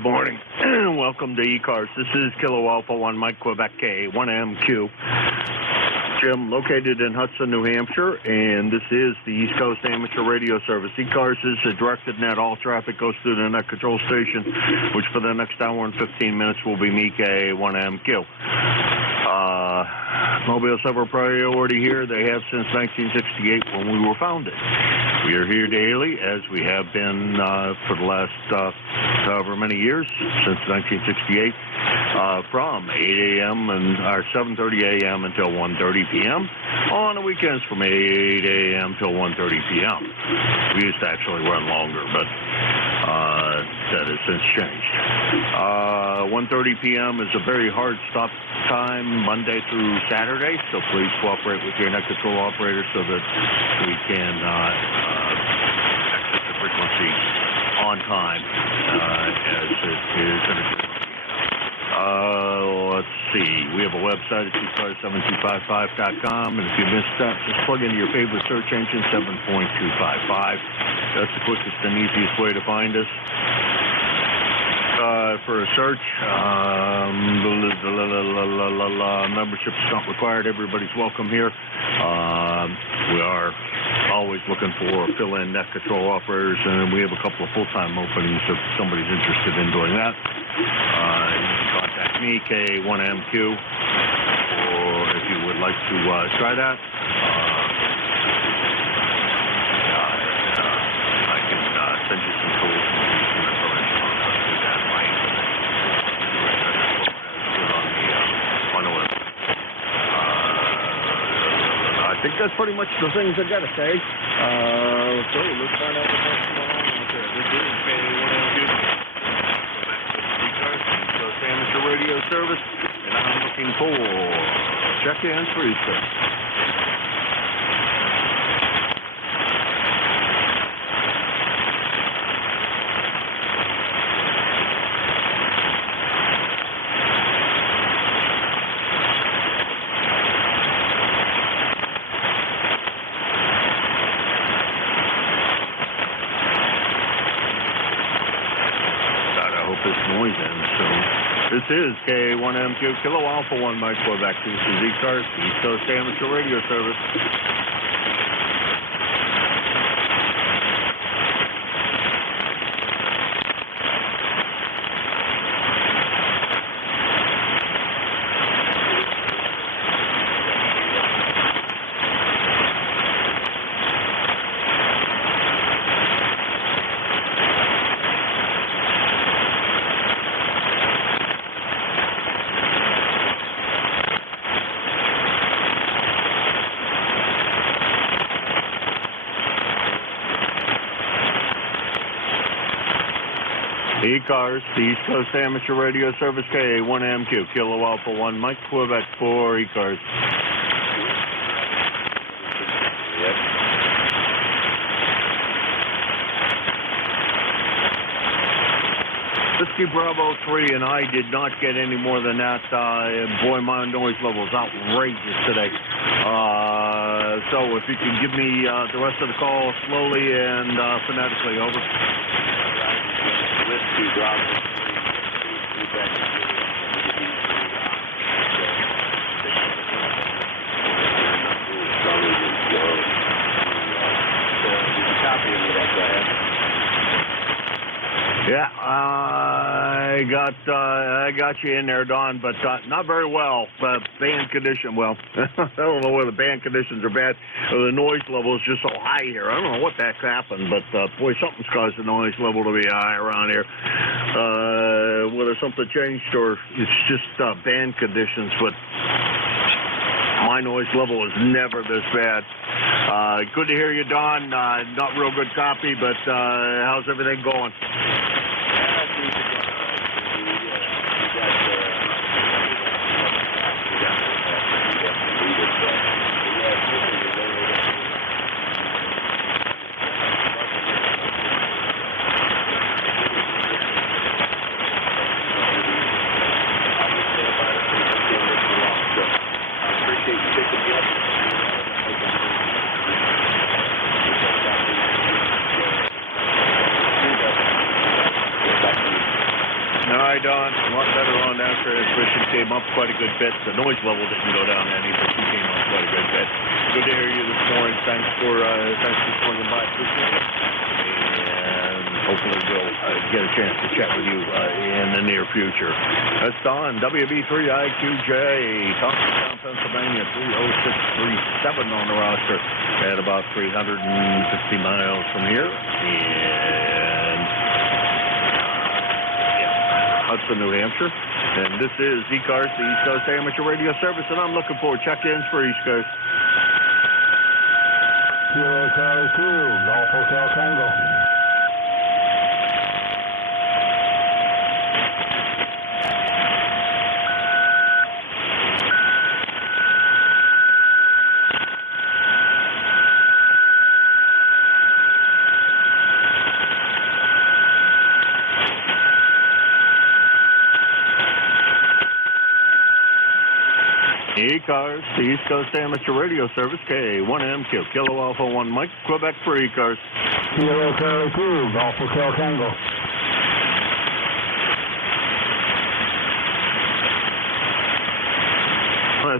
Good morning. Welcome to ECARS. This is Kilo Alpha 1 Mike Quebec K1MQ. Jim, located in Hudson, New Hampshire, and this is the East Coast Amateur Radio Service. ECARS is a directed net. All traffic goes through the net control station, which for the next hour and 15 minutes will be me, K1MQ. Mobile's ever priority here. They have since 1968 when we were founded. We are here daily, as we have been for the last however many years, since 1968, from 8 a.m. and 7:30 a.m. until 1:30 p.m. On the weekends from 8 a.m. till 1:30 p.m. We used to actually run longer, but that has since changed. 1:30 p.m. is a very hard stop time, Monday through Saturday, so please cooperate with your net control operator so that we can exit the frequency on time, as it is in a let's see, we have a website at ECARS7255.com, and if you missed that, just plug into your favorite search engine, 7.255. That's the quickest and easiest way to find us. For a search, membership is not required. Everybody's welcome here. We are always looking for fill-in net control operators, and we have a couple of full-time openings if somebody's interested in doing that. You can contact me, K1MQ, or if you would like to try that, I can send you some tools and some information on how to do that right. On the web. I think that's pretty much the things I gotta say. So let's find out what's going on out there. This is K1MQ. Amateur radio service, and I'm looking for check-in free service. I hope this noise ends soon. This is K1MQ, Kilo Alpha 1 Mike Quebec. This is ECARS, East Coast Amateur Radio Service. ECARS, the East Coast Amateur Radio Service, K1MQ, Kilo Alpha 1 Mike Quebec for ECARS. Whiskey Bravo 3, and I did not get any more than that. Boy, my noise level is outrageous today. So if you can give me the rest of the call slowly and phonetically, over. Whiskey Bravo 3, yeah, I got you in there, Don, but not very well. Band condition, well, I don't know whether the band conditions are bad or the noise level is just so high here. I don't know what the heck happened, but boy, something's caused the noise level to be high around here. Whether something changed or it's just band conditions, but my noise level is never this bad. Good to hear you, Don. Not real good copy, but how's everything going? transmission came up quite a good bit. The noise level didn't go down any, but she came up quite a good bit. Good to hear you this morning. Thanks for swinging by this morning. And hopefully we'll get a chance to chat with you in the near future. That's Don, WB3IQJ, Thompson, Pennsylvania, 30637 on the roster at about 350 miles from here. And Hudson, New Hampshire. And this is ECARS, the East Coast Amateur Radio Service, and I'm looking for check-ins for East Coast. Kilo Charlie 2, Golf Hotel Tango. ECARS, the East Coast Amateur Radio Service, K1MQ, Kilo Alpha 1 Mike, Quebec for ECARS. Kilo Charlie 2, Golf Hotel Tango.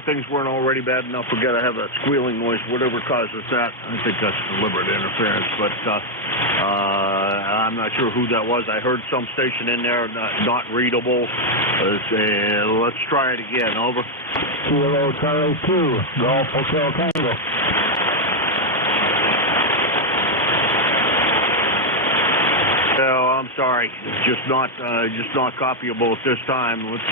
Things weren't already bad enough. We got to have that squealing noise, whatever causes that. I think that's deliberate interference, but I'm not sure who that was. I heard some station in there not readable. Let's try it again. Over. Kilo Charlie 2, Golf Hotel Tango. I'm sorry, it's just not copyable at this time. Let's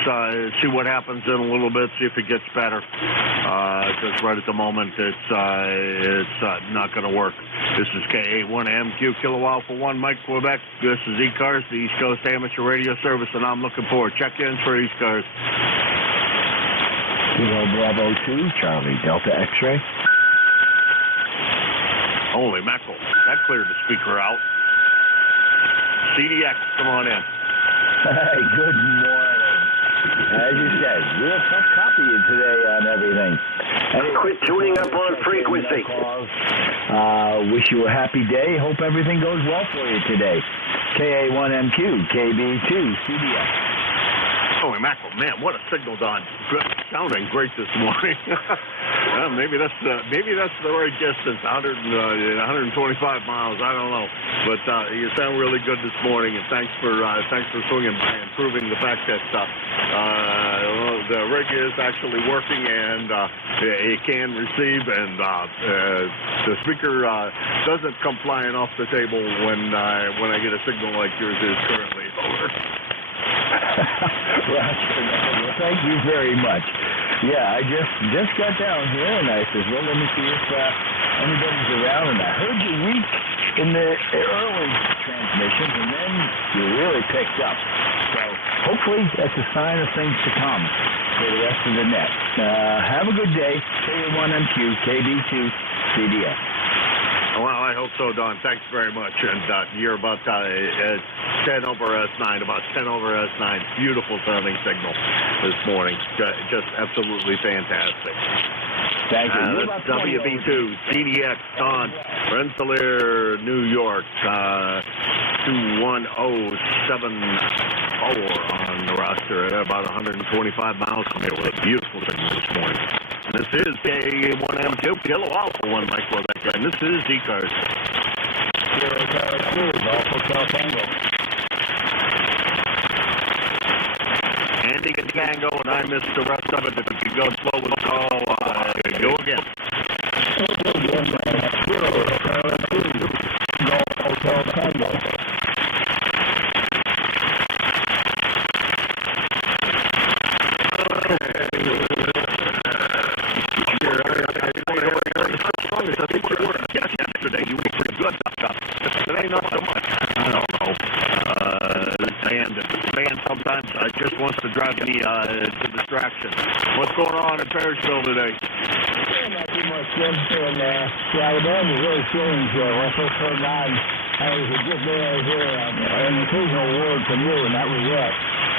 see what happens in a little bit. See if it gets better. Because right at the moment it's not going to work. This is KA1MQ Kilo Alpha 1 Mike, Quebec. This is ECARS, the East Coast Amateur Radio Service, and I'm looking for check-ins for ECARS. Kilo Bravo 2, Charlie Delta X-ray. Holy mackerel! That cleared the speaker out. CDX, come on in. Hey, good morning. As you said, real tough copying today on everything. Hey, quit tuning up on frequency. Wish you a happy day. Hope everything goes well for you today. KA1MQ, KB2, CDX. Holy mackerel, man, what a signal, Don. Sounding great this morning. Maybe that's the right distance, 125 miles. I don't know, but you sound really good this morning, and thanks for swinging by and proving the fact that the rig is actually working and it can receive, and the speaker doesn't come flying off the table when I get a signal like yours is currently. Over. Well, thank you very much. Yeah, I just got down here, and I said, well, let me see if anybody's around. And I heard you weak in the early transmissions, and then you really picked up. So hopefully that's a sign of things to come for the rest of the net. Have a good day. KA1MQ, KB2, CDX. Well, I hope so, Don. Thanks very much. And you're about 10 over S9, about 10 over S9. Beautiful sounding signal this morning. Just absolutely fantastic. Thank you. That's WB2, CDX, Don, Rensselaer, New York, 21074 on the roster at about 125 miles from here with a beautiful signal this morning. This is KA1MQ, Kilo Alpha 1 Mike, Quebec, and this is ECARS. Kilo Alpha 2, Golf Hotel Tango. Andy can tango, and I missed the rest of it. If you go slow with the call, go again. Kilo Alpha 2, Golf Hotel Tango. I think you were yesterday. You were pretty good. Today, not so much. I don't know. The band sometimes just wants to drive me to distraction. What's going on in Perrysville today? Not too much. Alabama is really strange. When I first heard mine, I was a good day out here. An occasional word from you, and that was it.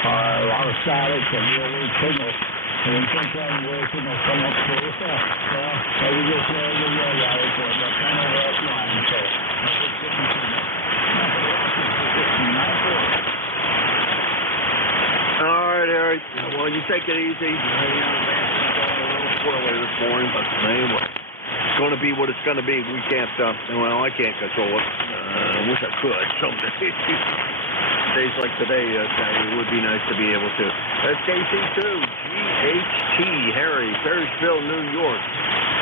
A lot of static and real weak signals. And sometimes the signals come up to us. Well, we just good road out it, but kind of offline. So, all right, Eric. Well, you it easy. A little squirrely this morning, but anyway, it's going to be what it's going to be. We can't, well, I can't control it. I wish I could someday. Days like today, it would be nice to be able to. That's KC2, GHT, Harry, Perrysville, New York.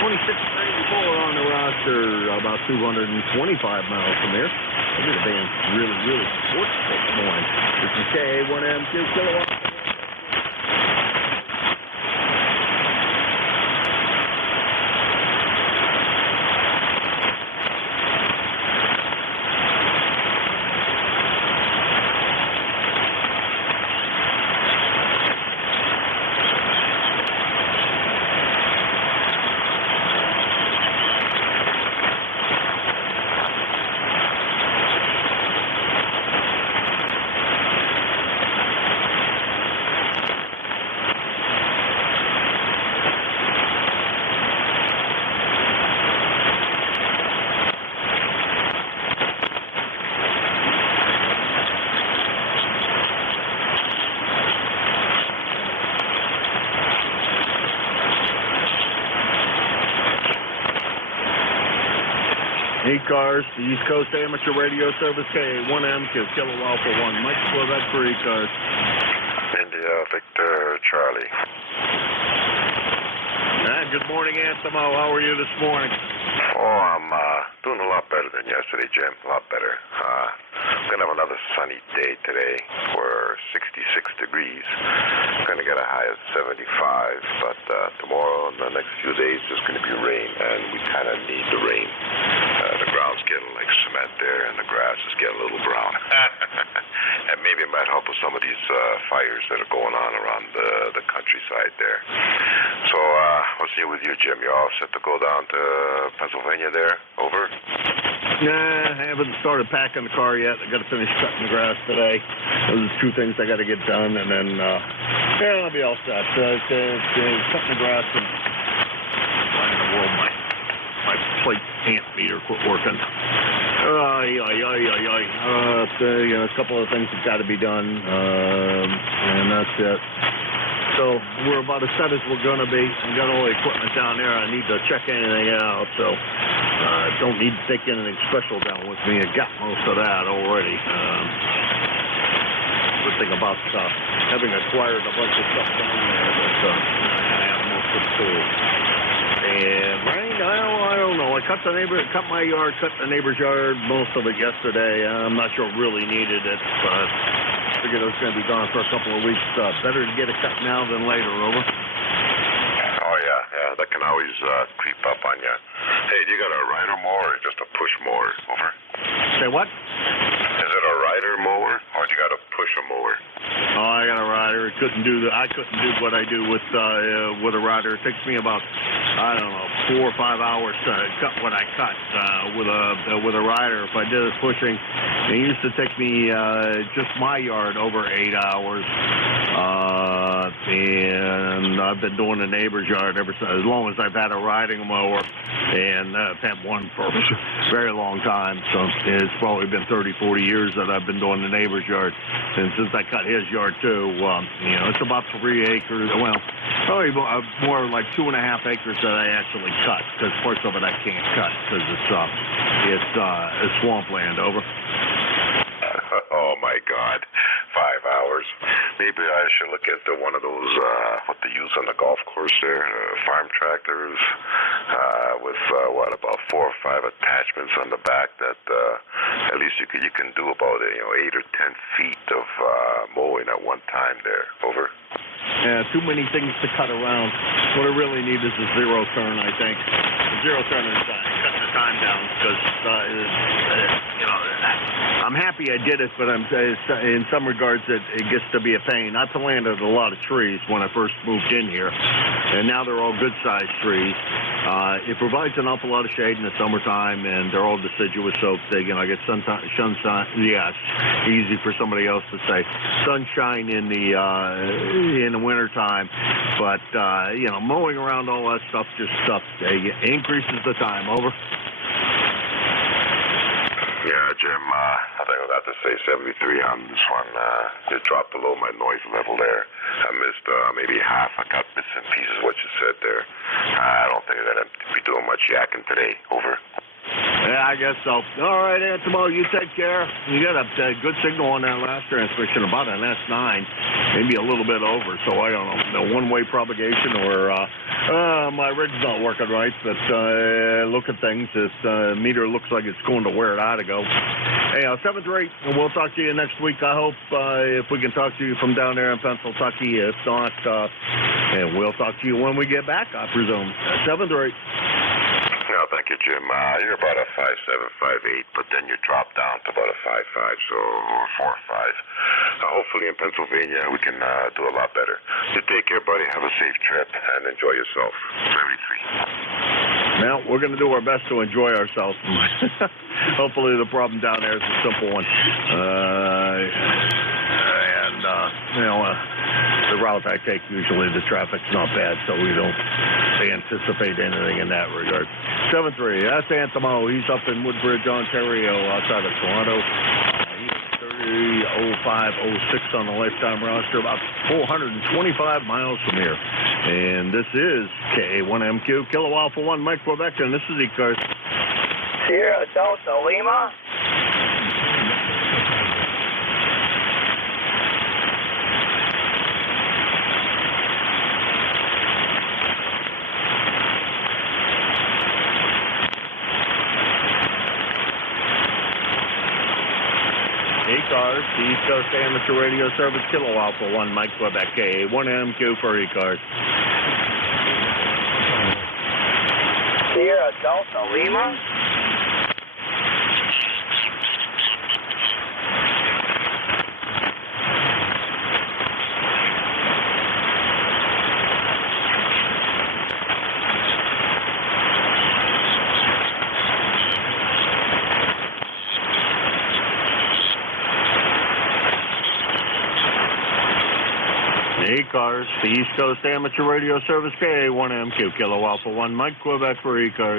2694 on the roster, about 225 miles from here. I think the band's really sports this morning. This is KA1M2 kilowatt. ECARS, the East Coast Amateur Radio Service, KA1M, Kilo Alpha 1, Mike Quebec for ECARS. India, Victor, Charlie. And good morning, Antimo. How are you this morning? Oh, I'm doing a lot better than yesterday, Jim. A lot better. I'm going to have another sunny day today for 66 degrees. I'm going to get a high of 75, but tomorrow and the next few days there's going to be rain, and we kind of need the rain. The ground's getting like cement there, and the grass is getting a little brown. And maybe it might help with some of these fires that are going on around the countryside there. So I'll see you with you, Jim. You all set to go down to Pennsylvania there? Over? Nah, I haven't started packing the car yet. I got to finish cutting the grass today. Those are two things I got to get done, and then yeah, I'll be all set. Cutting the grass and why in the world my plate amp meter quit working. A couple of things that got to be done, and that's it. So we're about as set as we're going to be. I got all the equipment down there. I need to check anything out, so don't need to take anything special down with me. I got most of that already. Good thing about having acquired a bunch of stuff down there, but I have most of the tools. And right, I don't know. I cut my yard, cut the neighbor's yard, most of it yesterday. I'm not sure it really needed it, but I figured it was going to be gone for a couple of weeks. Better to get it cut now than later, over. Oh, yeah, that can always creep up on you. Hey, do you got a rider mower or just a push mower? Over. Say what? Is it a rider mower or do you got a push mower? Oh, I got a rider. I couldn't do what I do with a rider. It takes me about, I don't know, 4 or 5 hours to cut what I cut with a rider. If I did it pushing, it used to take me just my yard over 8 hours. And I've been doing the neighbor's yard ever since, as long as I've had a riding mower, and I've had one for a very long time. So it's probably been 30, 40 years that I've been doing the neighbor's yard. And since I cut his yard too, it's about 3 acres. Well, probably more like 2.5 acres that I actually cut, because parts of it I can't cut because it's swampland, over. Oh my God, 5 hours. Maybe I should look at one of those what they use on the golf course there, farm tractors, with about 4 or 5 attachments on the back that at least you can do about 8 or 10 feet of mowing at one time there. Over. Yeah, too many things to cut around. What I really need is a zero turn, I think. A zero turn is cutting the time down, because I'm happy I did it, but in some regards it gets to be a pain. I planted a lot of trees when I first moved in here, and now they're all good-sized trees. It provides an awful lot of shade in the summertime, and they're all deciduous, so they get sunshine. Yes, easy for somebody else to say. Sunshine in the wintertime, but mowing around all that stuff just increases the time. Over. Yeah, Jim. I think I'll have to say 73 on this one. You dropped below my noise level there. I missed maybe half. I got bits and pieces of what you said there. I don't think I'm going to be doing much yakking today. Over. Yeah, I guess so. All right, Antimo, you take care. You got a good signal on that last transmission, about an S9, maybe a little bit over, so I don't know, one-way propagation or my rig's not working right, but look at things. This meter looks like it's going to where it ought to go. Hey, 7-8, and we'll talk to you next week. I hope if we can talk to you from down there in Pennsylvania. If not, and we'll talk to you when we get back, I presume. 7-8. No, thank you, Jim. You're about a 5'7", 5'8", but then you drop down to about a 5'5", so 4 or 5. Hopefully in Pennsylvania we can do a lot better. You take care, buddy. Have a safe trip and enjoy yourself. 73. Now, we're going to do our best to enjoy ourselves. Hopefully the problem down there is a simple one. The route I take, usually the traffic's not bad, so we don't anticipate anything in that regard. 7-3, that's Antimo. He's up in Woodbridge, Ontario, outside of Toronto. He is 30:05:06 on the lifetime roster, about 425 miles from here. And this is K1MQ, Kilo Alpha 1, Mike Quebec, and this is ECARS. Sierra Delta Lima. ECARS, the East Coast Amateur Radio Service, Kilo Alpha 1, Mike Quebec, K1MQ for ECARS. Sierra Delta Lima. ECARS, the East Coast Amateur Radio Service, K1MQ, Kilo Alpha 1, Mike Quebec for ECARS.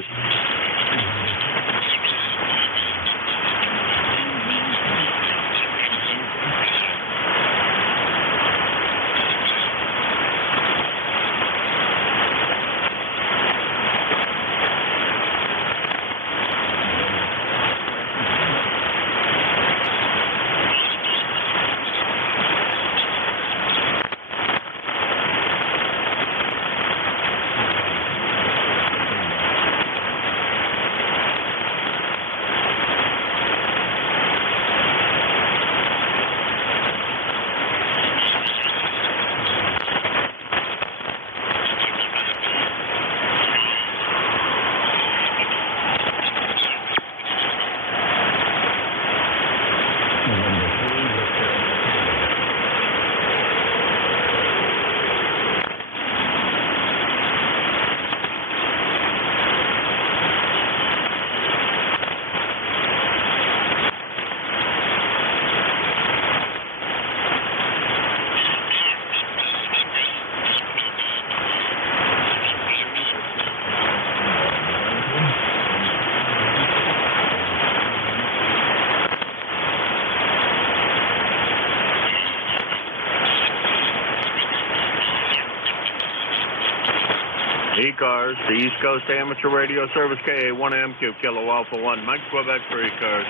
ECARS, the East Coast Amateur Radio Service, KA1MQ, Kilo Alpha 1, Mike Quebec for ECARS.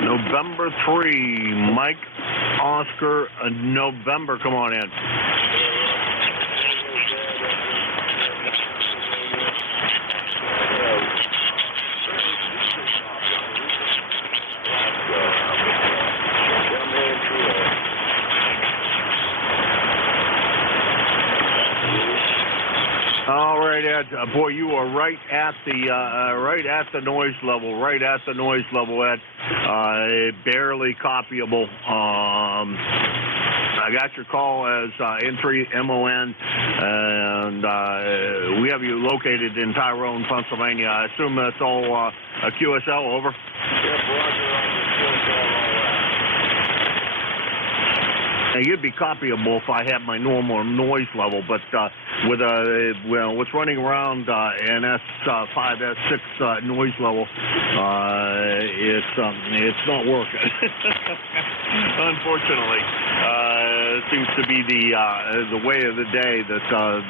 November 3, Mike, Oscar, November, come on in. All right, Ed, boy, you are right at the noise level, Ed. Barely copyable. I got your call as N3MON, and we have you located in Tyrone, Pennsylvania. I assume that's all a QSL, over? Yep, Roger, on the QSL and all that. Now, you'd be copyable if I had my normal noise level, but with what's running around NS5, S6 noise level, it's not working. Unfortunately, it seems to be the way of the day that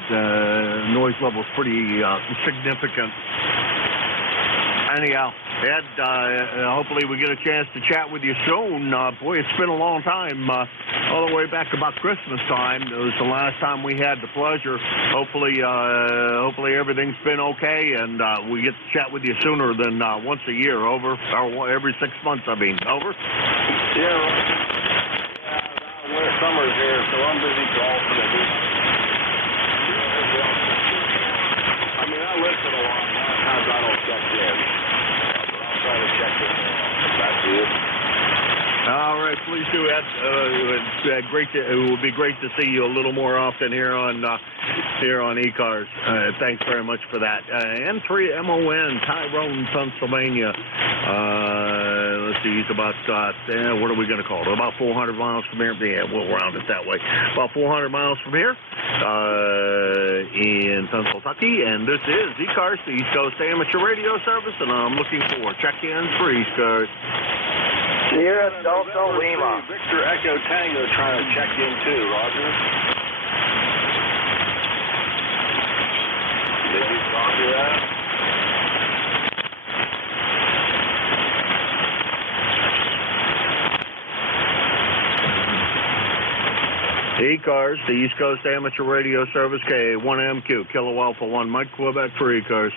the noise level is pretty significant. Anyhow, Ed, hopefully we get a chance to chat with you soon. Boy, it's been a long time, all the way back about Christmas time. It was the last time we had the pleasure. Hopefully everything's been okay, and we get to chat with you sooner than once a year, over, or every 6 months, I mean, over. Yeah, Roger. Winter summer's here, so I'm busy golfing and doing. I mean, I listen a lot. A lot of times I don't check in. I'll try to check in. That's it. All right, please do, Ed. It would be great to see you a little more often here on ECARS. Thanks very much for that. N3MON, Tyrone, Pennsylvania. Let's see, he's about what are we going to call it? About 400 miles from here. Yeah, we'll round it that way. About 400 miles from here in Pennsylvania, and this is ECARS, the East Coast Amateur Radio Service, and I'm looking for check-ins for ECARS. Sierra Delta Lima. Victor Echo Tango trying to check in too, Roger. Did you copy that? ECARS, the East Coast Amateur Radio Service, K1MQ, Kilo Alpha 1, Mike Quebec for ECARS.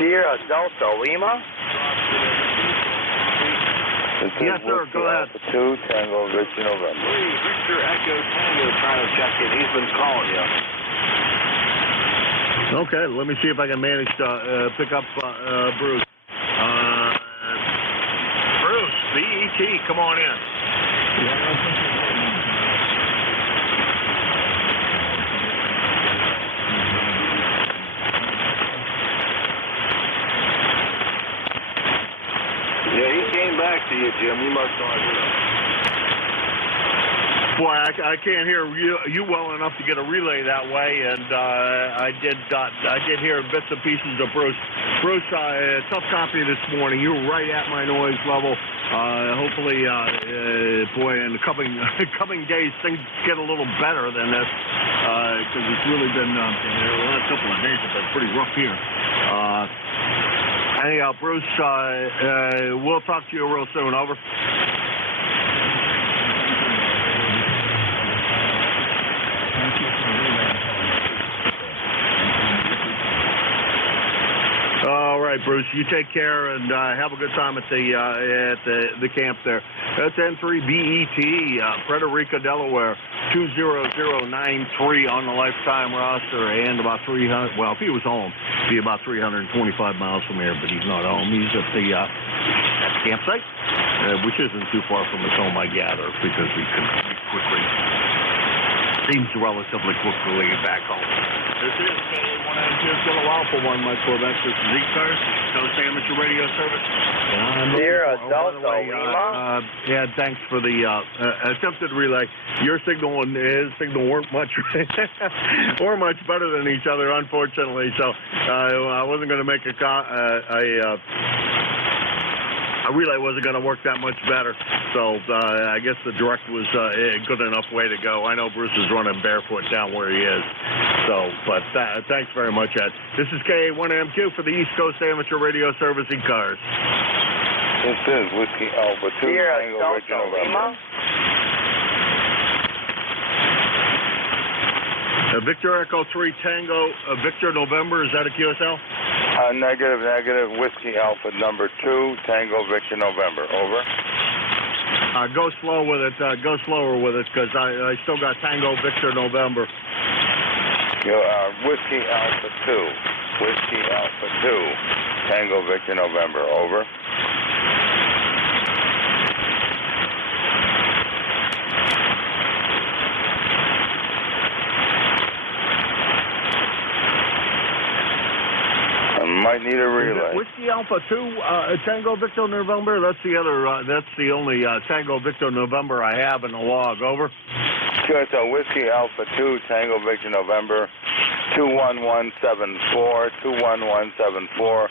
Sierra Delta Lima. Yes, sir, go ahead. 2, Tango, Victor, November. Victor Echo Tango trying to check in. He's been calling you. Okay, let me see if I can manage to pick up Bruce. Bruce, BET, come on in. Yeah, he came back to you, Jim. You must not hear him. Boy, I can't hear you well enough to get a relay that way, and I did hear bits and pieces of Bruce. Bruce, tough copy this morning. You were right at my noise level. Hopefully, boy, in the coming days, things get a little better than this, because it's really been the last couple of days have been pretty rough here. Anyhow, Bruce, we'll talk to you real soon. Over. All right, Bruce, you take care and have a good time at the camp there. That's N3BET, Frederica, Delaware, 20093 on the lifetime roster, and about 300. Well, if he was home, it'd be about 325 miles from here, but he's not home. He's at the campsite, which isn't too far from his home, I gather, because he can quickly. Seems relatively quickly back home. This is K192 Kilo Alpha 1, Mike Quebec. This is ECARS, Coast Amateur Radio Service. And I'm Sierra Delta Lima. Yeah, thanks for the attempted relay. Your signal and his signal weren't much better than each other, unfortunately. So I wasn't going to make a relay wasn't going to work that much better, so I guess the direct was a good enough way to go. I know Bruce is running barefoot down where he is, so, but thanks very much, Ed. This is K1MQ for the East Coast Amateur Radio Service, ECARS. This is Whiskey Alpha 2, Sierra Tango, Delta Victor, Lima. Victor Echo 3 Tango, Victor November, is that a QSL? Negative, Whiskey Alpha number 2, Tango, Victor, November. Over. Go slow with it. Go slower with it, because I still got Tango, Victor, November. Whiskey Alpha 2. Whiskey Alpha 2, Tango Victor November, over. Might need a relay. Whiskey Alpha 2, Tango Victor November. That's the other. That's the only Tango Victor November I have in the log. Over. Sure, so Whiskey Alpha 2, Tango Victor November, 21174, 21174.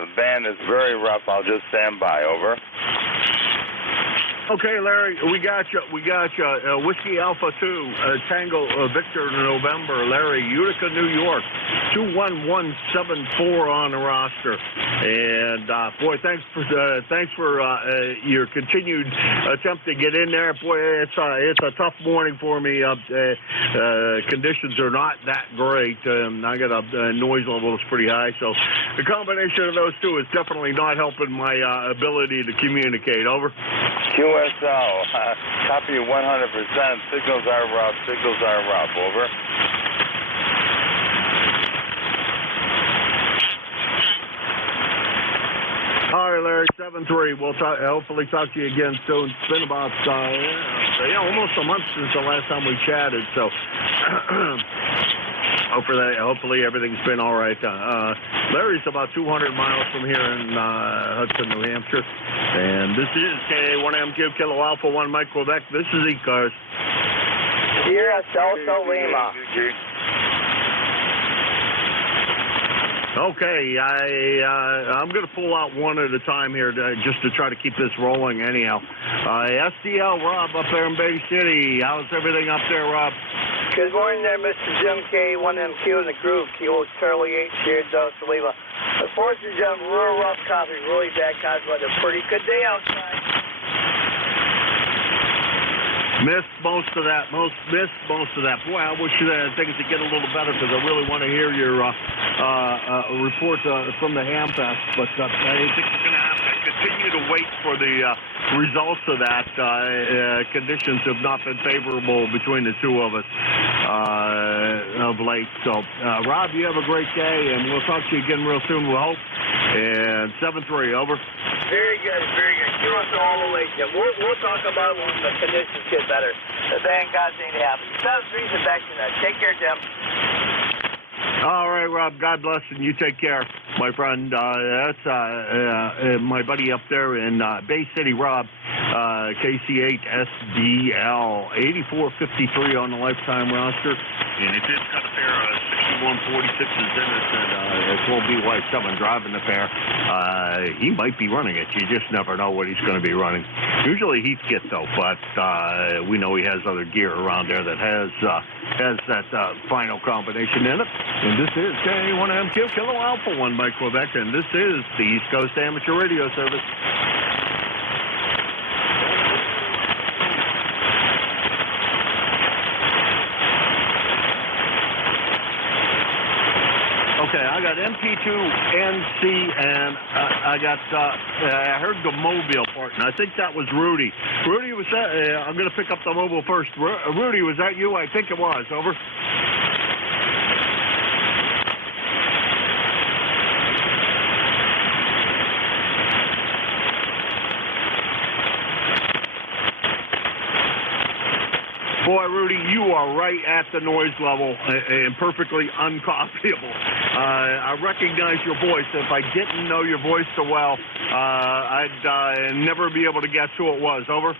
The band is very rough. I'll just stand by. Over. Okay, Larry, we got you. Whiskey Alpha 2, Tango Victor November, Larry, Utica, New York, 21174 on the roster. And boy, thanks for your continued attempt to get in there. Boy, it's a tough morning for me. Conditions are not that great. I got a noise level that's pretty high, so the combination of those two is definitely not helping my ability to communicate. Over. QSL, copy 100%. Signals are rough. Over. All right, Larry, 7-3. We'll hopefully talk to you again soon. It's been about almost a month since the last time we chatted, so hopefully everything's been all right. Larry's about 200 miles from here in Hudson, New Hampshire. And this is K1MQ Kilo Alpha 1 Mike Quebec. This is ECARS. Sierra Delta Lima. Okay, I'm going to pull out one at a time here just to try to keep this rolling anyhow. SDL, Rob, up there in Bay City. How's everything up there, Rob? Good morning there, Mr. Jim K1MQ in the groove. Kilo Charlie 8, Sierra Delta Lima. Unfortunately, Jim, real rough coffee, really bad cotton weather. Pretty good day outside. Missed most of that. Boy, I wish things would get a little better because I really want to hear your report from the Hamfest. But I think we're going to have to continue to wait for the results of that. Conditions have not been favorable between the two of us of late. So, Rob, you have a great day, and we'll talk to you again real soon, we hope. And 7-3, over. Very good. Give us all the way, Jim. We'll talk about it when the conditions get better. Thank God things happen. 7-3's a back to that. Take care, Jim. All right, Rob. God bless, and you take care, my friend. That's my buddy up there in Bay City, Rob, KC8SDL, 8453 on the lifetime roster. And it did cut a pair of 6146s in it, and 12BY7 driving the pair. He might be running it. You just never know what he's going to be running. Usually he's get though, but we know he has other gear around there that has that final combination in it. And this is K1MQ Kilo Alpha 1 by Quebec, and this is the East Coast Amateur Radio Service. Okay, I got MP2NC, and I heard the mobile part, and I think that was Rudy. Rudy, was that? I'm going to pick up the mobile first. Rudy, was that you? I think it was. Over. Boy, Rudy, you are right at the noise level and perfectly uncopyable. I recognize your voice. If I didn't know your voice so well, I'd never be able to guess who it was. Over.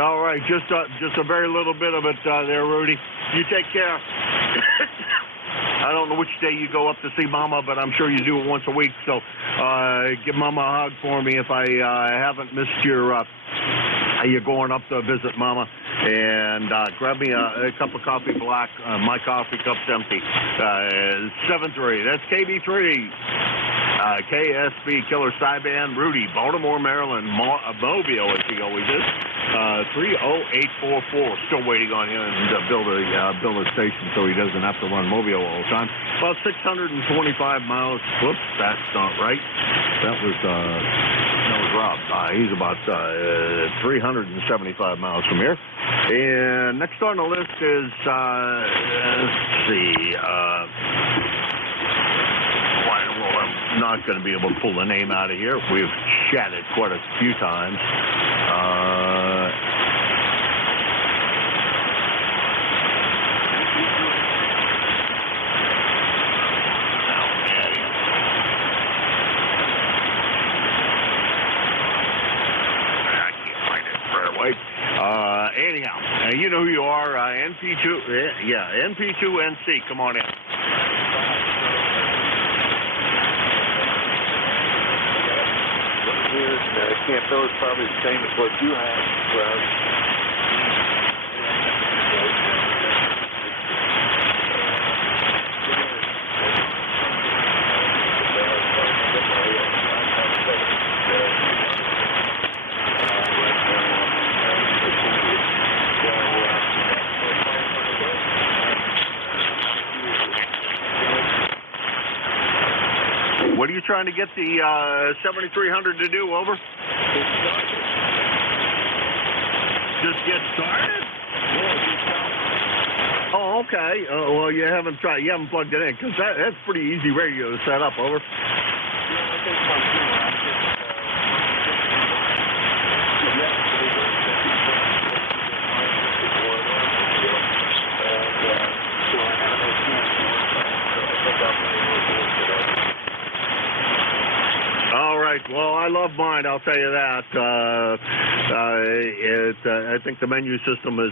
All right, just a very little bit of it there, Rudy. You take care. I don't know which day you go up to see Mama, but I'm sure you do it once a week. So give Mama a hug for me if I haven't missed your you're going up to visit Mama. And grab me a cup of coffee black. My coffee cup's empty. 7-3. That's KB3. KSB Killer Cyban, Rudy, Baltimore, Maryland, Mobile, as he always is. 30844. Still waiting on him to build a station so he doesn't have to run Mobile all the time. About 625 miles. Whoops, that's not right. That was Rob. He's about 375 miles from here. And next on the list is let's see. I'm not going to be able to pull the name out of here. We've chatted quite a few times. Anyhow, you know who you are, NP2, NP2NC, come on in. Camp Hill is probably the same as what you have. What are you trying to get the 7300 to do? Over. Just get started. Oh, okay. Well, you haven't plugged it in because that's pretty easy radio to set up. Over. Well, I love mine, I'll tell you that. I think the menu system is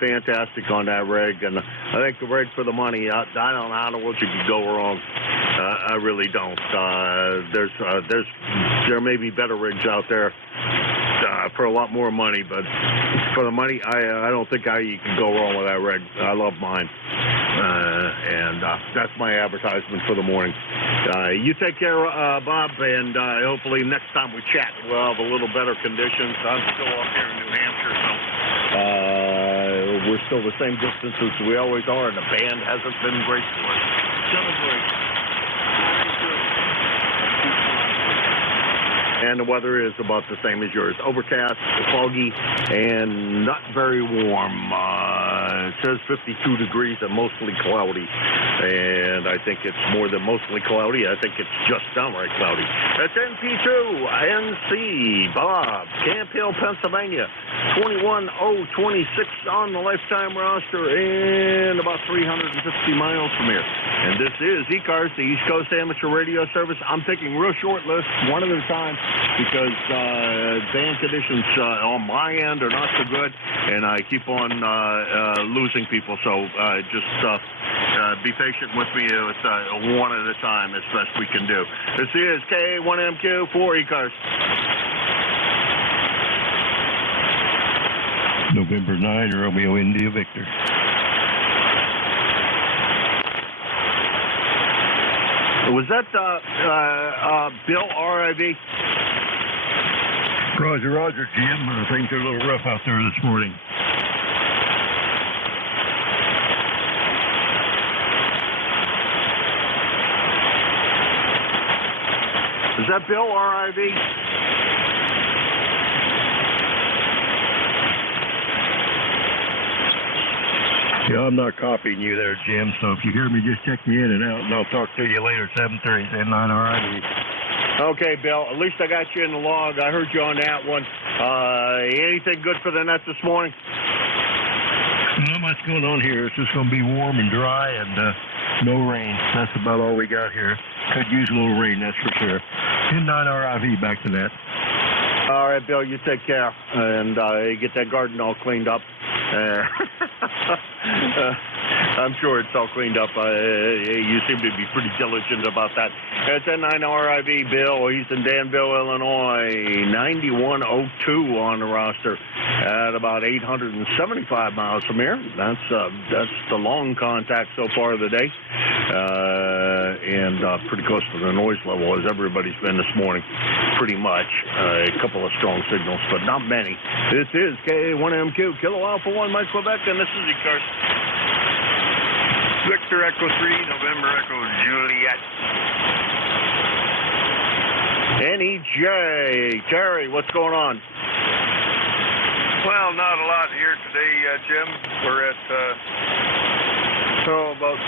fantastic on that rig, and I think the rig for the money, I don't know how what you could go wrong. I really don't. There may be better rigs out there for a lot more money, but for the money, I don't think you can go wrong with that rig. I love mine. And that's my advertisement for the morning. You take care, Bob, and hopefully next time we chat, we'll have a little better conditions. I'm still up here in New Hampshire, so we're still the same distance as we always are, and the band hasn't been great for us. Celebrate. And the weather is about the same as yours. Overcast, foggy, and not very warm. It says 52 degrees and mostly cloudy. And I think it's more than mostly cloudy. I think it's just downright cloudy. That's NP2NC, Bob, Camp Hill, Pennsylvania. 21026 on the lifetime roster and about 350 miles from here. And this is ECARS, the East Coast Amateur Radio Service. I'm taking real short lists, one at a time, because band conditions on my end are not so good, and I keep on losing people. So just be patient with me with one at a time as best we can do. This is K1MQ for ECARS. November 9, Romeo India Victor. Was that Bill RIV? Roger, Roger, Jim. Things are a little rough out there this morning. Is that Bill RIV? Yeah, I'm not copying you there, Jim, so if you hear me, just check me in and out, and I'll talk to you later, 7:30, 9 RIV. Okay, Bill, at least I got you in the log. I heard you on that one. Anything good for the net this morning? Not much going on here. It's just going to be warm and dry and no rain. That's about all we got here. Could use a little rain, that's for sure. 10-9 RIV, back to that. All right, Bill, you take care, and get that garden all cleaned up. I'm sure it's all cleaned up. You seem to be pretty diligent about that. It's N9 RIV, Bill. He's in Danville, Illinois. 9102 on the roster at about 875 miles from here. That's the long contact so far of the day. and pretty close to the noise level as everybody's been this morning, pretty much. A couple of strong signals, but not many. This is K1MQ, Kilo Alpha 1, Mike Quebec, and this is ECARS. Victor Echo 3, November Echo Juliet. NJ, Terry, what's going on? Well, not a lot here today, Jim. We're at about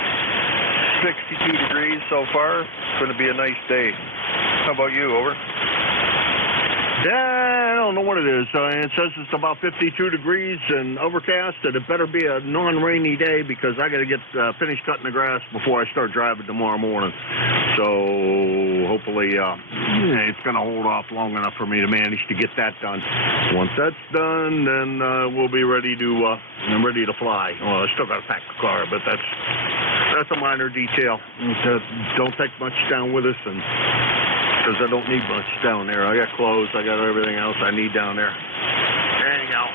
62 degrees so far. It's going to be a nice day. How about you? Over. Yeah, I don't know what it is. It says it's about 52 degrees and overcast, and it better be a non-rainy day because I got to get finished cutting the grass before I start driving tomorrow morning. So hopefully it's going to hold off long enough for me to manage to get that done. Once that's done, then we'll be ready to fly. Well, I still got to pack the car, but that's a minor detail. Don't take much down with us, and because I don't need much down there. I got clothes, I got everything else I need down there. Anyhow,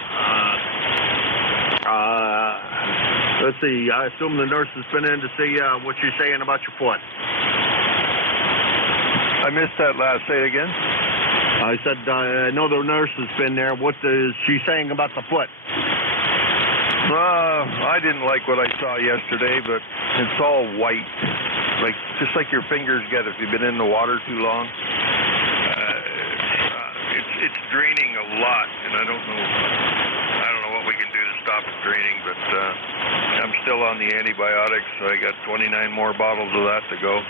let's see. I assume the nurse has been in to see what you're saying about your foot. I missed that last. Say it again. I said, I know the nurse has been there. What is she saying about the foot? I didn't like what I saw yesterday, but it's all white. Just like your fingers get if you've been in the water too long. It's draining a lot, and I don't know what we can do to stop it draining, but I'm still on the antibiotics, so I got 29 more bottles of that to go.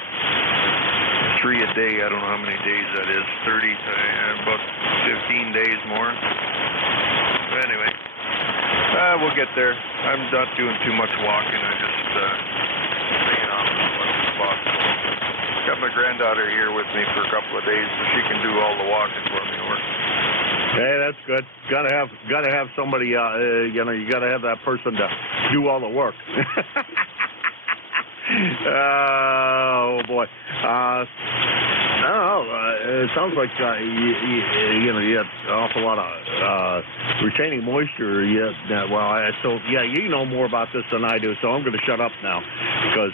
3 a day, I don't know how many days that is, 30, about 15 days more. But anyway, we'll get there. I'm not doing too much walking, I just staying on as possible. Got my granddaughter here with me for a couple of days, so she can do all the walking for me. Hey, that's good. Gotta have somebody. You gotta have that person to do all the work. Oh boy. I don't know. It sounds like you have an awful lot of retaining moisture. You know more about this than I do, so I'm going to shut up now because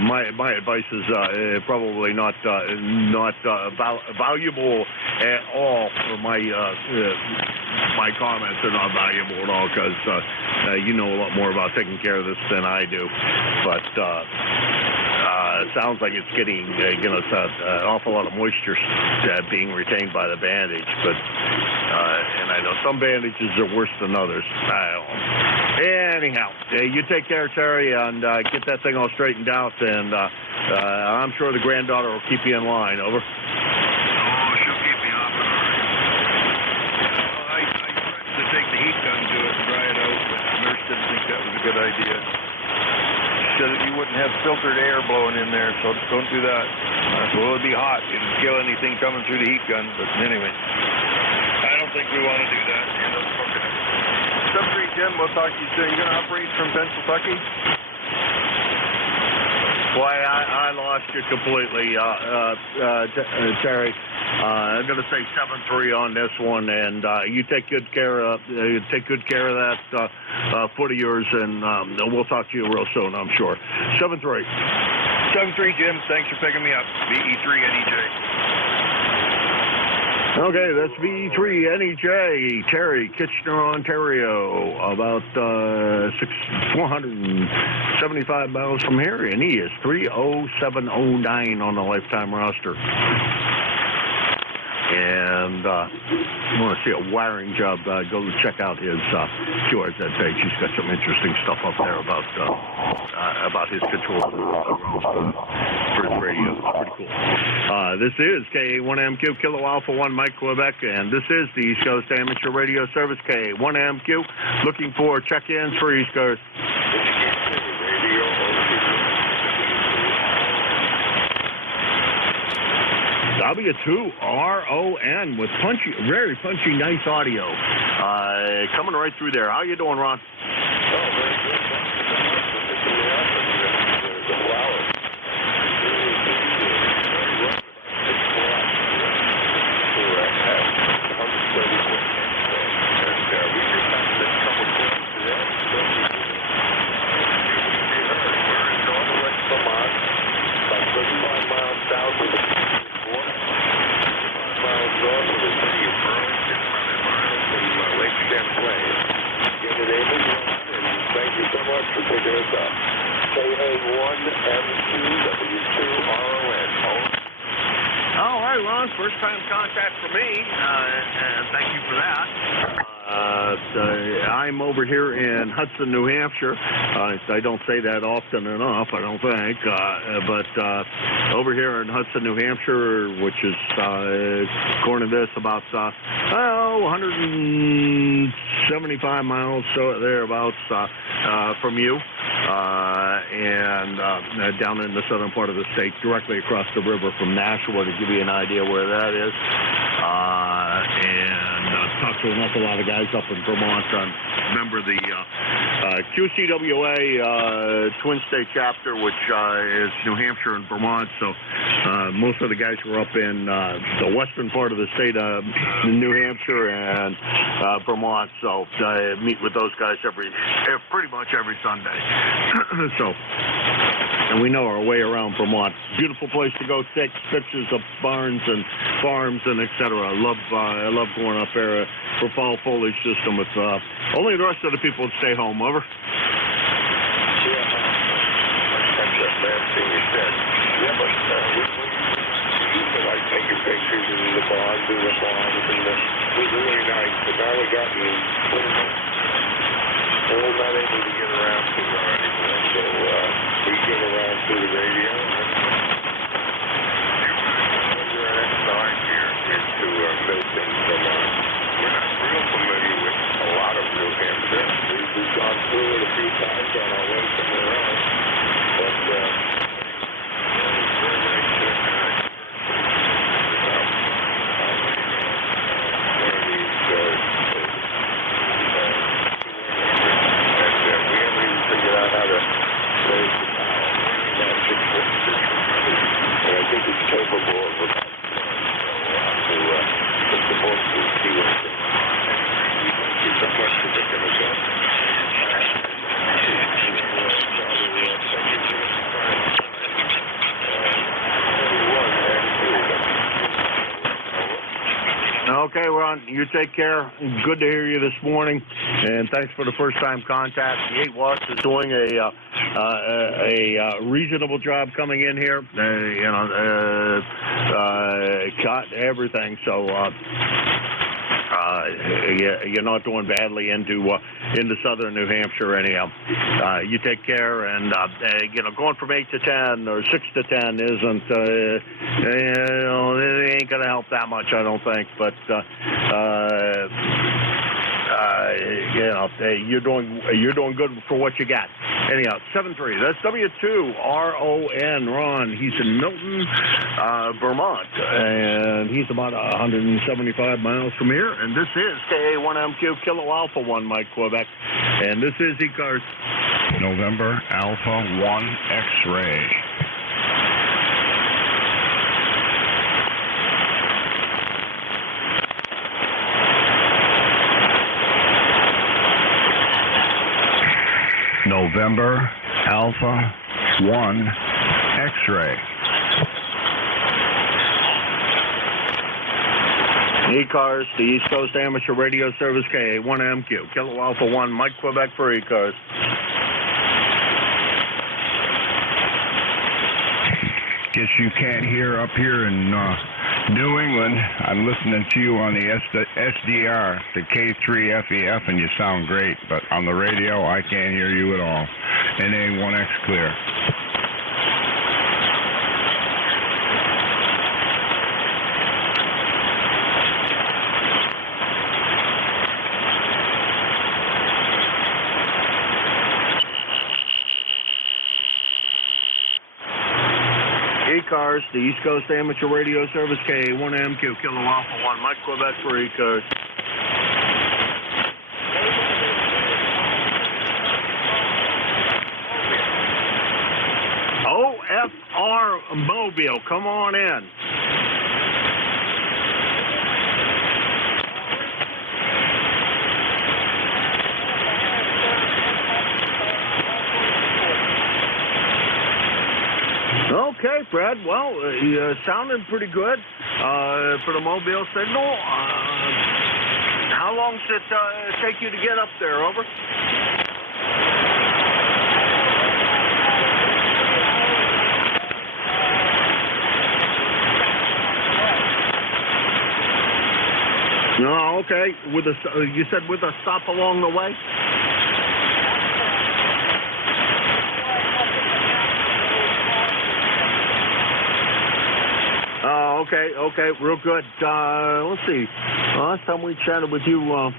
my advice is probably not valuable at all. For my comments are not valuable at all because you know a lot more about taking care of this than I do, but. It sounds like it's getting, an awful lot of moisture being retained by the bandage, but, and I know some bandages are worse than others. Anyhow, you take care, Terry, and get that thing all straightened out, and I'm sure the granddaughter will keep you in line. Over. Oh, she'll keep me off and on. I tried to take the heat gun to it and dry it out, but the nurse didn't think that was a good idea. Said that you wouldn't have filtered air blowing in there, so don't do that. Well, it'd be hot. It'd kill anything coming through the heat gun, but anyway. I don't think we want to do that. Sub-3 Jim, we'll talk to you soon. You going to operate from Pennsylvania? Boy, I lost you completely, Terry. I'm going to say 7-3 on this one, and you take good care of that foot of yours, and we'll talk to you real soon, I'm sure. 7-3. 7-3, Jim. Thanks for picking me up. VE3NEJ. Okay, that's VE3NEJ, Terry, Kitchener, Ontario, about 475 miles from here, and he is 30709 on the lifetime roster. And you want to see a wiring job, go check out his QRZ page. He's got some interesting stuff up there about his controls for his radio. It's pretty cool. This is K1MQ, Kilo Alpha 1, Mike Quebec, and this is the East Coast Amateur Radio Service, K1MQ, looking for check-ins for East Coast. W2RON with very punchy, nice audio. Coming right through there. How you doing, Ron? Oh, very good. Thank you. first time contact for me, and thank you for that. I'm over here in Hudson, New Hampshire. I don't say that often enough, I don't think, but over here in Hudson, New Hampshire, which is, according to this, about 175 miles, so thereabouts, from you, and down in the southern part of the state, directly across the river from Nashua, to give you an idea where that is. And talked to an awful lot of guys up in Vermont. I'm a member of the QCWA Twin State chapter, which is New Hampshire and Vermont. So most of the guys were up in the western part of the state of New Hampshire and Vermont. So I meet with those guys pretty much every Sunday. And we know our way around Vermont. Beautiful place to go take pictures of barns and farms and etc. I love going up there for fall foliage system. With only the rest of the people would stay home. Over. Yeah, that's that last thing you said. Yeah, but we used to like taking pictures in the barns and the farms, and it was really nice. But now we got we're not able to get around to it anymore, so we get around to the radio. Our next start here is to Milton, Vermont. We're not real familiar with a lot of New Hampshire. We've gone through it a few times on our way somewhere else, but Okay, Ron, you take care. Good to hear you this morning, and thanks for the first-time contact. The 8 Watts is doing a reasonable job coming in here. Got everything, so you're not doing badly into southern New Hampshire anyhow. You take care, and going from 8 to 10 or 6 to 10 isn't it ain't gonna help that much, I don't think. But you're doing good for what you got. Anyhow, 7-3. That's W2RON. Ron. He's in Milton, Vermont, and he's about 175 miles from here. And this is KA1MQ Kilo Alpha 1, Mike Quebec, and this is ECARS. November Alpha 1 X-ray. November Alpha 1 X-ray. ECARS, the East Coast Amateur Radio Service, KA1MQ, Kilo Alpha 1, Mike Quebec for ECARS. Guess you can't hear up here in New England. I'm listening to you on the SDR, the K3FEF, and you sound great, but on the radio, I can't hear you at all. NA1X clear. ECARS, the East Coast Amateur Radio Service, KA1MQ, Kilo Alpha 1, Mike Quebec for ECARS. OFR Mobile, come on in. Okay, Fred. Well, you sounded pretty good for the mobile signal. How long does it take you to get up there? Over. Oh, okay. With a, you said with a stop along the way? Oh, okay, real good. Let's see. Last time we chatted with you, you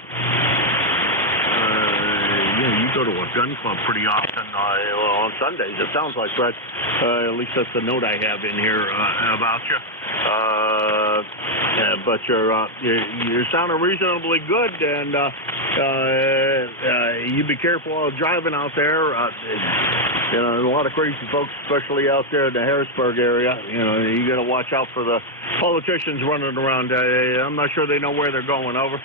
go to a gun club pretty often on Sundays. It sounds like, Fred. At least that's the note I have in here about you. But you're sounding reasonably good, and you be careful while driving out there. There's a lot of crazy folks, especially out there in the Harrisburg area. You got to watch out for the politicians running around. I'm not sure they know where they're going. Over.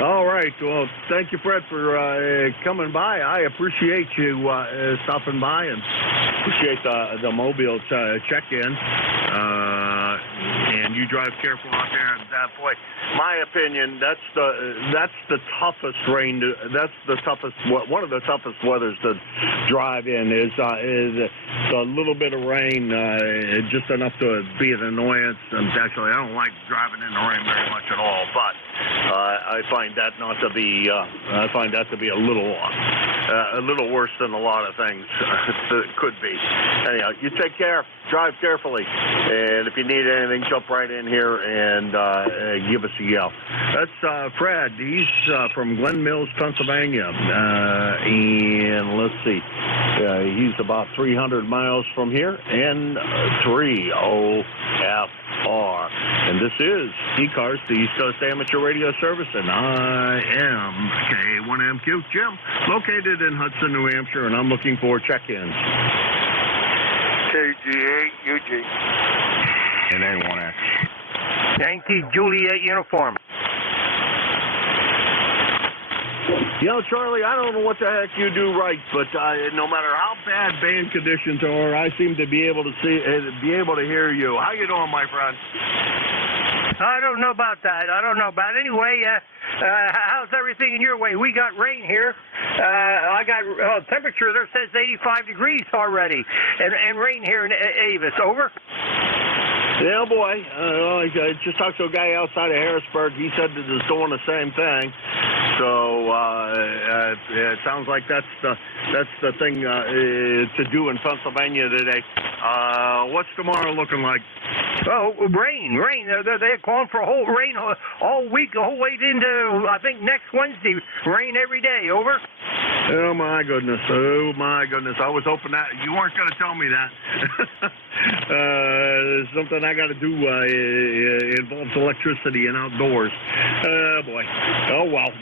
All right. Well, thank you, Fred, for coming by. I appreciate you stopping by and appreciate the Mobile check-in. And you drive careful out there. And boy, my opinion, that's the toughest rain. That's the toughest. One of the toughest weathers to drive in is a little bit of rain, just enough to be an annoyance. And actually, I don't like driving in the rain very much at all. But I find that to be a little worse than a lot of things it could be. Anyhow, you take care. Drive carefully, and if you need anything, jump right in here and give us a yell. That's Fred. He's from Glen Mills, Pennsylvania, and let's see, he's about 300 miles from here, N3OFR, and this is ECARS, the East Coast Amateur Radio Service, and I am K1MQ Jim, located in Hudson, New Hampshire, and I'm looking for check-ins. KG8UG. And A1X. Yankee Juliet uniform. Charlie, I don't know what the heck you do right, but no matter how bad band conditions are, I seem to be able to hear you. How you doing, my friend? I don't know about that. Anyway, how's everything in your way? We got rain here. I got temperature there says 85 degrees already, and rain here in Avis. Over. Yeah, boy. I just talked to a guy outside of Harrisburg. He said that it's doing the same thing. So it sounds like that's the thing to do in Pennsylvania today. What's tomorrow looking like? Oh, rain. They're calling for a whole rain all week, the whole way into, I think, next Wednesday. Rain every day. Over. Oh, my goodness. I was hoping that you weren't going to tell me that. Something I got to do involves electricity and outdoors. Boy. Oh, well.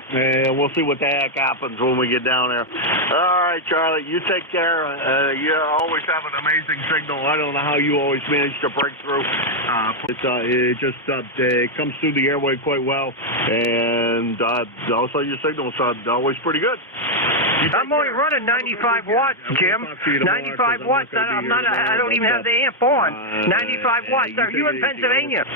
We'll see what the heck happens when we get down there. All right, Charlie. You take care. You always have an amazing signal. I don't know how you always manage to break through. It just comes through the airway quite well. And also your signal's always pretty good. I'm only running 95 watts, Jim. 95 watts. I don't even have the amp on. 95 watts. Are you in Pennsylvania?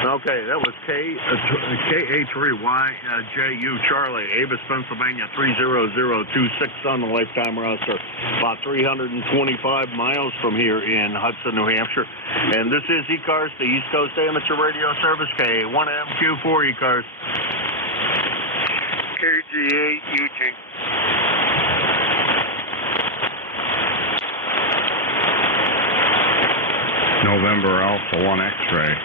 Okay, that was KA3YJU Charlie, Avis, Pennsylvania 30026 on the lifetime roster, about 325 miles from here in Hudson, New Hampshire. And this is ECARS, the East Coast Amateur Radio Service, K1MQ4 ECARS. KG8UG. November Alpha 1 X-ray.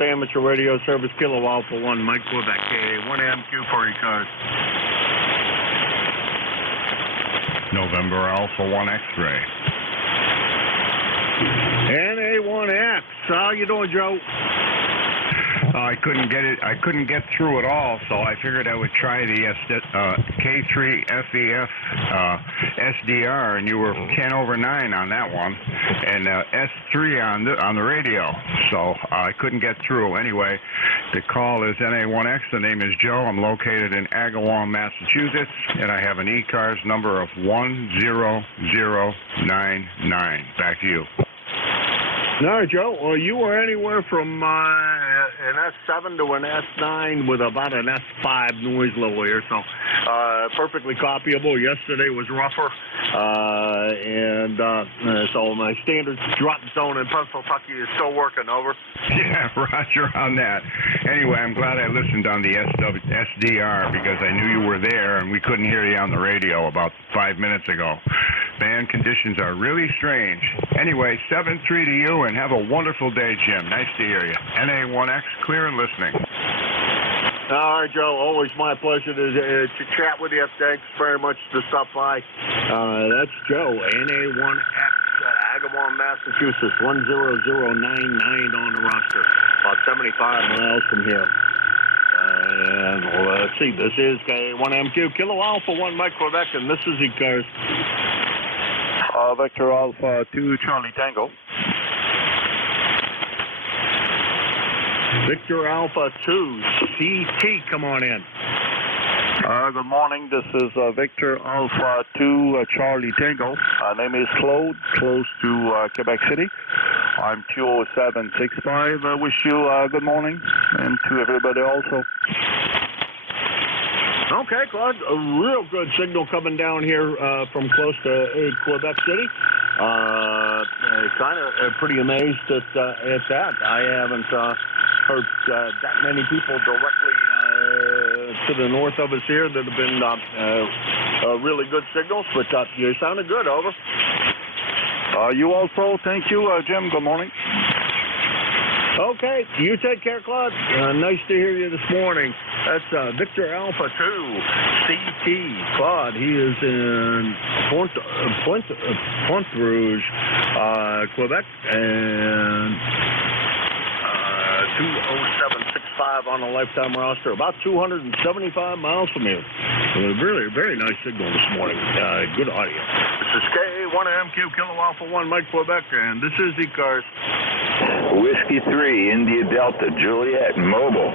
Amateur Radio Service, Kilo Alpha 1, Mike Quebec, K1MQ for ECARS. November Alpha 1 X-ray. NA1X, how you doing, Joe? I couldn't get through it all, so I figured I would try the K3 FEF SDR, and you were 10 over 9 on that one, and S3 on the radio, so I couldn't get through. Anyway, the call is NA1X. The name is Joe. I'm located in Agawam, Massachusetts, and I have an ECARS number of 10099. Back to you. All right, Joe. Well, you were anywhere from an S7 to an S9 with about an S5 noise level here, so perfectly copyable. Yesterday was rougher, so my standard drop zone in Pennsylvania is still working. Over. Yeah, Roger on that. Anyway, I'm glad I listened on the SDR because I knew you were there and we couldn't hear you on the radio about 5 minutes ago. Band conditions are really strange. Anyway, 7-3 to you, and have a wonderful day, Jim. Nice to hear you. NA1X, clear and listening. All right, Joe. Always my pleasure to chat with you. Thanks very much to stop by. That's Joe, NA1X, Agawam, Massachusetts, 10099 on the roster, about 75 miles from here. And let's see, this is K1MQ, Kilo Alpha 1, Mike Quebec, and this is ECARS. Victor Alpha 2, Charlie Tango. Victor Alpha 2, CT, come on in. Good morning. This is Victor Alpha 2, Charlie Tango. Name is Claude, close to Quebec City. I'm 20765. I wish you good morning, and to everybody also. Okay, Claude, a real good signal coming down here from close to Quebec City. Kind of pretty amazed at that. I haven't heard that many people directly to the north of us here that have been really good signals, but you sounded good. Over. You also. Thank you, Jim. Good morning. Okay, you take care, Claude. Nice to hear you this morning. That's Victor Alpha 2, CT. Claude, he is in Pointe Rouge, Quebec, and 20765 on a lifetime roster, about 275 miles from here. Really, very nice signal this morning. Good audio. This is K1MQ, Kilo Alpha 1, Mike Quebec, and this is ECARS. Whiskey 3, India Delta, Juliet, Mobile.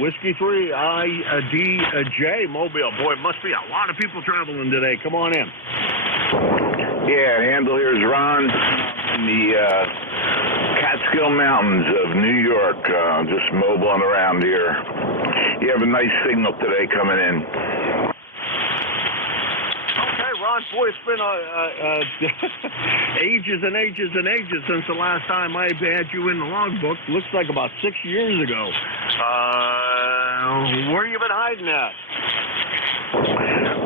Whiskey 3, IDJ, Mobile. Boy, it must be a lot of people traveling today. Come on in. Yeah, handle here is Ron in the Catskill Mountains of New York, just mobiling around here. You have a nice signal today coming in. Ron, boy, it's been ages and ages and ages since the last time I had you in the logbook. Looks like about 6 years ago. Where you been hiding at?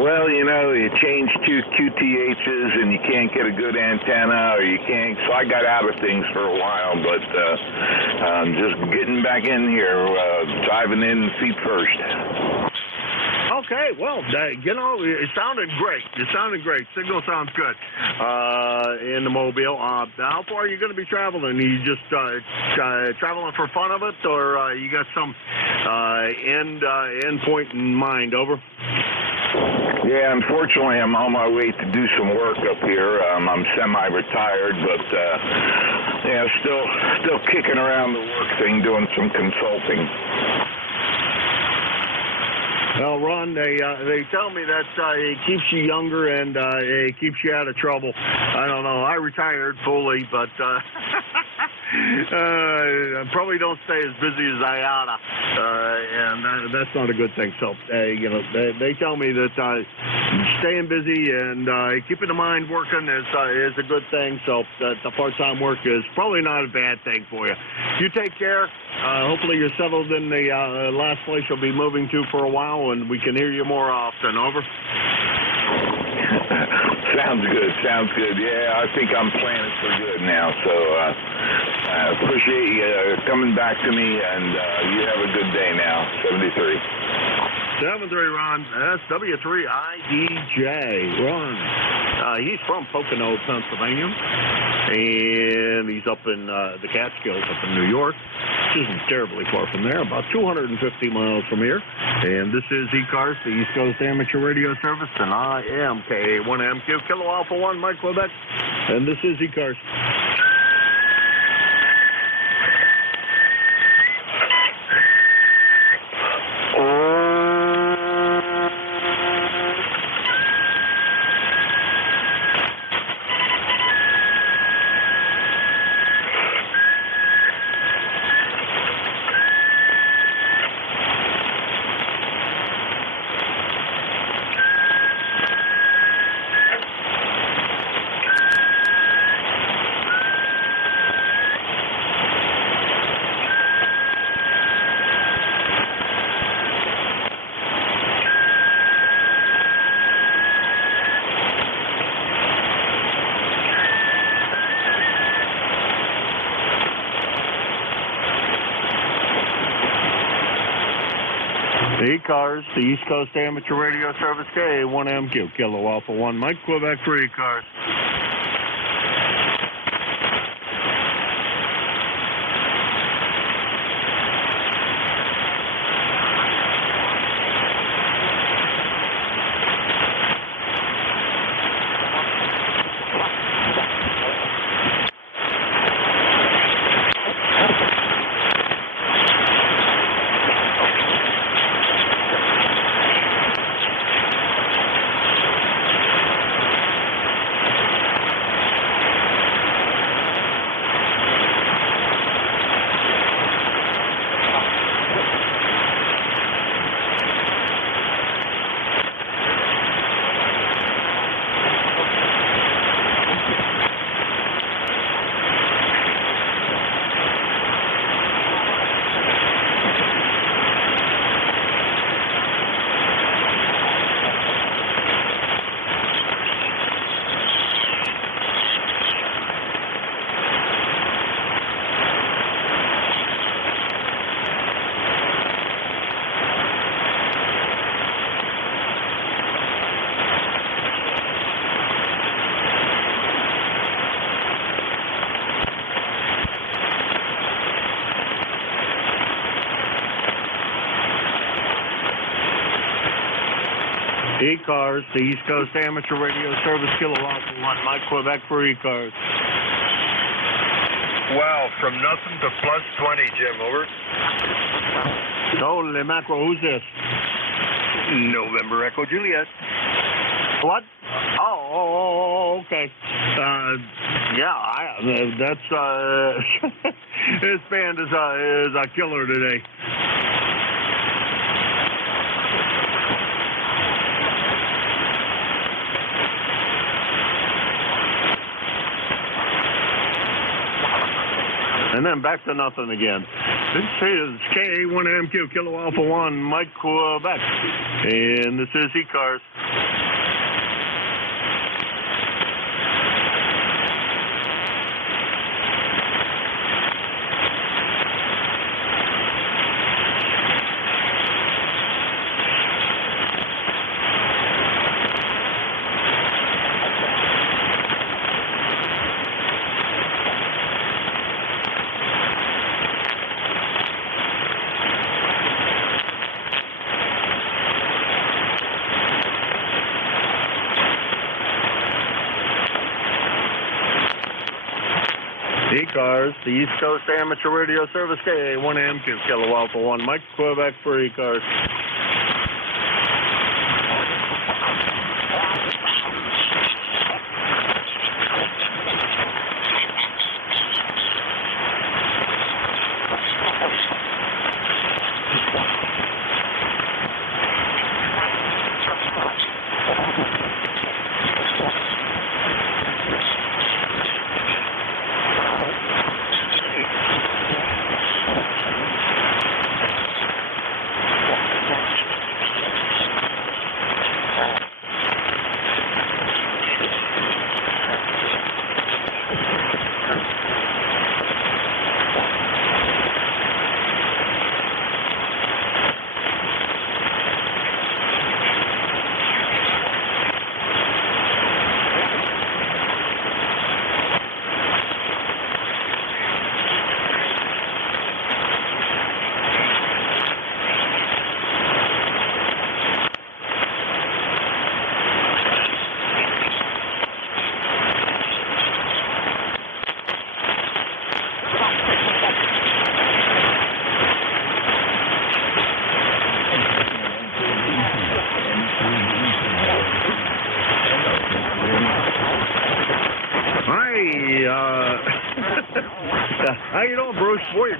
Well, you know, you change two QTHs and you can't get a good antenna, or you can't. So I got out of things for a while, but just getting back in here, diving in feet first. Okay, well, you know, it sounded great. Signal sounds good in the Mobile. How far are you going to be traveling? Are you just traveling for fun of it, or you got some end point in mind? Over. Yeah, unfortunately, I'm on my way to do some work up here. I'm semi-retired, but yeah, still kicking around the work thing, doing some consulting. Well, Ron, they tell me that it keeps you younger and it keeps you out of trouble. I don't know. I retired fully, but I probably don't stay as busy as I oughta, and that's not a good thing. So, you know, they tell me that staying busy and keeping the mind working is a good thing. So the part-time work is probably not a bad thing for you. You take care. Hopefully you're settled in the last place you'll be moving to for a while, and we can hear you more often. Over. Sounds good. Yeah, I think I'm planning for good now. So Appreciate you coming back to me, and you have a good day now. 73. 73, Ron. That's W3IDJ. Ron. He's from Pocono, Pennsylvania, and he's up in the Catskills up in New York, which isn't terribly far from there, about 250 miles from here. And this is ECARS, the East Coast Amateur Radio Service, and I am KA1MQ, Kilo Alpha 1, Mike Quebec, and this is ECARS. ECARS, the East Coast Amateur Radio Service, KA1MQ, Kilo Alpha 1, Mike Quebec for ECARS. ECARS, the East Coast Amateur Radio Service, Kilo Alpha 1, Mike Quebec for ECARS. Wow, from nothing to plus 20, Jim, over. Holy mackerel, who's this? November Echo Juliet. What? Oh, okay. That's, this band is a killer today. And then back to nothing again. This is KA1MQ, Kilo Alpha 1, Mike Quebec. And this is ECARS. ECARS, the East Coast Amateur Radio Service, KA1MQ, Kilo Alpha 1, Mike Quebec for ECARS.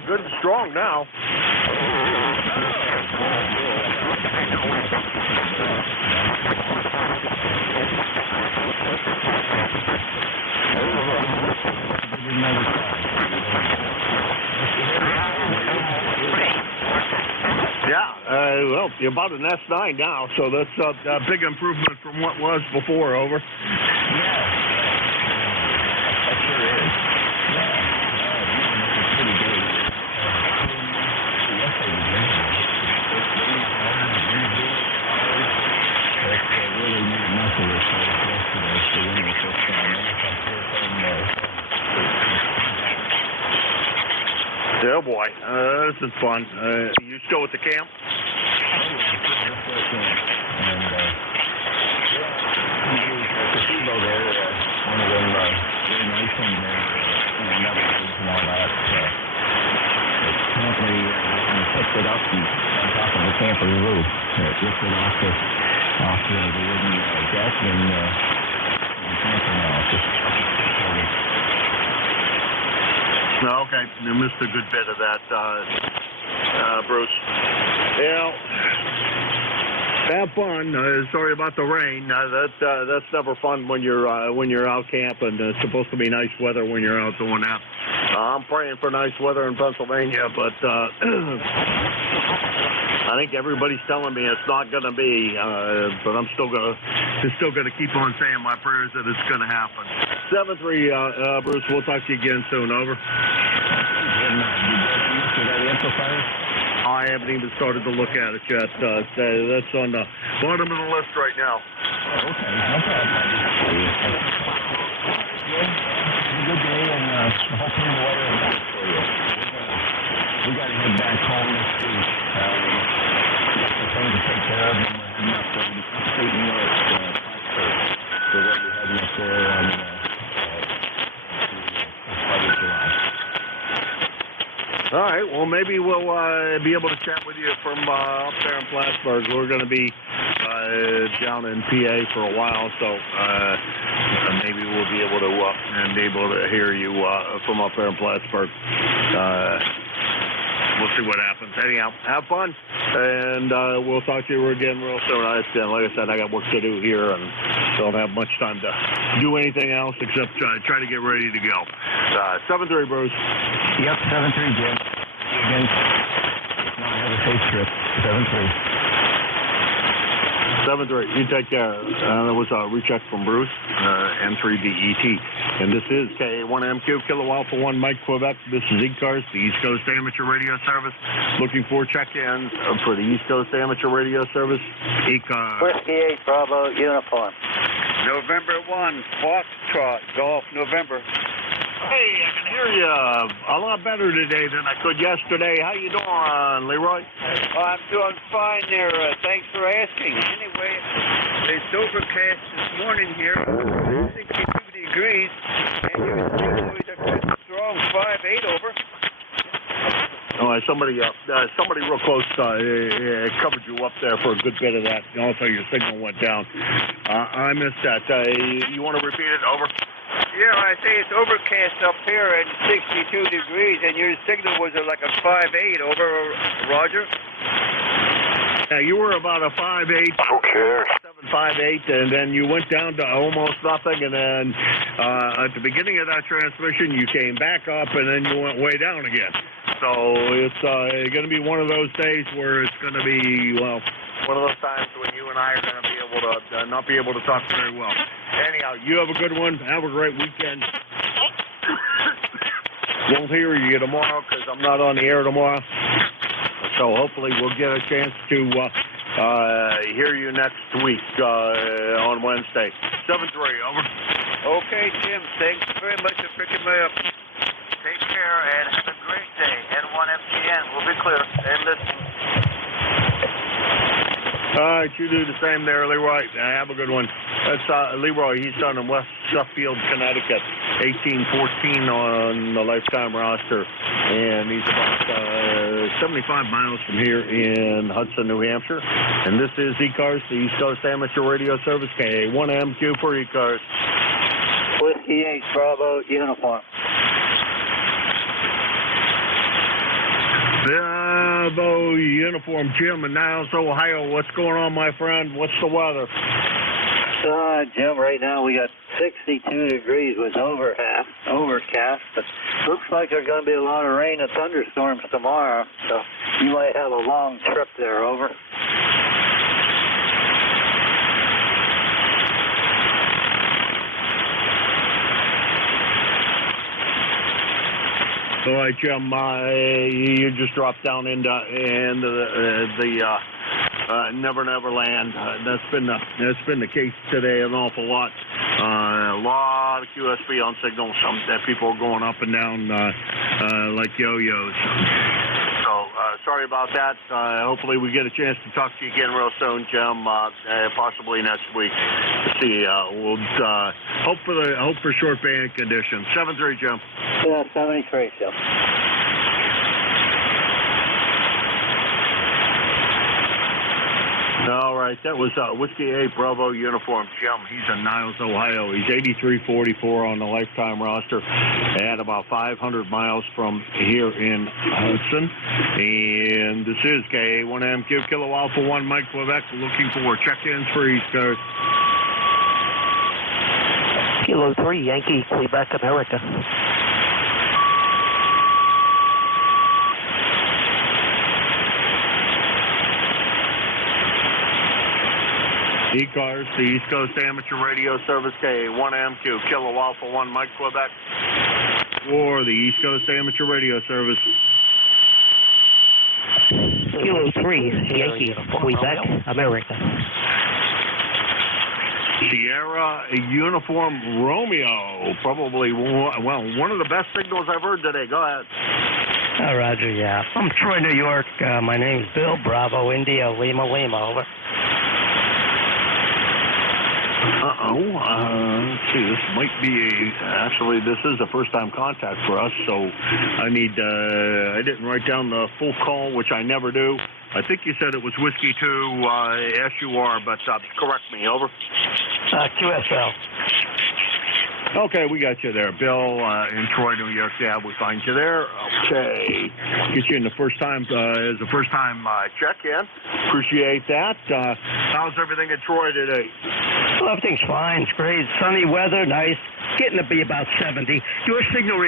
good and strong now. Yeah, well, you're about an S9 now, so that's a big improvement from what was before, over. Yeah, that sure is. Yeah, it's pretty good. That's really neat muscle this yesterday, so when we first Yeah, boy, this is fun. You still at the camp? And placebo there, one of them very nice ones there, never leaves and all that. It's currently picked it up and on top of the camper roof. It lifted off the wooden deck and camper now. No, okay. You missed a good bit of that, Bruce. Yeah. Have fun. Sorry about the rain. That's never fun when you're out camping. It's supposed to be nice weather when you're out doing that. I'm praying for nice weather in Pennsylvania, but I think everybody's telling me it's not going to be. But I'm still gonna keep on saying my prayers that it's going to happen. 7-3, Bruce. We'll talk to you again soon. Over. I haven't even started to look at it yet. That's on the bottom of the list right now. Oh, okay. No problem. Have a good day, and hopefully the weather is nice for you. We got to head back home next week. Some things to take care of, and we're heading up to upstate New York. We're going to be heading up there on the first part of July. All right, well, maybe we'll be able to chat with you from up there in Plattsburgh. We're going to be down in PA for a while, so maybe we'll be able to hear you from up there in Plattsburgh. We'll see what happens. Anyhow, have fun, and we'll talk to you again real soon. Like I said, I got work to do here, and don't have much time to do anything else except try to get ready to go. 7-3, Bruce. Yep, 7-3, Jim. Again, have a safe trip. 7-3. 7-3. You take care. That was a recheck from Bruce, N3DET. And this is K1MQ, Kilo Alpha 1, Mike Quebec. This is ECARS, the East Coast Amateur Radio Service. Looking for check-ins for the East Coast Amateur Radio Service. ECARS. Whiskey 8, Bravo, uniform. November 1, Foxtrot, Golf, November. Hey, I can hear you a lot better today than I could yesterday. How you doing, Leroy? Oh, I'm doing fine there. Thanks for asking. Anyway, it's overcast this morning here, 62 degrees, and your signal is a good strong 5-8 over. Oh, somebody real close covered you up there for a good bit of that. Also, your signal went down. I missed that. You want to repeat it? Over. Yeah, I say it's overcast up here and 62 degrees, and your signal was like a 5-8 over, Roger. Yeah, you were about a 5-8. Okay. 7.58, and then you went down to almost nothing, and then at the beginning of that transmission, you came back up, and then you went way down again. So it's going to be one of those days where it's going to be, well, one of those times when you and I are going to be able to not be able to talk very well. Anyhow, you have a good one. Have a great weekend. Won't hear you tomorrow because I'm not on the air tomorrow. So hopefully we'll get a chance to hear you next week on Wednesday. 7-3, over. Okay, Jim. Thanks very much for picking me up. Take care and have a great day. N1MTN will be clear and listening. All right, you do the same there, Leroy. Have a good one. That's Leroy. He's down in West Sheffield, Connecticut, 1814 on the lifetime roster, and he's about 75 miles from here in Hudson, New Hampshire. And this is ECARS, the East Coast Amateur Radio Service, K1MQ for ECARS. Whiskey 8, Bravo, uniform. Bravo Uniform Jim in Niles, Ohio. What's going on, my friend? What's the weather? Jim, right now we got 62 degrees with overcast, but looks like there's going to be a lot of rain and thunderstorms tomorrow, so you might have a long trip there, over. All right, Jim, you just dropped down into the Never Never Land. That's been the case today an awful lot. A lot of QSB on signal. Some people are going up and down like yo-yos. So sorry about that. Hopefully we get a chance to talk to you again real soon, Jim. Possibly next week. See, we'll hope for short band conditions. 7-3, Jim. Yeah, 73, Jim. All right, that was Whiskey 8 Bravo Uniform Jim. He's in Niles, Ohio. He's 8344 on the lifetime roster at about 500 miles from here in Hudson. And this is KA1MQ Kilo Alpha 1 Mike Quebec looking for check-ins for ECARS. Kilo 3 Yankee Quebec America. ECARS, the East Coast Amateur Radio Service, KA1MQ, Kilo Alpha 1, Mike Quebec, or the East Coast Amateur Radio Service. Kilo 3, Yankee, Quebec, America. Sierra Uniform Romeo, probably, one of the best signals I've heard today. Go ahead. Roger, yeah. I'm Troy, New York. My name's Bill, Bravo, India, Lima, over. Let's see, this might be this is a first-time contact for us, so I didn't write down the full call, which I never do. I think you said it was Whiskey 2 SUR, but correct me, over. QSL. Okay, we got you there, Bill, in Troy, New York. Yeah, we find you there. Okay, get you in the first time as a first-time check-in. Appreciate that. How's everything in Troy today? Well, everything's fine. It's great. Sunny weather, nice. Getting to be about 70. Your signal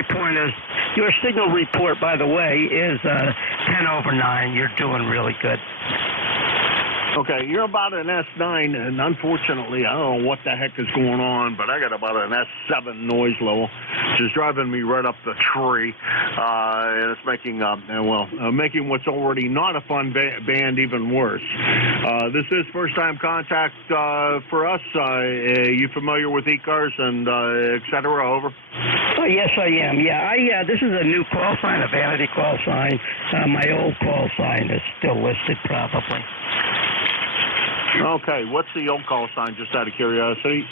report, by the way, is 10/9. You're doing really good. Okay, you're about an S9, and unfortunately, I don't know what the heck is going on, but I got about an S7 noise level, which is driving me right up the tree, and it's making making what's already not a fun band even worse. This is first-time contact for us. You familiar with ECARS and et cetera? Over. Oh, yes, I am. Yeah, this is a new call sign, a vanity call sign. My old call sign is still listed, probably. Okay, what's the old call sign, just out of curiosity?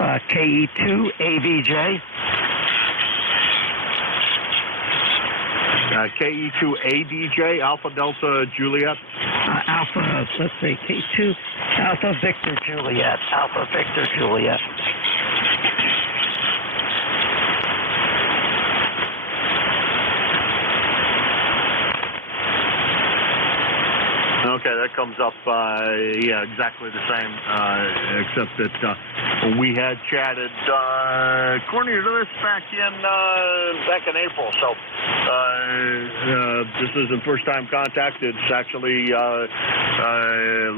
KE2AVJ. KE2ADJ, Alpha Delta Juliet. Alpha, let's see, K2, Alpha Victor Juliet. Alpha Victor Juliet. Okay, that comes up, exactly the same, except that we had chatted, according to this, back in April. So this isn't first-time contact. It's actually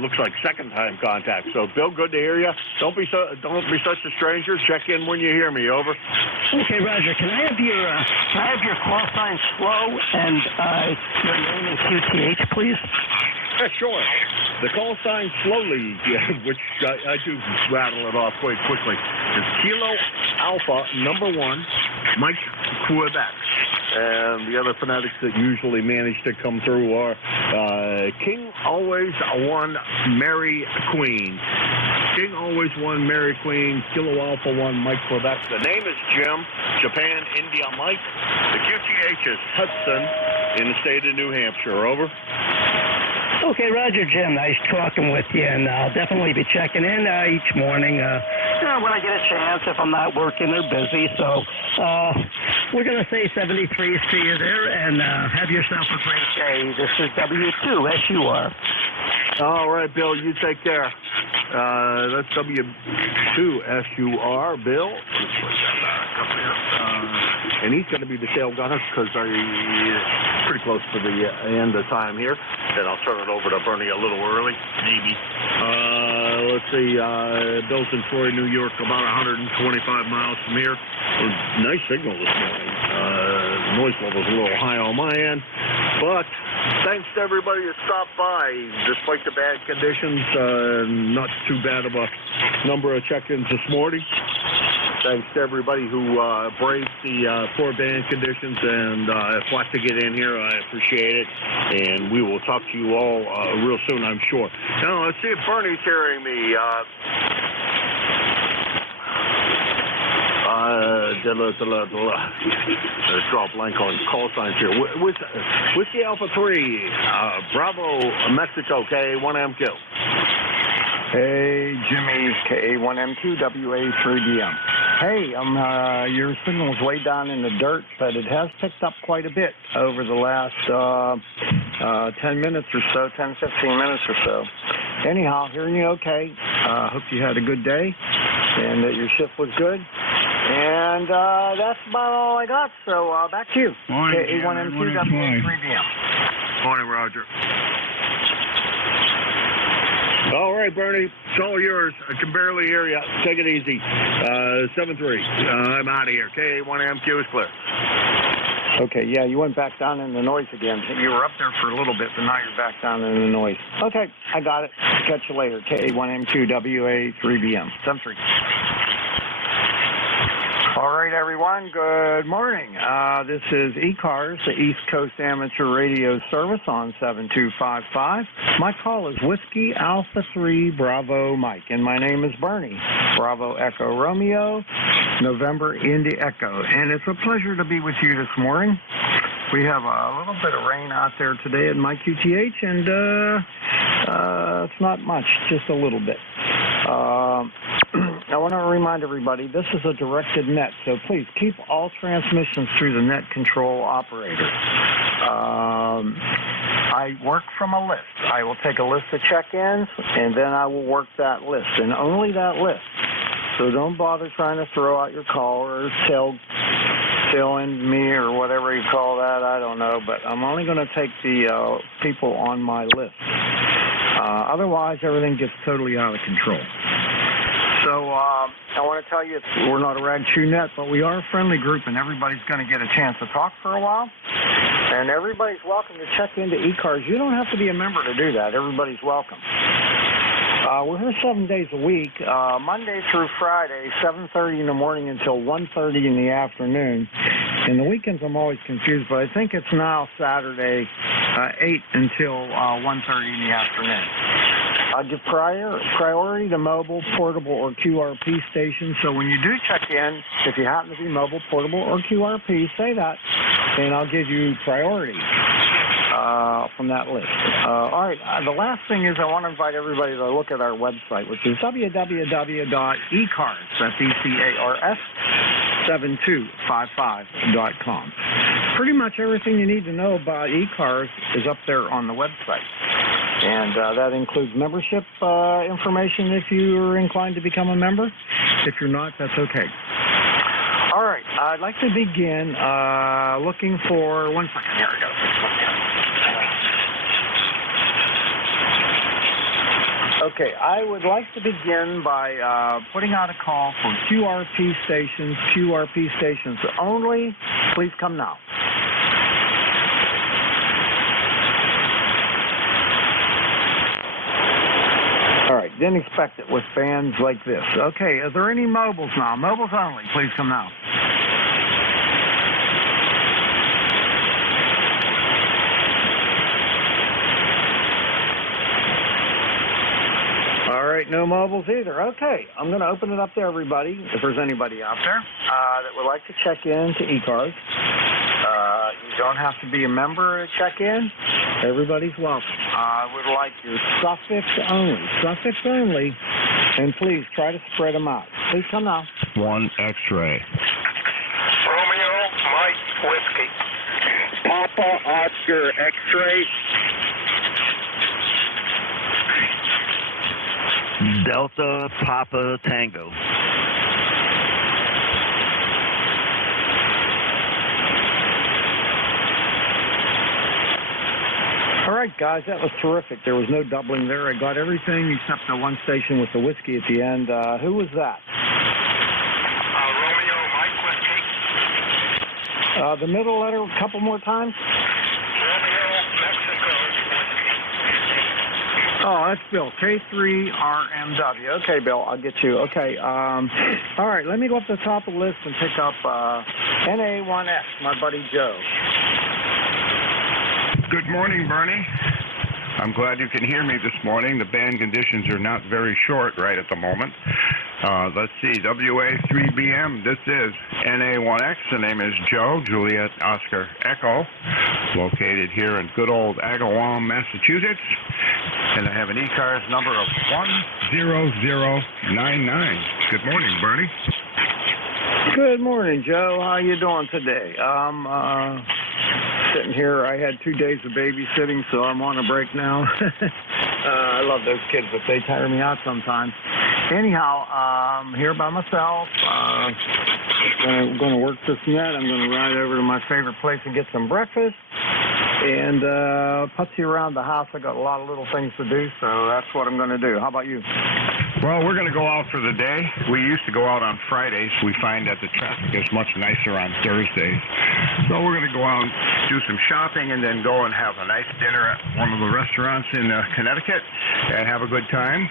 looks like second-time contact. So, Bill, good to hear you. Don't be such a stranger. Check in when you hear me. Over. Okay, Roger. Can I have your call sign slow and your name and QTH, please? Yeah, sure. The call sign slowly, which I do rattle it off quite quickly, is Kilo Alpha 1, Mike Quebec. And the other phonetics that usually manage to come through are King Always 1, Mary Queen. King Always 1, Mary Queen, Kilo Alpha 1, Mike Quebec. The name is Jim, Japan, India, Mike. The QTH is Hudson in the state of New Hampshire. Over. Okay, Roger, Jim. Nice talking with you, and I'll definitely be checking in each morning when I get a chance. If I'm not working or busy, so We're going to say 73s to you there, and have yourself a great day. This is W2SUR. All right, Bill, you take care. That's W2SUR, Bill. And he's going to be the tail gunner because I'm pretty close to the end of time here. Then I'll turn it over to Bernie a little early, maybe. Let's see, Bill's in Troy, New York, about 125 miles from here. Nice signal this morning. The noise level's a little high on my end. But thanks to everybody that stopped by. Despite the bad conditions, not too bad of a number of check-ins this morning. Thanks to everybody who braved the poor band conditions and fought to get in here. I appreciate it. And we will talk to you all real soon, I'm sure. Now, let's see if Bernie's hearing me. Let's draw a blank on call signs here. Whiskey Alpha 3, Bravo, Mexico, KA1MQ. Hey, Jimmy, KA1M2, WA3DM. Hey, your signal's way down in the dirt, but it has picked up quite a bit over the last 10 minutes or so, 10, 15 minutes or so. Anyhow, hearing you okay. Hope you had a good day and that your shift was good. And that's about all I got, so back to you. Morning, KA1M2, WA3DM. Morning, Roger. All right, Bernie, it's all yours. I can barely hear you. Take it easy. 7-3. I'm out of here. KA1MQ is clear. Okay, yeah, you went back down in the noise again. You were up there for a little bit, but now you're back down in the noise. Okay, I got it. Catch you later. KA1M2, WA3BM. 7-3. All right, everyone, good morning. This is ECARS, the East Coast Amateur Radio Service on 7255. My call is Whiskey Alpha 3 Bravo Mike, and my name is Bernie. Bravo Echo Romeo, November Indy Echo. And it's a pleasure to be with you this morning. We have a little bit of rain out there today at my QTH, and it's not much, just a little bit. I want to remind everybody, this is a directed net, so please keep all transmissions through the net control operator. I work from a list. I will take a list of check-ins, and then I will work that list, and only that list. So don't bother trying to throw out your call or tail end me or whatever you call that. I don't know, but I'm only going to take the people on my list. Otherwise, everything gets totally out of control. So I want to tell you, we're not a rag chew net, but we are a friendly group, and everybody's going to get a chance to talk for a while. And everybody's welcome to check into ECARS. You don't have to be a member to do that. Everybody's welcome. We're here 7 days a week, Monday through Friday, 7:30 in the morning until 1:30 in the afternoon. In the weekends, I'm always confused, but I think it's now Saturday, 8 until 1:30 in the afternoon. I give priority to mobile, portable, or QRP stations. So when you do check in, if you happen to be mobile, portable, or QRP, say that, and I'll give you priority from that list. All right. The last thing is I want to invite everybody to look at our website, which is www.ecars, that's ECARS, 7255.com. Pretty much everything you need to know about ECARS is up there on the website. And that includes membership information if you're inclined to become a member. If you're not, that's okay. All right. I'd like to begin looking for 1 second. Here we go. Okay, I would like to begin by putting out a call for QRP stations only. Please come now. All right, didn't expect it with bands like this. Okay, are there any mobiles now? Mobiles only, please come now. All right, no mobiles either. Okay, I'm going to open it up to everybody, if there's anybody out there that would like to check in to ECARS. You don't have to be a member to check in. Everybody's welcome. I would like your suffix only, and please try to spread them out. Please come now. 1 X-ray. Romeo, Oscar X-ray. Delta Papa Tango. All right, guys, that was terrific. There was no doubling there. I got everything except the one station with the whiskey at the end. Who was that? Romeo Mike Whiskey. The middle letter a couple more times? Romeo Mexico Whiskey. Oh, that's Bill. K3RMW. Okay, Bill, I'll get you. Okay. All right, let me go up to the top of the list and pick up NA1X, my buddy Joe. Good morning, Bernie. I'm glad you can hear me this morning. The band conditions are not very short right at the moment. Let's see, WA3BM, this is NA1X. The name is Joe, Juliet Oscar Echo, located here in good old Agawam, Massachusetts. And I have an ECARS number of 10099. Good morning, Bernie. Good morning, Joe. How you doing today? Sitting here. I had 2 days of babysitting, so I'm on a break now. I love those kids, but they tire me out sometimes. Anyhow, I'm here by myself. I'm going to work this net. I'm going to ride over to my favorite place and get some breakfast. And putsy around the house. I got a lot of little things to do, so that's what I'm going to do. How about you? Well, we're going to go out for the day. We used to go out on Fridays. We find that the traffic is much nicer on Thursdays. So we're going to go out and do some shopping and then go and have a nice dinner at one of the restaurants in Connecticut and have a good time.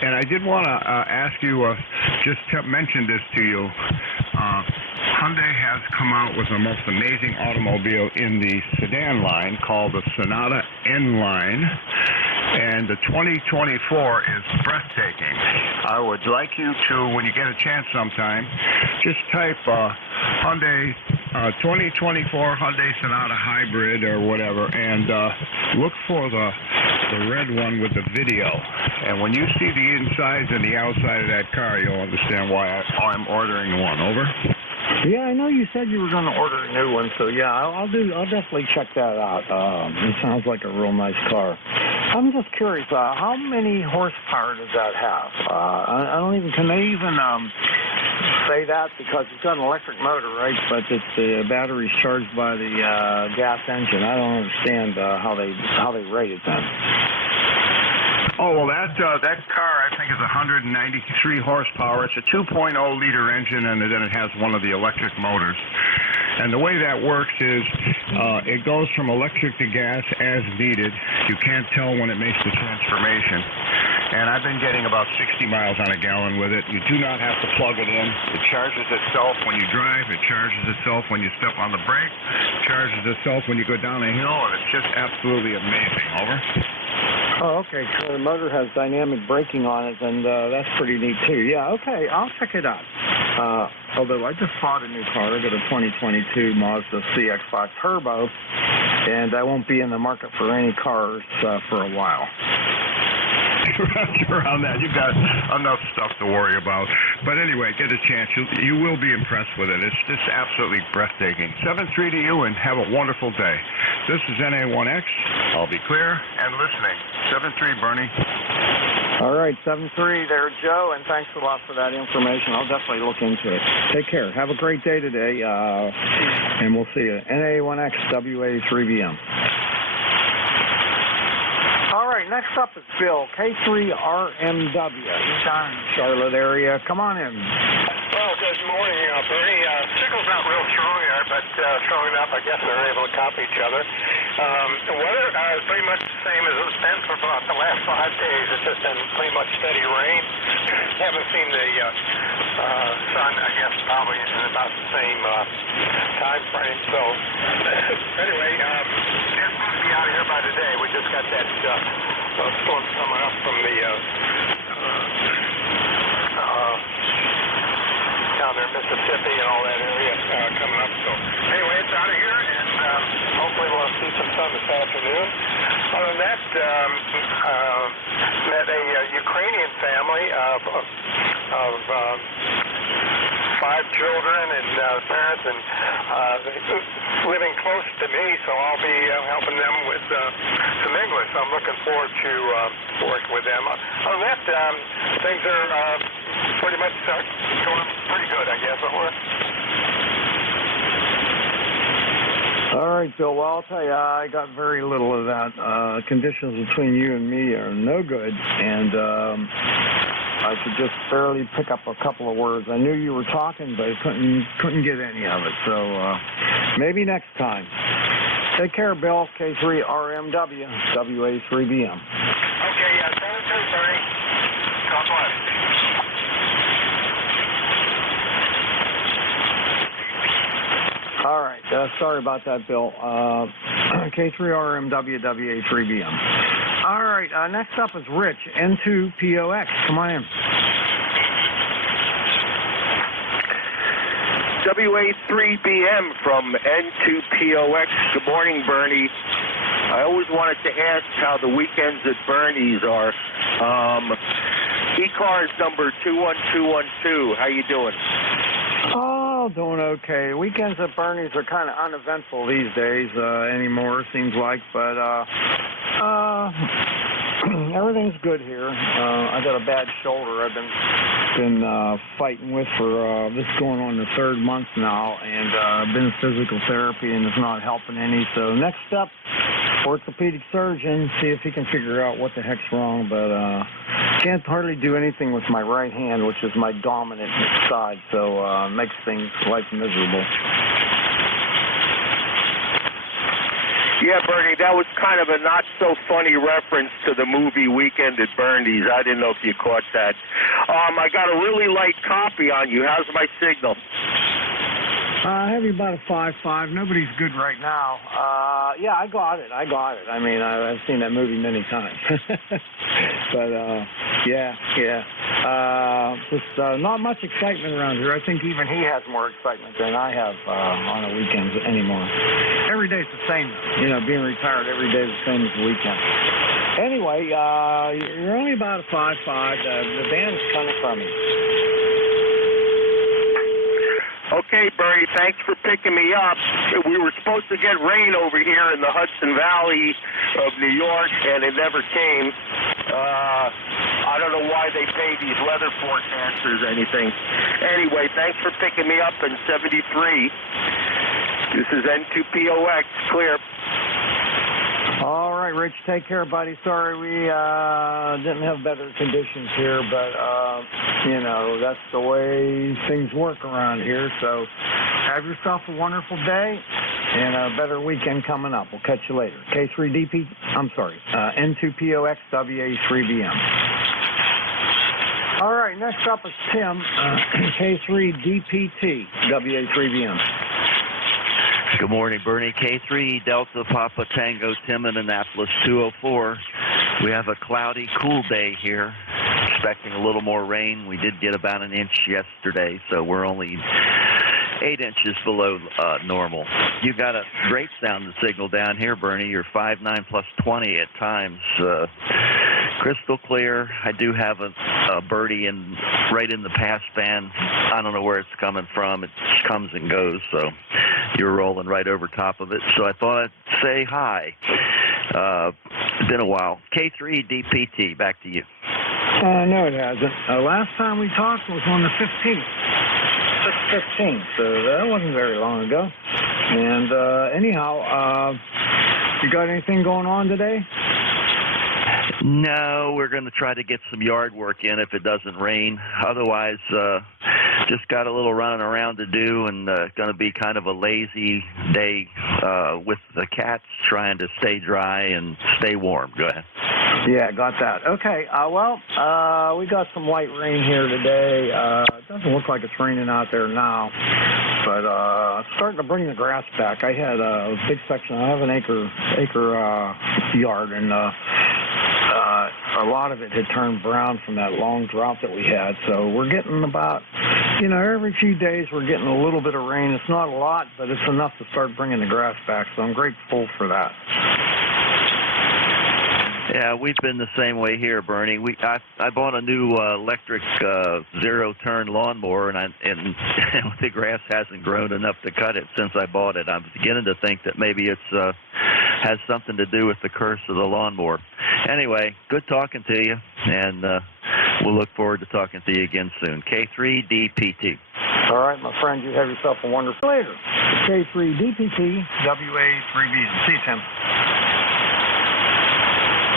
And I did want to ask you, just mention this to you. Hyundai has come out with the most amazing automobile in the sedan line called the Sonata N line. And the 2024 is breathtaking. I would like you to, when you get a chance sometime, just type Hyundai 2024 Hyundai Sonata Hybrid or whatever, and look for the red one with the video. And when you see the insides and the outside of that car, you'll understand why I'm ordering one. Over. Yeah, I know you said you were going to order a new one, so yeah, I'll definitely check that out. It sounds like a real nice car. I'm just curious, how many horsepower does that have? I don't even, can they even say that, because it's got an electric motor, right? But the battery's charged by the gas engine. I don't understand how they rate it then. Oh, well, that car, I think, is 193 horsepower. It's a 2.0-liter engine, and then it has one of the electric motors. And the way that works is it goes from electric to gas as needed. You can't tell when it makes the transformation. And I've been getting about 60 miles on a gallon with it. You do not have to plug it in. It charges itself when you drive. It charges itself when you step on the brake. It charges itself when you go down a hill, and it's just absolutely amazing. Over. Oh, okay. So the motor has dynamic braking on it, and that's pretty neat, too. Yeah, okay. I'll check it out. Although I just bought a new car. I got a 2022 Mazda CX-5 Turbo, and I won't be in the market for any cars for a while. Around that, you've got enough stuff to worry about. But anyway, get a chance. You will be impressed with it. It's just absolutely breathtaking. 7-3 to you, and have a wonderful day. This is NA1X. I'll be clear and listening. 7-3, Bernie. All right, 7-3 there, Joe, and thanks a lot for that information. I'll definitely look into it. Take care. Have a great day today, and we'll see you. NA1X, WA3BM. All right, next up is Bill, K3RMW. He's down in the Charlotte area. Come on in. Well, good morning, Bernie. Signal's not real strong here, but strong enough, I guess they're able to copy each other. The weather is pretty much the same as it's been for about the last 5 days. It's just been pretty much steady rain. Haven't seen the sun, I guess, probably in about the same time frame. So, anyway, it's supposed to be out of here by today. We just got that storm coming up from the down there in Mississippi and all that area coming up. So anyway, it's out of here, and hopefully we'll see some sun this afternoon. Other than that, met a Ukrainian family of 5 children and parents parents, and they're living close to me, so I'll be helping them with some English. I'm looking forward to working with them. Other than that, things are pretty much going pretty good, I guess. All right, Bill. Well, I'll tell you, I got very little of that. Conditions between you and me are no good, and I could just barely pick up a couple of words. I knew you were talking, but I couldn't get any of it. So maybe next time. Take care, Bill. K3RMW, WA3BM. Okay, send it to Bernie. God bless. All right. Sorry about that, Bill. K3RMW, WA3BM. All right. Next up is Rich, N2POX. Come on in. WA3BM from N2POX. Good morning, Bernie. I always wanted to ask how the weekends at Bernie's are. ECARS number 21212. How you doing? Oh, doing okay. Weekends at Bernie's are kind of uneventful these days anymore, seems like, but everything's good here. I got a bad shoulder I've been fighting with for this going on the third month now, and I've been in physical therapy and it's not helping any. So next step, orthopedic surgeon, see if he can figure out what the heck's wrong, but can't hardly do anything with my right hand, which is my dominant side, so makes things life miserable. Yeah, Bernie, that was kind of a not-so-funny reference to the movie Weekend at Bernie's. I didn't know if you caught that. I got a really light copy on you. How's my signal? I have you about a 5.5. Nobody's good right now. Yeah, I got it. I mean, I've seen that movie many times. But, yeah. Just not much excitement around here. I think even he has more excitement than I have on the weekends anymore. Every day's the same, you know, being retired, every day's the same as the weekend. Anyway, you're only about a 5.5. The band's coming from me. Okay, Bernie, thanks for picking me up. We were supposed to get rain over here in the Hudson Valley of New York, and it never came. I don't know why they pay these weather forecasters anything. Anyway, thanks for picking me up in 73. This is N2POX, clear. All right, Rich, take care, buddy. Sorry we didn't have better conditions here, but, you know, that's the way things work around here. So have yourself a wonderful day and a better weekend coming up. We'll catch you later. N2POX, WA3BM. All right, next up is Tim, K3DPT, WA3BM. Good morning, Bernie. K3 Delta Papa Tango, Tim in Annapolis 204. We have a cloudy, cool day here. Expecting a little more rain. We did get about an inch yesterday, so we're only 8 inches below normal. You got a great sound signal down here, Bernie. You're 5.9 plus 20 at times. Crystal clear. I do have a birdie right in the pass band. I don't know where it's coming from. It just comes and goes, so you're rolling right over top of it. So I thought I'd say hi. It's been a while. K3 DPT, back to you. No, it hasn't. Last time we talked was on the 15th. 15th, so that wasn't very long ago. And anyhow, you got anything going on today? No, we're going to try to get some yard work in if it doesn't rain. Otherwise, just got a little running around to do, and going to be kind of a lazy day with the cats trying to stay dry and stay warm. Go ahead. Yeah, got that. Okay, well, we got some light rain here today. It doesn't look like it's raining out there now, but it's starting to bring the grass back. I had a big section. I have an acre yard, and a lot of it had turned brown from that long drought that we had. So we're getting about, you know, every few days we're getting a little bit of rain. It's not a lot, but it's enough to start bringing the grass back. So I'm grateful for that. Yeah, we've been the same way here, Bernie. I bought a new electric zero-turn lawnmower, and the grass hasn't grown enough to cut it since I bought it. I'm beginning to think that maybe it's has something to do with the curse of the lawnmower. Anyway, good talking to you, and we'll look forward to talking to you again soon. K3DPT. All right, my friend, you have yourself a wonderful later. K3DPT, WA3BM. See you, Tim.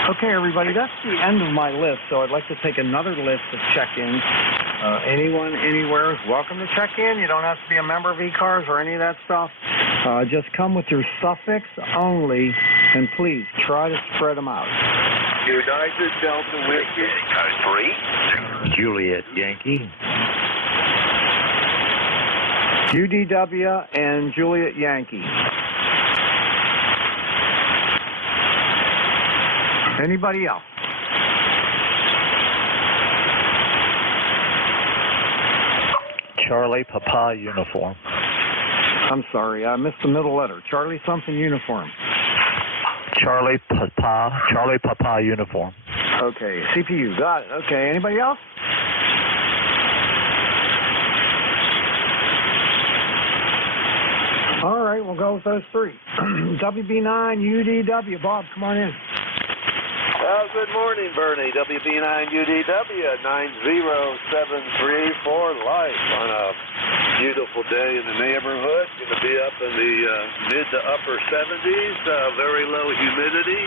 Okay, everybody, that's the end of my list, so I'd like to take another list of check-ins. Anyone, anywhere is welcome to check in. You don't have to be a member of ECARS or any of that stuff. Just come with your suffix only, and please try to spread them out. United Delta Whiskey. Code 3. Juliet Yankee. UDW and Juliet Yankee. Anybody else? Charlie Papa Uniform. I'm sorry, I missed the middle letter. Charlie something uniform. Charlie Papa Uniform. Okay, CPU, got it. Okay, anybody else? All right, we'll go with those three. WB9, UDW. Bob, come on in. Good morning, Bernie. WB9UDW 90734 for life on a beautiful day in the neighborhood. Going to be up in the mid to upper 70s, very low humidity.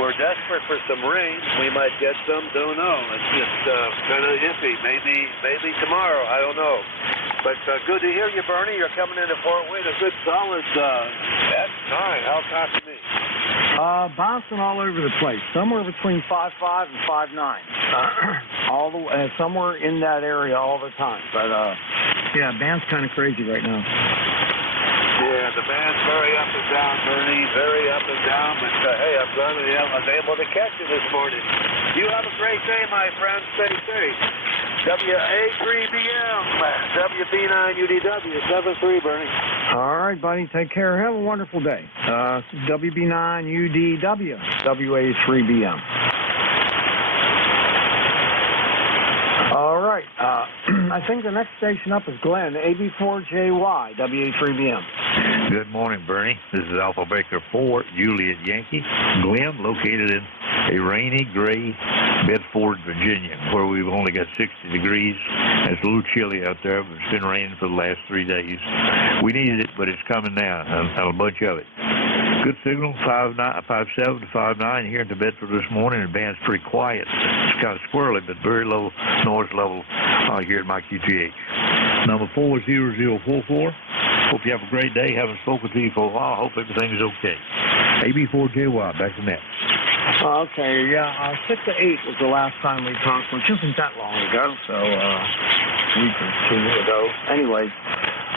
We're desperate for some rain. We might get some, don't know. It's just kind of iffy. Maybe tomorrow. I don't know. But good to hear you, Bernie. You're coming into Fort Wayne. A good solid X9. How copy me? Bouncing all over the place. Somewhere between 5.5 and 5.9. All the way, somewhere in that area all the time. But yeah, band's kind of crazy right now. Yeah, the band's very up and down, Bernie. Very up and down. But hey, I'm glad I was able to catch you this morning. You have a great day, my friend. Stay safe. WA3BM, WB9UDW, 73, Bernie. All right, buddy. Take care. Have a wonderful day. WB9UDW, WA3BM. All right. I think the next station up is Glenn, AB4JY, WA3BM. Good morning, Bernie. This is Alpha Baker 4, Juliet Yankee. Glenn, located in a rainy, gray Bedford, Virginia, where we've only got 60 degrees. It's a little chilly out there, but it's been raining for the last 3 days. We needed it, but it's coming now, and a bunch of it. Good signal, 5.7 to 5.9 here in the Bedford this morning. The band's pretty quiet. It's kind of squirrely, but very low noise level here at my QTH. Number 40044. Hope you have a great day. Haven't spoken to you for a while. Hope everything's okay. AB4JY, back to net. Okay, yeah, 6 to 8 was the last time we talked, which isn't that long ago, so a week or two ago. Anyway,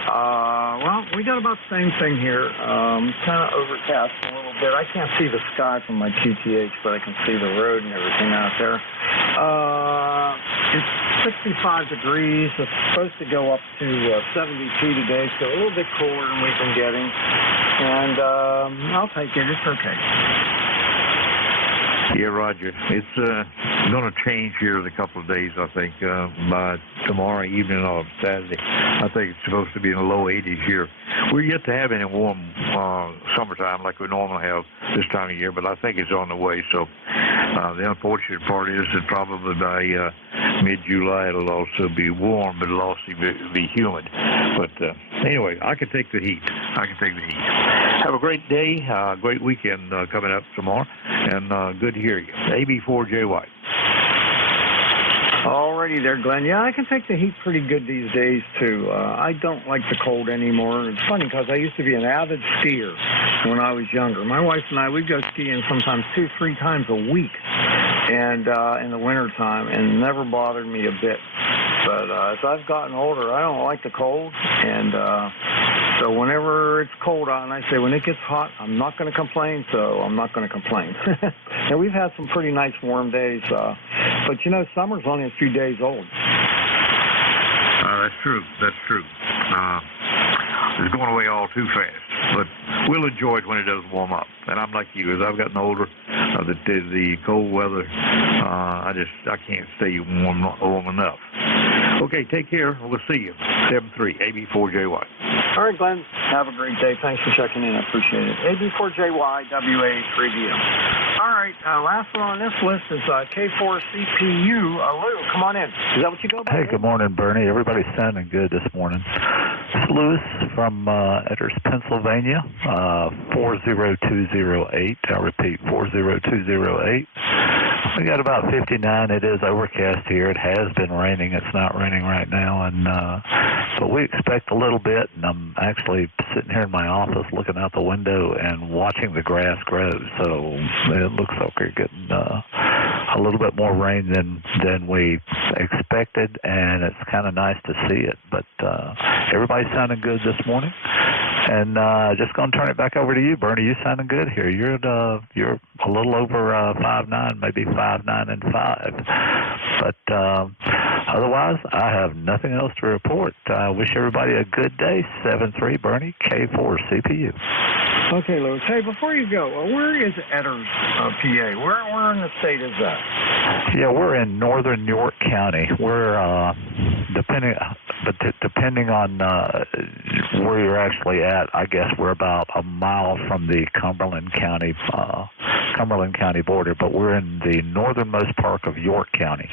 well, we got about the same thing here. Kind of overcast a little bit. I can't see the sky from my QTH, but I can see the road and everything out there. It's 65 degrees. It's supposed to go up to 72 today, so a little bit cooler than we've been getting. And I'll take it. It's okay. Yeah, Roger. It's going to change here in a couple of days, I think, by tomorrow evening or Saturday. I think it's supposed to be in the low 80s here. We're yet to have any warm summertime like we normally have this time of year, but I think it's on the way. So the unfortunate part is that probably by mid-July it'll also be warm, but it'll also be humid. But anyway, I can take the heat. Have a great day, great weekend coming up tomorrow, and good to hear you. AB4JY. Alrighty there, Glenn. Yeah, I can take the heat pretty good these days, too. I don't like the cold anymore. It's funny because I used to be an avid skier when I was younger. My wife and I, we'd go skiing sometimes 2-3 times a week and in the wintertime, and it never bothered me a bit. But as I've gotten older, I don't like the cold, and so whenever it's cold out, and I say when it gets hot, I'm not going to complain, so I'm not going to complain. And we've had some pretty nice warm days, but you know, summer's only a few days old. That's true. It's going away all too fast, but we'll enjoy it when it does warm up. And I'm like you, as I've gotten older, the cold weather. I can't stay warm enough. Okay, take care. We'll see you. 73 AB4JY. All right, Glenn. Have a great day. Thanks for checking in. I appreciate it. AB4JY, WA3DM. All right, last one on this list is K4CPU. Lou, come on in. Is that what you go by? Hey, good morning, Bernie. Everybody's sounding good this morning. It's Lewis from Etters, Pennsylvania, 40208. I'll repeat, 40208. We got about 59. It is overcast here. It has been raining. It's not raining right now, and but we expect a little bit. And I'm actually sitting here in my office looking out the window and watching the grass grow. So it looks like we're getting a little bit more rain than we expected, and it's kind of nice to see it. But everybody's sounding good this morning. And just going to turn it back over to you, Bernie. You sounding good here. You're a little over 5'9", maybe 5'9" and 5. But otherwise, I have nothing else to report. I wish everybody a good day. 7-3 Bernie, K4 CPU. Okay, Lewis. Hey, before you go, where is Etters, PA? Where in the state is that? Yeah, we're in northern York County. We're depending on where you're actually at, I guess we're about a mile from the Cumberland County border, but we're in the northernmost part of York County.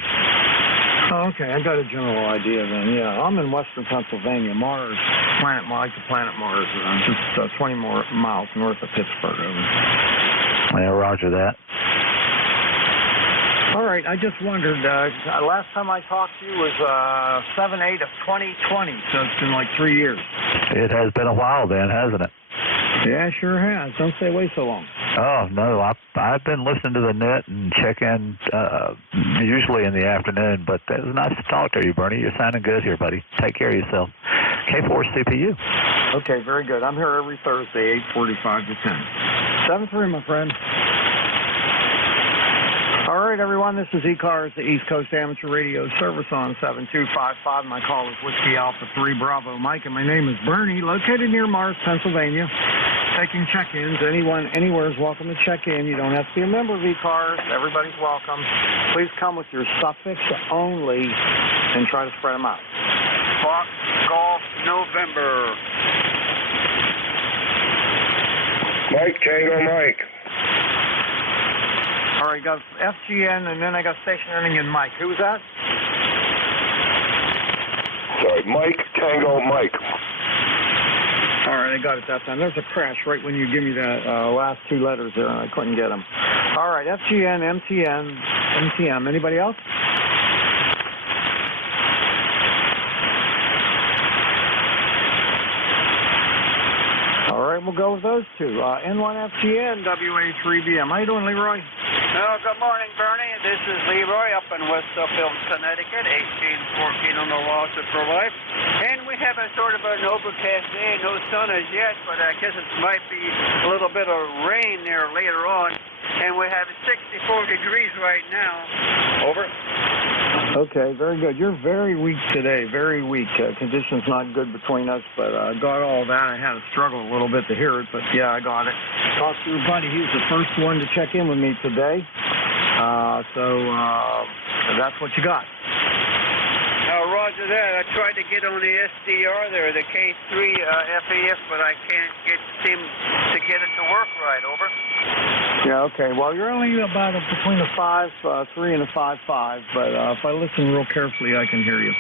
Oh, okay. I got a general idea then. Yeah, I'm in western Pennsylvania, Mars, planet Mars, just 20 more miles north of Pittsburgh. Yeah, roger that. All right, I just wondered, last time I talked to you was 7/8 of 2020, so it's been like 3 years. It has been a while then, hasn't it? Yeah, sure has. Don't stay away so long. Oh, no, I've been listening to the net and checking usually in the afternoon, but it was nice to talk to you, Bernie. You're sounding good here, buddy. Take care of yourself. K4 CPU. Okay, very good. I'm here every Thursday, 8:45 to 10. 7-3, my friend. All right, everyone, this is ECARS, the East Coast Amateur Radio Service on 7255. My call is Whiskey Alpha 3 Bravo Mike, and my name is Bernie, located near Mars, Pennsylvania. Taking check-ins. Anyone, anywhere is welcome to check in. You don't have to be a member of ECARS. Everybody's welcome. Please come with your suffix only and try to spread them out. Fox Golf November. Mike, Tango Mike. All right, got FGN, and then I got station ending in Mike. Who's that? Sorry, Mike, Tango Mike. All right, I got it that time. There's a crash right when you give me the last two letters there, and I couldn't get them. All right, FGN, MTM. Anybody else? All right, we'll go with those two. N1FGN, WA3BM. How you doing, Leroy? Good morning, Bernie. This is Leroy up in West Suffield, Connecticut, 1814 on the Lost for Life. And we have a sort of an overcast day, no sun as yet, but I guess it might be a little bit of rain there later on. And we have 64 degrees right now. Over. Okay, very good. You're very weak today, very weak. Conditions not good between us, but I got all that. I had to struggle a little bit to hear it, but yeah, I got it. Talked to your buddy. He was the first one to check in with me today. So that's what you got. Roger that. I tried to get on the SDR there, the K3 FEF, but I can't seem to get it to work right. Over. Yeah, okay. Well, you're only about between a 5.3 and a 5.5, but if I listen real carefully, I can hear you.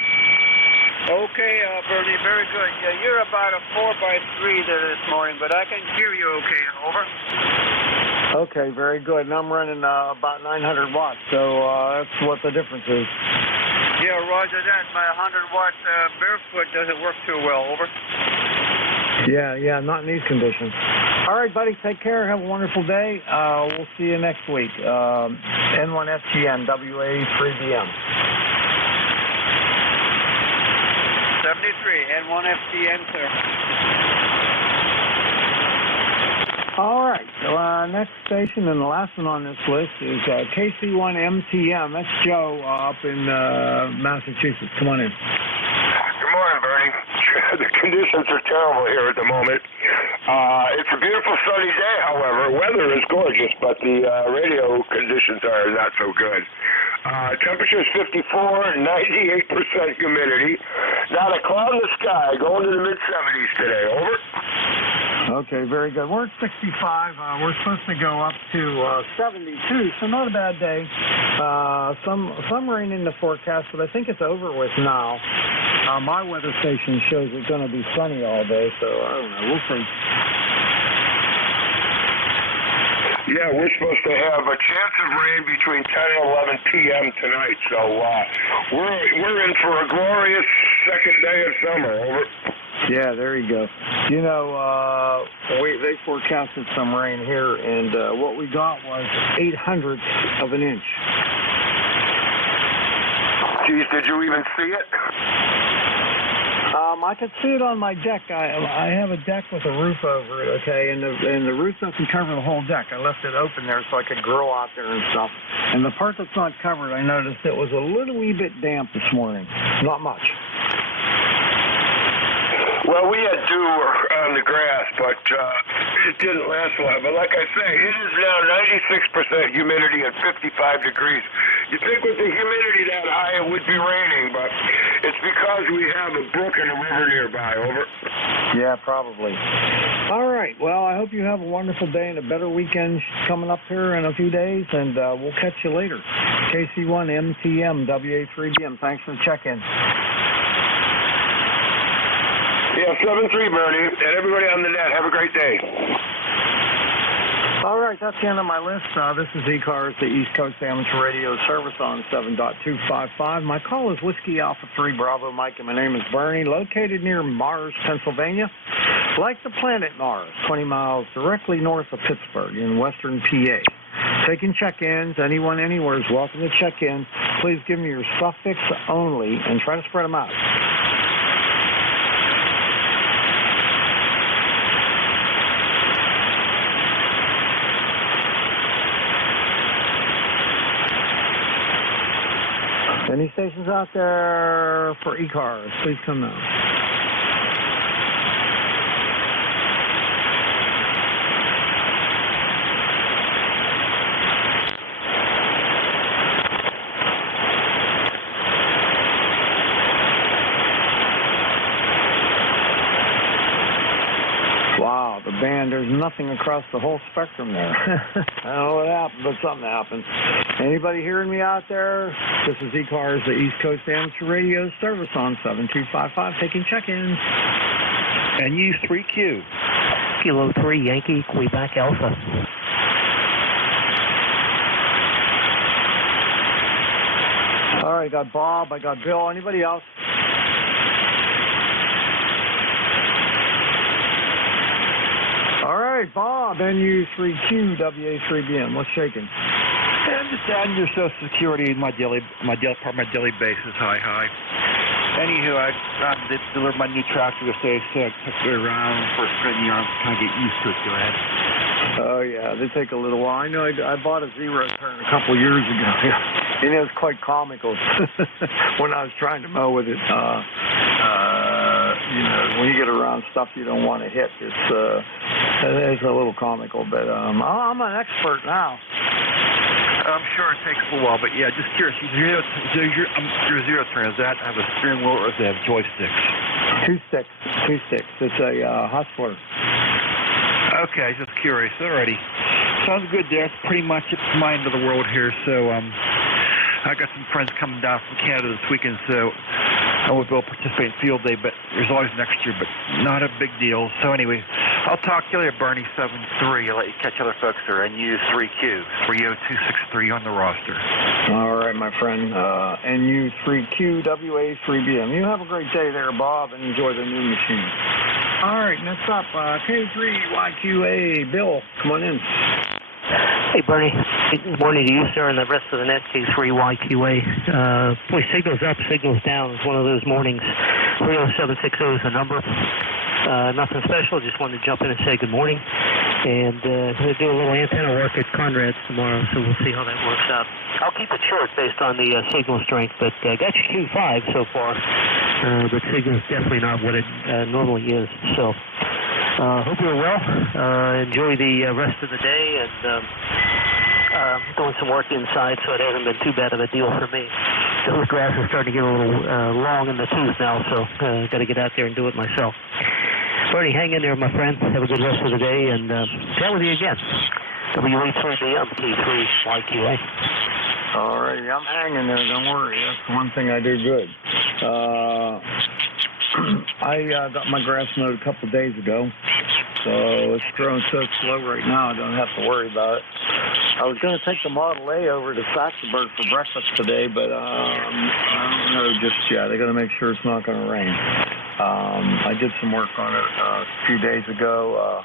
Okay, Bernie, very good. Yeah, you're about a 4x3 there this morning, but I can hear you okay. Over. Okay, very good. And I'm running about 900 watts, so that's what the difference is. Yeah, roger that. My 100-watt barefoot doesn't work too well. Over. Yeah, not in these conditions. All right, buddy, take care. Have a wonderful day. We'll see you next week. N1FGN, WA3BM. 73, N1FGN, sir. All right, so next station and the last one on this list is KC1MTM. That's Joe up in Massachusetts. Come on in. Good Good morning, Bernie. The conditions are terrible here at the moment. It's a beautiful sunny day, however. Weather is gorgeous, but the radio conditions are not so good. Temperature is 54, 98% humidity. Not a cloud in the sky, going to the mid-70s today. Over. Okay, very good. We're at 65. We're supposed to go up to 72, so not a bad day. Some rain in the forecast, but I think it's over with now. My weather station shows it's going to be sunny all day, so I don't know. We'll see. Yeah, we're supposed to have a chance of rain between 10 and 11 p.m. tonight, so we're in for a glorious second day of summer. Over. Yeah, there you go. You know, they forecasted some rain here, and what we got was 0.08 of an inch. Geez, did you even see it? I could see it on my deck. I have a deck with a roof over it, okay, and the roof doesn't cover the whole deck. I left it open there so I could grow out there and stuff. And the part that's not covered, I noticed it was a little wee bit damp this morning. Not much. Well, we had dew on the grass, but it didn't last long. But like I say, it is now 96% humidity and 55 degrees. You think with the humidity that high it would be raining, but it's because we have a brook and a river nearby. Over. Yeah, probably. All right. Well, I hope you have a wonderful day and a better weekend coming up here in a few days, and we'll catch you later. KC1MTM, WA3BM. Thanks for the check-in. Yeah, 7-3, Bernie, and everybody on the net. Have a great day. All right, that's the end of my list. This is ECARS, the East Coast Amateur Radio Service on 7.255. My call is Whiskey Alpha 3 Bravo Mike, and my name is Bernie, located near Mars, Pennsylvania. Like the planet Mars, 20 miles directly north of Pittsburgh in western PA. Taking check-ins. Anyone, anywhere is welcome to check in. Please give me your suffix only and try to spread them out. Any stations out there for ECARS, please come now. Wow, the band, there's nothing across the whole spectrum there. I don't know what happened, but something happened. Anybody hearing me out there? This is ECARS, the East Coast Amateur Radio Service on 7255, taking check-ins. And use 3Q. Kilo 3, Yankee, Quebec Alpha. All right, I got Bob, I got Bill. Anybody else? All right, Bob, NU3Q, WA3BM. What's shaking? Yeah, I'm just adding your Social Security in my daily basis. Hi. Anywho, I delivered my new tractor yesterday, so I took it around for a spin. I'm trying to get used to it. Go ahead. Oh, yeah, they take a little while. I know I bought a zero turn a couple years ago, and it was quite comical when I was trying to mow with it. You know, when you get around stuff you don't want to hit, it's a little comical, but I'm an expert now. I'm sure it takes a while, but yeah, just curious. Your zero turn, does that have a steering wheel or does it have joysticks? Two sticks. It's a hustler. Okay, just curious. Alrighty. Sounds good there. It's pretty much my end of the world here, so I got some friends coming down from Canada this weekend, so I won't be able to participate in field day, but there's always next year, but not a big deal. So anyway, I'll talk to you later, Bernie 7-3. I'll let you catch other folks there. NU3Q, 30263 on the roster. All right, my friend. NU3Q, WA3BM. You have a great day there, Bob, and enjoy the new machine. All right, next up, K3YQA. Bill, come on in. Hey, Bernie. Good morning to you, sir, and the rest of the net, K3YQA. Boy, signals up, signals down. It's one of those mornings. 30760 is the number. Nothing special. Just wanted to jump in and say good morning. And I'm going to do a little antenna work at Conrad's tomorrow, so we'll see how that works out. I'll keep it short based on the signal strength, but I got you Q5 so far. But signal's definitely not what it normally is. So hope you're well. Enjoy the rest of the day, and doing some work inside, so it hasn't been too bad of a deal for me. The grass is starting to get a little long in the tooth now, so got to get out there and do it myself. Bernie, hang in there, my friend. Have a good rest of the day, and chat with you again. W83BM, K3YQA. All right, I'm hanging there. Don't worry. That's one thing I do good. I got my grass mowed a couple of days ago, so it's growing so slow right now I don't have to worry about it. I was going to take the Model A over to Saxonburg for breakfast today, but I don't know just yet. I got to make sure it's not going to rain. I did some work on it a few days ago.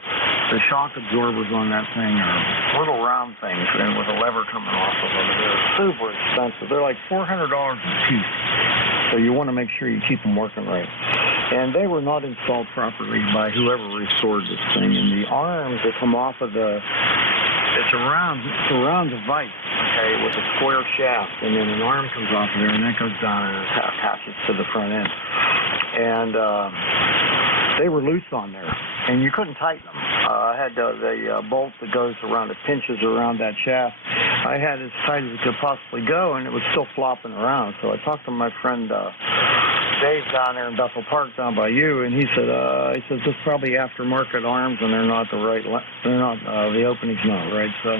The shock absorbers on that thing are little round things, and with a lever coming off of them, they're super expensive. They're like $400 a piece, so you want to make sure you keep them working right. And they were not installed properly by whoever restored this thing. And the arms that come off of it's a round device, okay, with a square shaft, and then an arm comes off of there, and that goes down and attaches to the front end. And they were loose on there, and you couldn't tighten them. I had the bolt that goes around, it pinches around that shaft. I had it as tight as it could possibly go, and it was still flopping around. So I talked to my friend Dave down there in Bethel Park down by you, and he said this is probably aftermarket arms, and they're not the right, the opening's not right. So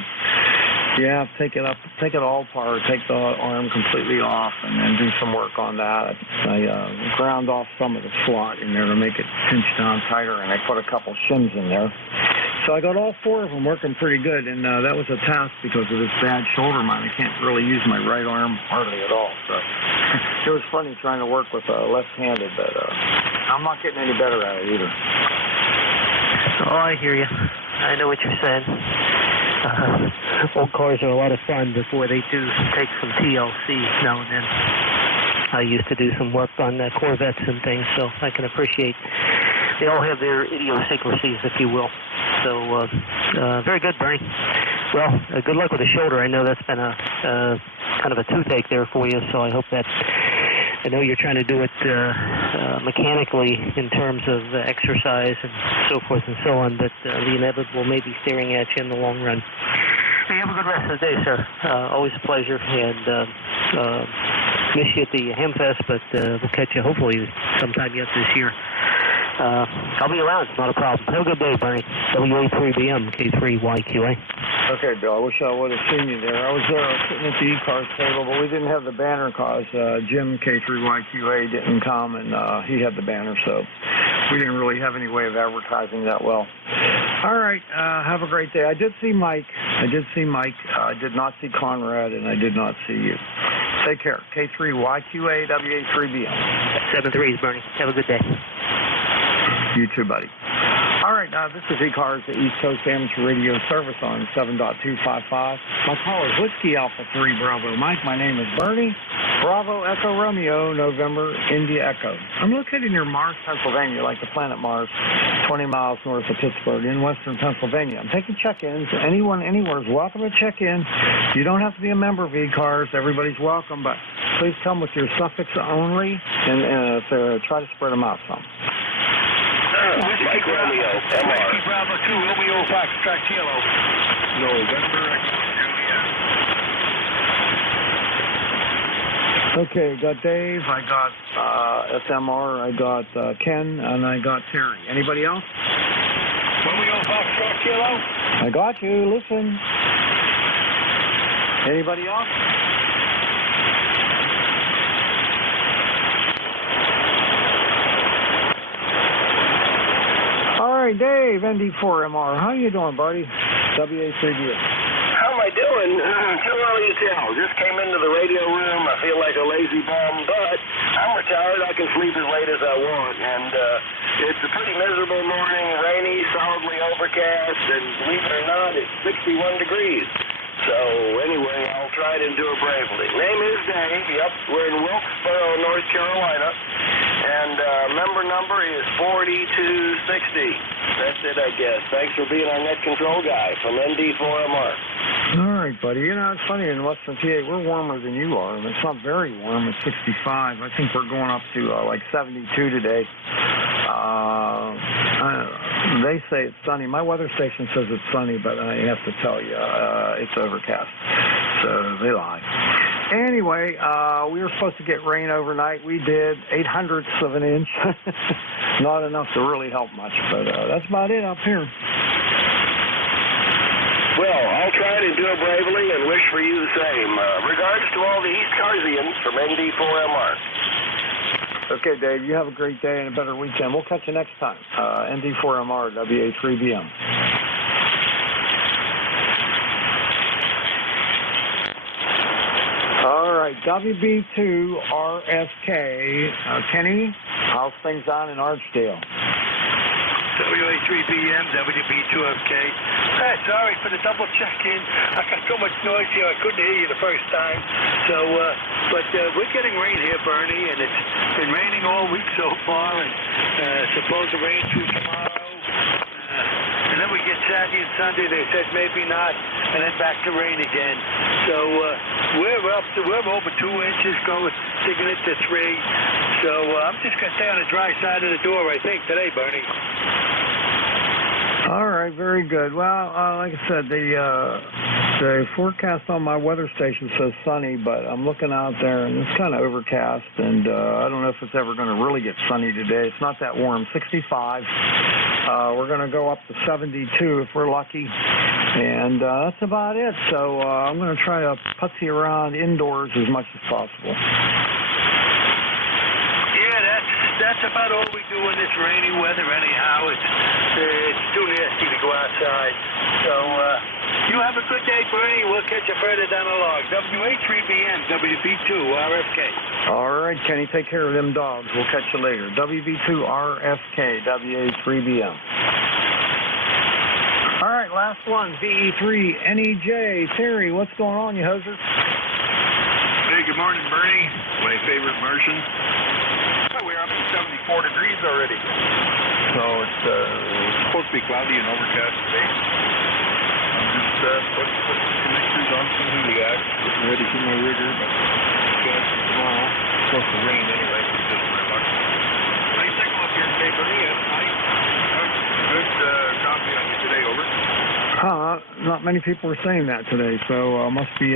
yeah, take it all apart, take the arm completely off, and then do some work on that. I ground off some of the slot in there to make it pinch down tighter, and I put a couple shims in there. So I got all four of them working pretty good, and that was a task because of this bad shoulder mine. I can't really use my right arm hardly at all. So it was funny trying to work with left-handed, but I'm not getting any better at it either. Oh, I hear you. I know what you're saying. Old cars are a lot of fun before they do take some TLC now and then. I used to do some work on Corvettes and things, so I can appreciate. They all have their idiosyncrasies, if you will. So, very good, Bernie. Well, good luck with the shoulder. I know that's been a kind of a toothache there for you, so I hope that. I know you're trying to do it mechanically in terms of exercise and so forth and so on, but the inevitable may be staring at you in the long run. Hey, have a good rest of the day, sir. Always a pleasure, and miss you at the Hamfest, but we'll catch you hopefully sometime yet this year. I'll be around. It's not a problem. Have a good day, Bernie. W83BM, K3YQA. Okay, Bill. I wish I would have seen you there. I was there sitting at the ECARS table, but we didn't have the banner because Jim, K3YQA, didn't come, and he had the banner, so we didn't really have any way of advertising that well. All right. Have a great day. I did see Mike. I did not see Conrad, and I did not see you. Take care. K3YQA, W83BM. 7-3s, Bernie. Have a good day. You too, buddy. All right, this is ECARS, the East Coast Amateur Radio Service on 7.255. My call is Whiskey Alpha 3 Bravo Mike. My name is Bernie. Bravo Echo Romeo, November India Echo. I'm located near Mars, Pennsylvania, like the planet Mars, 20 miles north of Pittsburgh in western Pennsylvania. I'm taking check-ins. Anyone anywhere is welcome to check in. You don't have to be a member of ECARS. Everybody's welcome, but please come with your suffix only and try to spread them out some. Mike Romeo, MR. Whiskey Bravo 2, Romeo Foxtrot Kilo. November Julia. Okay, got Dave, I got SMR, I got Ken, and I got Terry. Anybody else? Romeo Foxtrot Kilo. I got you, listen. Anybody else? All right, Dave, ND4MR. How you doing, buddy? WA3DA. How am I doing? Too early to tell. Just came into the radio room. I feel like a lazy bum, but I'm retired. I can sleep as late as I want. And it's a pretty miserable morning, rainy, solidly overcast, and believe it or not, it's 61 degrees. So anyway, I'll try to endure bravely. Name is Dave. Yep, we're in Wilkesboro, North Carolina. And member December number is 4260. That's it, I guess. Thanks for being our net control guy from ND4MR. All right, buddy. You know, it's funny, in Western PA, we're warmer than you are, and it's not very warm. It's 65. I think we're going up to like 72 today. They say it's sunny. My weather station says it's sunny, but I have to tell you, it's overcast. So they lie. Anyway, we were supposed to get rain overnight. We did 0.08 of an inch. Not enough to really help much, but that's about it up here. Well, I'll try to do it bravely and wish for you the same. Regards to all the ECARSians from ND4MR. Okay, Dave, you have a great day and a better weekend. We'll catch you next time. ND4MR, WA3BM. All right, WB2RSK. Kenny, how's things on in Archdale? WA3BM, WB2FK. Sorry for the double check-in. I got so much noise here I couldn't hear you the first time. So, but we're getting rain here, Bernie, and it's been raining all week so far, and supposed to rain through tomorrow. And then we get Saturday and Sunday. They said maybe not, and then back to rain again. So we're over 2 inches, taking it to 3. So I'm just gonna stay on the dry side of the door, I think, today, Bernie. All right, very good. Well, like I said, the forecast on my weather station says sunny, but I'm looking out there and it's kind of overcast, and I don't know if it's ever going to really get sunny today. It's not that warm. 65. We're going to go up to 72 if we're lucky, and that's about it. So I'm going to try to putsy around indoors as much as possible. That's about all we do in this rainy weather anyhow. It's too nasty to go outside. So you have a good day, Bernie. We'll catch you further down the log. WA3BM, WB2RFK. All right, Kenny, take care of them dogs. We'll catch you later. WB2RFK, WA3BM. All right, last one, VE3NEJ. Terry, what's going on, you hoser? Hey, good morning, Bernie. My favorite Martian. We're up to 74 degrees already. So it's supposed to be cloudy and overcast today. I'm just putting some connectors on some heliacs, getting ready for my rigger, but tomorrow it's supposed to rain anyway, so just my luck. Nice signal up here today, Bernie. Nice. Good copy on you today, over. Not many people are saying that today, so must be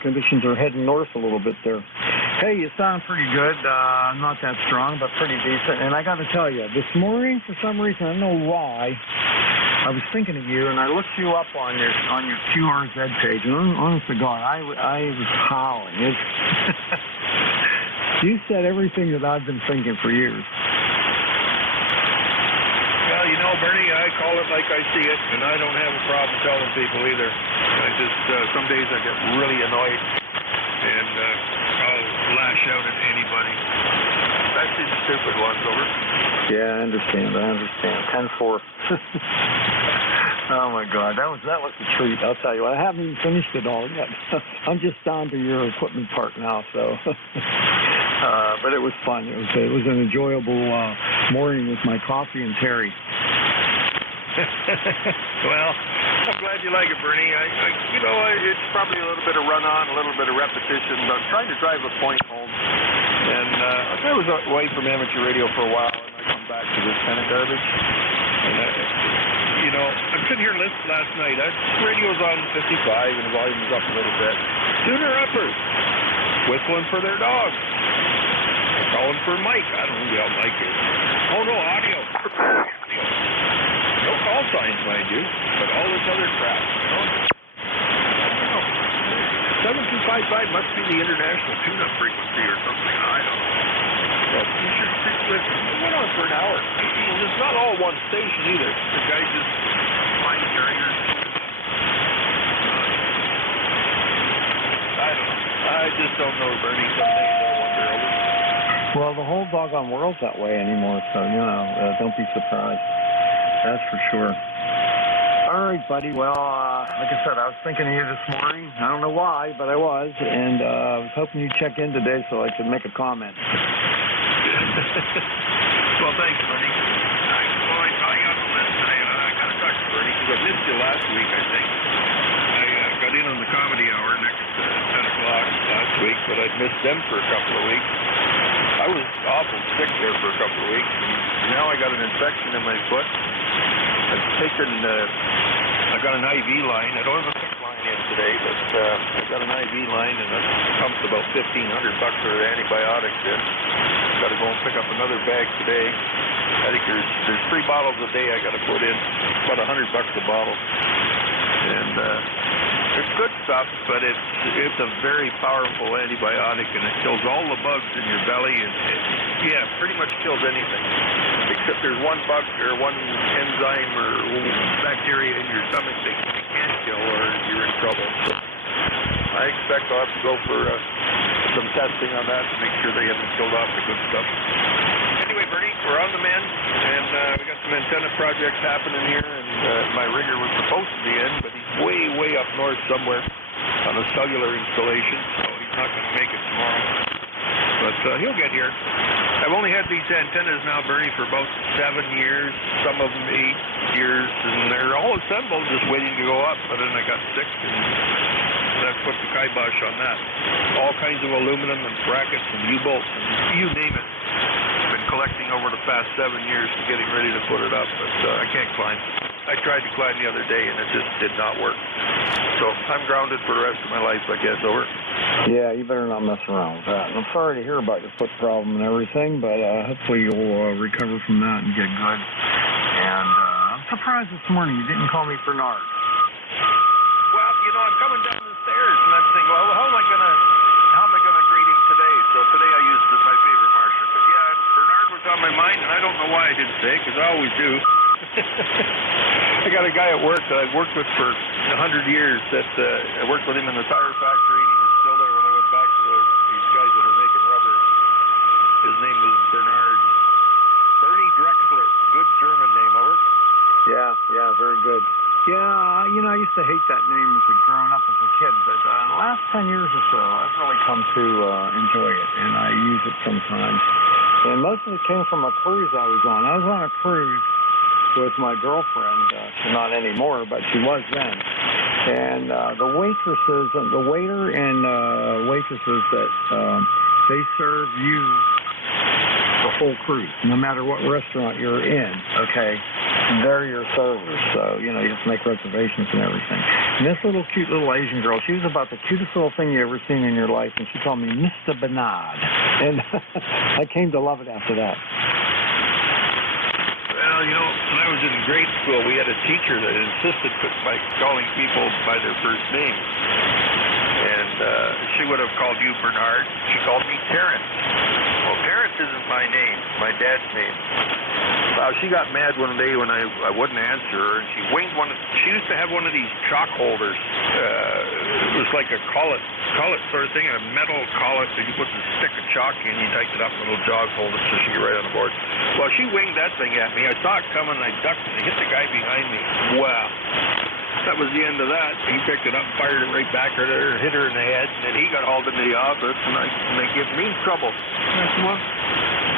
conditions are heading north a little bit there. Hey, you sound pretty good. Not that strong, but pretty decent. And I got to tell you, this morning, for some reason, I don't know why, I was thinking of you, and I looked you up on your QRZ page. And honest to God, I was howling. You said everything that I've been thinking for years. Well, you know, Bernie, I call it like I see it, and I don't have a problem telling people either. I just, some days I get really annoyed, and I'll lash out at anybody. That's the stupid ones, over. Yeah, I understand. 10-4. Oh my God, that was a treat. I'll tell you what, I haven't even finished it all yet. I'm just down to your equipment part now, so. But it was fun. It was an enjoyable morning with my coffee and Terry. Well, I'm glad you like it, Bernie. It's probably a little bit of run-on, a little bit of repetition, but I'm trying to drive a point home. And I was away from amateur radio for a while, and I come back to this kind of garbage. And, I'm sitting here listening last night. Radio's on 55, and the volume was up a little bit. Tuner-uppers whistling for their dogs. They're calling for Mike. I don't know who the hell Mike is. Oh, no, audio. No call signs, mind you, but all this other crap. 7255 must be the international tune-up frequency or something. I don't know. Well, you should listen. It went on for an hour. It's not all one station either. The guy just finds carriers. I don't know. I just don't know, Bernie. Someday they'll wonder over. Well, the whole doggone world's that way anymore, so, don't be surprised. That's for sure. All right, buddy. Well, like I said, I was thinking of you this morning. I don't know why, but I was, and I was hoping you'd check in today so I could make a comment. Well, thanks, Bernie. Well, I saw you on the list. I got to talk to Bernie because I missed you last week, I think. I got in on the comedy hour next 10 o'clock last week, but I'd missed them for a couple of weeks. I was awful sick there for a couple of weeks, and now I got an infection in my foot. I got an IV line. I don't have a PICC line in today, but I got an IV line, and it pumped about $1,500 for antibiotics in. Got to go and pick up another bag today. I think there's 3 bottles a day I got to put in. About $100 a bottle, and it's good stuff, but it's a very powerful antibiotic, and it kills all the bugs in your belly, and it pretty much kills anything. Except there's one bug or one enzyme or bacteria in your stomach that you can't kill, or you're in trouble. So I expect I'll have to go for some testing on that to make sure they haven't killed off the good stuff. Anyway, Bernie, we're on the mend, and we got some antenna projects happening here, and my rigger was supposed to be in, but he's way up north somewhere on a cellular installation, so he's not going to make it tomorrow. But he'll get here. I've only had these antennas now, Bernie, for about 7 years, some of them 8 years, and they're all assembled, just waiting to go up. But then I got sick, and that put the kibosh on that. All kinds of aluminum and brackets and U-bolts, and you name it. I've been collecting over the past 7 years to getting ready to put it up, but I can't climb. I tried to climb the other day, and it just did not work. So I'm grounded for the rest of my life, I guess. Over. Yeah, you better not mess around with that. And I'm sorry to hear about your foot problem and everything, but hopefully you'll recover from that and get good. And I'm surprised this morning you didn't call me Bernard. Well, I'm coming down the stairs, and I'm thinking, well, how am I gonna greet him today? So today I used my favorite Martian. But yeah, Bernard was on my mind, and I don't know why I didn't say it, because I always do. I got a guy at work that I've worked with for 100 years that I worked with him in the tire factory, and he was still there when I went back to these guys that are making rubber. His name was Bernard. Bernie Drexler. Good German name, over. Yeah, very good. Yeah, I used to hate that name as growing up as a kid, but in the last 10 years or so, I've really come to enjoy it, and I use it sometimes. And most of it came from a cruise I was on. I was on a cruise with my girlfriend. She's not anymore, but she was then. And the waitresses, the waiter and waitresses that they serve you the whole cruise, no matter what restaurant you're in, okay? They're your servers, so, you have to make reservations and everything. And this cute little Asian girl, she was about the cutest little thing you ever seen in your life, and she called me Mr. Bernard. And I came to love it after that. Well, when I was in grade school, we had a teacher that insisted by calling people by their first name. And she would have called you Bernard. She called me Terrence. Well, Terrence isn't my name. It's my dad's name. She got mad one day when I wouldn't answer her, and she winged she used to have one of these chalk holders. It was like a collet sort of thing, a metal collet that you put the stick of chalk in, you typed it up in a little jog holder so she could write on the board. Well, she winged that thing at me. I saw it coming, and I ducked, and I hit the guy behind me. Wow. That was the end of that. He picked it up, fired it right back at her, hit her in the head, and then he got hauled into the office, and they give me trouble. I said, well,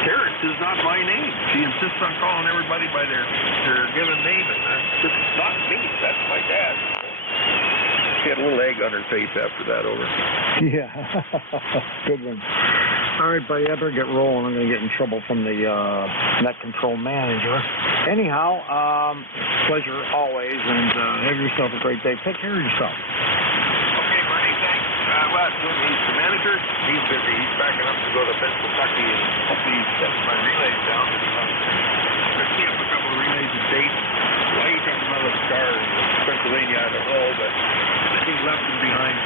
Terrence is not my name. She insists on calling everybody by their given name, and that's just not me. That's my dad. She had a little egg on her face after that, over. Yeah, good one. All right, buddy, I better get rolling. I'm going to get in trouble from the net control manager. Anyhow, pleasure always, and have yourself a great day. Take care of yourself. Okay, Bernie, thanks. He's the manager. He's busy. He's backing up to go to Kentucky, and hopefully he's setting my relays down. Picked me up a couple of relays in Dayton. Why he took them out of the car in Pennsylvania, I don't know, but I think he left them behind.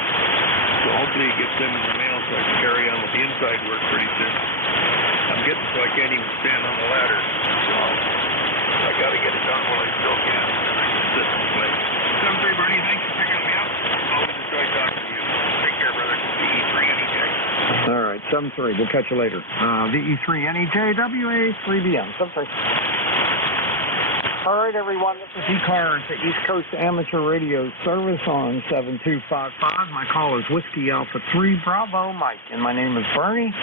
So hopefully he gets them in the mail so I can carry on with the inside work pretty soon. I'm getting so I can't even stand on the ladder. So I got to get it done while I still can, and I can sit and play. 7-3, Bernie, thanks for picking me up. Always enjoy talking to you. Take care, brother. VE3 NEJ. All right, 7-3. We'll catch you later. VE3 NEJ, WA3BM. 7-3. All right, everyone, this is ECARS, the East Coast Amateur Radio Service on 7255. My call is Whiskey Alpha 3 Bravo Mike, and my name is Bernie.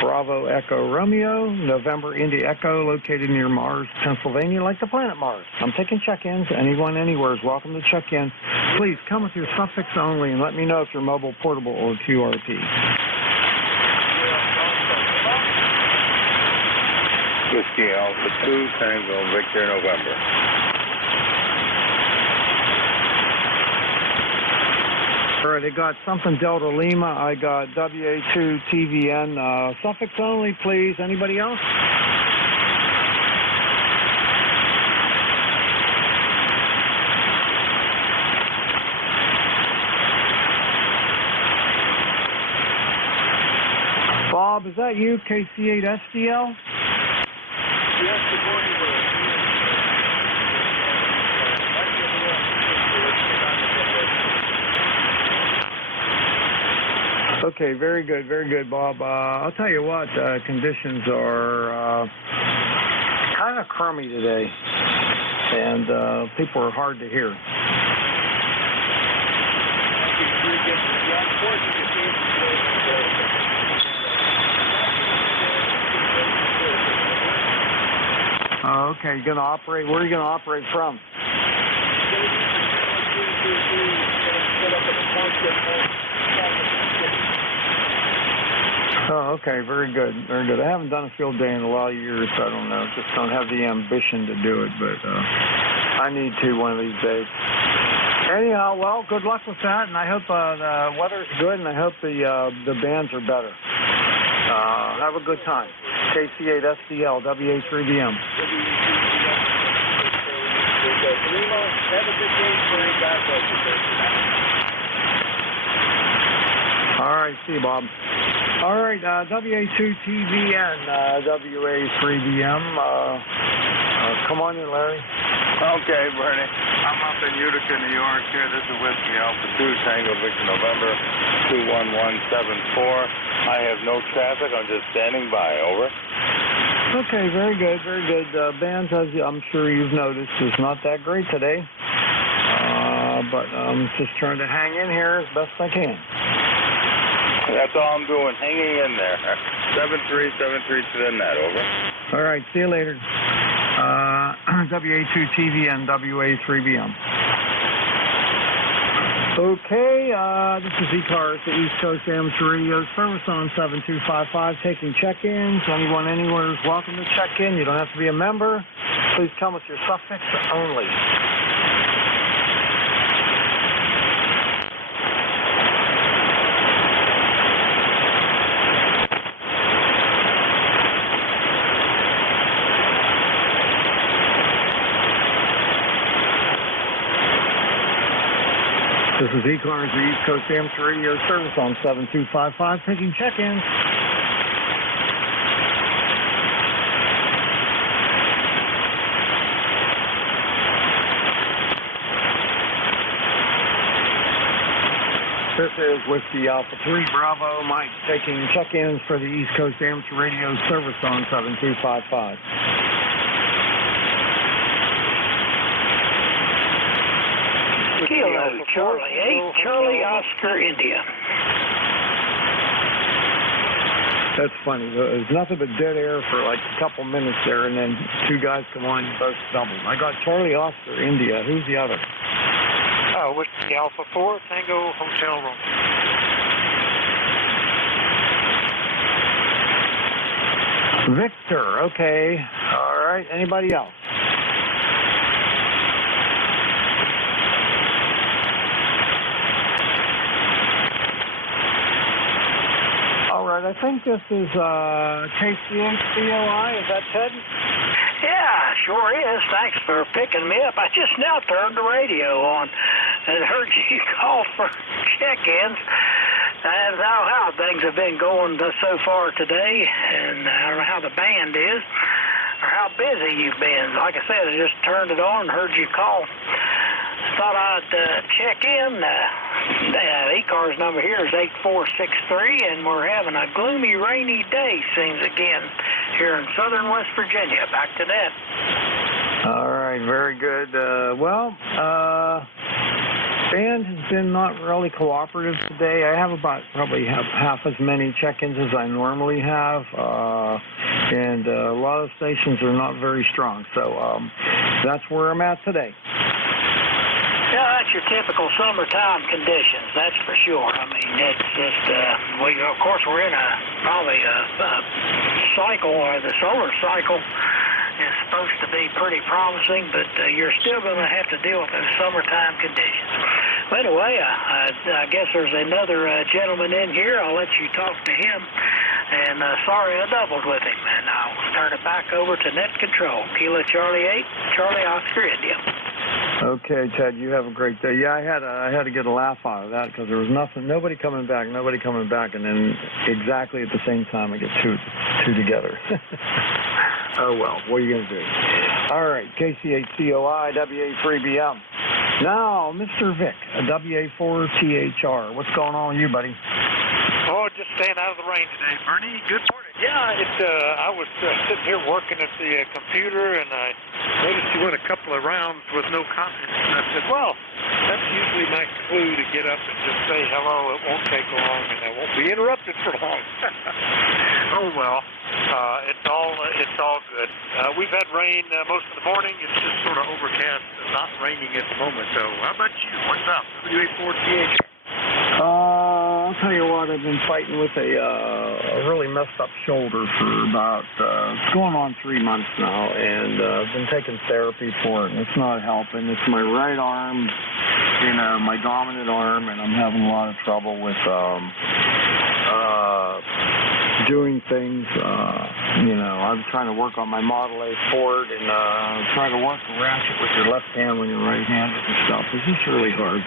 Bravo Echo Romeo, November Indy Echo, located near Mars, Pennsylvania, like the planet Mars. I'm taking check-ins. Anyone, anywhere is welcome to check in. Please come with your suffix only and let me know if you're mobile, portable, or QRP. Whiskey Alpha 2, Tango Victor, November. All right, I got something Delta Lima. I got WA2 TVN. Suffix only, please. Anybody else? Bob, is that you, KC8SDL? Yes, good morning, Okay, very good, Bob. I'll tell you what, conditions are kind of crummy today, and people are hard to hear. Okay, you're going to operate. Where are you going to operate from? Oh, okay, very good. I haven't done a field day in a lot of years, so I don't know. Just don't have the ambition to do it, but I need to one of these days. Anyhow, well, good luck with that, and I hope the weather's good, and I hope the bands are better. Have a good time. KC8SDL, WA3BM. All right, see you, Bob. All right, WA2TVN, WA3BM. Come on in, Larry. Okay, Bernie. I'm up in Utica, New York here. This is Whiskey Alpha 2, Tango Victor, November 21174. I have no traffic. I'm just standing by. Over. Okay, very good. Bands, as I'm sure you've noticed, is not that great today. But I'm just trying to hang in here as best I can. That's all I'm doing, hanging in there. 7373 to the net, over. All right, see you later. WA2TV and WA3BM. Okay, this is ECARS, the East Coast Amateur Radio Service on 7255, taking check-ins. Anyone, anywhere is welcome to check in. You don't have to be a member. Please come with your suffix only. This is ECARS, the East Coast Amateur Radio Service on 7255, taking check-ins. This is Whiskey Alpha 3 Bravo Mike, taking check-ins for the East Coast Amateur Radio Service on 7255. Kilo Charlie 8, Charlie Oscar India. That's funny. There's nothing but dead air for like a couple minutes there, and then two guys come on and both doubled. I got Charlie Oscar India. Who's the other? Whiskey Alpha 4, Tango Hotel Room. Victor. Okay. All right. Anybody else? I think this is KCHBOI. Is that Ted? Yeah, sure is. Thanks for picking me up. I just now turned the radio on and heard you call for check-ins. I don't know how things have been going so far today, and I don't know how the band is or how busy you've been. Like I said, I just turned it on and heard you call. Thought I'd check in. The ECARS number here is 8463, and we're having a gloomy, rainy day, seems again, here in southern West Virginia. Back to that. All right. right, very good. Band has been not really cooperative today. I have probably half as many check-ins as I normally have, and a lot of stations are not very strong. So that's where I'm at today. Yeah, that's your typical summertime conditions, that's for sure. I mean, it's just, of course, we're in probably a cycle, or the solar cycle is supposed to be pretty promising, but you're still going to have to deal with those summertime conditions. But anyway, I guess there's another gentleman in here. I'll let you talk to him. And sorry I doubled with him. And I'll turn it back over to Net Control. Kilo Charlie 8, Charlie Oscar India. Okay, Ted, you have a great day. Yeah, I had to get a laugh out of that because there was nobody coming back, and then exactly at the same time I get two together. Oh, well, what are you going to do? All right, KC8COI, WA3BM. Now, Mr. Vic, WA4THR. What's going on with you, buddy? Oh, just staying out of the rain today, Bernie. Good morning. Yeah, I was sitting here working at the computer, and I noticed you went a couple of rounds with no comments. And I said, well, that's usually my clue to get up and just say hello. It won't take long, and I won't be interrupted for long. Oh, well, it's all good. We've had rain most of the morning. It's just sort of overcast and not raining at the moment. So how about you? What's up? WA4TH? I'll tell you what, I've been fighting with a really messed up shoulder for about, it's going on 3 months now, and I've been taking therapy for it, and it's not helping. It's my right arm, my dominant arm, and I'm having a lot of trouble with doing things. I'm trying to work on my Model A Ford and trying to work the ratchet with your left hand when you're right-handed and stuff. It's just really hard.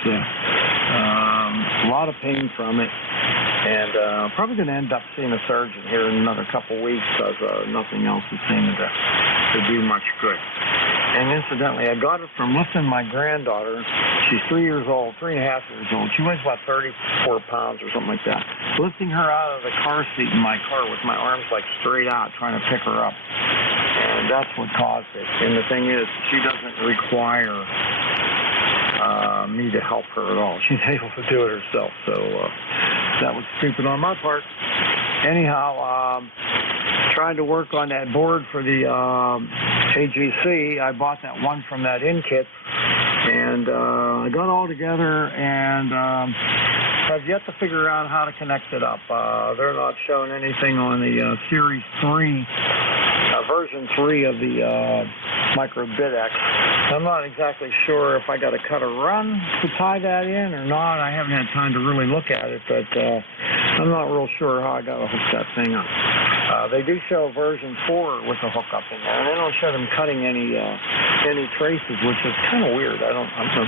A lot of pain from it, and I'm probably going to end up seeing a surgeon here in another couple weeks because nothing else is seeming to do much good. And incidentally, I got it from lifting my granddaughter. She's 3 years old, 3.5 years old. She weighs about 34 pounds or something like that. Lifting her out of the car seat in my car with my arms like straight out, trying to pick her up. And that's what caused it. And the thing is, she doesn't require me to help her at all. She's able to do it herself. So that was stupid on my part. Anyhow, trying to work on that board for the AGC. I bought that one from that in-kit, and I got it all together and have yet to figure out how to connect it up. They're not showing anything on the Series 3, version 3 of the Micro BitX. I'm not exactly sure if I got to cut a run to tie that in or not. I haven't had time to really look at it, but I'm not real sure how I got to hook that thing up. They do show version 4 with the hookup in there, and they don't show them cutting any traces, which is kind of weird. I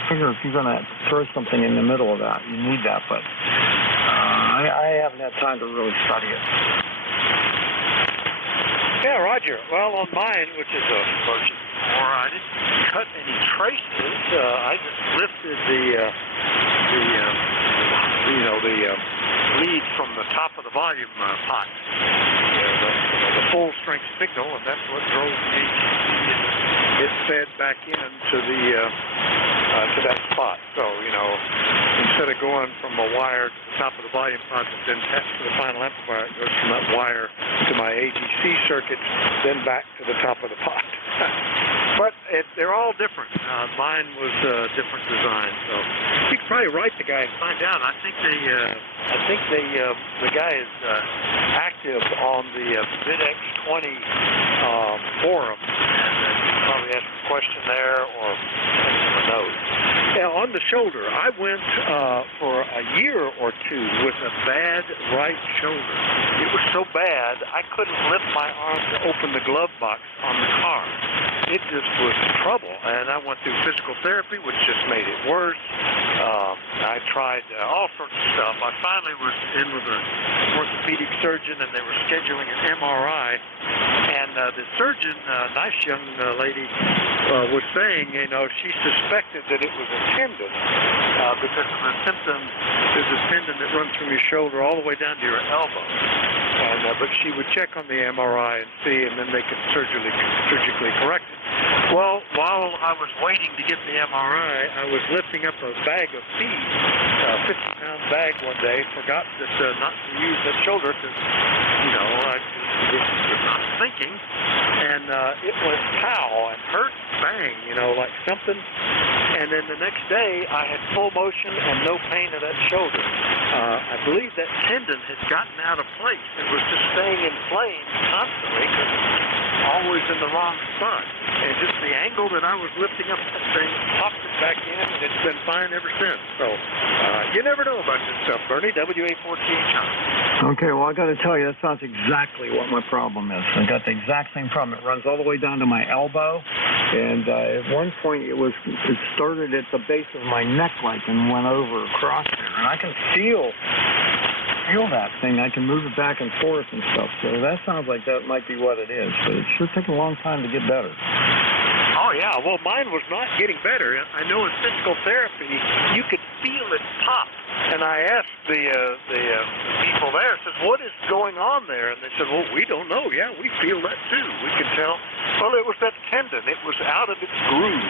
figure if you're going to throw something in the middle of that, you need that, but I haven't had time to really study it. Yeah, Roger. Well, on mine, which is a version 4, I didn't cut any traces. I just lifted the lead from the top of the volume pot, the full strength signal, and that's what drove the AGC. It fed back into the to that spot. So instead of going from a wire to the top of the volume pot and then attached to the final amplifier, it goes from that wire to my AGC circuit, then back to the top of the pot. But they're all different. Mine was a different design, so you could probably write the guy and find out. I think the guy is active on the BitX20 forum, and you can probably ask a question there or send him a note. Now, on the shoulder, I went for a year or two with a bad right shoulder. It was so bad, I couldn't lift my arm to open the glove box on the car. It just was trouble, and I went through physical therapy, which just made it worse. I tried all sorts of stuff. I finally was in with an orthopedic surgeon, and they were scheduling an MRI, and the surgeon, nice young lady, was saying, she suspected that it was a tendon because of the symptoms. There's a tendon that runs from your shoulder all the way down to your elbow. But she would check on the MRI and see, and then they could surgically correct it. Well, while I was waiting to get the MRI, I was lifting up a bag of feed, a 50-pound bag one day, forgot that not to use that shoulder because, I was not thinking, and it went pow and hurt, bang, like something. And then the next day, I had full motion and no pain in that shoulder. I believe that tendon had gotten out of place and was just staying inflamed constantly because it's always in the wrong spot. And just the angle that I was lifting up that thing popped it back in, and it's been fine ever since. So you never know about this stuff, Bernie. WA14HR. Okay, well, I got to tell you, that sounds exactly what my problem is. I got the exact same problem. It runs all the way down to my elbow, and at one point it started at the base of my neck, like, and went over across there, and I can feel that thing. I can move it back and forth and stuff. So that sounds like that might be what it is, but it sure taking a long time to get better. Oh, yeah. Well, mine was not getting better. I know in physical therapy, you could feel it pop. And I asked the people there, I said, what is going on there? And they said, well, we don't know. Yeah, we feel that too. We can tell. Well, it was that tendon. It was out of its groove,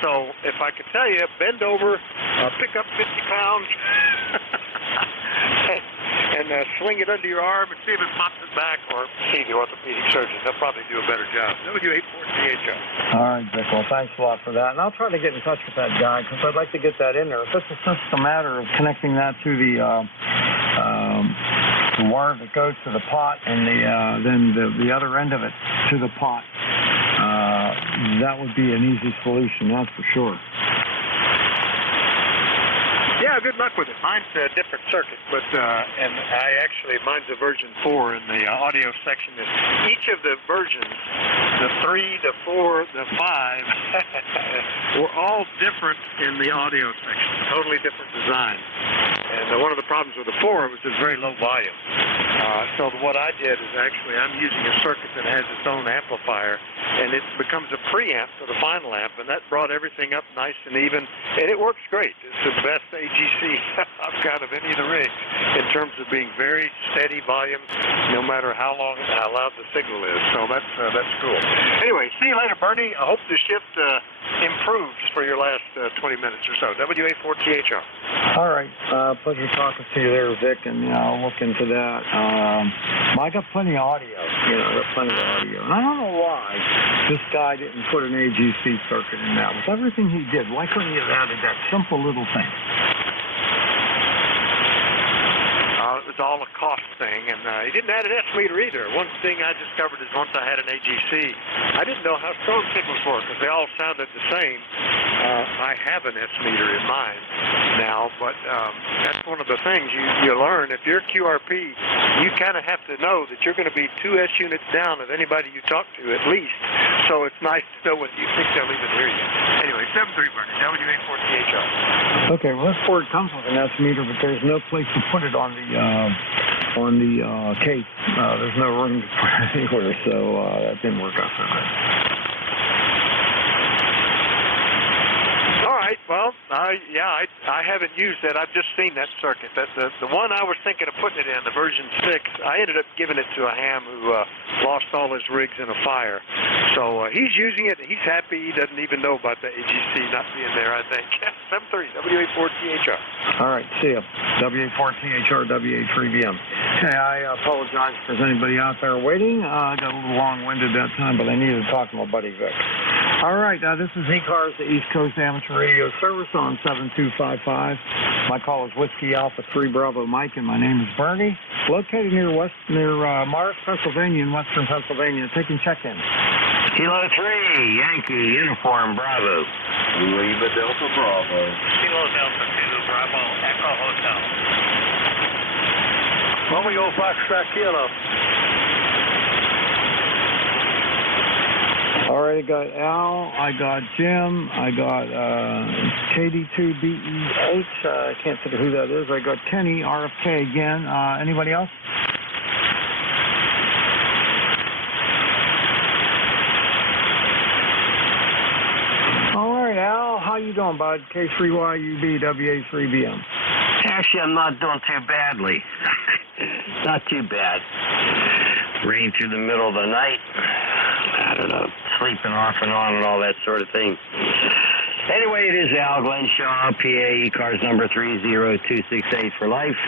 So if I could tell you, bend over, pick up 50 pounds, and swing it under your arm and see if it pops it back, or see the orthopedic surgeon. They'll probably do a better job. WA14HR. All right, Vic. Well, thanks a lot for that. And I'll try to get in touch with that guy because I'd like to get that in there. If it's just a matter of connecting that to the wire that goes to the pot and then the other end of it to the pot, that would be an easy solution, that's for sure. Yeah, good luck with it. Mine's a different circuit, but and mine's a version 4 in the audio section. Each of the versions, the 3, the 4, the 5, were all different in the audio section. Totally different design. And one of the problems with the 4 was it's very low volume. So what I did is I'm using a circuit that has its own amplifier, and it becomes a preamp to the final amp, and that brought everything up nice and even, and it works great. It's the best AGC I've got of any of the rigs in terms of being very steady volume, no matter how long and how loud the signal is. So that's cool. Anyway, see you later, Bernie. I hope the shift improves for your last 20 minutes or so. WA4THR. All right. Pleasure talking to you there, Vic, and I'll look into that. I got plenty of audio. And I don't know why this guy didn't put an AGC circuit in that. With everything he did, why couldn't he have added that simple little thing? It was all a cost thing, and he didn't add an S meter either. One thing I discovered is once I had an AGC, I didn't know how strong signals were because they all sounded the same. I have an S meter in mine now, but that's one of the things you learn. If you're QRP, you kind of have to know that you're going to be 2 S units down of anybody you talk to at least. So it's nice to know when you think they'll even hear you. Anyway, 73 Bernie, WA4THR. Okay, well, this Ford comes with an S meter, but there's no place to put it on the case. There's no room to put it anywhere, so that didn't work out so good. All right, well, I haven't used that. I've just seen that circuit. The one I was thinking of putting it in, the version 6, I ended up giving it to a ham who lost all his rigs in a fire. So he's using it. He's happy. He doesn't even know about the AGC not being there, I think. 73, WA4THR. All right, see ya. WA4THR, WA3BM. Hey, I apologize if there's anybody out there waiting. I got a little long-winded that time, but I needed to talk to my buddy Vic. All right, this is ECARS, the East Coast Amateur Radio Service on 7255. My call is Whiskey Alpha 3 Bravo Mike, and my name is Bernie. Located near Morris, Pennsylvania, in western Pennsylvania. Taking check-in. Kilo 3, Yankee, Uniform, Bravo. Lima Delta Bravo. Kilo Delta 2, Bravo, Echo Hotel. Romeo Foxtrot Kilo. All right, I got Al, I got Jim, I got KD2BEH, I can't think of who that is. I got Kenny, RFK again. Anybody else? All right, Al, how you doing, bud? K3YUB, WA3BM. Actually, I'm not doing too badly. Not too bad. rain through the middle of the night. I don't know, sleeping off and on and all that sort of thing. Anyway, it is Al Glenn Shaw, PA, ECARS number 30268 for life.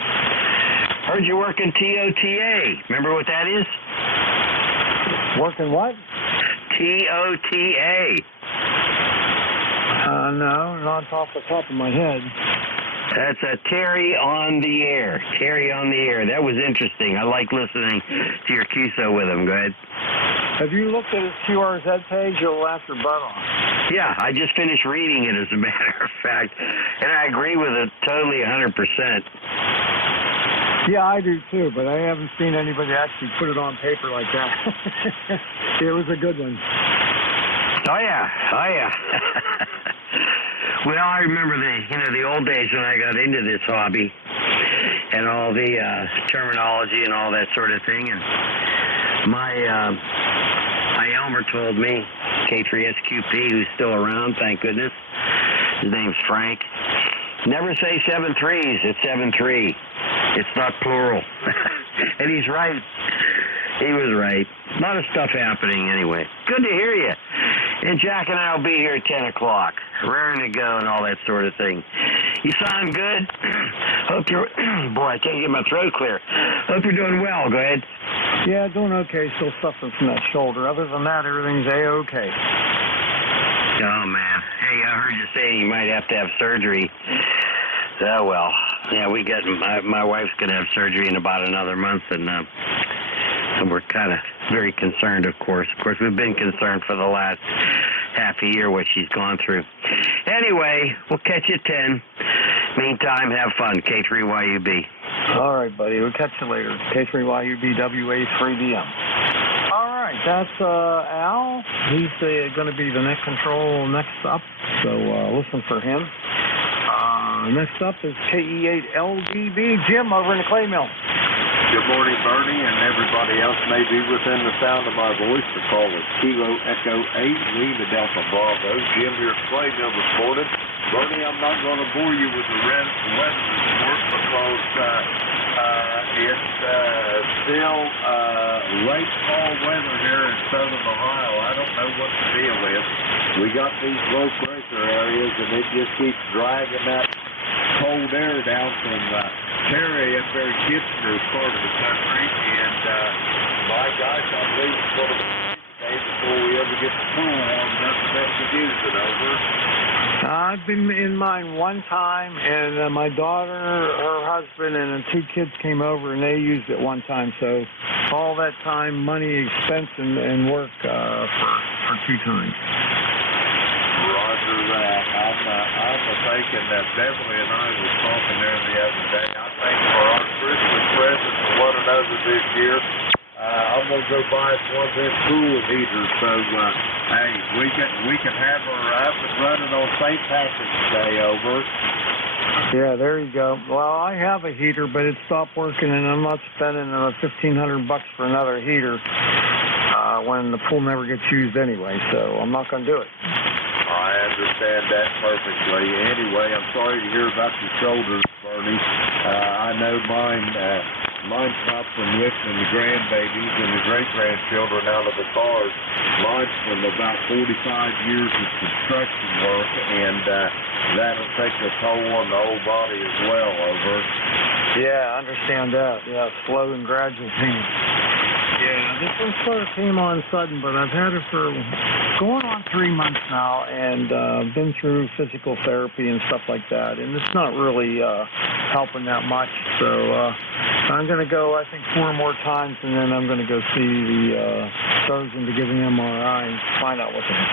Heard you working TOTA. Remember what that is? Working what? TOTA. No, not off the top of my head. That's a Terry on the air. Terry on the air. That was interesting. I like listening to your QSO with him. Go ahead. Have you looked at his QRZ page? You'll laugh your butt off. Yeah, I just finished reading it, as a matter of fact, and I agree with it totally 100%. Yeah, I do too, but I haven't seen anybody actually put it on paper like that. It was a good one. Oh yeah. Well, I remember the old days when I got into this hobby and all the terminology and all that sort of thing. And my Elmer told me, K3SQP, who's still around, thank goodness. His name's Frank. Never say 7-3s. It's 7-3. It's not plural. And he's right. He was right. A lot of stuff happening anyway. Good to hear you. And Jack and I will be here at 10 o'clock, raring to go and all that sort of thing. You sound good? Hope you're... Boy, I can't get my throat clear. Hope you're doing well. Go ahead. Yeah, doing okay. Still suffering from that shoulder. Other than that, everything's A-okay. Oh, man. Hey, I heard you saying you might have to have surgery. Oh, well. Yeah, my wife's going to have surgery in about another month, and we're kind of very concerned, of course. Of course, we've been concerned for the last half a year what she's gone through. Anyway, we'll catch you at 10. Meantime, have fun. K3YUB. All right, buddy. We'll catch you later. K3YUB WA3DM. All right, that's Al. He's going to be the net control next up, so listen for him. Next up is KE8LGB. Jim over in the clay mill. Good morning, Bernie, and everybody else may be within the sound of my voice. The call is Kilo Echo 8, Lima Delta Bravo. Jim here at Clay Mill this morning. Bernie, I'm not going to bore you with the weather report because it's still late fall weather here in southern Ohio. I don't know what the deal is. We got these low pressure areas, and it just keeps dragging that cold air down from Terry up there in Kitchener's part of the country, and my gosh, I believe it's going to be today before we ever get the pool warmed up enough to use it. Over. I've been in mine one time, and my daughter, her husband, and the 2 kids came over, and they used it one time. So all that time, money, expense, and work for 2 times. Roger that. I'm thinking that Beverly and I was talking there the other day. I think for our Christmas present for one another this year, I'm going to go buy us one of them cooling heaters. So, hey, we can have her up and running on St. Patrick's Day over. Yeah, there you go. Well, I have a heater, but it stopped working, and I'm not spending $1,500 for another heater when the pool never gets used anyway. So I'm not going to do it. I understand that perfectly. Anyway, I'm sorry to hear about your shoulders, Bernie. I know mine's not from lifting the grandbabies and the great-grandchildren out of the cars. Mine's from about 45 years of construction work, and that'll take a toll on the whole body as well, over. Yeah, I understand that. Yeah, slow and gradual pain. Yeah, this one sort of came on sudden, but I've had it for going on 3 months now, and been through physical therapy and stuff like that, and it's not really helping that much. So I'm going to go, I think, 4 more times, and then I'm going to go see the surgeon to give an MRI and find out what's in it.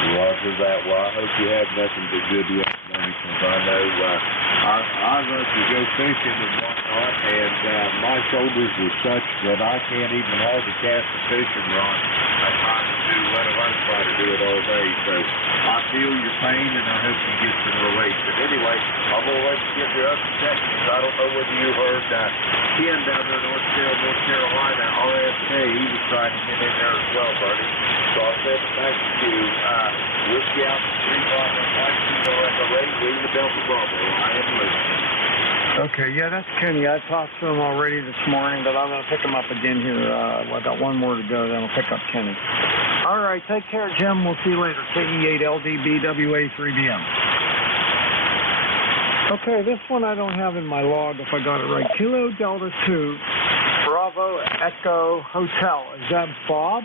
Roger that. Well, I hope you have nothing but good luck, Bernie, because I know I love to go fishing and whatnot, and my shoulders are such that I can't even hardly cast a fishing rod. I try to do, let alone try to do it all day. So I feel your pain, and I hope you get some relief. But anyway, I'm going to let you get your up to Texas. I don't know whether you heard Ken down there in North Carolina, RFK, he was trying to get in there as well, Bernie. So I said thank you. Whiskey out 3 o'clock and 1 kilo at the rate, Lima Delta Bravo. I am listening. Okay, yeah, that's Kenny. I talked to him already this morning, but I'm going to pick him up again here. I got one more to go, then I'll pick up Kenny. All right, take care, Jim. We'll see you later. KE8LDBWA3BM. Okay, this one I don't have in my log if I got it right. Kilo Delta 2, Bravo Echo Hotel. Is that Bob?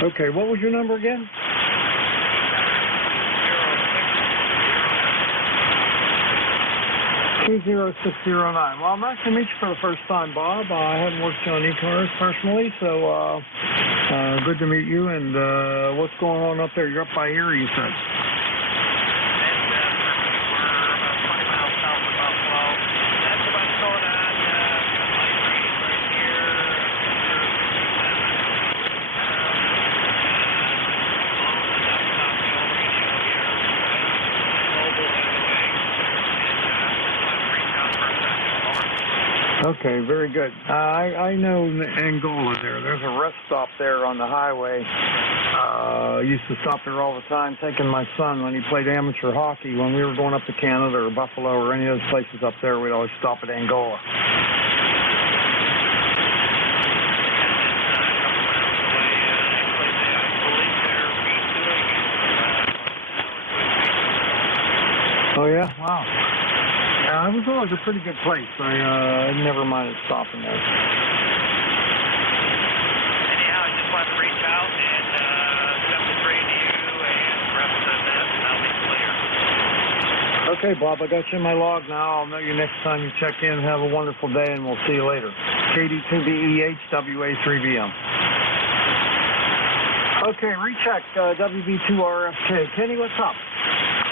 Okay, what was your number again? 20609. Well, I'm nice to meet you for the first time, Bob. I haven't worked on ECARS personally, so good to meet you. And what's going on up there? You're up by Erie, you said. Okay, very good. I know Angola there. There's a rest stop there on the highway. I used to stop there all the time, taking my son when he played amateur hockey. When we were going up to Canada or Buffalo or any of those places up there, we'd always stop at Angola. Oh, yeah? Wow. Yeah, it was always a pretty good place. I never minded stopping there. Anyhow, I just wanted to reach out and send the trade to you and the rest of that, and I'll be clear. Okay, Bob, I got you in my log now. I'll know you next time you check in. Have a wonderful day, and we'll see you later. KD2BEHWA3BM. Okay, recheck WB2RFK. Kenny, what's up?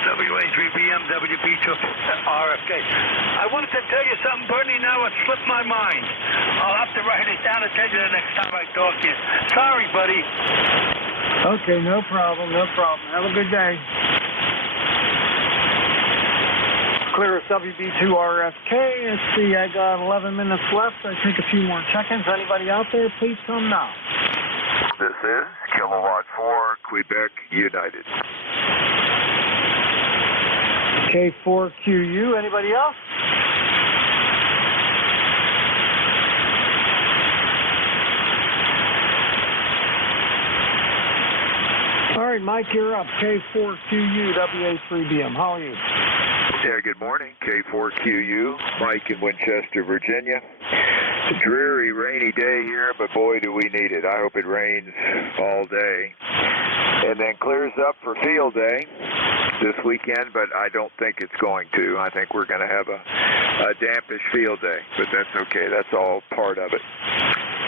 WA3BM, WB2RFK. I wanted to tell you something, Bernie. Now it slipped my mind. I'll have to write it down and tell you the next time I talk to you. Sorry, buddy. Okay, no problem, no problem. Have a good day. Clear as WB2RFK. Let's see, I got 11 minutes left. I take a few more check-ins. Anybody out there, please come now. This is Kilowatt 4, Quebec United. K4QU. Anybody else? All right, Mike, you're up. K4QU, WA3BM. How are you? Yeah, good morning. K4QU, Mike in Winchester, Virginia. It's a dreary, rainy day here, but boy, do we need it. I hope it rains all day and then clears up for field day this weekend, but I don't think it's going to. I think we're going to have a dampish field day, but that's okay. That's all part of it.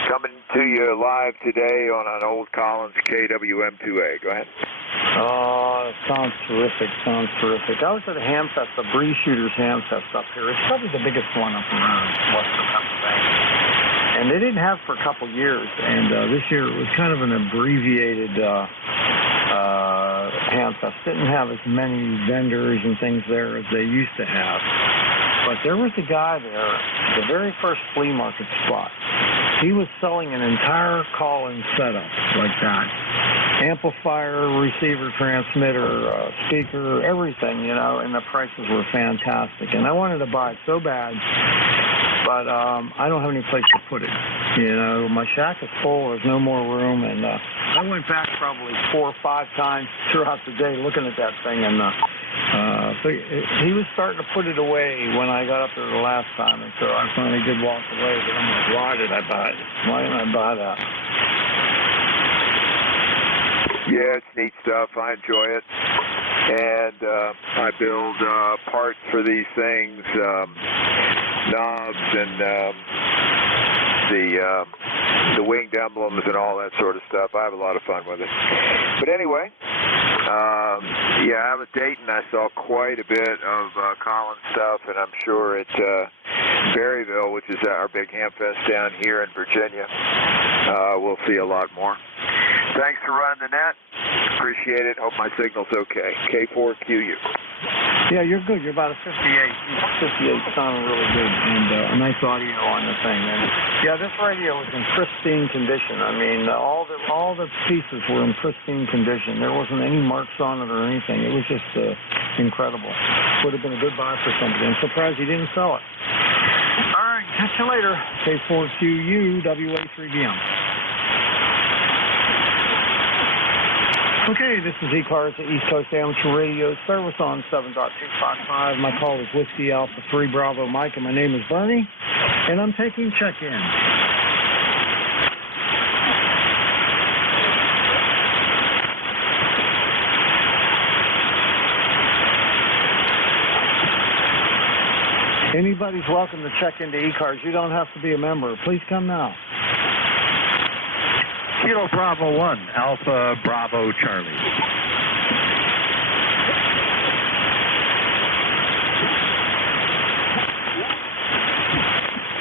Coming to you live today on an old Collins KWM2A. Go ahead. Oh, sounds terrific. Sounds terrific. I was at a ham fest, the Breeze Shooters ham fest up here. It's probably the biggest one up around western Pennsylvania. And they didn't have it for a couple years. And this year it was kind of an abbreviated ham fest. Didn't have as many vendors and things there as they used to have. But there was a guy there, the very first flea market spot. He was selling an entire call-in setup like that. Amplifier, receiver, transmitter, speaker, everything, you know, and the prices were fantastic. And I wanted to buy it so bad, but I don't have any place to put it. You know, my shack is full. There's no more room. And I went back probably 4 or 5 times throughout the day looking at that thing. And so he was starting to put it away when I got up there the last time. And so I finally did walk away. But I'm like, why did I buy it? Why did I buy that? Yeah, it's neat stuff. I enjoy it. And I build parts for these things, knobs and the winged emblems and all that sort of stuff. I have a lot of fun with it. But anyway, yeah, I was dating. I saw quite a bit of Collins stuff, and I'm sure at Berryville, which is our big ham fest down here in Virginia, we'll see a lot more. Thanks for running the net. Appreciate it. Hope my signal's okay. K4QU. Yeah, you're good. You're about a 58. 58 sounding really good, and nice audio on the thing. And yeah, this radio was in pristine condition. I mean, all the pieces were in pristine condition. There wasn't any marks on it or anything. It was just incredible. Would have been a good buy for somebody. I'm surprised he didn't sell it. All right, catch you later. K4QU WA3BM. Okay, this is ECARS, the East Coast Amateur Radio Service on 7.255. My call is Whiskey Alpha 3 Bravo Mike, and my name is Bernie, and I'm taking check-in. Anybody's welcome to check into ECARS. You don't have to be a member. Please come now. Kilo Bravo 1, Alpha Bravo Charlie.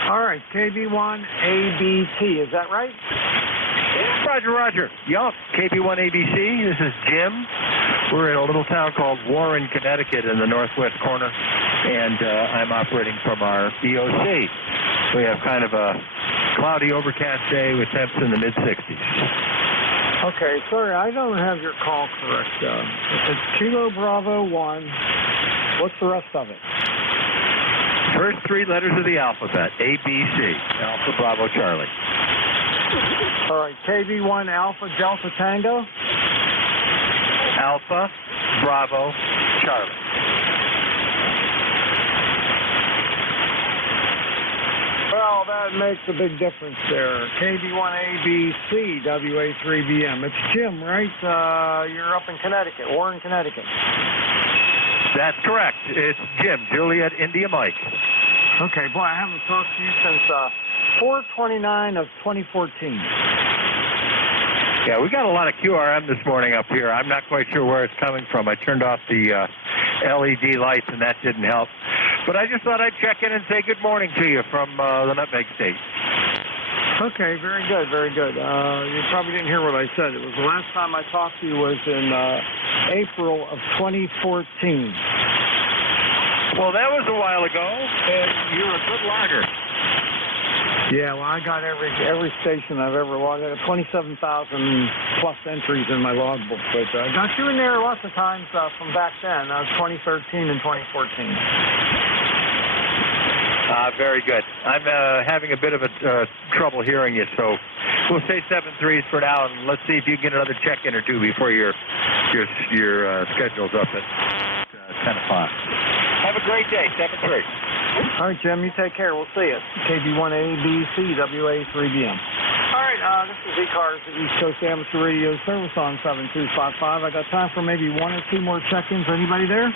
All right, KB1ABC, is that right? Roger, Roger. Yup, KB1ABC, this is Jim. We're in a little town called Warren, Connecticut in the northwest corner, and I'm operating from our EOC. We have kind of a cloudy, overcast day with temps in the mid-60s. Okay, sorry, I don't have your call correct. It's Kilo Bravo 1. What's the rest of it? First three letters of the alphabet, ABC, Alpha Bravo Charlie. All right, KB1 Alpha Delta Tango? Alpha Bravo Charlie. Well, that makes a big difference there. KB1ABC, WA3BM. It's Jim, right? You're up in Connecticut, Warren, Connecticut. That's correct. It's Jim, Juliet, India, Mike. Okay, boy, I haven't talked to you since 4/29 of 2014. Yeah, we got a lot of QRM this morning up here. I'm not quite sure where it's coming from. I turned off the LED lights, and that didn't help. But I just thought I'd check in and say good morning to you from the Nutmeg State. Okay, very good, very good. You probably didn't hear what I said. It was the last time I talked to you was in April of 2014. Well, that was a while ago, and you're a good logger. Yeah, well, I got every station I've ever logged. I got 27,000 plus entries in my logbook, but I got you in there lots of times from back then, 2013 and 2014. Very good. I'm having a bit of a trouble hearing you, so we'll say 7.3s for now, and let's see if you can get another check-in or two before your schedule's up at 10 o'clock. Have a great day, 7.3. All right, Jim, you take care. We'll see you. KB1ABC, WA3BM. All right, this is ECARS, the East Coast Amateur Radio Service on 7255. I got time for maybe one or two more check-ins. Anybody there?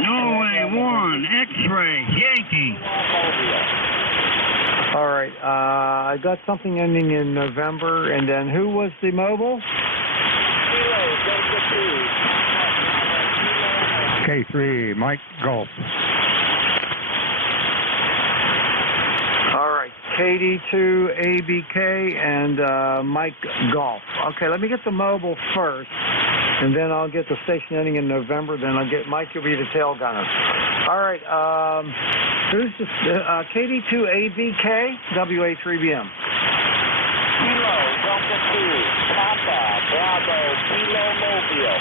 Norway 1, X-ray, Yankee. All right, I got something ending in November, and then who was the mobile? K3, Mike Golf. All right, KD2ABK and Mike Golf. Okay, let me get the mobile first, and then I'll get the station ending in November. Then I'll get Mike. You'll be the tail gunner. All right, who's the KD2ABK WA3BM? Kilo Delta 2 Papa Bravo Kilo Mobile.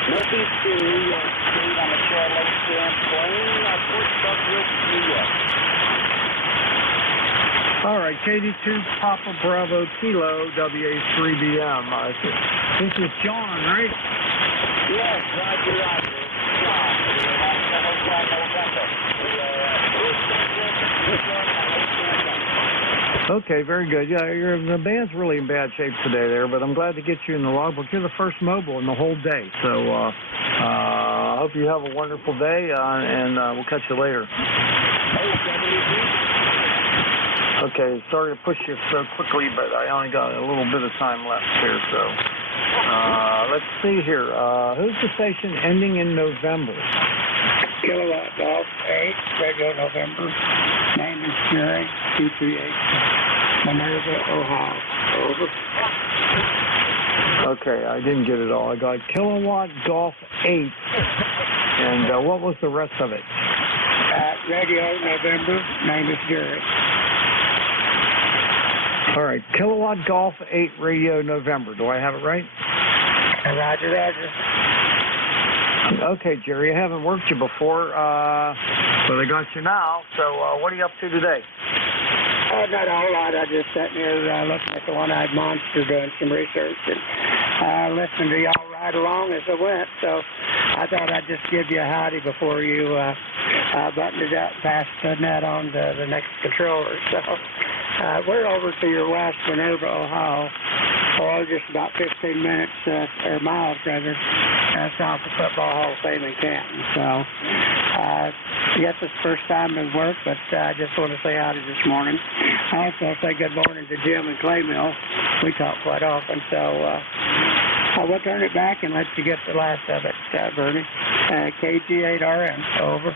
Northeastern New York State on the Charlotte Champlain, Fort Douglas, New York. All right, KD2 Papa Bravo Kilo WA3BM. This is John, right? Yes, Roger, Roger. John. Okay, very good. Yeah, the band's really in bad shape today there, but I'm glad to get you in the logbook. You're the first mobile in the whole day, so I hope you have a wonderful day, and we'll catch you later. Okay, sorry to push you so quickly, but I only got a little bit of time left here, so let's see here. Who's the station ending in November? Kilowatt Golf 8, regular November. Name is Jerry, 238, Minerva, Ohio. Over. Okay, I didn't get it all. I got Kilowatt Golf 8, And what was the rest of it? Radio November. Name is Jerry. All right, Kilowatt Golf 8 Radio November. Do I have it right? Roger, Roger. Okay, Jerry, I haven't worked you before, but I got you now. So what are you up to today? Not a whole lot. I just sat here looking at the one-eyed monster doing some research and listening to y'all right along as I went. So I thought I'd just give you a howdy before you buttoned it up, passed the net on to the next controller. So we're over to your west, Minerva, Ohio. Oh, just about 15 minutes, or miles rather, south of Football Hall of Fame in Canton. So, yes, it's the first time I've worked, but I just want to say howdy this morning. I also say good morning to Jim and Claymill. We talk quite often, so I will turn it back and let you get the last of it, Bernie. KG8RM, over.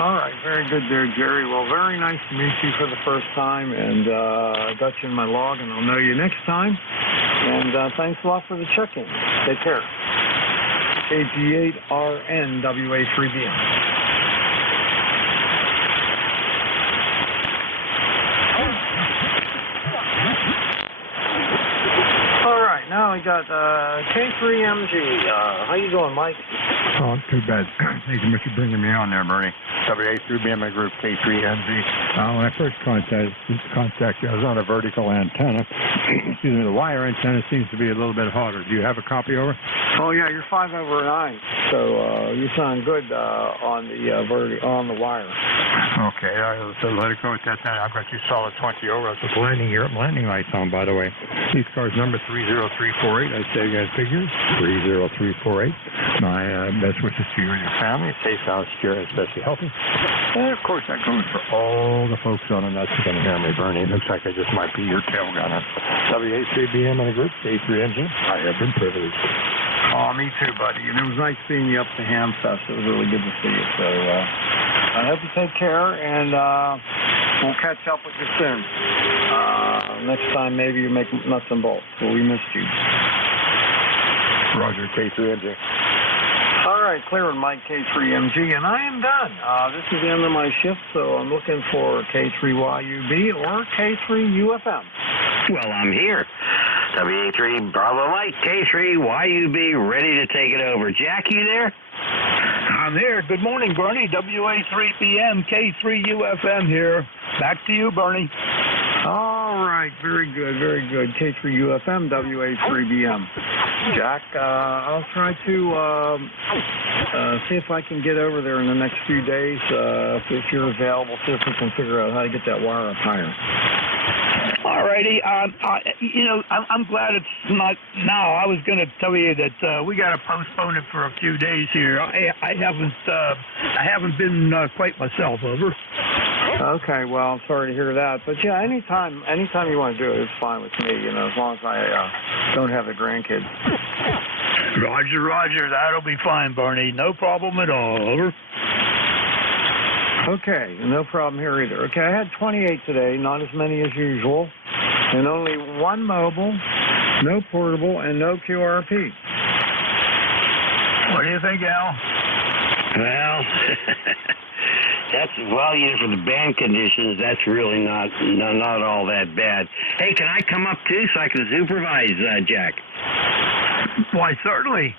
All right, very good there, Jerry. Well, very nice to meet you for the first time, and I got you in my log, and I'll know you next time. And thanks a lot for the check-in. Take care. KG8RN WA3BM. All right, now we got K3MG. How you doing, Mike? Oh, too bad. Thank you much for bringing me on there, Bernie. WA3BM Group K3NG. When I first contacted you, I was on a vertical antenna. Excuse me, the wire antenna seems to be a little bit harder. Do you have a copy over? Oh yeah, you're 5/9, so you sound good on the wire. Okay, so let it go at that time. I've got you solid 20 over. I was landing here. Landing lights on, by the way. ECARS number 30348. I say you guys figures 30348. My best wishes to you and your family. Safe, sound, secure, and especially healthy. And of course, that goes for all the folks on the nuts who can hear me, Bernie. It looks like I just might be your tail gunner. WA3BM and a group, K3NG. I have been privileged. Oh, me too, buddy. And it was nice seeing you up to Hamfest. It was really good to see you. So I hope you take care, and we'll catch up with you soon. Next time, maybe you make nuts and bolts. Well, we missed you. Roger, K3NG. All right, clearing Mike K3MG, and I am done. This is the end of my shift, so I'm looking for K3YUB or K3UFM. Well, I'm here. WA3 Bravo Mike, K3YUB, ready to take it over. Jack, you there? I'm here. Good morning, Bernie. WA3BM, K3UFM here. Back to you, Bernie. All right, very good, very good. K3UFM, WA3BM. Jack, I'll try to see if I can get over there in the next few days. If you're available, see if we can figure out how to get that wire up higher. All righty. I'm glad it's not now. I was going to tell you that we got to postpone it for a few days here. I haven't been quite myself, over. Okay, well, I'm sorry to hear that. But yeah, anytime you want to do it, it's fine with me, as long as I don't have the grandkids. Roger, that'll be fine, Barney. No problem at all, over. Okay, no problem here either. Okay, I had 28 today, not as many as usual, and only one mobile, no portable, and no QRP. What do you think, Al? Well, that's volume for the band conditions. That's really not all that bad. Hey, can I come up too so I can supervise, Jack? Why, certainly.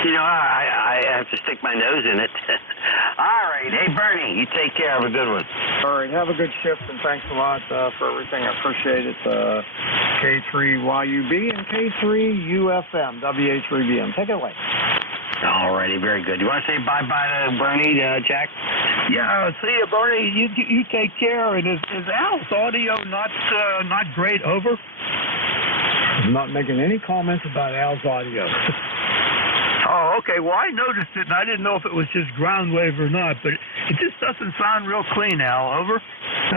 I have to stick my nose in it. All right. Hey, Bernie, you take care. Have a good one. All right. Have a good shift, and thanks a lot for everything. I appreciate it. K3YUB and K3UFM, WA3BM. Take it away. All righty. Very good. You want to say bye-bye to Bernie, Jack? Yeah, see you, Bernie. You take care. And is Al's audio not great, over? I'm not making any comments about Al's audio. Oh, okay. Well, I noticed it, and I didn't know if it was just ground wave or not, but it just doesn't sound real clean, Al, over.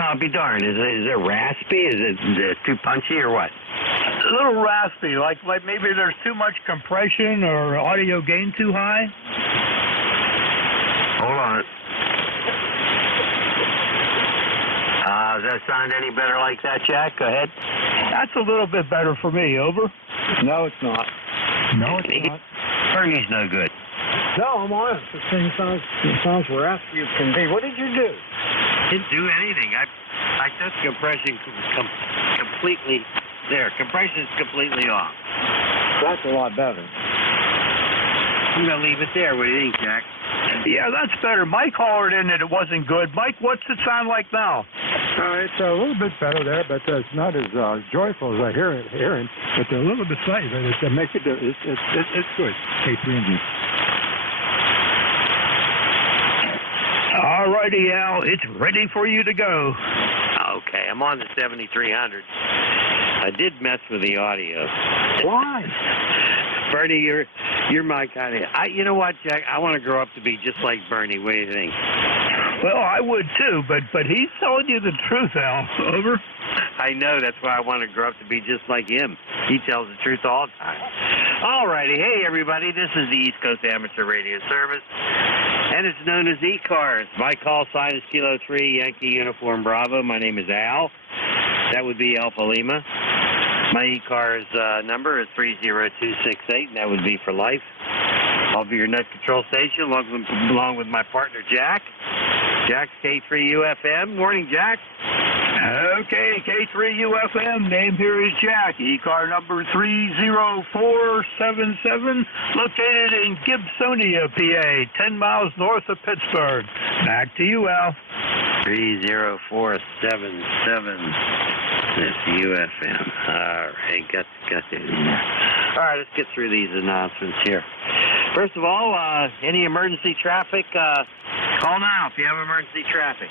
I'll be darned. Is it raspy? Is it too punchy or what? A little raspy, like maybe there's too much compression or audio gain too high. Hold on. Does that sound any better like that, Jack? Go ahead. That's a little bit better for me, over. No, it's not. No, it's not. Bernie's no good. No, I'm on it. This thing sounds rough. You can be. What did you do? Didn't do anything. I set compression completely there. Compression's completely off. That's a lot better. I'm going to leave it there. What do you think, Jack? Yeah, that's better. Mike hollered in that it wasn't good. Mike, what's it sound like now? It's a little bit better there, but it's not as joyful as I hear it, but a little bit slight. But it makes it. It's good. K3MG. All righty, Al. It's ready for you to go. Okay, I'm on the 7300. I did mess with the audio. Why? Bernie, you're my kind of... you know what, Jack? I want to grow up to be just like Bernie. What do you think? Well, I would too, but he's telling you the truth, Al. Over. I know. That's why I want to grow up to be just like him. He tells the truth all the time. All righty. Hey, everybody. This is the East Coast Amateur Radio Service, and it's known as ECARS. My call sign is Kilo 3 Yankee Uniform Bravo. My name is Al. That would be Alpha Lima. My ECARS number is 30268, and that would be for life. I'll be your net control station along with my partner, Jack. Jack's K3UFM. Morning, Jack. Okay, K3UFM. Name here is Jack. ECAR number 30477, located in Gibsonia, PA, 10 miles north of Pittsburgh. Back to you, Al. 30477. That's UFM. All right, got that in there. All right, let's get through these announcements here. First of all, any emergency traffic, call now if you have emergency traffic.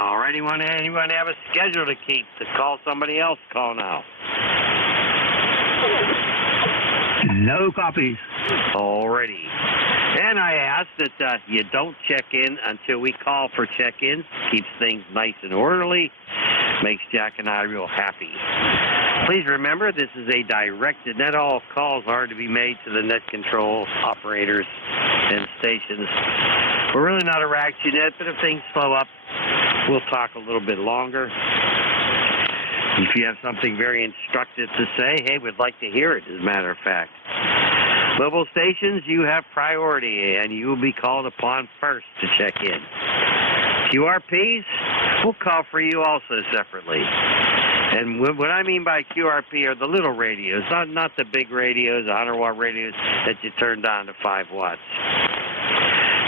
All right, anyone have a schedule to keep to call somebody else, call now. No copies. Alrighty. And I ask that you don't check in until we call for check-ins. Keeps things nice and orderly. Makes Jack and I real happy. Please remember, this is a directed. Not all calls are to be made to the net control operators and stations. We're really not a ragsy net, but if things slow up, we'll talk a little bit longer. If you have something very instructive to say, hey, we'd like to hear it, as a matter of fact. Mobile stations, you have priority, and you will be called upon first to check in. QRPs, we'll call for you also separately. And what I mean by QRP are the little radios, not the big radios, 100-watt radios that you turn down to 5 watts.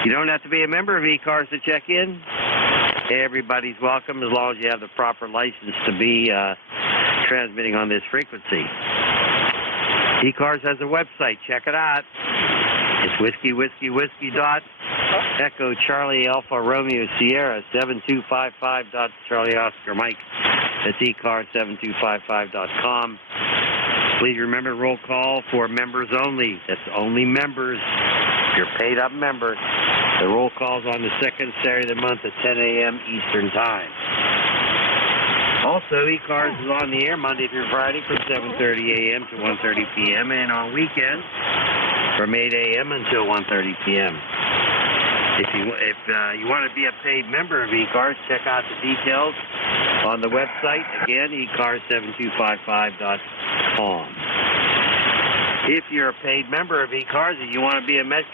You don't have to be a member of ECARS to check in. Everybody's welcome as long as you have the proper license to be transmitting on this frequency. ECARS has a website. Check it out. It's whiskey dot Echo Charlie Alpha Romeo Sierra 7255 dot Charlie Oscar Mike. That's ECARS7255.com. Please remember, roll call for members only. That's only members. If you're a paid up member, the roll call's on the second Saturday of the month at 10 a.m. Eastern Time. Also, ECARS is on the air Monday through Friday from 7:30 a.m. to 1:30 p.m. and on weekends from 8 a.m. until 1:30 p.m. If you want to be a paid member of ECARS, check out the details on the website. Again, ECARS7255.com. If you're a paid member of ECARS and you want to be a net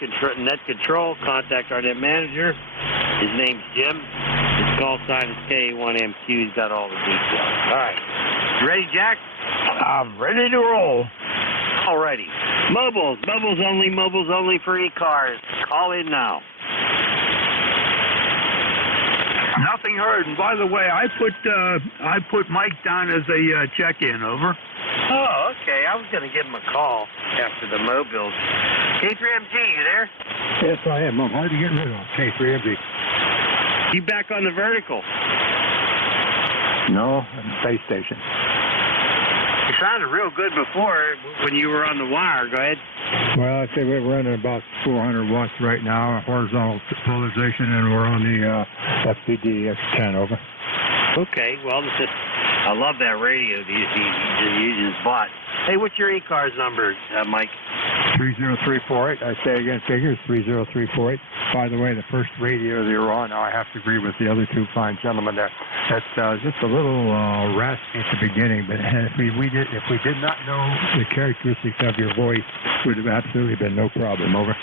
control, contact our net manager. His name's Jim. His call sign is K1MQ. He's got all the details. All right. You ready, Jack? I'm ready to roll. All righty. Mobiles only for ECARS. Call in now. Nothing heard. And by the way, I put Mike down as a check-in. Over. Oh, okay. I was going to give him a call after the mobiles. K3MG, you there? Yes, I am. I'm hard to get rid of. K3MG. You back on the vertical? No, I'm base station. You sounded real good before when you were on the wire. Go ahead. Well, I'd say we're running about 400 watts right now, horizontal polarization, and we're on the FPD X10, over. Okay, well, I love that radio you just bought. Hey, what's your ECARS number, Mike? 30348. I say again, figures 30348. By the way, the first radio they were on, now I have to agree with the other two fine gentlemen there. That's just a little raspy at the beginning, but if we did not know the characteristics of your voice, it would have absolutely been no problem. Over.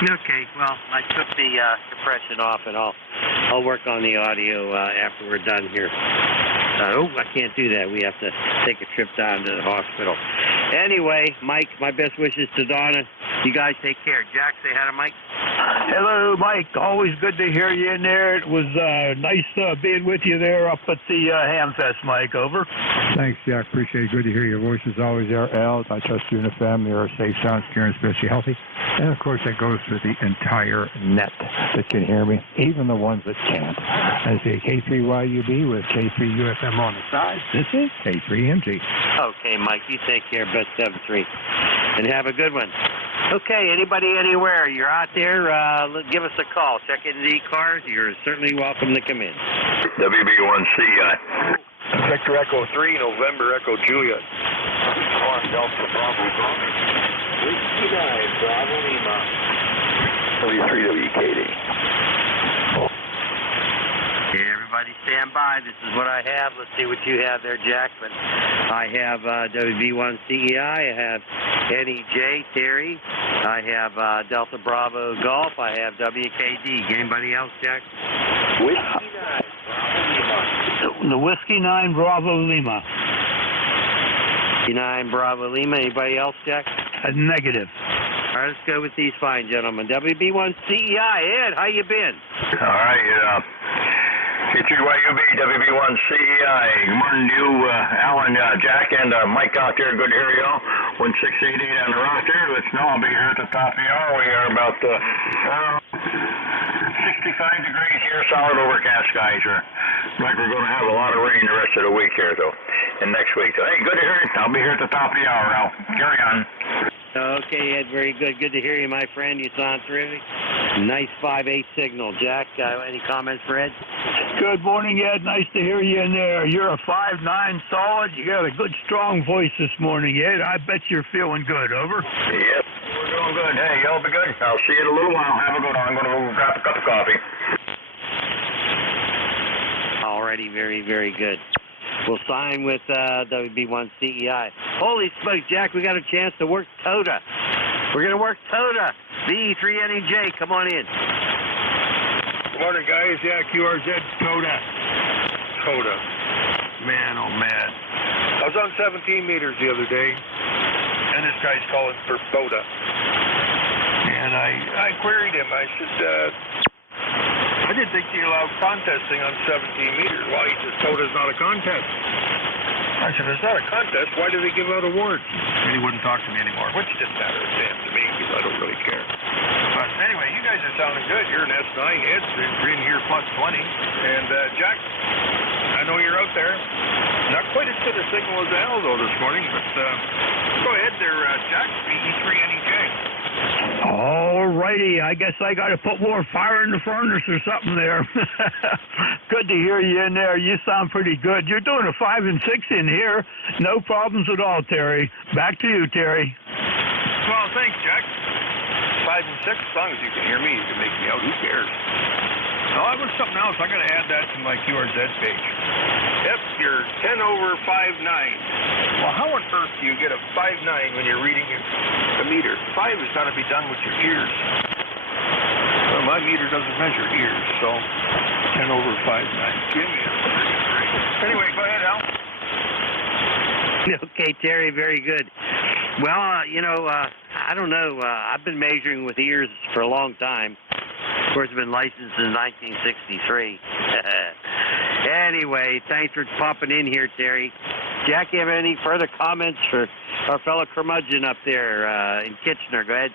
Okay, well, I took the compression off, and I'll work on the audio after we're done here. I can't do that. We have to take a trip down to the hospital. Anyway, Mike, my best wishes to Donna. You guys take care. Jack, say hi to Mike. Hello, Mike. Always good to hear you in there. It was nice being with you there up at the Hamfest, Mike. Over. Thanks, Jack. Appreciate it. Good to hear your voice as always there, Al. I trust you and the family are safe, sound, secure, and especially healthy. And, of course, that goes for the entire net that can hear me, even the ones that can't. I say K3YUB with K3UFM on the side. This is K3MG. Okay, Mike, you take care. Best 7-3. And have a good one. Okay, anybody anywhere, you're out there, give us a call. Check into the ECARS. You're certainly welcome to come in. WB1CI. Victor Echo 3, November Echo Juliet. On Delta Bravo Bravo. 69 Bravo Lima. W3WKD. Okay, everybody stand by. This is what I have. Let's see what you have there, Jackman. I have WB1CEI. I have NEJ, Terry. I have Delta Bravo Golf. I have WKD. Anybody else, Jack? Whiskey 9 Bravo Lima. The Whiskey 9 Bravo Lima. Whiskey 9 Bravo Lima. Anybody else, Jack? Negative. All right, let's go with these fine gentlemen. WB1CEI. Ed, how you been? All right, K3YUB, WB1CEI. Good morning to you, Alan, Jack, and Mike out there. Good to hear you all. 1688 on the roster. Let's know I'll be here at the top of the hour. We are about 65 degrees here, solid overcast skies. Like we're going to have a lot of rain the rest of the week here, though, and next week. So, hey, good to hear you. I'll be here at the top of the hour, Al. Carry on. Okay, Ed, very good. Good to hear you, my friend. You sound terrific. Nice 5-8 signal. Jack, any comments for Ed? Good morning, Ed. Nice to hear you in there. You're a 5'9" solid. You got a good, strong voice this morning, Ed. I bet you're feeling good. Over. Yep, we're doing good. Hey, y'all be good. I'll see you in a little while. Have a good one. I'm going to go grab a cup of coffee. Alrighty, very, very good. We'll sign with WB1CEI. Holy smokes, Jack, we got a chance to work TOTA. We're going to work TOTA. B3NEJ, come on in. Good morning, guys. Yeah, QRZ TOTA. TOTA. Man, oh man. I was on 17 meters the other day, and this guy's calling for BOTA. And I queried him. I said, I didn't think you allowed contesting on 17 meters. Well, he says TOTA's not a contest. I said, it's not a contest. Why do they give out awards? And he wouldn't talk to me anymore, which didn't matter a damn to me because I don't really care. But anyway, you guys are sounding good. You're an S9. Ed's in here plus 20. And Jack, I know you're out there. Not quite as good a signal as Al, though, this morning. But go ahead there, Jack. E3NEJ. All righty. I guess I got to put more fire in the furnace or something there. Good to hear you in there. You sound pretty good. You're doing a 5 and 6 in here. No problems at all, Terry. Back to you, Terry. Well, thanks, Jack. 5 and 6, as long as you can hear me, you can make me out. Who cares? Oh, that was something else. I got to add that to my QRZ page. Yep, you're 10 over 5'9". Well, how on earth do you get a 5'9" when you're reading a meter? 5 has got to be done with your ears. Well, my meter doesn't measure ears, so 10 over 5'9". Give me a break. Anyway, go ahead, Al. Okay, Terry, very good. Well, I don't know. I've been measuring with ears for a long time. Of course, I've been licensed in 1963. Anyway, thanks for popping in here, Terry. Jack, you have any further comments for our fellow curmudgeon up there in Kitchener? Go ahead.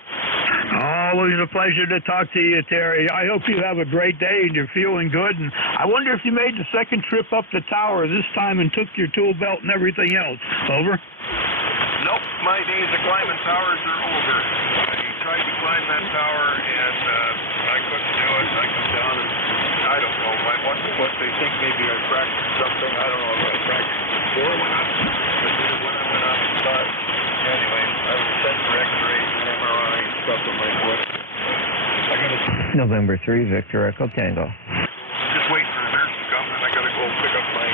Always a pleasure to talk to you, Terry. I hope you have a great day and you're feeling good. And I wonder if you made the second trip up the tower this time and took your tool belt and everything else. Over? Nope, my days of climbing towers are over. I tried to climb that tower and I couldn't do it. I come down and I don't know what they think. Maybe I fractured something. I don't know if I fractured before I went up. I did it when I went up. But anyway, I was sent for X-rays and MRI and stuff in my foot. I gotta November 3, Victor Echo Tango. just wait for the nurse to come, and I gotta go pick up my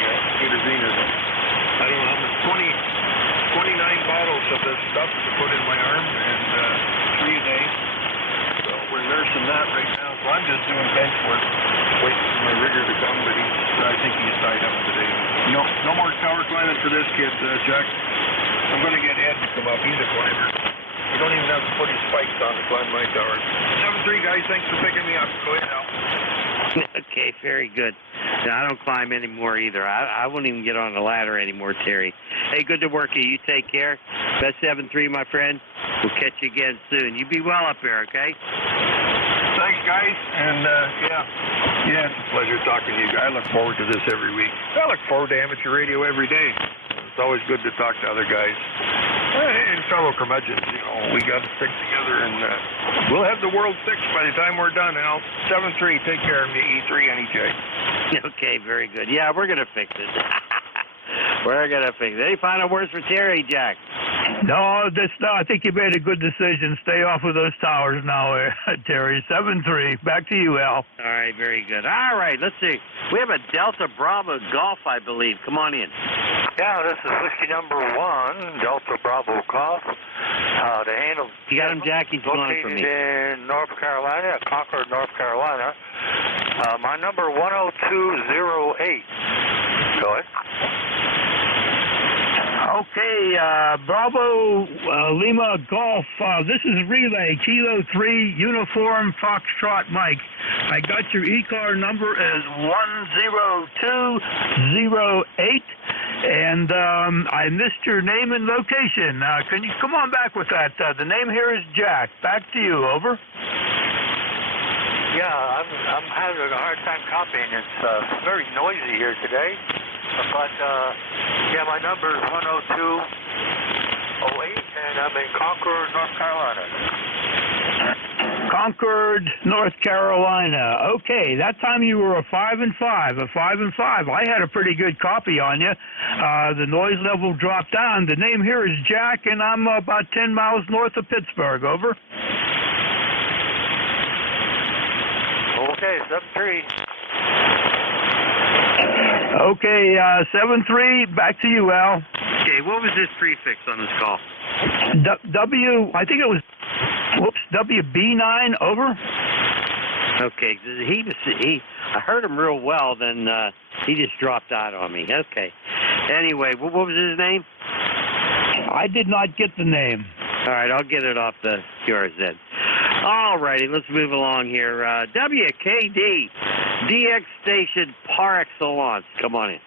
FAF today. No more tower climbing for this kid, Jack. I'm going to get Ed to come up. He's a climber. You don't even have to put his spikes on to climb my tower. 7-3, guys. Thanks for picking me up. Go ahead now. Okay, very good. No, I don't climb anymore either. I won't even get on the ladder anymore, Terry. Hey, good to work with you. You take care. Best 7-3, my friend. We'll catch you again soon. You be well up there, okay? Thanks, guys. And, yeah, it's a pleasure talking to you guys. I look forward to this every week. I look forward to amateur radio every day. It's always good to talk to other guys. And fellow curmudgeons, you know, we got to stick together, and we'll have the world fixed by the time we're done, Al. 7-3, take care of me, E3 NJ. Okay, very good. Yeah, we're going to fix it. We're going to fix it. Any final words for Terry, Jack? No, I think you made a good decision. Stay off of those towers now, Terry. 7-3. Back to you, Al. All right, very good. All right, let's see. We have a Delta Bravo Golf, I believe. Come on in. Yeah, this is whiskey number 1, Delta Bravo Golf. The handle. You got him, Jack? He's gone for me. Located in North Carolina, Concord, North Carolina. My number 10208. Go ahead. Okay, Bravo Lima Golf. This is Relay Kilo 3 Uniform Foxtrot Mike. I got your ECAR number as 10208, and I missed your name and location. Can you come on back with that? The name here is Jack. Back to you. Over. Yeah, I'm having a hard time copying. It's very noisy here today. But, yeah, my number is 10208, and I'm in Concord, North Carolina. Concord, North Carolina. Okay, that time you were a 5-5. A 5-5. I had a pretty good copy on you. The noise level dropped down. The name here is Jack, and I'm about 10 miles north of Pittsburgh. Over. Okay, 7-3. Okay, 7-3, back to you, Al. Okay, what was this prefix on this call? I think it was, WB9, over. Okay, I heard him real well, then he just dropped out on me. Okay. Anyway, what was his name? I did not get the name. All right, I'll get it off the QRZ. All righty, let's move along here. WKD, DX station par excellence. Come on in.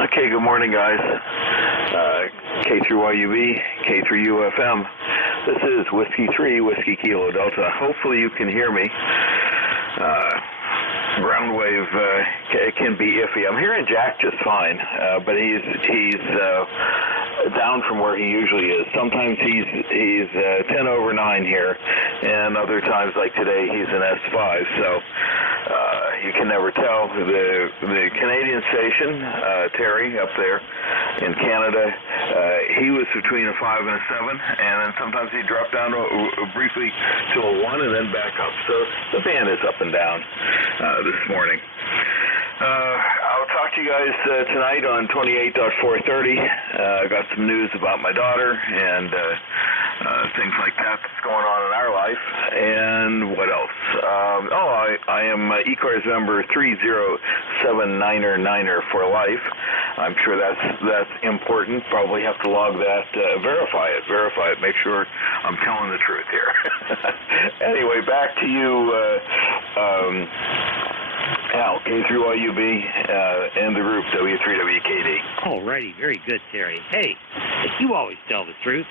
Okay, good morning, guys. K3YUB, K3UFM. This is Whiskey 3, Whiskey Kilo Delta. Hopefully you can hear me. Ground wave can be iffy. I'm hearing Jack just fine, but he's down from where he usually is. Sometimes he's 10 over 9 here, and other times like today he's an S5. So you can never tell. The Canadian station, Terry up there in Canada, he was between a 5 and a 7, and then sometimes he dropped down briefly to a 1 and then back up. So the band is up and down this morning. I'll talk to you guys tonight on 28.430. I got some news about my daughter and things like that that's going on in our life. And what else? I am ECARS member 30799er for life. I'm sure that's important. Probably have to log that, verify it, make sure I'm telling the truth here. Anyway, back to you, Al, K3YUB, and the group W3WKD. All righty, very good, Terry. Hey, you always tell the truth.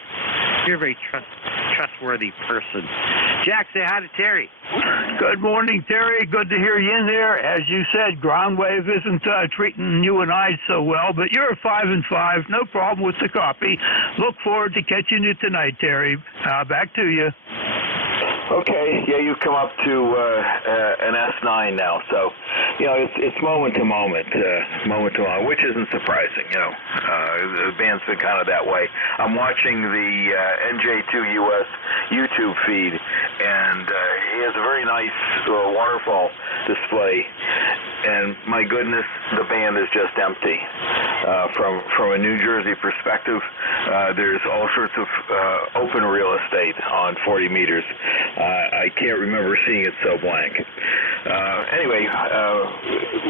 You're a very trustworthy person. Jack, say hi to Terry. Good morning, Terry. Good to hear you in there. As you said, ground wave isn't treating you and I so well, but you're a 5-5. No problem with the copy. Look forward to catching you tonight, Terry. Back to you. Okay, yeah, you've come up to an S9 now, so you know it's moment to moment, which isn't surprising. You know, the band's been kind of that way. I'm watching the NJ2US YouTube feed, and he has a very nice waterfall display. And my goodness, the band is just empty. From a New Jersey perspective, there's all sorts of open real estate on 40 meters. I can't remember seeing it so blank. Anyway,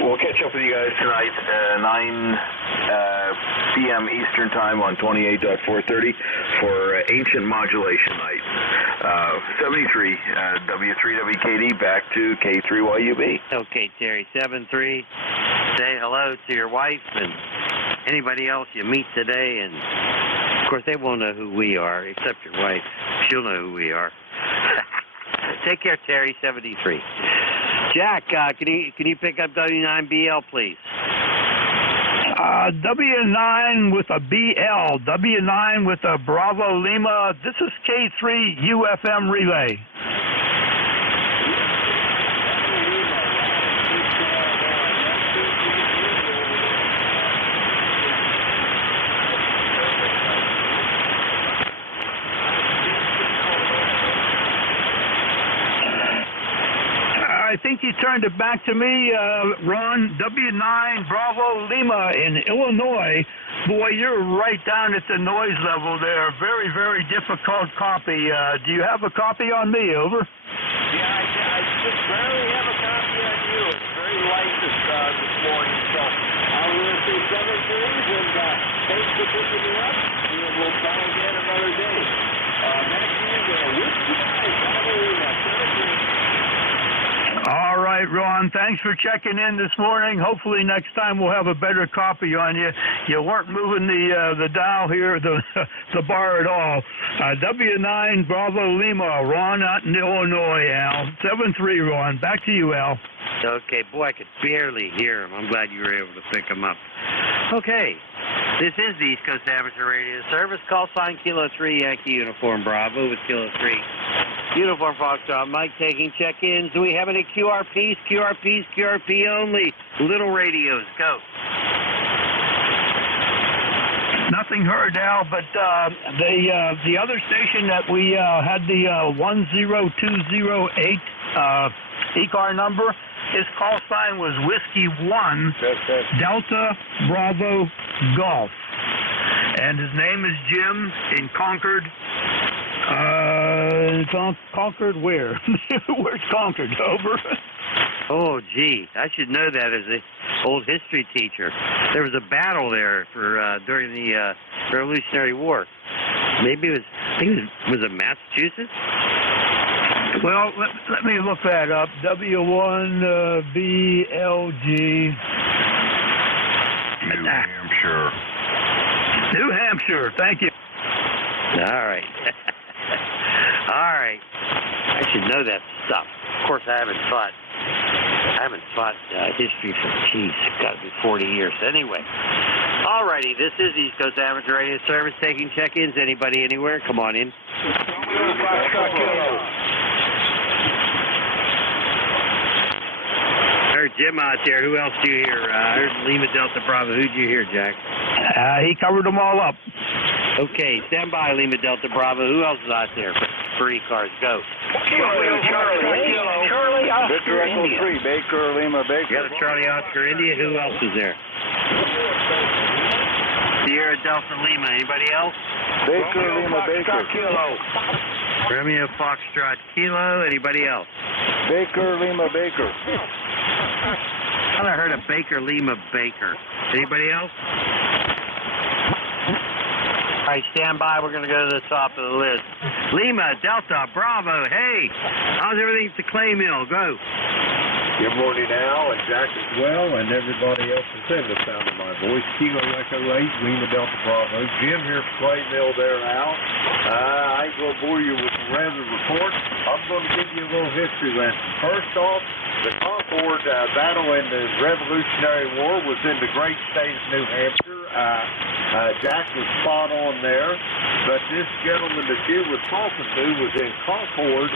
we'll catch up with you guys tonight, 9 p.m. Eastern Time on 28.430 for Ancient Modulation Night. 73 W3WKD back to K3YUB. Okay, Terry, 7-3. Say hello to your wife and anybody else you meet today, and of course they won't know who we are, except your wife. She'll know who we are. Take care, Terry, 73. Jack, can you pick up W9BL, please? W9 with a BL, W9 with a Bravo Lima. This is K3 UFM relay. I think you turned it back to me, Ron. W9 Bravo Lima in Illinois. Boy, you're right down at the noise level there. Very, very difficult copy. Do you have a copy on me? Over. Yeah, I just barely have a copy on you. It's very light this morning, so I'm going to say 7 things, and thanks for picking me up, and we'll try again another day. Back to you there. Whiskey Night, Bravo Lima, 7-3. All right, Ron, thanks for checking in this morning. Hopefully next time we'll have a better copy on you. You weren't moving the dial here, the bar at all. W9 Bravo Lima, Ron out in Illinois, Al. 7-3, Ron. Back to you, Al. Okay, boy, I could barely hear him. I'm glad you were able to pick him up. Okay, this is the East Coast Amateur Radio Service. Call sign Kilo 3 Yankee Uniform Bravo with Kilo 3 Uniform Foxtrot. Mike taking check-ins. Do we have any QRPs? QRP only. Little radios. Go. Nothing heard, Al, but the other station that we had the 10208 ECAR number, his call sign was Whiskey 1 Delta Bravo Golf. And his name is Jim in Concord. Concord where? Where's Concord? Over. Oh, gee, I should know that as an old history teacher. There was a battle there for during the Revolutionary War. Maybe it was it Massachusetts? Well, let me look that up. W1BLG. New Hampshire. New Hampshire. Thank you. All right. All right. I should know that stuff. Of course, I haven't taught history for, it's got to be 40 years. Anyway. All righty. This is East Coast Amateur Radio Service taking check-ins. Anybody, anywhere? Come on in. Heard Jim out there. Who else do you hear? I heard Lima Delta Bravo. Who'd you hear, Jack? He covered them all up. Okay, stand by, Lima Delta Bravo. Who else is out there for ECARS? Go. Charlie, Victor Echo 3, Baker, Lima, Baker. You got a Charlie Oscar India. Who else is there? Sierra Delta Lima. Anybody else? Baker, Lima, Baker. Romeo Foxtrot Kilo. Anybody else? Baker, Lima, Baker. I thought I heard a Baker, Lima, Baker. Anybody else? All right, stand by. We're going to go to the top of the list. Lima, Delta, Bravo. Hey, how's everything at the clay mill? Go. Good morning, Al, and Jack as well, and everybody else that's in the sound of my voice. Kilo Echo 8, Lima Delta Bravo. Jim here at Clay Mill there, Al. I ain't going to bore you with the weather report. I'm going to give you a little history lesson. First off, the Concord battle in the Revolutionary War was in the great state of New Hampshire. Jack was spot on there, but this gentleman that you were talking to was in Concord,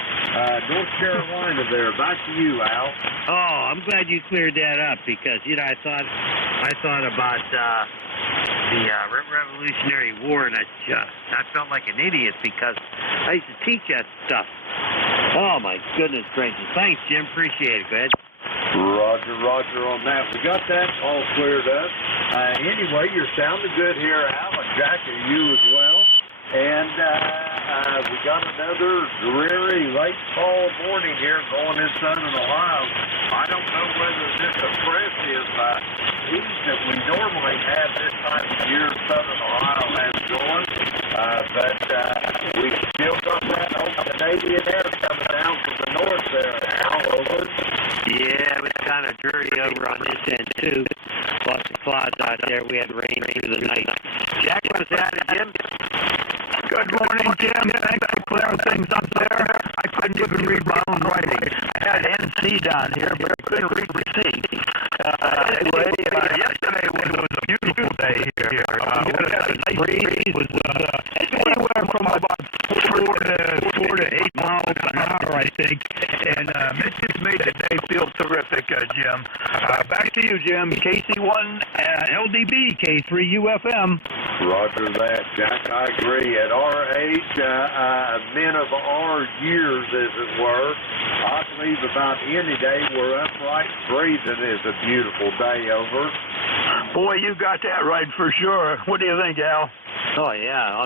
North Carolina there. Back to you, Al. Oh, I'm glad you cleared that up because, you know, I thought about the Revolutionary War, and I felt like an idiot because I used to teach that stuff. Oh, my goodness gracious. Thanks, Jim. Appreciate it. Go ahead. Roger on that. We got that all cleared up. Anyway, you're sounding good here, Al, and Jack, and you as well. And we got another dreary late fall morning here going in southern Ohio. I don't know whether this oppressive heat that we normally have this time of year in southern Ohio has going, but we still got that old Canadian air coming down from the north there. Al, over. Yeah, it was kind of dreary over on this end, too. Lots of clouds out there. We had rain through the night. Jack, want to say hi to Jim? Good morning, Jim. Thanks for clearing things up there. I couldn't even read my own writing. I had NC down here, but I couldn't read the C. Anyway, yesterday was a beautiful day here. We had a nice breeze. It was anywhere from about 4 to 8 miles an hour, I think. And it just made the day feel terrific, Jim. Back to you, Jim. KC1 LDB, K3 UFM. Roger that, Jack. I agree. At our age, men of our years, as it were, I believe about any day we're upright breathing is a beautiful day, over. Boy, you got that right for sure. What do you think, Al? Oh, yeah.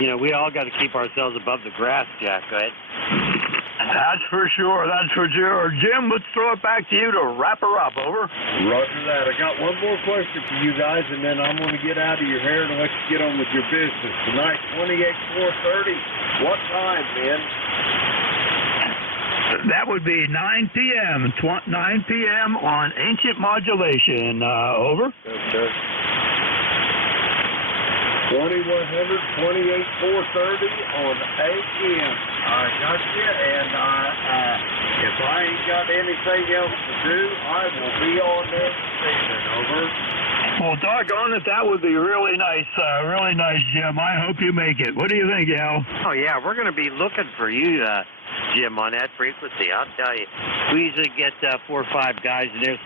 You know, we all got to keep ourselves above the grass, Jack, right? That's for sure. That's for sure. Jim, let's throw it back to you to wrap her up. Over. Roger that. I got one more question for you guys, and then I'm going to get out of your hair and let you get on with your business. Tonight, 28-430. What time, man? That would be 9 p.m. 9 p.m. on Ancient Modulation. Over. Okay. 2100, 28-430 on AM. I got you, and if I ain't got anything else to do, I will be on that station. Over. Well, doggone it, that would be really nice, Jim. I hope you make it. What do you think, Al? Oh, yeah, we're going to be looking for you, Jim, on that frequency. I'll tell you, we usually get 4 or 5 guys in there.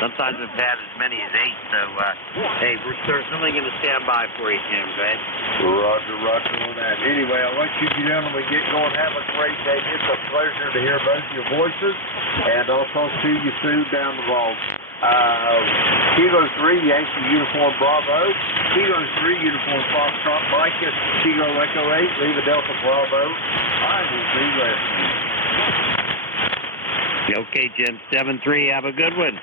Sometimes we've had as many as 8. So, hey, we're certainly going to stand by for you, Jim. Go ahead. Roger on that. Anyway, I'll let you gentlemen get going. Have a great day. It's a pleasure to hear both your voices, and I'll talk to you soon down the road. Kilo 3, Yankee Uniform Bravo. Kilo 3, Uniform Foxtrot Mike. Kilo Echo 8, Lima Delta Bravo. I will be listening. Okay, Jim. 7-3. Have a good one.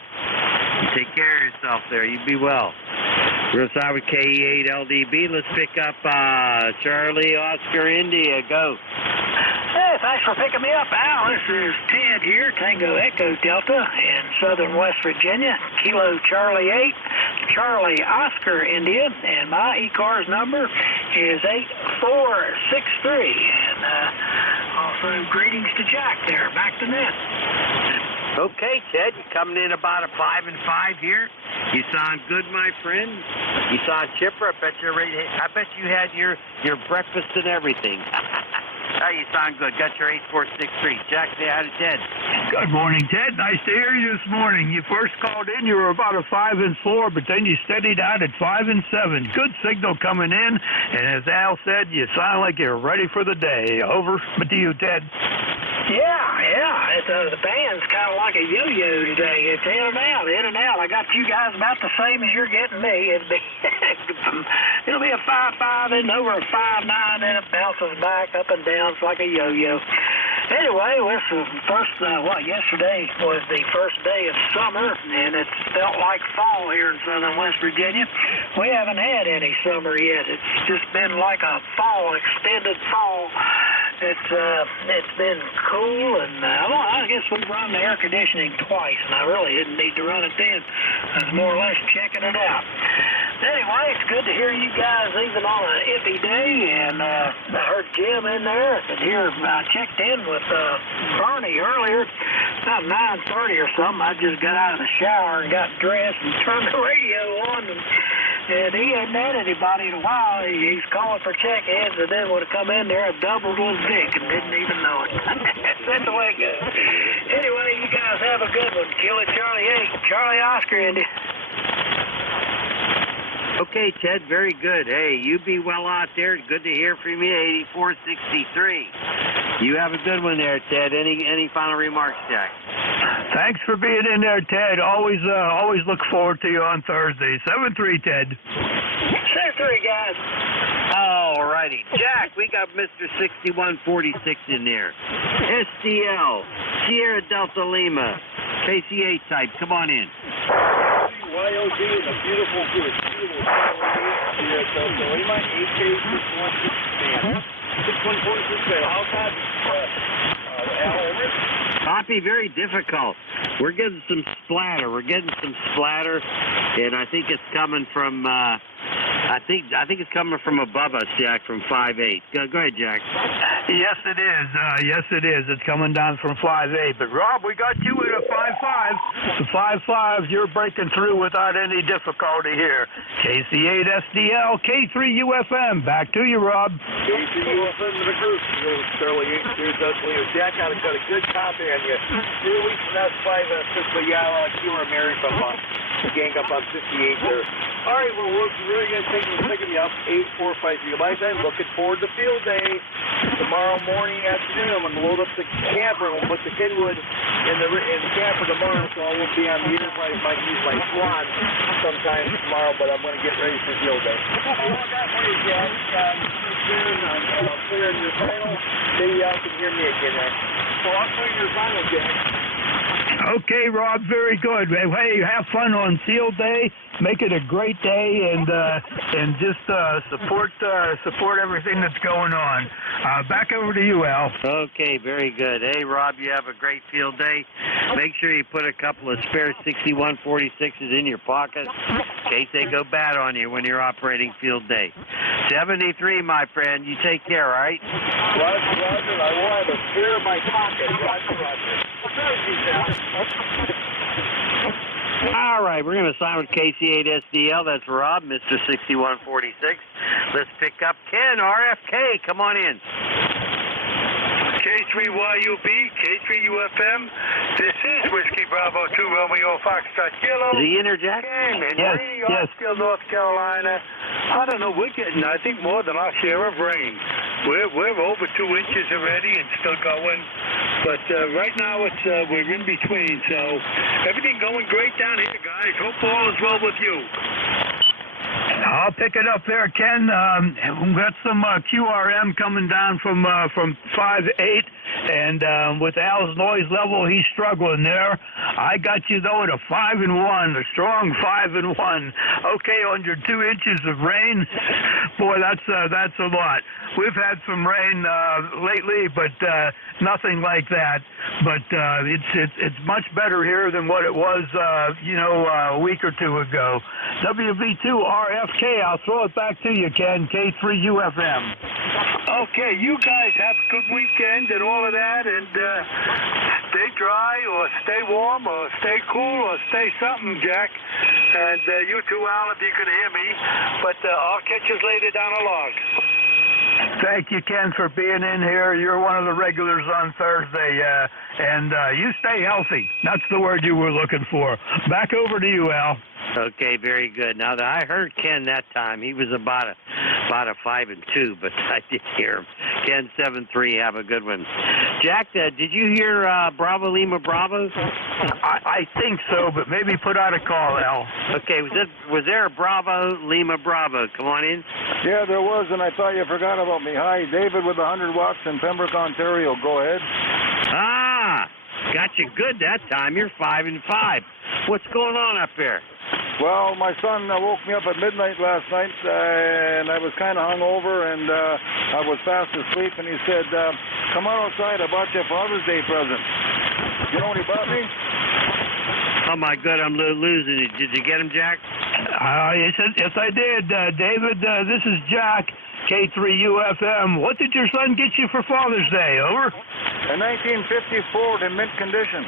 Take care of yourself there. You be well. We're inside with KE8 LDB. Let's pick up Charlie Oscar India. Go. Hey, thanks for picking me up, Al. This is Ted here, Tango Echo Delta in southern West Virginia, Kilo Charlie 8, Charlie Oscar India, and my ECARS number is 8463. And also greetings to Jack there, back to net. Okay, Ted, you're coming in about a 5 and 5 here. You sound good, my friend. You sound chipper. I bet you had your breakfast and everything. Oh, you sound good. Got your 8463. Jack, say hi to Ted. Good morning, Ted. Nice to hear you this morning. You first called in, you were about a 5 and 4, but then you steadied out at 5 and 7. Good signal coming in, and as Al said, you sound like you're ready for the day. Over. But to you, Ted. Yeah. The band's kind of like a yo-yo today. It's in and out. I got you guys about the same as you're getting me. It'll be a 5-5, then over a 5-9, then it bounces back up and down. It's like a yo-yo. Anyway, yesterday was the first day of summer, and it felt like fall here in southern West Virginia. We haven't had any summer yet. It's just been like a fall, extended fall. It's been cool, and I guess we've run the air conditioning twice, and I really didn't need to run it then. I was more or less checking it out. Anyway, it's good to hear you guys even on an iffy day, and I heard Jim in there. I checked in with Bernie earlier, about 9:30 or something. I just got out of the shower and got dressed and turned the radio on, and he hadn't had anybody in a while. He's calling for check-ins, and then would have come in there and doubled his dick and didn't even know it. That's the way it goes. Anyway, you guys have a good one. Kilo Charlie 8, Charlie Oscar, Indy. Okay, Ted, very good. Hey, you be well out there. Good to hear from you, 8463. You have a good one there, Ted. Any final remarks, Jack? Thanks for being in there, Ted. Always look forward to you on Thursday. 7-3, Ted. 6-3, guys. All righty. Jack, we got Mr. 6146 in there. SDL, Sierra Delta Lima, KC8 type. Come on in. YOD is a beautiful group. Beautiful. Sierra Delta Lima, AK616. 6146. All kinds of Copy, very difficult. We're getting some splatter. And I think it's coming from, I think it's coming from above us, Jack, from 5'8". Go ahead, Jack. Yes, it is. Yes, it is. It's coming down from 5'8". But, Rob, we got you at a 5'5". The 5'5", you're breaking through without any difficulty here. KC8 SDL, K3 UFM. Back to you, Rob. K3 UFM to the group. Sterling 8 Sierra Delta Lima. Jack, I've got a good copy on you. 3 weeks from now, 5 Cisco Yala, Kira Mary from gang up on 58 there. All right, well, we're really going to take me up 8453. By then, looking forward to field day. Tomorrow morning, afternoon, I'm going to load up the camper and we'll put the Kenwood in the camper tomorrow, so I won't be on the internet. I might use my Swan sometime tomorrow, but I'm going to get ready for field day. All I got for you, Jack. I'm clearing your final. Maybe y'all can hear me again, right? So I'm clearing your final, Jack. Okay, Rob, very good. Hey, have fun on field day. Make it a great day, and just support everything that's going on. Back over to you, Al. Okay, very good. Hey, Rob, you have a great field day. Make sure you put a couple of spare 6146s in your pocket in case they go bad on you when you're operating field day. 73, my friend. You take care, all right? Roger. I will have a spare in my pocket. Roger. All right, we're going to sign with KC8 SDL. That's Rob, Mr. 6146. Let's pick up Ken, RFK. Come on in. K3YUB, K3UFM. This is Whiskey Bravo 2 Romeo Foxtrot Kilo. Is he in there, Jack? Yes. Still North Carolina. I don't know. We're getting, I think, more than our share of rain. We're over 2 inches already and still going. But right now we're in between. So everything going great down here, guys. Hope all is well with you. I'll pick it up there, Ken. We've got some QRM coming down from 5'8", and with Al's noise level, he's struggling there. I got you, though, at a 5-1, a strong 5-1. Okay, under 2 inches of rain. Boy, that's a lot. We've had some rain lately, but nothing like that. But it's much better here than what it was, a week or two ago. WV2 RFK, I'll throw it back to you, Ken, K3 UFM. Okay, you guys have a good weekend and all of that, and stay dry or stay warm or stay cool or stay something, Jack. And you too, Al, if you can hear me. But I'll catch you later down the log. Thank you, Ken, for being in here. You're one of the regulars on Thursday, and you stay healthy. That's the word you were looking for. Back over to you, Al. Okay, very good. Now, I heard Ken that time. He was about a 5-2, but I did hear him. Ken 7-3, have a good one. Jack, did you hear Bravo Lima Bravo? I think so, but maybe put out a call, Al. Okay, was there a Bravo Lima Bravo? Come on in. Yeah, there was, and I thought you forgot about me. Hi, David with 100 watts in Pembroke, Ontario. Go ahead. Got you good that time. You're 5-5. What's going on up there? Well, my son woke me up at midnight last night, and I was kind of hungover, and I was fast asleep, and he said, come on outside, I bought you a Father's Day present. You know what he bought me? Oh, my God, I'm losing it. Did you get him, Jack? Yes, I did. David, this is Jack, K3UFM. What did your son get you for Father's Day? Over? A 1950 Ford in mint condition.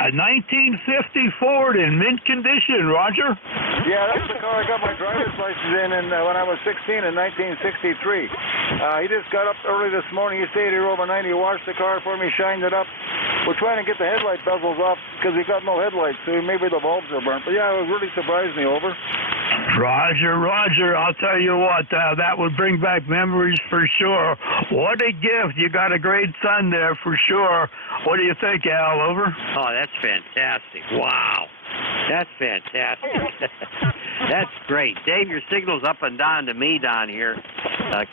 A 1950 Ford in mint condition, Roger? Yeah, that's the car I got my driver's license in when I was 16 in 1963. He just got up early this morning. He stayed here overnight. He washed the car for me, shined it up. We're trying to get the headlight bezels off because we got no headlights, so maybe the bulbs are burnt. But yeah, it really surprised me, over. Roger. I'll tell you what, that would bring back memories for sure. What a gift. You got a great son there for sure. What do you think, Al? Over? Oh, that's fantastic. Wow. That's fantastic. That's great. Dave, your signal's up and down to me down here,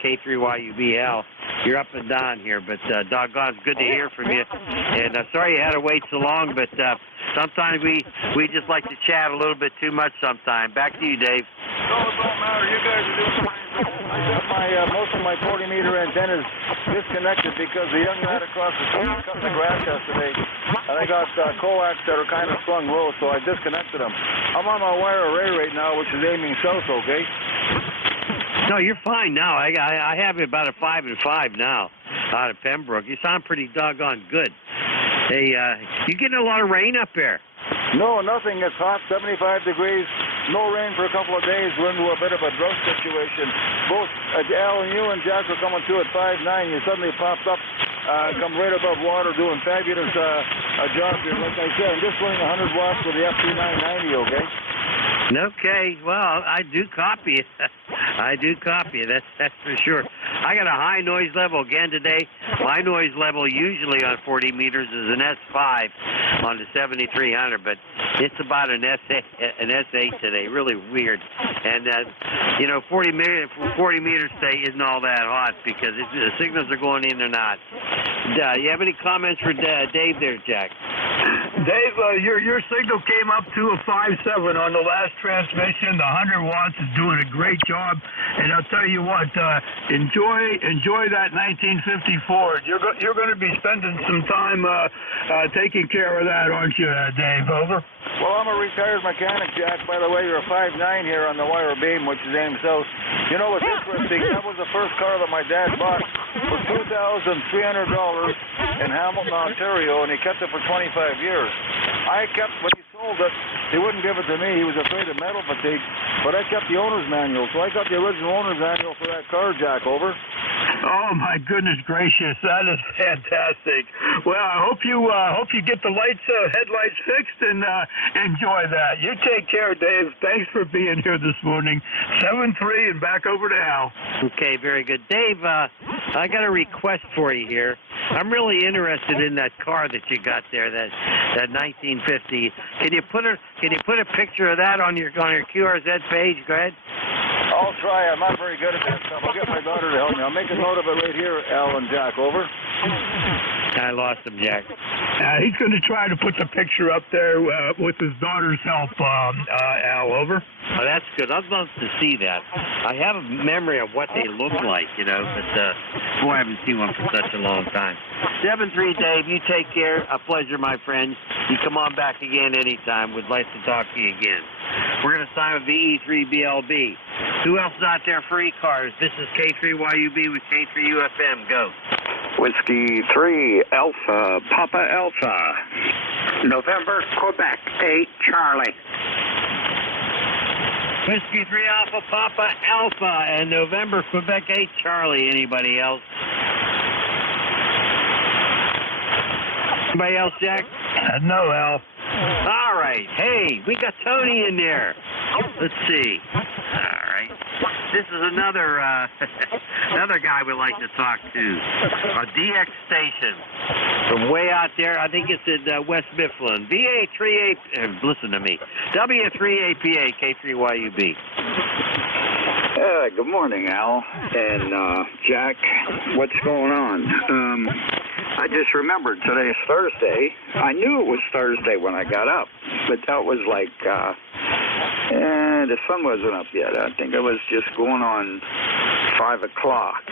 K3YUBL. You're up and down here, but doggone, it's good to hear from you. And sorry you had to wait so long, but sometimes we just like to chat a little bit too much sometimes. Back to you, Dave. No, it don't matter. You guys are doing fine. I got most of my 40-meter antennas disconnected because the young lad across the street cut the grass yesterday. And I got coax that are kind of slung low, so I disconnected them. I'm on my wire array right now, which is aiming south, okay? No, you're fine now. I have you about a 5 and 5 now out of Pembroke. You sound pretty doggone good. Hey, you getting a lot of rain up there? No, nothing. It's hot, 75 degrees. No rain for a couple of days. We're into a bit of a drought situation. Both Al and you and Jack were coming through at 5'9". You suddenly popped up, come right above water, doing fabulous job here. Like I said, I'm just running 100 watts with the FT990, okay? Okay, well, I do copy it. I do copy it, that's for sure. I got a high noise level again today. My noise level usually on 40 meters is an S5 on the 7300, but it's about an S8 today. Really weird. And, 40 meters today isn't all that hot because the signals are going in and out. You have any comments for Dave there, Jack? Dave, your signal came up to a 5.7 on the last transmission. The 100 watts is doing a great job, and I'll tell you what, enjoy that 1954. You're going to be spending some time taking care of that, aren't you, Dave? Over. Well, I'm a retired mechanic, Jack. By the way, you're a 5'9" here on the wire beam, which is aimed south. You know what's interesting? That was the first car that my dad bought for $2,300 in Hamilton, Ontario, and he kept it for 25 years. When he sold it, he wouldn't give it to me. He was afraid of metal fatigue, but I kept the owner's manual, so I got the original owner's manual for that car, Jack. Over. Oh my goodness gracious, that is fantastic. Well, I hope you get the headlights fixed and enjoy that. You take care, Dave. Thanks for being here this morning. 7-3 and back over to Al. Okay, very good. Dave, I got a request for you here. I'm really interested in that car that you got there, that 1950. Can you put a picture of that on your QRZ page? Go ahead. I'll try. I'm not very good at that stuff. I'll get my daughter to help me. I'll make a note of it right here, Al and Jack. Over. I lost him, Jack. He's going to try to put the picture up there with his daughter's help, Al. Over. Oh, that's good. I'd love to see that. I have a memory of what they look like, but boy, I haven't seen one for such a long time. 7-3, Dave. You take care. A pleasure, my friend. You come on back again anytime. We'd like to talk to you again. We're going to sign with VE3BLB. Who else is out there for ECARS? This is K3YUB with K3UFM. Go. Whiskey 3, Alpha, Papa Alpha. November, Quebec, 8, Charlie. Whiskey 3, Alpha, Papa Alpha, and November, Quebec, 8, Charlie. Anybody else? Anybody else, Jack? No, Al. All right. Hey, we got Tony in there. Let's see. All right. This is another guy we like to talk to. A DX station from way out there. I think it's in West Mifflin. listen to me. W3APA K3YUB. Good morning, Al and Jack. What's going on? I just remembered today's Thursday. I knew it was Thursday when I got up, but that was like, the sun wasn't up yet. I think it was just going on 5 o'clock.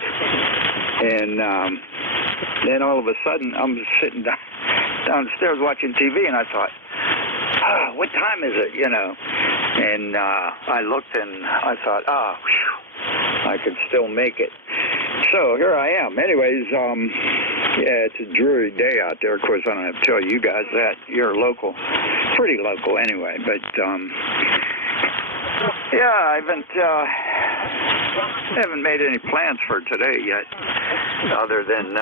And then all of a sudden, I'm sitting downstairs watching TV, and I thought, what time is it, And I looked, and I thought, I could still make it. So here I am. Anyways, yeah, it's a dreary day out there. Of course, I don't have to tell you guys that. You're local. Pretty local anyway. But, yeah, I haven't made any plans for today yet, other than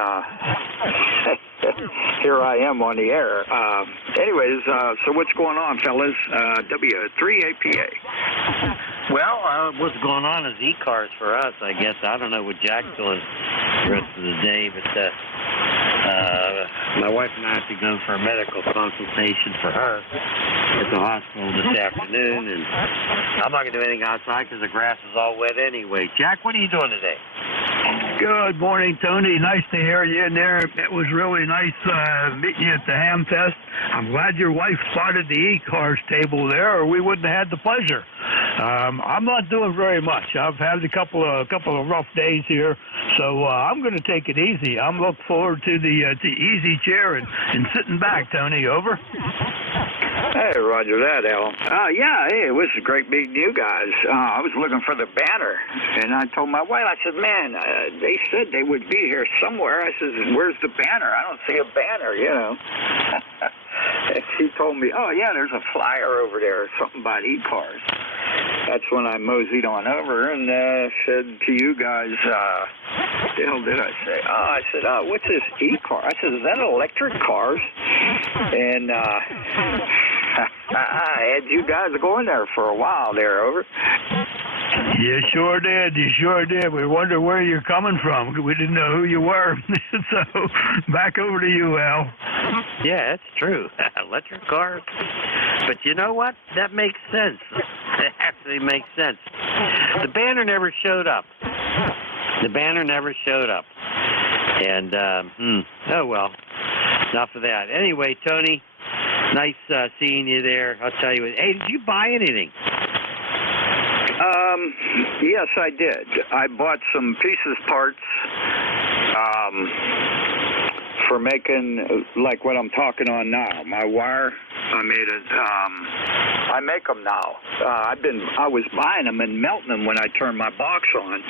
here I am on the air. Anyways, so what's going on, fellas? W3APA. Well, what's going on is ECARS for us, I guess. I don't know what Jack's doing the rest of the day, but My wife and I have to go for a medical consultation for her at the hospital this afternoon, and I'm not going to do anything outside because the grass is all wet anyway. Jack, what are you doing today? Good morning, Tony. Nice to hear you in there. It was really nice meeting you at the Ham Fest. I'm glad your wife spotted the ECARS table there, or we wouldn't have had the pleasure. I'm not doing very much. I've had a couple of rough days here, so I'm going to take it easy. I'm looking forward to the easy chair and sitting back. Tony, over. Hey, Roger that, Al. Yeah, hey, it was great meeting you guys. I was looking for the banner, and I told my wife, I said, man, they said they would be here somewhere. I said, where's the banner? I don't see a banner, you know. And she told me, oh, yeah, there's a flyer over there, something about ECARS. That's when I moseyed on over and said to you guys, what the hell did I say? I said, what's this ECAR? I said, is that electric cars? And I had you guys going there for a while there, over. You sure did. You sure did. We wondered where you're coming from. We didn't know who you were. So back over to you, Al. Yeah, that's true. Electric cars. But you know what? That makes sense. It actually makes sense. The banner never showed up. The banner never showed up. And, oh well. Enough of that. Anyway, Tony, nice seeing you there. I'll tell you what. Hey, did you buy anything? Yes, I did. I bought some pieces, parts, for making like what I'm talking on now. My wire, I made it. I make them now. I was buying them and melting them when I turned my box on.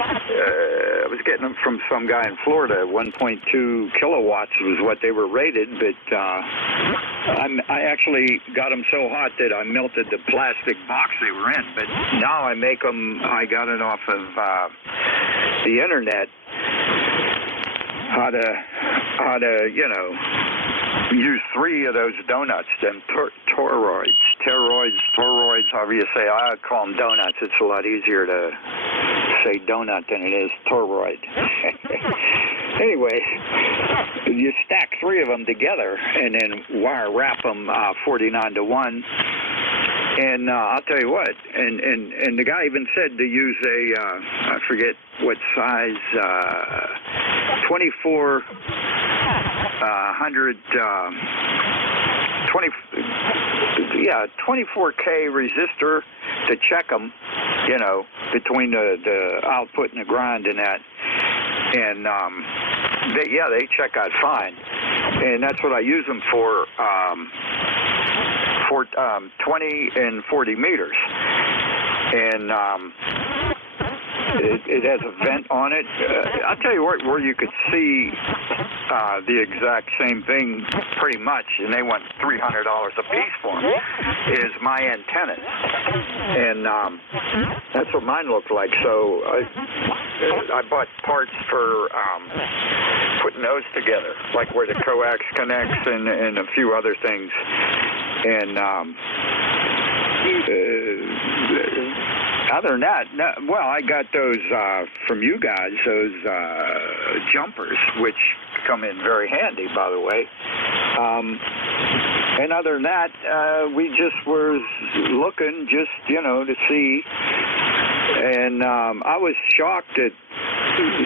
I was getting them from some guy in Florida. 1.2 kilowatts was what they were rated, but I actually got them so hot that I melted the plastic box they were in. But now I make them. I got it off of the internet. How to use 3 of those donuts, them toroids, however you say. I call them donuts. It's a lot easier to say donut than it is toroid. Anyway, you stack 3 of them together and then wire wrap them 49 to 1. And I'll tell you what, and the guy even said to use a, I forget what size, 24K resistor to check them, between the output and the grind and that. And they check out fine. And that's what I use them for 20 and 40 meters. And it has a vent on it. I'll tell you where you could see the exact same thing pretty much, and they want $300 a piece for them, is my antennas. And that's what mine looked like. So I bought parts for putting those together, like where the coax connects and a few other things. And other than that, I got those from you guys, those jumpers, which come in very handy, by the way. And other than that, we just were looking to see. And I was shocked that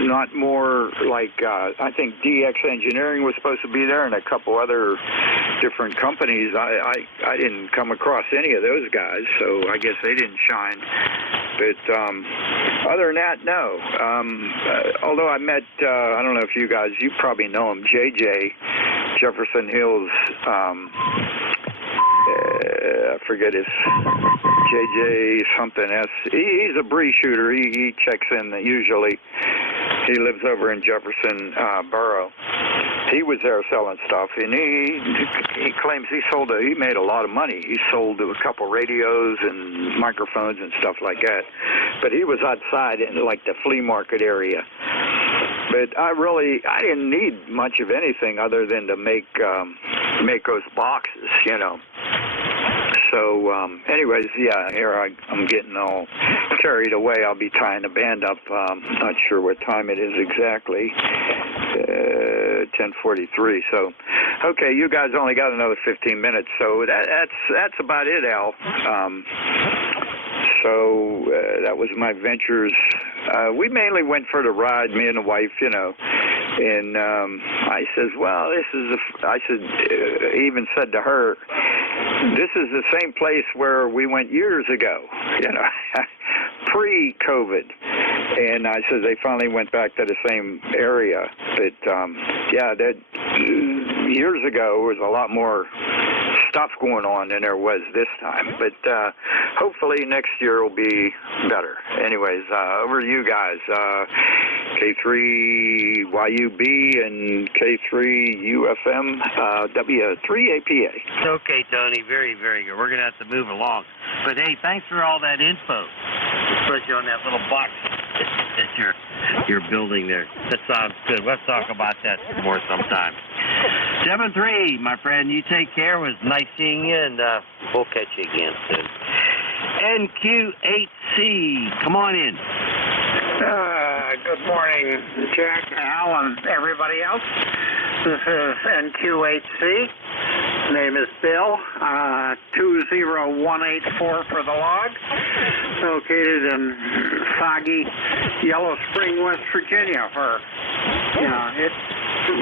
not more like, I think DX Engineering was supposed to be there and a couple other different companies. I didn't come across any of those guys, so I guess they didn't shine. But other than that, no. Although I met, I don't know if you probably know him, JJ, Jefferson Hills, I forget his, JJ something S. He's a breeze shooter. He checks in usually. He lives over in Jefferson Borough. He was there selling stuff, and he claims he made a lot of money. He sold a couple radios and microphones and stuff like that. But he was outside in like the flea market area. But I didn't need much of anything other than to make those boxes, So, anyways, yeah, here I'm getting all carried away. I'll be tying the band up. Not sure what time it is exactly. 10:43. So, okay, you guys only got another 15 minutes. So that's about it, Al. So that was my ventures. We mainly went for the ride, me and the wife, you know. And I says, well, this is I even said to her, this is the same place where we went years ago, you know, pre-COVID. And I said they finally went back to the same area. But, yeah, that years ago was a lot more stuff going on than there was this time. But hopefully next year will be better. Anyways, over to you guys. K3YUB and K3UFM W3APA. Okay, Tony. Very, very good. We're going to have to move along. But, hey, thanks for all that info, especially on that little box that you're building there. That sounds good. Let's talk about that more sometime. 7-3, my friend. You take care. It was nice seeing you, and we'll catch you again soon. NQ8C, come on in. Good morning, Jack, Al, and everybody else. This is NQ8C. Name is Bill. 20184 for the log. Located in foggy Yellow Spring, West Virginia. It's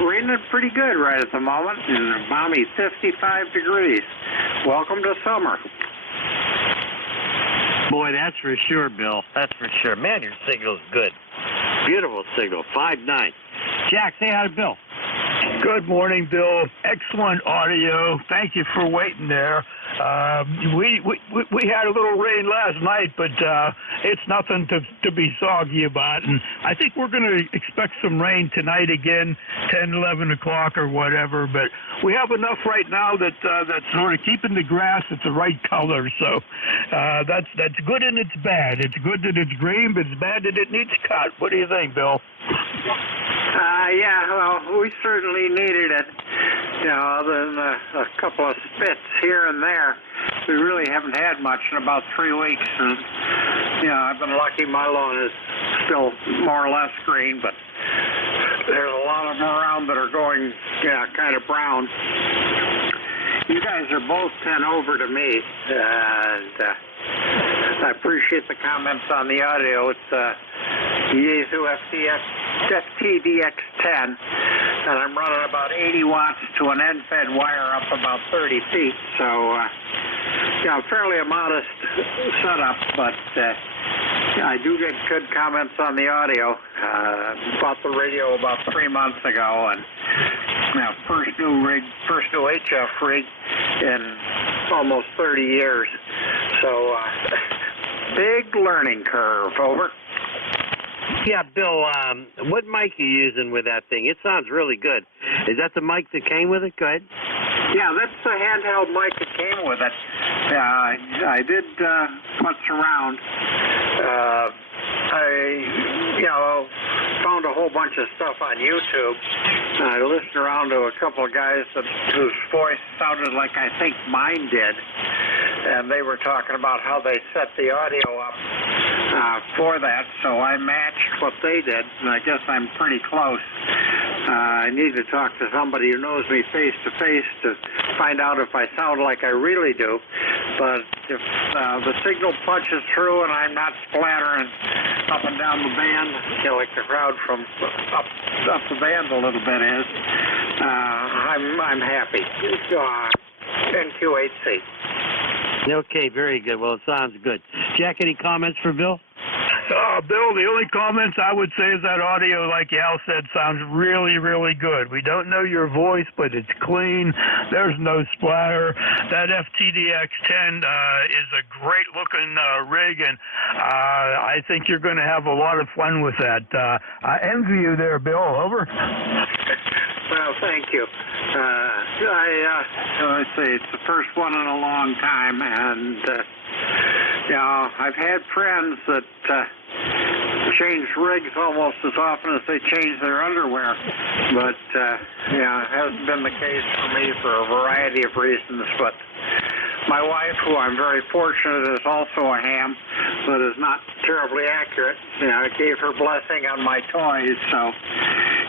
raining pretty good right at the moment, and a balmy 55 degrees. Welcome to summer. Boy, that's for sure, Bill. That's for sure. Man, your signal's good. Beautiful signal. 5-9. Jack, say hi to Bill. Good morning, Bill. Excellent audio. Thank you for waiting there. We had a little rain last night, but it's nothing to be soggy about. And I think we're going to expect some rain tonight again, 10, 11 o'clock or whatever. But we have enough right now that's sort of keeping the grass at the right color. So that's good and it's bad. It's good that it's green, but it's bad that it needs cut. What do you think, Bill? Yeah, well, we certainly needed it. Other than a couple of spits here and there, we really haven't had much in about 3 weeks. And, I've been lucky my lawn is still more or less green, but there's a lot of them around that are going, kind of brown. You guys are both 10 over to me, and I appreciate the comments on the audio. It's Yaesu FTDX10, and I'm running about 80 watts to an end-fed wire up about 30 feet. So, fairly a modest setup, but I do get good comments on the audio. Bought the radio about 3 months ago, and first new HF rig in almost 30 years. So, big learning curve. Over. Yeah, Bill, what mic are you using with that thing? It sounds really good. Is that the mic that came with it? Go ahead. Yeah, that's the handheld mic that came with it. I did putz around. I found a whole bunch of stuff on YouTube. I listened around to a couple of guys whose voice sounded like I think mine did. And they were talking about how they set the audio up for that, so I matched what they did, and I guess I'm pretty close. I need to talk to somebody who knows me face to face to find out if I sound like I really do. But if the signal punches through and I'm not splattering up and down the band, like the crowd from up the band a little bit is, I'm happy. NQ8C. Okay, very good. Well, it sounds good. Jack, any comments for Bill? Bill, the only comments I would say is that audio, like Al said, sounds really, really good. We don't know your voice, but it's clean. There's no splatter. That FTDX10 is a great-looking rig, and I think you're going to have a lot of fun with that. I envy you there, Bill. Over. Well, thank you. Let's see, it's the first one in a long time, and I've had friends that change rigs almost as often as they change their underwear, but it hasn't been the case for me for a variety of reasons. But My wife, who I'm very fortunate is also a ham, but is not terribly accurate. I gave her blessing on my toys, so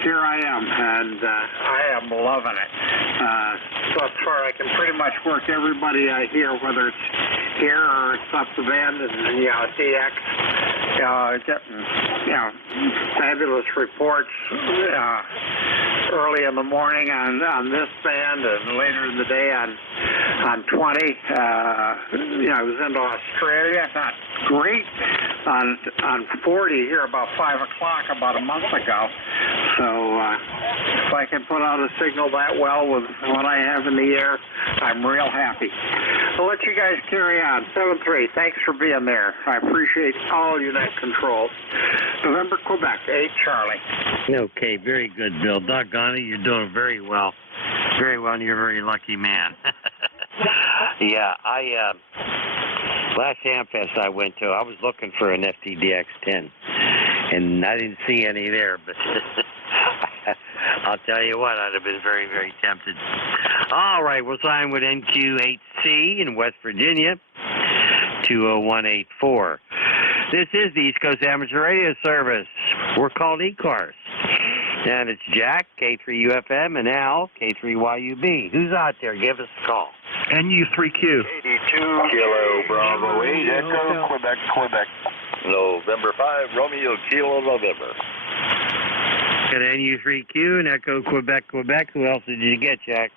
here I am, and I am loving it. Thus far, I can pretty much work everybody I hear, whether it's here or it's up the band and DX. Getting fabulous reports early in the morning on this band and later in the day on 20. I was into Australia, not great, on 40 here about 5 o'clock about a month ago. So if I can put out a signal that well with what I have in the air, I'm real happy. I'll let you guys carry on. 7-3, thanks for being there. I appreciate all you net controls. November, Quebec, 8 Charlie. Okay, very good, Bill. Doggone it, you're doing very well. Very well, and you're a very lucky man. Yeah, last Hamfest I went to, I was looking for an FTDX-10, and I didn't see any there, but I'll tell you what, I'd have been very, very tempted. All right, we'll sign with NQ8C in West Virginia, 20184. This is the East Coast Amateur Radio Service. We're called ECARS. And it's Jack, K3UFM, and Al, K3YUB. Who's out there? Give us a call. NU3Q. 82 Kilo Bravo 8 Echo, Quebec, Quebec. November 5, Romeo Kilo November. Got NU3Q and Echo, Quebec, Quebec. Who else did you get, Jack?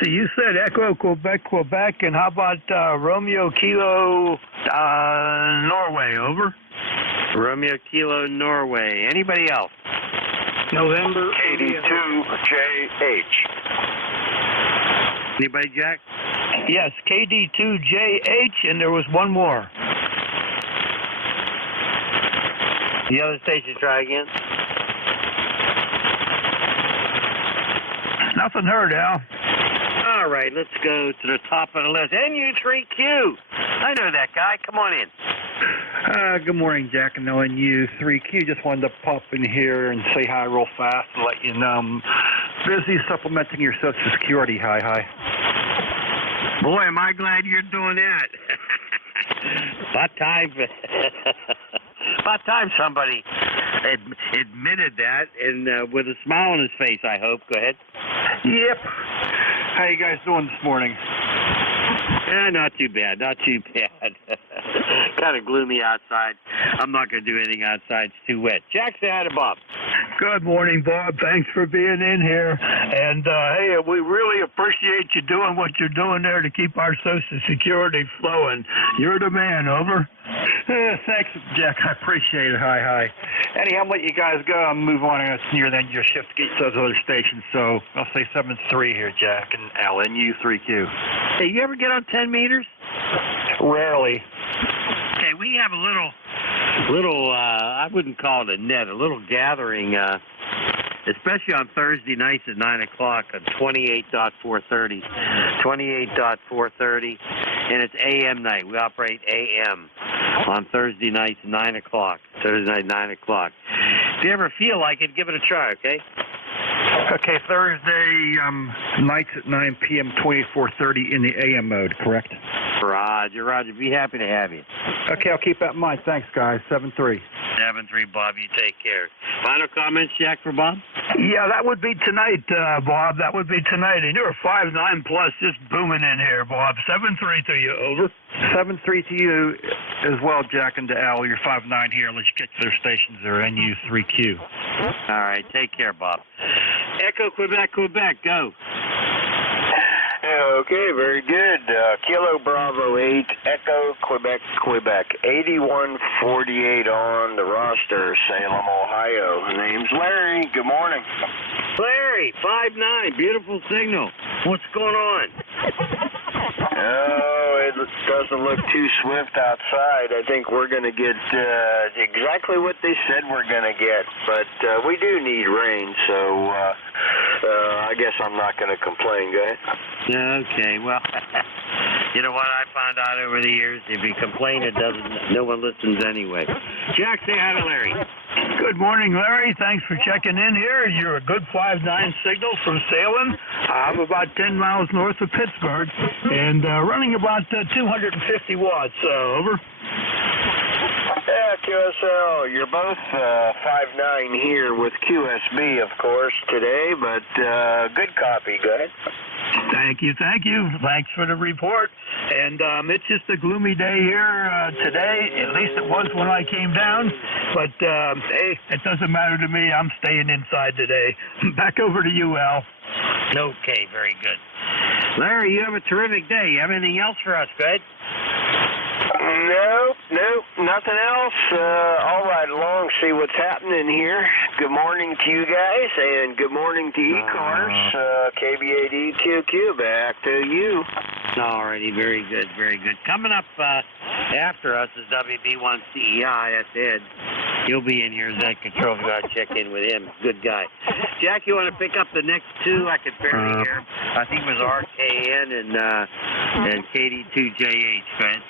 So you said Echo, Quebec, Quebec, and how about Romeo Kilo Norway, over? Romeo Kilo Norway. Anybody else? November 82JH. Anybody, Jack? Yes, KD2JH, and there was one more. The other station, try again. Nothing heard, Al. All right, let's go to the top of the list. NU3Q. I know that guy. Come on in. Good morning, Jack and NU3Q. Just wanted to pop in here and say hi real fast and let you know I'm busy supplementing your Social Security. Hi. Boy, am I glad you're doing that. About time somebody admitted that, and with a smile on his face, I hope. Go ahead. Yep. How you guys doing this morning? Not too bad. Kind of gloomy outside. I'm not going to do anything outside. It's too wet. Jack, say hi to Bob. Good morning, Bob. Thanks for being in here. And, hey, we really appreciate you doing what you're doing there to keep our Social Security flowing. You're the man, over. Thanks, Jack. I appreciate it. Hi. Anyhow, I'll let you guys go. I'll move on. It's near the end of your shift to get to those other stations. So I'll say 7-3 here, Jack, and Al, NU3Q. Hey, you ever get on 10 meters? Rarely. Okay, we have a little I wouldn't call it a net, a little gathering, especially on Thursday nights at 9 o'clock on 28.430. 28.430, and it's AM night. We operate AM on Thursday nights at 9 o'clock. Thursday night, 9 o'clock. If you ever feel like it, give it a try, okay? Okay, Thursday nights at 9 p.m., 24:30 in the AM mode, correct? Roger. Be happy to have you. Okay, I'll keep that in mind. Thanks, guys. 7-3. 7-3, Bob. You take care. Final comments, Jack, for Bob? Yeah, that would be tonight, Bob. That would be tonight. And you're 5'9" plus, just booming in here, Bob. 7-3 to you, over. 7-3 to you as well, Jack, and to Al. You're 5'9" here. Let's get to their stations. They're NU3Q. All right, take care, Bob. Echo, Quebec, go. Okay, very good. Kilo Bravo 8, Echo, Quebec. 8148 on the roster, Salem, Ohio. Name's Larry. Good morning. Larry, 5'9", beautiful signal. What's going on? Oh, it doesn't look too swift outside. I think we're going to get exactly what they said we're going to get. But we do need rain, so I guess I'm not going to complain, guys. Okay, well, you know what I found out over the years? If you complain, no one listens anyway. Jack, say hi to Larry. Good morning, Larry. Thanks for checking in here. You're a good 5-9 signal from Salem. I'm about 10 miles north of Pittsburgh and running about 250 watts. Over. Yeah, QSL, you're both 5-9 here with QSB, of course, today, but good copy, go ahead. Thank you. Thanks for the report. And it's just a gloomy day here today. At least it was when I came down. But, hey, it doesn't matter to me. I'm staying inside today. Back over to you, Al. Okay, very good. Larry, you have a terrific day. You have anything else for us, bud? Nope, nothing else. I'll ride along, see what's happening here. Good morning to you guys, and good morning to ECARS, KB8EQQ, back to you. Alrighty, very good. Coming up after us is WB1CEI, that's Ed. He'll be in here as that control if you want to check in with him. Good guy. Jack, you want to pick up the next two? I could barely hear. I think it was RKN and KD2JH, right?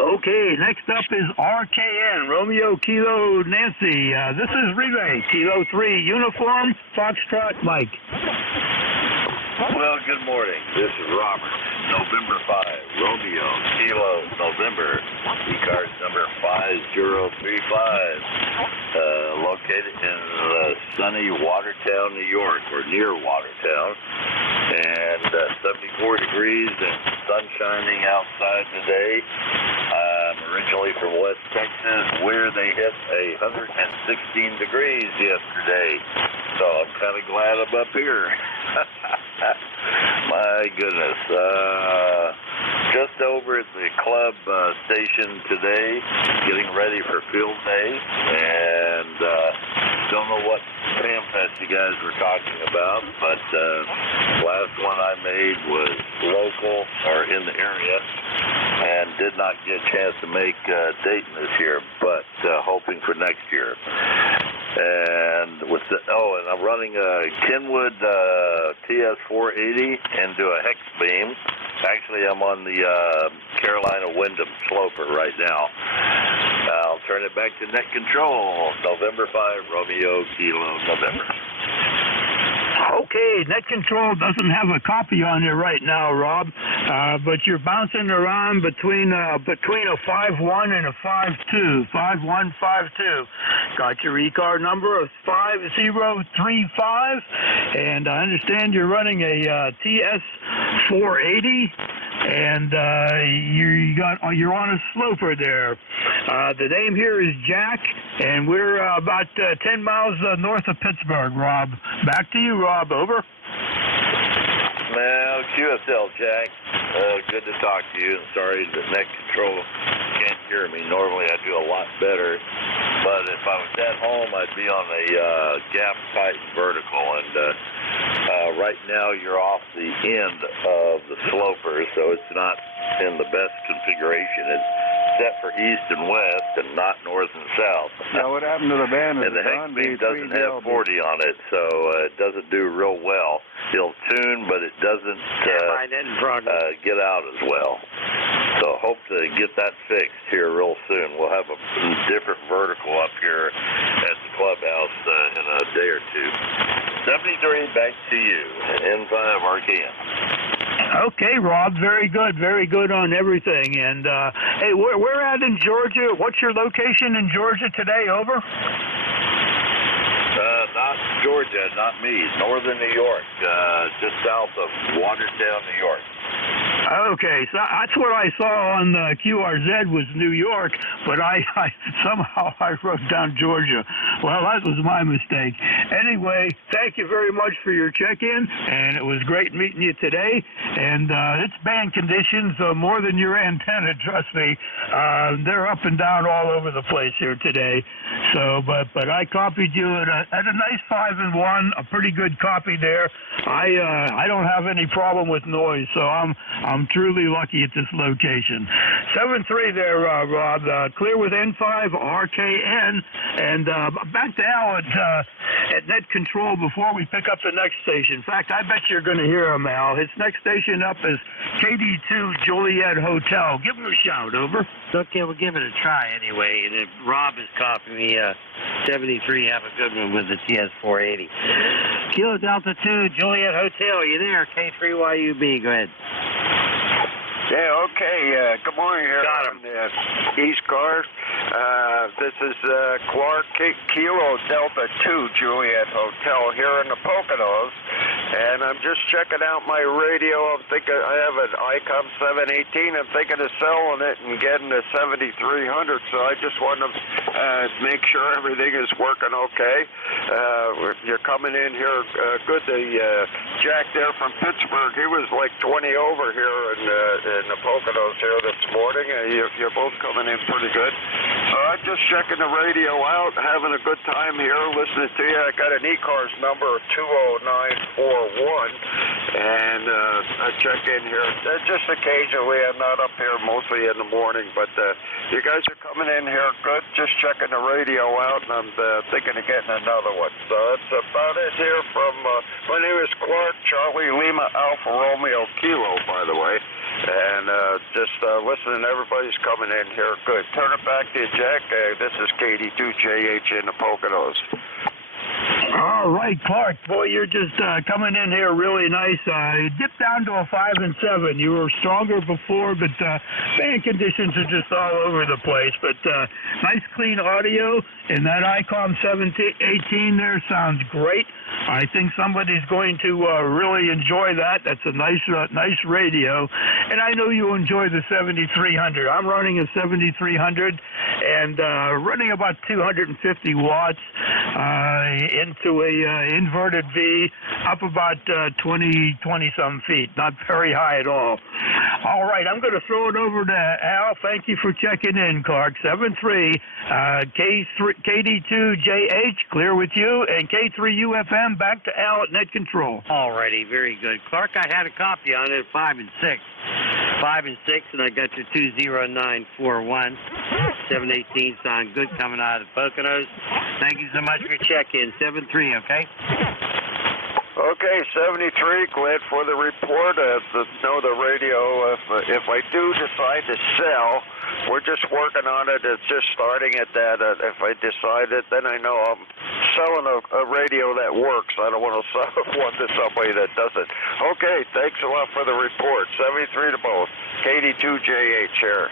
Okay, next up is RKN, Romeo Kilo Nancy. This is Relay, Kilo 3, Uniform, Foxtrot Mike. Well, good morning. This is Robert, November 5, Romeo, Kilo, November, ECARS number 5035, located in sunny Watertown, New York, or near Watertown, and 74 degrees and sun shining outside today. I'm originally from West Texas, where they hit 116 degrees yesterday, so I'm kind of glad I'm up here. My goodness. Just over at the club station today, getting ready for field day, and don't know what Spam Fest you guys were talking about, but last one I made was local or in the area, and did not get a chance to make Dayton this year, but hoping for next year. And with and I'm running a Kenwood TS480 into a hex beam. Actually, I'm on the Carolina Wyndham sloper right now. I'll turn it back to net control. November 5, Romeo Kilo, November. Okay, net control doesn't have a copy on there right now, Rob, but you're bouncing around between a 5-1 and a 5-2, 5-1-5-2. Got your ECAR number of 5035, and I understand you're running a TS480. And you're on a sloper there. The name here is Jack, and we're about 10 miles north of Pittsburgh, Rob. Back to you, Rob. Over. Well, QSL, Jack. Good to talk to you. Sorry that net control can't hear me. Normally I do a lot better. But if I was at home, I'd be on a gap tight vertical. And right now you're off the end of the sloper, so it's not in the best configuration. It's set for east and west and not north and south. Now, what happened to the band? And the hex beam doesn't have 40 on it, so it doesn't do real well. It'll tune, but it doesn't get out as well. So hope to get that fixed here real soon. We'll have a different vertical up here at the clubhouse in a day or two. 73, back to you. N5 RKN. Okay, Rob, very good on everything. And hey, we're at in Georgia. What's your location in Georgia today? Over. Not Georgia, not me. Northern New York, just south of Watertown, New York. Okay, so that's what I saw on the QRZ was New York, but I somehow wrote down Georgia. Well, that was my mistake. Anyway, thank you very much for your check-in, and it was great meeting you today. And it's band conditions more than your antenna, trust me. They're up and down all over the place here today. So, but I copied you at a nice 5-1, a pretty good copy there. I don't have any problem with noise, so I'm I'm truly lucky at this location. 7-3 there, Rob. Clear with N5 RKN. And back to Al at Net Control before we pick up the next station. In fact, I bet you're going to hear him, Al. His next station up is KD2 Joliet Hotel. Give him a shout, over. Okay, we'll give it a try anyway. And if Rob is copying me, 73, have a good one with the TS480. Kilo Delta 2 Joliet Hotel, you there? K3YUB, go ahead. Yeah, okay. Good morning here on the ECARS. This is Clark Kilo Delta 2 Juliet Hotel here in the Poconos. And I'm just checking out my radio. I'm thinking I have an ICOM 718. I'm thinking of selling it and getting a 7300. So I just want to make sure everything is working okay. You're coming in here good. The Jack there from Pittsburgh, he was like 20 over here in the Poconos here this morning. You're both coming in pretty good. I'm just checking the radio out, having a good time here, listening to you. I got an ECARS number of 20941, and I check in here just occasionally. I'm not up here mostly in the morning, but you guys are coming in here good, just checking the radio out, and I'm thinking of getting another one. So that's about it here from, my name is Clark, Charlie Lima Alpha Romeo Kilo, by the way. And just listening, everybody's coming in here good. Turn it back to you, Jack. This is KD2JH in the Poconos. All right, Clark. Boy, you're just coming in here really nice. You dipped down to a 5 and 7. You were stronger before, but fan conditions are just all over the place. But nice, clean audio, and that ICOM 718 there sounds great. I think somebody's going to really enjoy that. That's a nice radio, and I know you enjoy the 7300. I'm running a 7300 and running about 250 watts into a inverted V, up about 20-some feet. Not very high at all. All right, I'm going to throw it over to Al. Thank you for checking in, Clark. 7-3, KD2JH, clear with you, and K3UFM, back to Al at Net Control. All righty, very good. Clark, I had a copy on it at 5 and 6. 5 and 6, and I got your 20941. 718 sound good coming out of the Poconos. Thank you so much for your check-in. 7-3, okay? Okay, 73, glad for the report. Know the radio, if I do decide to sell, we're just working on it. It's just starting at that. If I decide it, then I know I'm selling a radio that works. I don't want to sell one to somebody that doesn't. Okay, thanks a lot for the report. 73 to both. KD2JH here.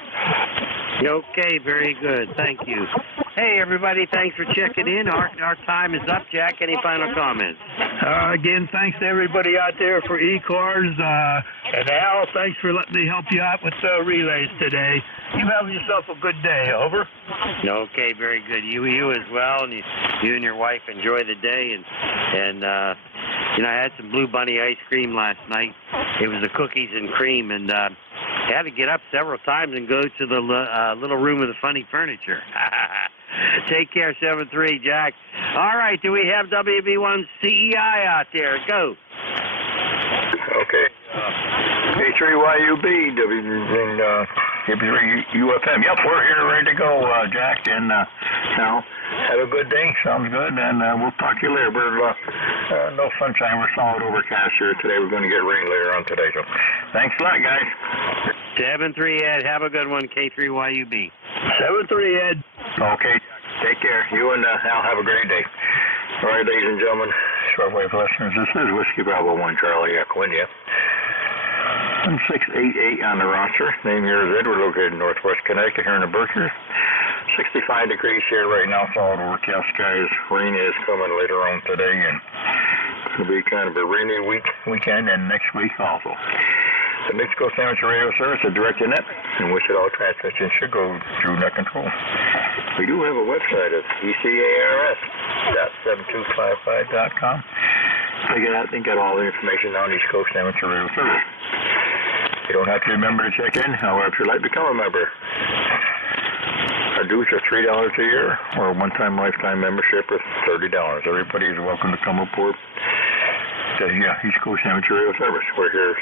Okay, very good. Thank you. Hey, everybody, thanks for checking in. Our time is up. Jack, any final comments? Again, thanks to everybody out there for ECARS. And Al, thanks for letting me help you out with relays today. You have yourself a good day. Over. Okay, very good. You as well, and you and your wife enjoy the day. And you know, I had some Blue Bunny ice cream last night. It was the cookies and cream, and I had to get up several times and go to the little room with the funny furniture. Take care, 7-3, Jack. All right, do we have WB1 CEI out there? Go. Okay. K3YUB, KP3UFM. Yep, we're here ready to go, Jack. And now, have a good day. Sounds good. And we'll talk to you later. We're no sunshine. We're solid overcast here today. We're going to get rain later on today. So thanks a lot, guys. 7-3, Ed. Have a good one, K3YUB. 7-3, Ed. Okay. Take care. You and Al have a great day. All right, ladies and gentlemen, shortwave listeners, this is Whiskey Bravo 1 Charlie Echo India. 688 on the roster. Name here is Ed. We're located in northwest Connecticut here in the Berkshires. 65 degrees here right now. Solid overcast skies. Rain is coming later on today, and it'll be kind of a rainy weekend and next week also. The Mixed Coast Amateur Radio Service at DirectNet and Wichita transmission should go through Net Control. We do have a website at ECARS.7255.com. Check it out and get all the information on East Coast Amateur Radio Service. You don't have to remember to check in. However, if you'd like to become a member, our dues are $3 a year or a one-time lifetime membership is $30. Everybody is welcome to come aboard the East Coast Amateur Radio Service. We're here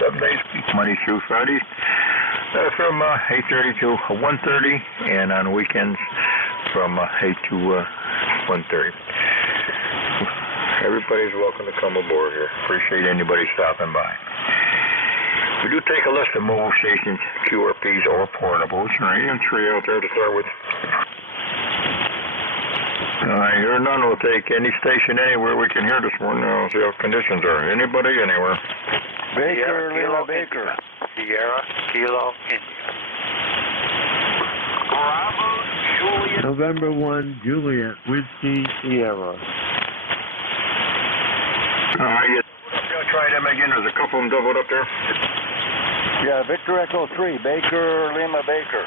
7 days, Monday through Fridays, from 8:30 to 1:30, and on weekends from 8 to 1:30. Everybody's welcome to come aboard here. Appreciate anybody stopping by. We do take a list of mobile stations, QRPs or portables. AM 3 out there to start with. Here none will take any station anywhere we can hear this morning. I'll see how conditions are. Anybody, anywhere. Baker, Lima Baker. Sierra, Kilo, India. Bravo, Juliet. November 1, Juliet, Whiskey, Sierra. I'll try them again. There's a couple of them doubled up there. Yeah, Victor Echo 3, Baker, Lima Baker.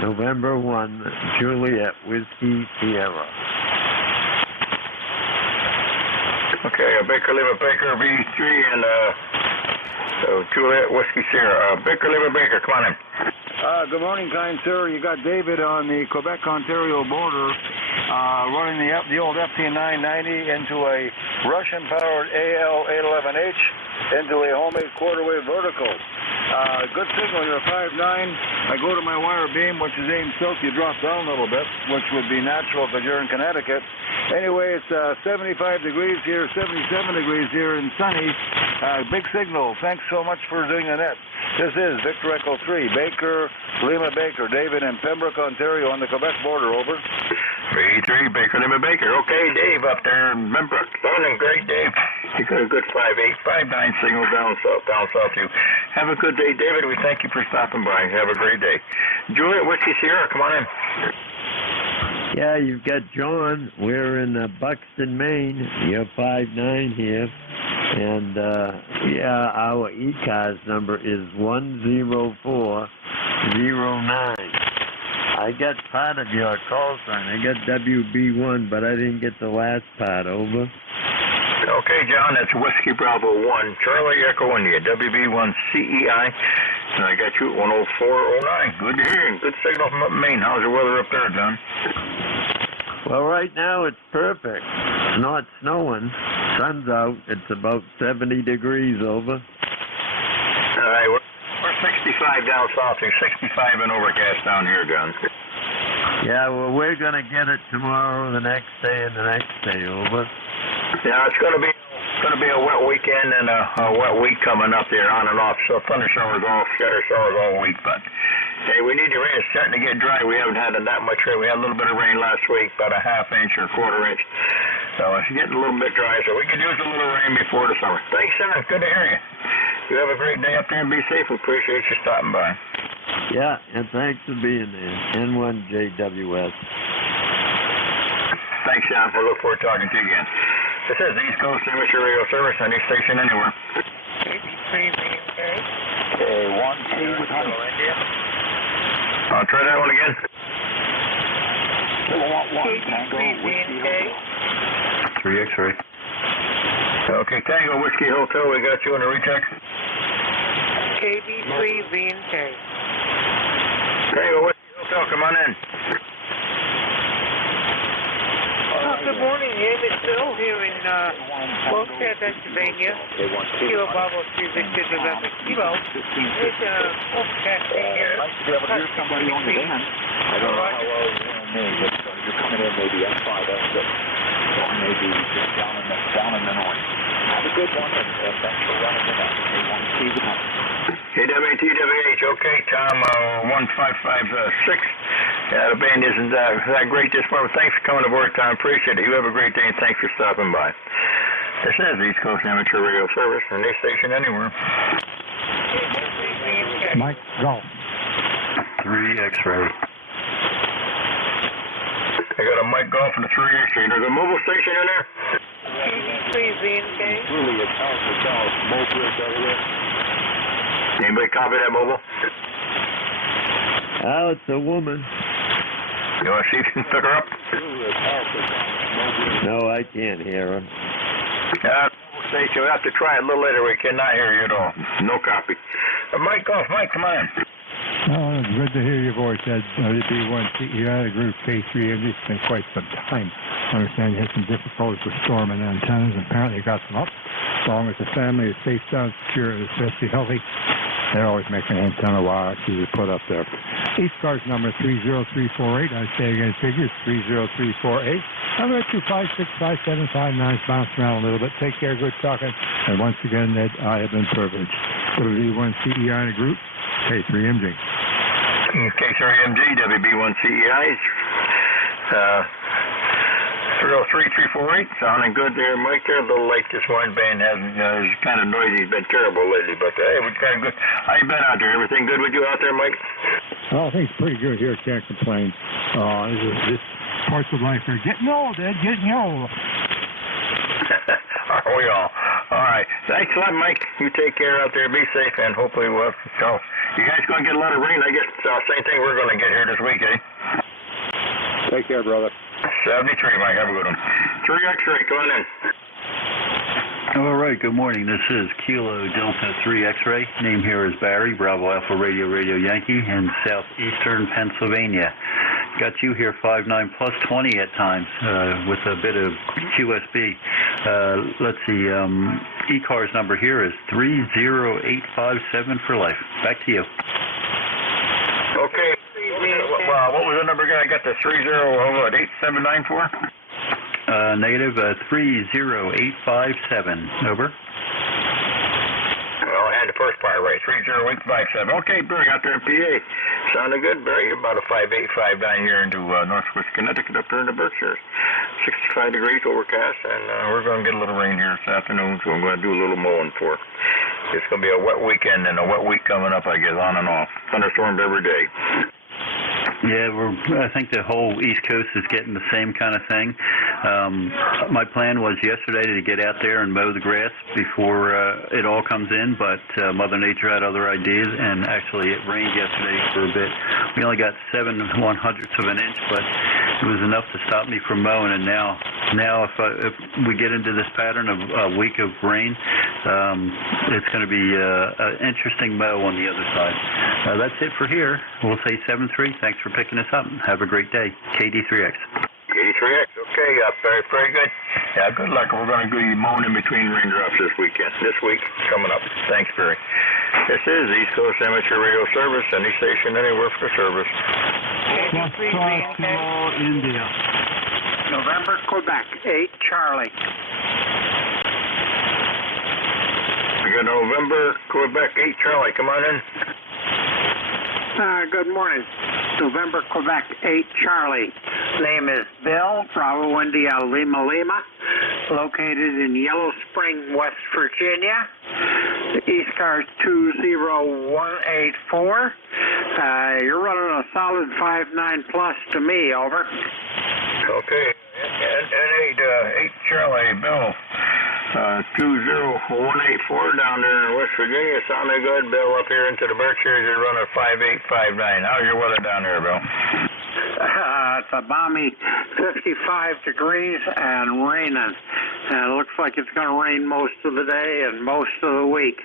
November 1, Juliet, Whiskey, Sierra. Okay, Baker, Lima Baker, V3, and Juliet, Whiskey, Sierra. Baker, Lima Baker, come on in. Good morning, kind sir. You got David on the Quebec-Ontario border running the old FT990 into a Russian-powered AL811H into a homemade quarter-wave vertical. Good signal. You're 5'9". I go to my wire beam, which is aimed south. You drop down a little bit, which would be natural because you're in Connecticut. Anyway, it's 75 degrees here, 77 degrees here, and sunny. Big signal. Thanks so much for doing the net. This is Victor Echo 3, Baker, Lima Baker, David in Pembroke, Ontario on the Quebec border, over. V3, Baker, Lima Baker. Okay, Dave up there in Pembroke. Sounding great, Dave. You got a good 5'8", 5'9" signal down south you. Have a good day, David. We thank you for stopping by. Have a great day. Juliet, Whiskey, Sierra, come on in. Yeah, you've got John. We're in Buxton, Maine. You're 5'9" here. And, our ECARS number is 10409. I got part of your call sign. I got WB1, but I didn't get the last part. Over. Okay, John, that's Whiskey Bravo 1, Charlie Echo India, WB1 CEI, and I got you at 10409. Good to hear you. Good signal from up in Maine. How's the weather up there, John? Well, right now it's perfect. It's not snowing. Sun's out. It's about 70 degrees over. All right, we're 65 down south. We're 65 and overcast down here, John. Yeah, well, we're going to get it tomorrow, the next day, and the next day, over. Yeah, it's going to be a wet weekend and a wet week coming up there on and off. So thunder showers shadow showers all week. But hey, we need the rain. It's starting to get dry. We haven't had that much rain. We had a little bit of rain last week, about a half inch or a quarter inch. So it's getting a little bit dry. So we could use a little rain before the summer. Thanks, Senator. Good to hear you. You have a great day up there and be safe. We appreciate you stopping by. Yeah, and thanks for being there. N1JWS. Thanks, John. We'll look forward to talking to you again. This is the East Coast Amateur Radio Service, any station anywhere. Okay, 1T with honey. I'll try that one again. Kilowatt 1, Tango, Whiskey Hotel. 3 X-ray. Okay, Tango, Whiskey Hotel, we got you in the recheck. KB3VNK. Tango, Whiskey Hotel, come on in. Good morning, Amy. Still here in Wilkes-Barre, Pennsylvania. Kilo Bravo 3 Victor November Kilo. It's overcast here. Nice to be able to hear somebody on the band. I don't know how well you know me, but you're coming in maybe F5, F6. Or maybe just down in the north. Have a good one, and thanks for running it up. A1T with honey. KWTWH, okay, Tom, 1556. Yeah, the band isn't that great this morning. Thanks for coming aboard, Tom. Appreciate it. You have a great day, and thanks for stopping by. This is East Coast Amateur Radio Service, and this station anywhere. Mike Golf. 3 X-ray. I got a Mike Golf and a 3 X-ray. There's a mobile station in there? KB3VNK. Really, it's Mobile, Delaware. Anybody copy that mobile? Oh, it's a woman. You want to see if you can pick her up? No, I can't hear her. Station, we'll have to try it a little later. We cannot hear you at all. No copy. Mike Golf, Mike, come on in. Oh, it's good to hear your voice, Ed. WB1 here out of Group K3. It's been quite some time. understand you had some difficulties with storming antennas, and apparently you got them up. As long as the family is safe, sound, secure, and especially healthy, they're always making an antenna wire to be put up there. ECARS number 30348. I say again, figures 30348. Number 2565759. Bounce around a little bit. Take care. Good talking. And once again, Ned, I have been privileged. WB1CEI in a group. K3MG. K3MG, WB1CEI. 303-348, sounding good there, Mike. There, a little late this morning. Band hasn't, it's kind of noisy. It's been terrible lately, but hey, we're kind of good. How you been out there? Everything good with you out there, Mike? Oh, I think it's pretty good here. Can't complain. This parts of life are getting old, Ed. Getting old. Are we all? All right. Thanks a lot, Mike. You take care out there. Be safe, and hopefully we'll. So, you guys going to get a lot of rain? I guess same thing we're going to get here this week, eh? Take care, brother. 73, Mike. Have a good one. 3 X-ray, come on in. All right, good morning. This is Kilo Delta 3 X-ray. Name here is Barry, Bravo Alpha Radio Yankee in southeastern Pennsylvania. Got you here 5'9" plus 20 at times with a bit of QSB. Let's see, ECARS number here is 30857 for life. Back to you. Okay. What was the number again? I got the 30879 Negative 30857. Over. Well, I had the first part right. 30857. Okay, Barry, out there in PA. Sounding good, Barry. You're about a 5'8" down here into northwest Connecticut up there in the Berkshires. 65 degrees overcast, and we're going to get a little rain here this afternoon, so I'm going to do a little mowing for it. It's going to be a wet weekend and a wet week coming up, I guess, on and off. Thunderstorms every day. Yeah, I think the whole East Coast is getting the same kind of thing. My plan was yesterday to get out there and mow the grass before it all comes in, but Mother Nature had other ideas, and actually it rained yesterday for a bit. We only got 7/100ths of an inch, but it was enough to stop me from mowing, and now if we get into this pattern of a week of rain, it's going to be an interesting mow on the other side. That's it for here. We'll say 7-3. Thanks for picking us up. Have a great day. KD3X. KD3X. Okay, very good. Yeah, good luck. We're going to be mowing in between raindrops this week coming up. Thanks, Barry. This is East Coast Amateur Radio Service. Any station anywhere for service. India. November, Quebec, 8 Charlie. We got November, Quebec, 8 Charlie. Come on in. Good morning. November, Quebec, 8 Charlie. Name is Bill, Bravo India Lima Lima, located in Yellow Spring, West Virginia. ECARS 20184. You're running a solid 5'9" plus to me, over. Okay. And 8 Charlie, Bill. 20184 down there in West Virginia. Sounding good, Bill. Up here into the Berkshires, you're running 5859. How's your weather down there, Bill? It's a balmy 55 degrees and raining. And it looks like it's going to rain most of the day and most of the week.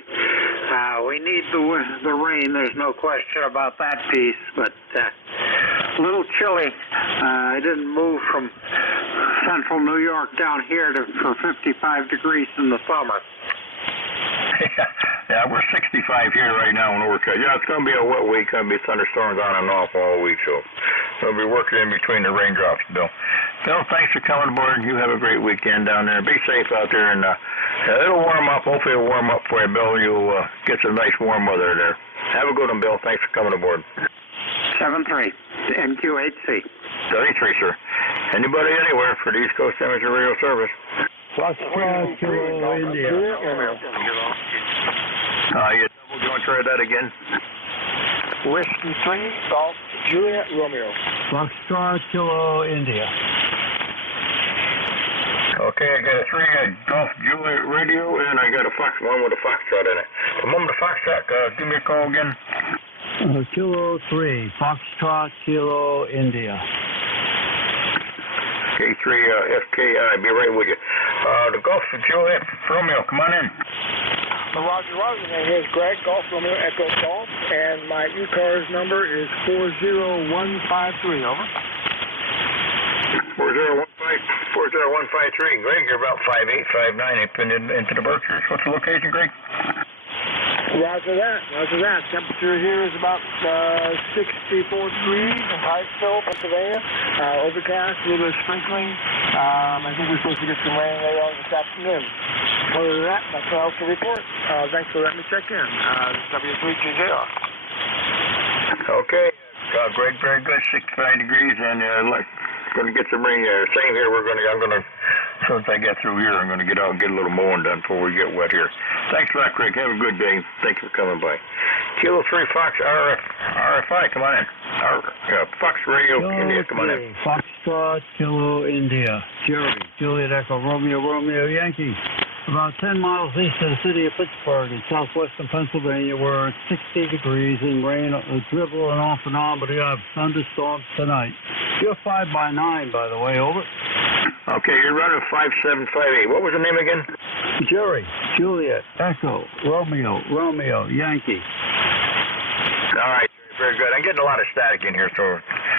We need the rain. There's no question about that piece. But a little chilly. I didn't move from central New York down here for 55 degrees in the summer. Yeah, we're 65 here right now in Orca. Yeah, it's going to be a wet week. Going to be thunderstorms on and off all week, so we'll be working in between the raindrops, Bill. Bill, thanks for coming aboard. You have a great weekend down there. Be safe out there, and it'll warm up. Hopefully it'll warm up for you, Bill. You'll get some nice warm weather there. Have a good one, Bill. Thanks for coming aboard. 7-3, NQ8C. 73, sir. Anybody anywhere for the East Coast Amateur Radio Service? India. You want to try that again? Whiskey 3, Golf, Juliet, Romeo. Foxtrot Kilo India. Okay, I got a 3 Golf Juliet radio, and I got a one with a Foxtrot in it. The moment the Foxtrot, give me a call again. Kilo 3, Foxtrot Kilo India. K3 FKI, be right with you. The Golf Juliet Romeo, come on in. Roger, Roger. My name is Greg, Golf Romeo Echo Golf, and my ECARS number is 40153, over. 40153, 40153. Greg, you're about 5'8", 5'9", up into the Berkshires. What's the location, Greg? Roger that. Temperature here is about 64 degrees in Hydesville, Pennsylvania. Overcast, a little bit of sprinkling. I think we're supposed to get some rain later on this afternoon. Other than that, nothing else to report. Thanks for letting me check in. W3GJR. Okay. Greg, very good. 65 degrees, and going to get some rain. Same here. I'm going to, as soon as I get through here, I'm going to get out and get a little mowing done before we get wet here. Thanks a lot, Greg. Have a good day. Thanks for coming by. Kilo 3 Fox RFI, come on in. Fox Radio India, come on in. Foxtrot, Kilo India. Jerry, Juliet Echo, Romeo Yankee. About 10 miles east of the city of Pittsburgh in southwestern Pennsylvania, where it's 60 degrees and rain dribbling off and on, but we have thunderstorms tonight. You're 5x9, by the way, over. Okay, you're running 5758. What was the name again? Jerry, Juliet, Echo, Romeo, Yankee. All right, very good. I'm getting a lot of static in here,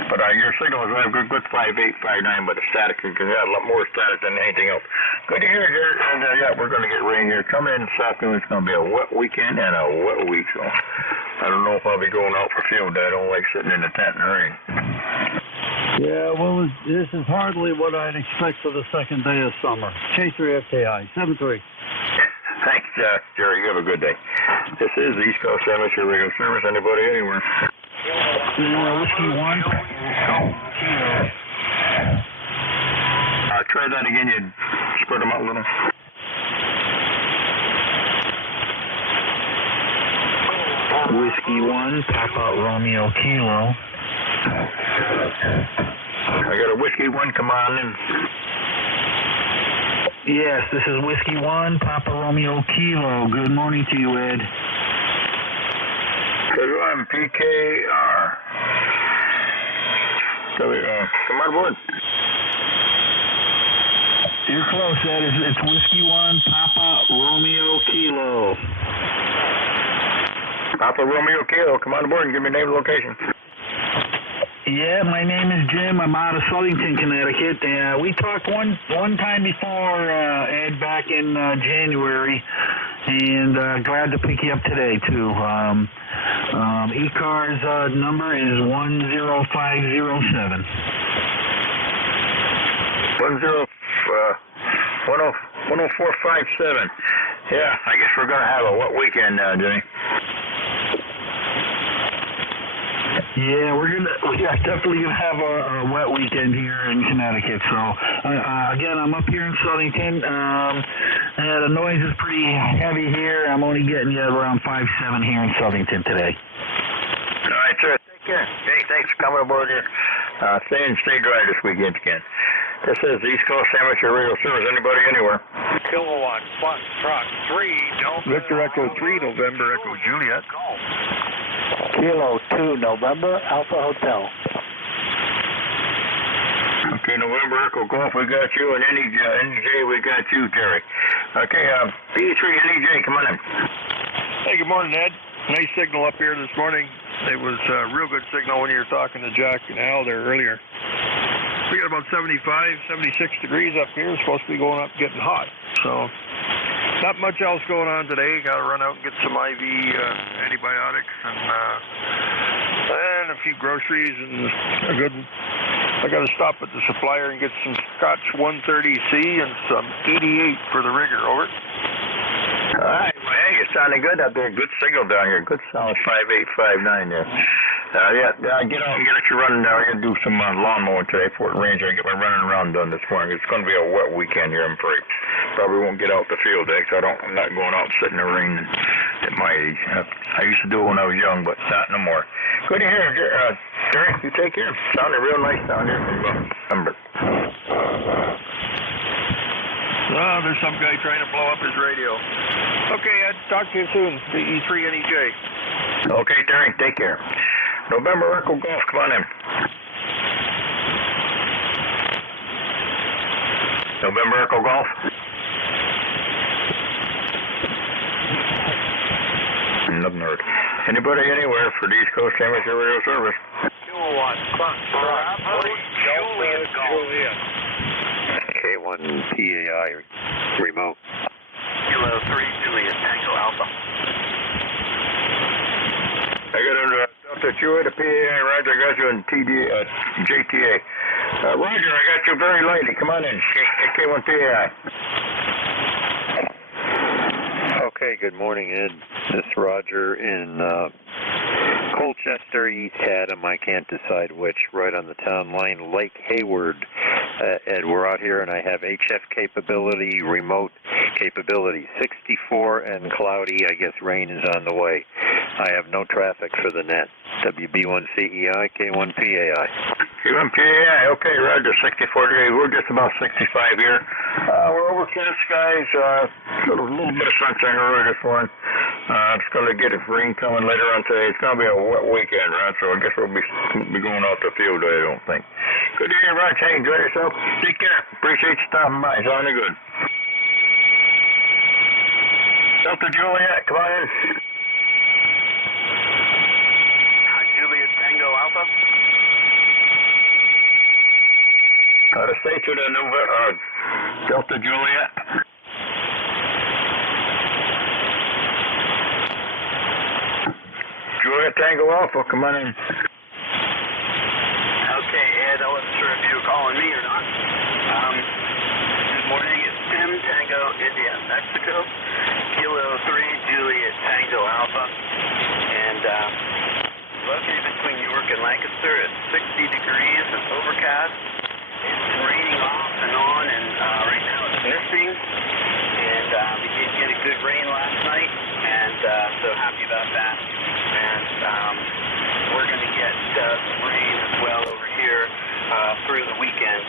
but your signal is very good 5859, but the static can have a lot more static than anything else. Good to hear, Jerry. And yeah, we're going to get rain here. Coming in this afternoon, it's going to be a wet weekend and a wet week, so I don't know if I'll be going out for field day. I don't like sitting in the tent in the rain. Yeah, well, this is hardly what I'd expect for the second day of summer. K3FKI, 73. Thanks, Jerry. You have a good day. This is the East Coast Amateur Radio Service. Anybody, anywhere? Whiskey 1. Try that again. You spread them out a little. Whiskey 1, Papa Romeo Kilo. I got a Whiskey 1, come on in. Yes, this is Whiskey 1, Papa Romeo Kilo. Good morning to you, Ed. I'm PKR. Come on board. You're close, Ed. It's Whiskey 1, Papa Romeo Kilo. Papa Romeo Kilo, come on board and give me name and location. Yeah, my name is Jim. I'm out of Southington, Connecticut. We talked one time before, Ed, back in January, and glad to pick you up today, too. ECARS number is 10507. 10457. Yeah, I guess we're going to have a wet weekend now, Jimmy. Yeah, we're definitely gonna have a wet weekend here in Connecticut. So again, I'm up here in Southington. The noise is pretty heavy here. I'm only getting you around 5.7 here in Southington today. All right, sir. Take care. Hey, thanks for coming aboard here. Stay dry this weekend again. This is the East Coast Amateur Radio Service. Anybody, anywhere? Kilowatt, Foxtrot 3, Delta. Victor Echo 3, November Echo Juliet. Kilo 2, November Alpha Hotel. Okay, November Echo Golf, we got you, and NJ, we got you, Terry. Okay, B3, NJ, come on in. Hey, good morning, Ed. Nice signal up here this morning. It was a real good signal when you were talking to Jack and Al there earlier. We got about 75, 76 degrees up here. It's supposed to be going up, getting hot. So, not much else going on today. Got to run out and get some IV antibiotics and a few groceries and I got to stop at the supplier and get some Scotch 130C and some 88 for the rigger. Over. All right. Well, hey, you're sounding good out there. Good signal down here. Good solid 5859 there. Get out and get you running down. I'm going to do some lawn mowing today, Fort Range. I get my running around done this morning. It's going to be a wet weekend here, I'm afraid. Probably won't get out the field day, so I'm not going out and sitting in the rain at my age. I used to do it when I was young, but not no more. Good to hear, Jerry. You take care. Sounded real nice down here from December. Oh, there's some guy trying to blow up his radio. Okay, Ed, talk to you soon. The E3NEJ. Okay, Terry, take care. November Echo Golf, come on in. November Echo Golf. Nothing heard. Anybody anywhere for the East Coast Amateur Radio Service? Kilowatt, Foxtrot 3, Juliet Golf. Okay, PAI remote. Kilo 3, Juliet, Tango Alpha. I got a Delta Juliet, a PAI, Roger, I got you in JTA. Roger, I got you very lightly. Come on in, K1 PAI. Okay, good morning, Ed. This is Roger in Colchester, East Haddam, I can't decide which, right on the town line, Lake Hayward. Ed, we're out here and I have HF capability, remote capability, 64 and cloudy. I guess rain is on the way. I have no traffic for the net. WB1CEI, K1PAI. K1PAI, okay, Roger, 64 degrees. We're just about 65 here. We're overcast skies, a little bit of sunshine early this morning. It's going to get rain coming later on today. It's going to be a wet weekend, right? So I guess we'll be going out the field today, I don't think. Good to hear, Roger. Hey, enjoy yourself. Take care. Appreciate you stopping by. Sounding good. Delta Juliet, come on in. Juliet, Tango Alpha. To stay to the new Delta Juliet. Juliet Tango Alpha, come on in. Okay, Ed, I wasn't sure if you were calling me or not. Good morning, it's Tim, Tango, India, Mexico. Kilo 3, Juliet, Tango Alpha. And located between York and Lancaster at 60 degrees and overcast. It's been raining off and on, and right now it's misting. And we did get a good rain last night, and so happy about that. And we're going to get some rain as well over here through the weekend.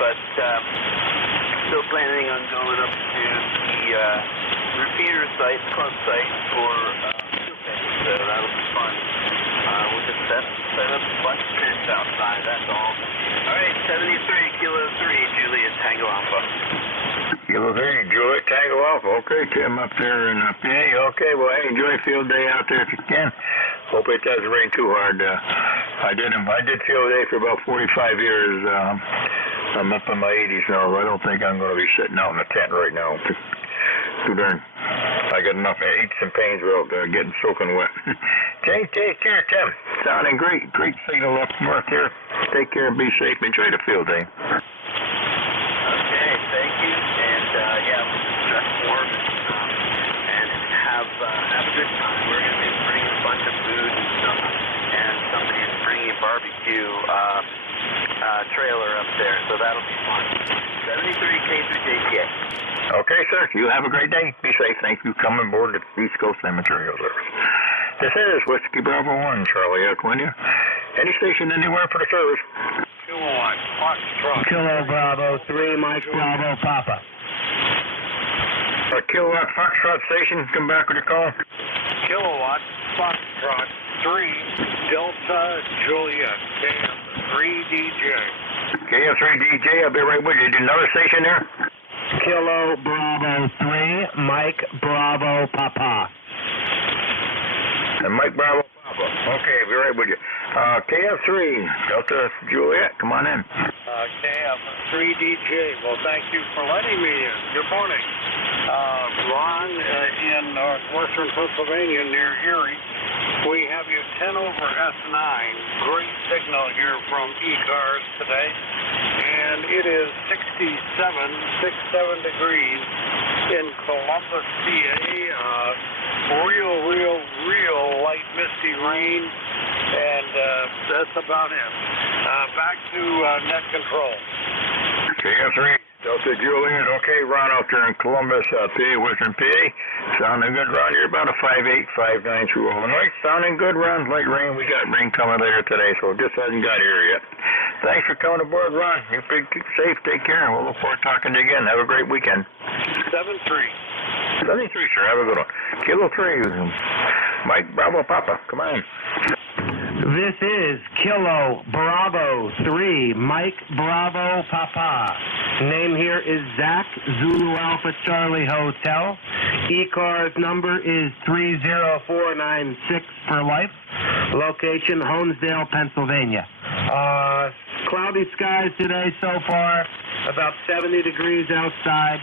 But still planning on going up to the repeater site, club site for field day, so that'll be fun. We'll just set up a bunch of tents outside, that's all. All right, 73, Kilo 3, Juliet, Tango Alpha. Kilo 3, Juliet, Tango Alpha. Okay, Tim up there in PA. Okay, well, hey, enjoy field day out there if you can. Hope it doesn't rain too hard. I did field day for about 45 years. I'm up in my 80s now. I don't think I'm going to be sitting out in a tent right now. Too darn. I got enough aches and pains without getting soaking wet. Okay, take care, Tim. Sounding great. Great signal up north here. Take care and be safe. Enjoy the field day. Okay, thank you. And yeah, we'll dress warm and have a good time. We're going to be bringing a bunch of food and stuff, and somebody's bringing a barbecue trailer up there, so that'll be fun. 73K through JTA. Okay, sir. You have a great day. Be safe. Thank you. Coming aboard the East Coast Cemetery Service. This is Whiskey Bravo 1, Charlie Equina. Any station anywhere for the service. Kilowatt, Foxtrot. Kilo Bravo 3, Mike Bravo Papa. Kilowatt Foxtrot station, come back with your call. Kilowatt, Foxtrot 3, Delta Juliet, KM3DJ. KM3DJ, I'll be right with you. Another station there? Kilo Bravo 3, Mike Bravo Papa. And Mike Bravo Papa. Okay, I'll be right with you. KF3, Delta Juliet, come on in. KF3DJ, well, thank you for letting me in. Good morning. Ron in northwestern Pennsylvania near Erie. We have you 10 over S9. Great signal here from ECARS today. And it is 67 degrees in Columbus, PA. Real light misty rain. And that's about it. Back to net control. KF3, Delta Juliet. Okay, Ron out there in Columbus, PA, Western PA. Sounding good, Ron. You're about a 5'8", 5'9" through Illinois. Sounding good, Ron. Light rain. We got rain coming later today, so it just hasn't got here yet. Thanks for coming aboard, Ron. You be safe. Take care. We'll look forward to talking to you again. Have a great weekend. 73. 73, sir. Have a good one. Kilo 3, Mike Bravo Papa. Come on. This is Kilo Bravo 3, Mike Bravo Papa. Name here is Zach, Zulu Alpha Charlie Hotel. ECARS number is 30496 for life. Location, Honesdale, Pennsylvania. Cloudy skies today so far. about 70 degrees outside.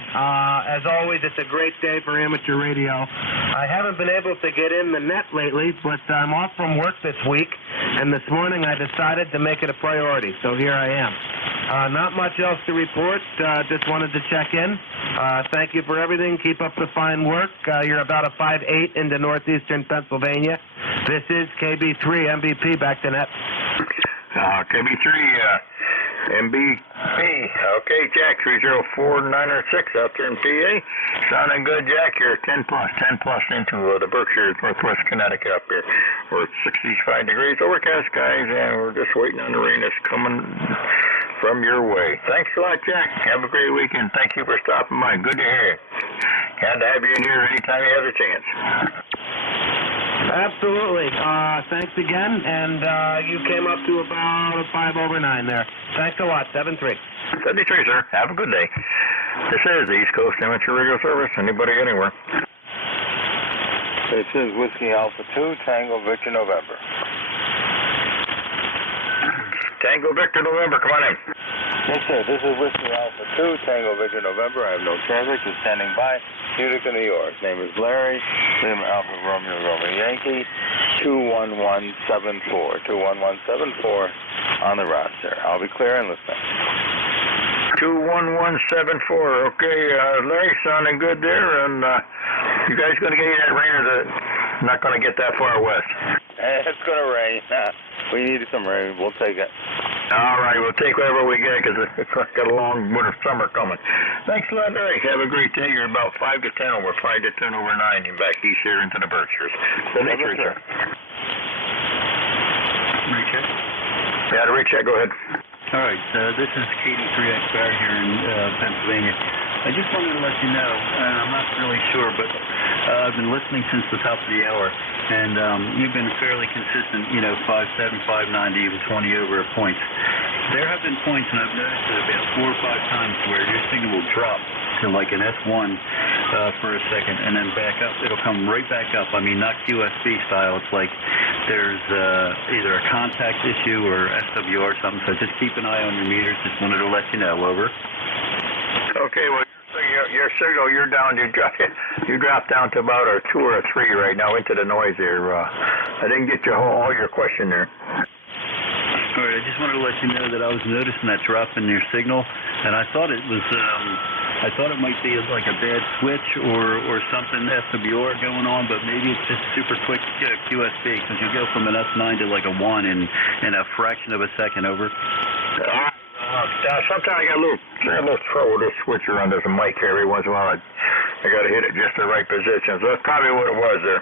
As always, it's a great day for amateur radio. I haven't been able to get in the net lately, but I'm off from work this week, and this morning I decided to make it a priority, so here I am. Not much else to report. Just wanted to check in. Thank you for everything. Keep up the fine work. You're about a 5'8" into northeastern Pennsylvania. This is KB3 MVP. Back to net. KB3 MVP. Okay, Jack, 304-906 out there in PA. Sounding good, Jack. You're 10 plus into the Berkshires, northwest Connecticut up here. We're at 65 degrees, overcast skies, and we're just waiting on the rain that's coming from your way. Thanks a lot, Jack. Have a great weekend. Thank you for stopping by. Good to hear you. Glad to have you in here anytime you have a chance. Absolutely. Thanks again, and you came up to about a 5 over 9 there. Thanks a lot. 7-3. 73, sir. Have a good day. This is the East Coast Amateur Radio Service. Anybody, anywhere. This is Whiskey Alpha 2, Tango Victor November. Tango Victor November, come on in. Yes, sir. This is Whiskey Alpha 2, Tango Victor November. I have no traffic. Just standing by. Utica, New York. Name is Larry. Lima Alpha Romeo Yankee. 21174. 21174 on the roster. I'll be clear and listening. 21174. Okay, Larry, sounding good there. And you guys going to get that rain, or is it not going to get that far west? It's going to rain. We needed some rain. We'll take it. All right, we'll take whatever we get because it's got a long winter summer coming. Thanks a lot, Larry. Have a great day. You're about 5 to 10 over, 5 to 10 over 9, and back east here into the Berkshires. So thank you, sir. Recheck? Yeah, the recheck. Go ahead. All right, this is KD3X Barry here in Pennsylvania. I just wanted to let you know, and I'm not really sure, but I've been listening since the top of the hour, and you've been fairly consistent, 5.7, 5.90, even 20 over points. There have been points, and I've noticed it about 4 or 5 times where your signal will drop to like an S1 for a second, and then back up. It'll come right back up. I mean, not QSB style. It's like there's either a contact issue or SWR or something, so just keep an eye on your meters. Just wanted to let you know. Over. Okay, well, your signal, you're down. You dropped down to about a 2 or a 3 right now into the noise there. I didn't get all your question there. All right, I just wanted to let you know that I was noticing that drop in your signal, and I thought it was. I thought it might be like a bad switch or something SWR going on, but maybe it's just super quick QSB because you go from an S9 to like a 1 in a fraction of a second. Over. Sometimes I got a little trouble with this switcher on this mic here every once in a while. I got to hit it just the right position. So that's probably what it was there.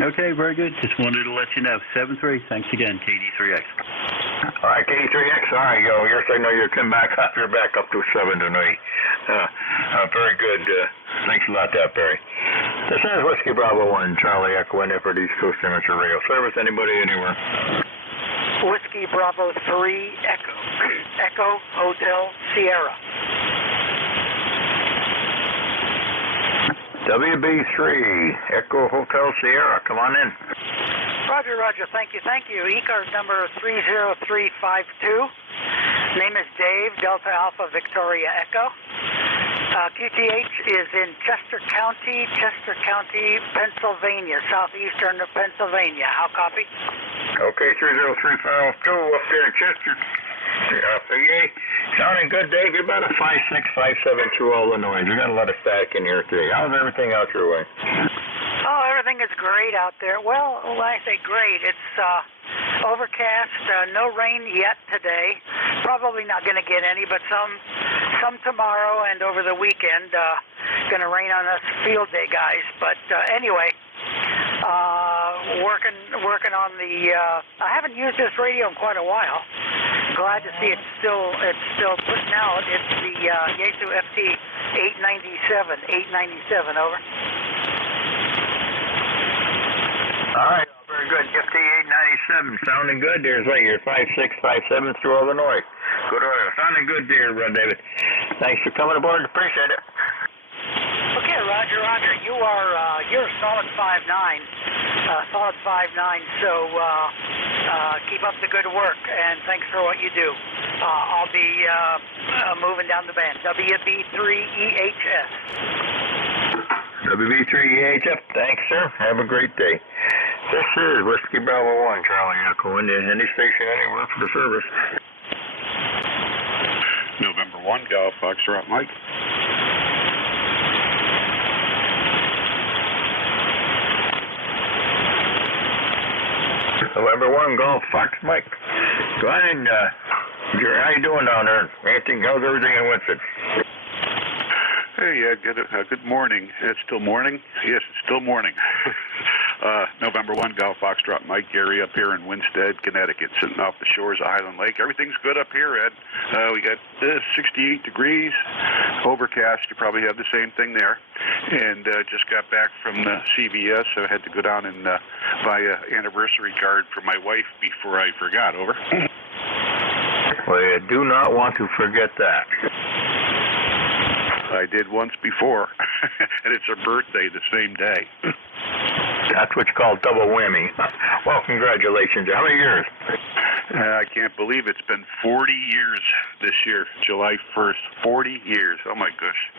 Okay, very good. Just wanted to let you know. 7-3. Thanks again, KD3X. All right, KD3X. All right, your signal, you come back up. You're back up to 7 tonight. Very good. Thanks a lot, Barry. This is Whiskey Bravo 1, Charlie Echo, and for East Coast Amateur Radio Service. Anybody, anywhere? Whiskey Bravo 3, Echo. Echo Hotel Sierra. WB3, Echo Hotel Sierra. Come on in. Roger, roger. Thank you, thank you. ECARS number 30352. Name is Dave, Delta Alpha Victoria Echo. QTH is in Chester County, Pennsylvania, southeastern of Pennsylvania. How copy? Okay, 30352 up there in Chester. PA. Sounding good, Dave. You're about a 5.6, 5.7 through all the noise. You got a lot of static in here today. How's everything out your way? Oh, everything is great out there. Well, when I say great, it's overcast, no rain yet today. Probably not going to get any, but some tomorrow and over the weekend. Going to rain on us field day guys. But anyway, working on the. I haven't used this radio in quite a while. Glad to see it's still putting out. It's the Yaesu FT 897. Over. All right, very good. FT 897, sounding good there. So you're 5.6, 5.7 through all the noise. Good order. Sounding good there, David. Thanks for coming aboard. Appreciate it. Okay, Roger. You're a solid 5.9. Solid 5.9. So keep up the good work, and thanks for what you do. I'll be moving down the band. WB3EHS. WB3EHF, thanks, sir. Have a great day. This is Whiskey Bravo 1, Charlie Echo, India. Any station anywhere for the service. November 1, Golf Foxtrot Mike. November 1, Golf Fox Mike. Go ahead and, Jerry, how you doing down there? How's everything in Winston? Hey, good morning. It's still morning? Yes, it's still morning. November 1, Golf Foxtrot Mike, Gary up here in Winstead, Connecticut, sitting off the shores of Highland Lake. Everything's good up here, Ed. We got 68 degrees, overcast. You probably have the same thing there. And just got back from the CVS, so I had to go down and buy an anniversary card for my wife before I forgot. Over. Well, you do not want to forget that. I did once before, and it's her birthday the same day. That's what you call double whammy. Well, congratulations. How many years? I can't believe it's been 40 years this year, July 1st. 40 years. Oh, my gosh.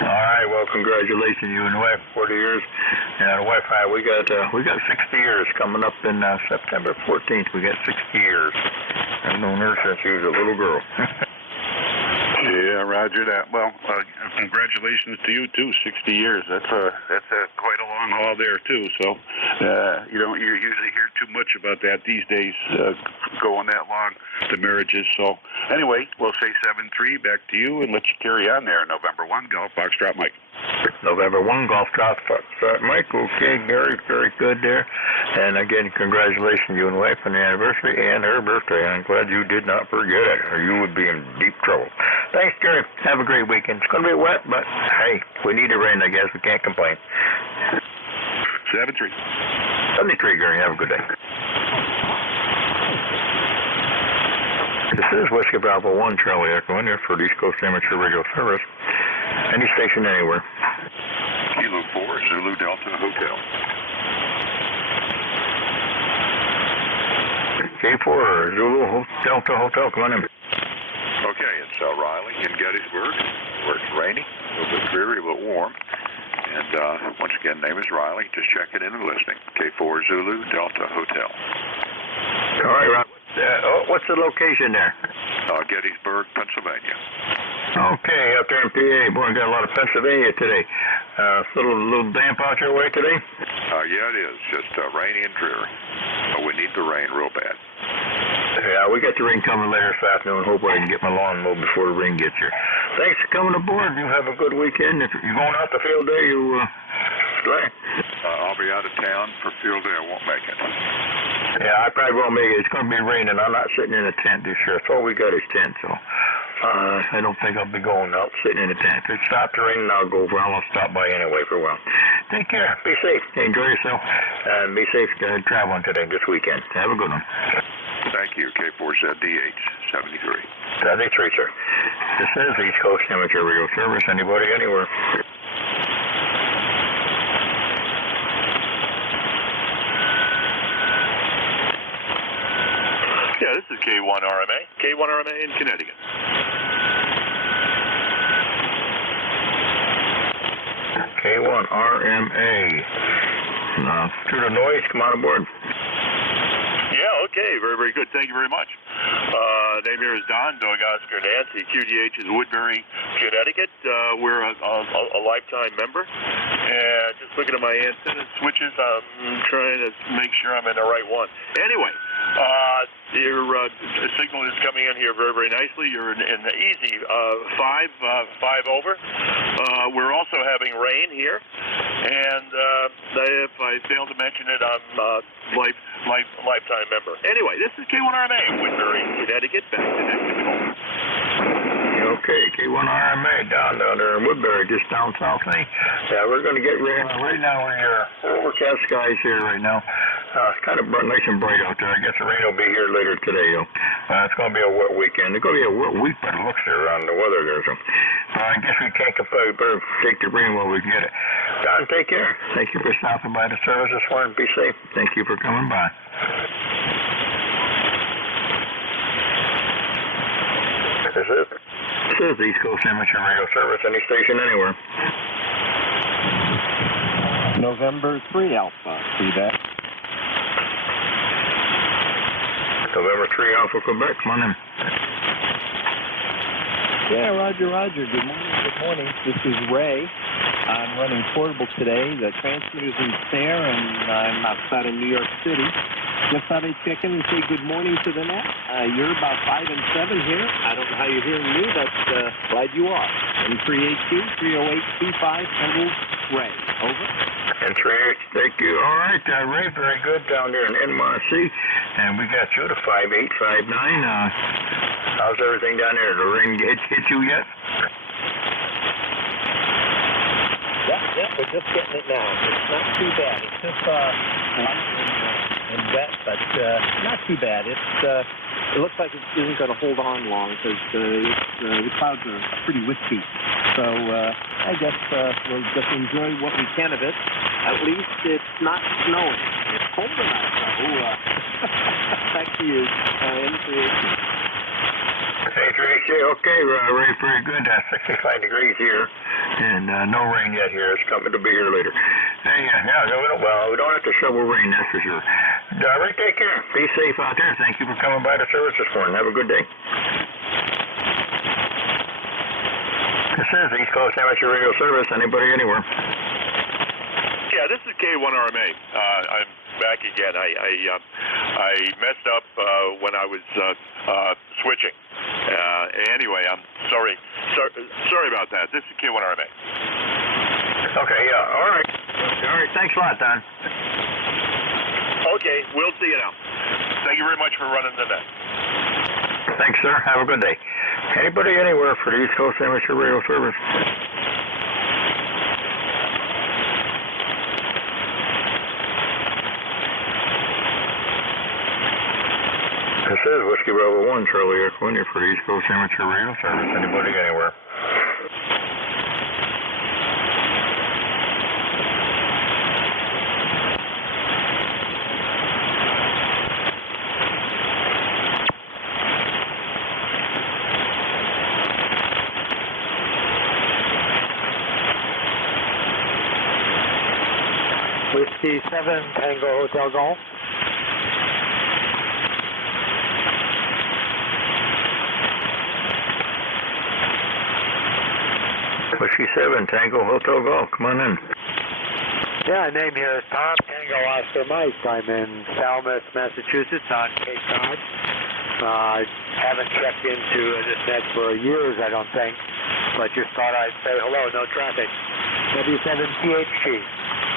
All right. Well, congratulations, you and the wife, 40 years. And the wife, we got 60 years coming up in September 14th. We got 60 years. I've known her since she was a little girl. Yeah, roger that. Well, congratulations to you too. 60 years. That's quite a long haul there too. So you don't usually hear too much about that these days, going that long, the marriages. So anyway, we'll say 7-3 back to you and let you carry on there. November 1, Golf Foxtrot Mike. November 1, Golf Foxtrot Mike. Okay, Gary, very good there. And again, congratulations, you and wife, on the anniversary and her birthday. I'm glad you did not forget it, or you would be in deep trouble. Thanks, Gary. Have a great weekend. It's going to be wet, but hey, we need the rain, I guess. We can't complain. 7-3. 73, Gary. Have a good day. This is Whiskey Bravo 1, Charlie Echo, in there for the East Coast Amateur Radio Service. Any station anywhere. Kilo 4, Zulu Delta Hotel. K4, Zulu Delta Hotel. Come on in. Okay, it's Riley in Gettysburg, where it's rainy, a little bit dreary, a little warm. And once again, name is Riley. Just checking in and listening. K4 Zulu Delta Hotel. All right, Rob. What's the location there? Gettysburg, Pennsylvania. Okay, up there in PA. Boy, we got a lot of Pennsylvania today. A little damp out your way today? Yeah, it is. Just rainy and dreary. But we need the rain real bad. Yeah, we got the rain coming later this afternoon. Hope I can get my lawn mowed before the rain gets here. Thanks for coming aboard. You have a good weekend. If you're going out the field day, you slay. I'll be out of town for field day. I won't make it. Yeah, I probably won't make it. It's going to be raining. I'm not sitting in a tent this year. That's all we got is tent, so I don't think I'll be going out sitting in a tent. If it stops raining, I'll go over. I'll stop by anyway for a while. Take care. Be safe. Enjoy yourself. And be safe traveling today, this weekend. Have a good one. Thank you. K4ZDH 73. 73, sir. This is East Coast Amateur Radio Service. Anybody, anywhere. Yeah, this is K1RMA. K1RMA in Connecticut. K1RMA. To the noise, come on aboard. Yeah, okay. Very, very good. Thank you very much. Name here is Don, Dog Oscar Nancy. QDH is Woodbury, Connecticut. We're a lifetime member. And just looking at my antenna switches, I'm trying to make sure I'm in the right one. Anyway, your signal is coming in here very, very nicely. You're in the easy 5 over. We're also having rain here. And if I fail to mention it, I'm lifetime member. Anyway, this is K1RMA, Woodbury, Connecticut. Back to next control. Okay, K1RMA down there in Woodbury, just down south. Yeah, we're going to get rain right now. We're overcast skies here right now. It's kind of nice and bright out there. I guess the rain will be here later today, though. It's going to be a wet weekend. It's going to be a wet week, but it looks there on the weather there. So I guess we can't complain. We better take the rain while we can get it. Don, take care. Thank you for stopping by the service this morning. Be safe. Thank you for coming by. This is East Coast Amateur Radio Service. Any station anywhere. November 3 Alpha, feedback. November 3 Alpha, Quebec. Come on in. Yeah, Roger, Roger. Good morning. Good morning. This is Ray. I'm running portable today. The transmitter's in there, and I'm outside of New York City. Just thought I'd check in and say good morning to the net. You're about 5 and 7 here. I don't know how you're hearing me, but glad you are. M382-308-25, handles Ray. Over. And 38, thank you. All right, Ray, very good down there in NYC. And we got you to 5859. How's everything down there? The rain hit you yet? Yeah, we're just getting it now. It's not too bad. It's just light and wet, but not too bad. It looks like it isn't going to hold on long because the clouds are pretty wispy. So I guess we'll just enjoy what we can of it. At least it's not snowing. It's cold enough. Back to you, M382. Hey, Tracy. Okay, Ray, very good. 65 degrees here, and no rain yet here. It's coming to be here later. Hey, well, we don't have to shovel rain, that's for sure. Ray, take care. Be safe out there. Thank you for coming by the service this morning. Have a good day. This is East Coast Amateur Radio Service. Anybody, anywhere? Yeah, this is K1RMA. I'm back again. I messed up when I was switching. Anyway, I'm sorry about that. This is K1RMA. Okay, yeah, all right. Thanks a lot, Don. Okay, we'll see you now. Thank you very much for running the net. Thanks, sir. Have a good day. Anybody, anywhere for the East Coast Amateur Radio Service? This is Whiskey Bravo 1, Charlie Echo, here for the East Coast Amateur Radio Service. Anybody, anywhere? Whiskey 7, Tango Hotel Golf. Whiskey 7, Tango Hotel Golf. Come on in. Yeah, name here is Tom, Tango Oscar Mike. I'm in Falmouth, Massachusetts on Cape Cod. I haven't checked into this net for years, I don't think, but just thought I'd say hello, no traffic. W7THG.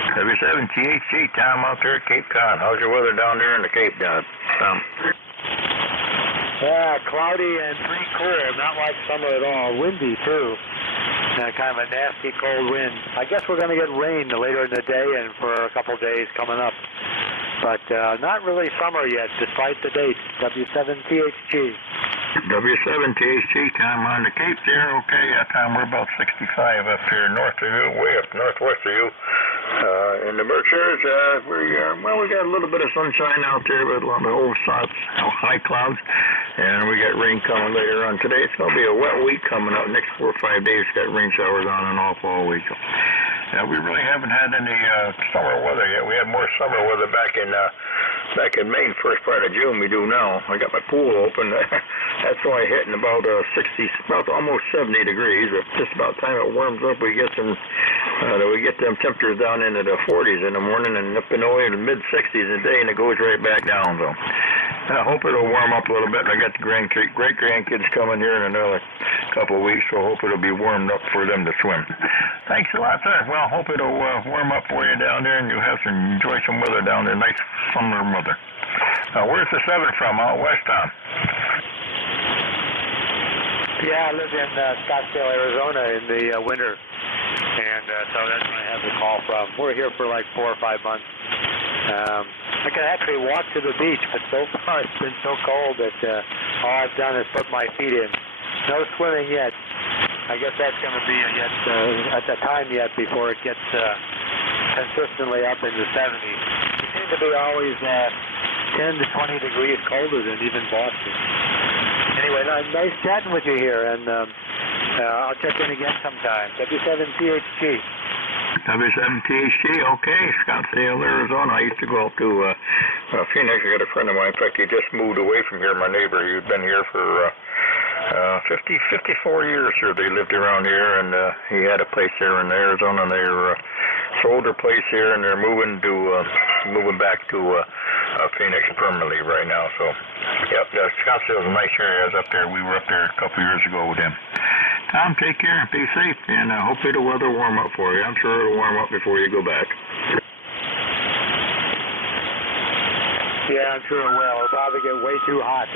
W7THG, Tom out there at Cape Cod. How's your weather down there in the Cape, Tom? Yeah, cloudy and pretty clear, not like summer at all. Windy, too. Kind of a nasty cold wind. I guess we're going to get rain later in the day and for a couple of days coming up. But not really summer yet, despite the date. W7THG. W7THG, Tom on the Cape there. Okay, Tom, we're about 65 up here north of you, way up northwest of you. In the Berkshires, we got a little bit of sunshine out there, but a lot of old spots, high clouds. And we got rain coming later on today. It's going to be a wet week coming up. Next 4 or 5 days, got rain showers on and off all week. We really haven't had any summer weather yet. We had more summer weather back in May, first part of June. We do now. I got my pool open. That's why I hit in about 60, about almost 70 degrees. It's just about time it warms up. We get them temperatures down into the 40s in the morning and up in the mid 60s a day, and it goes right back down. So I hope it'll warm up a little bit. I got the great grandkids coming here in another couple of weeks, so I hope it'll be warmed up for them to swim. Thanks a lot, sir. Well, I hope it'll warm up for you down there, and you'll have enjoy some weather down there. Nice summer weather. Where's the 7 from? Out west, Tom? Yeah, I live in Scottsdale, Arizona in the winter, and so that's where I have the call from. We're here for like 4 or 5 months. I can actually walk to the beach, but so far it's been so cold that all I've done is put my feet in. No swimming yet. I guess that's going to be at the time yet before it gets consistently up in the 70s. It seems to be always 10 to 20 degrees colder than even Boston. Anyway, nice chatting with you here, and I'll check in again sometime. W7THG. W7THG, okay. Scottsdale, Arizona. I used to go up to Phoenix. I got a friend of mine. In fact, he just moved away from here, my neighbor. He'd been here for 54 years here. They lived around here, and he had a place there in Arizona, and they sold their place here, and they're moving back to Phoenix permanently right now. So, yep, Scottsdale's a nice area. I was up there. We were up there a couple years ago with him. Tom, take care. Be safe, and hopefully the weather will warm up for you. I'm sure it'll warm up before you go back. Yeah, I'm sure it will. It'll probably get way too hot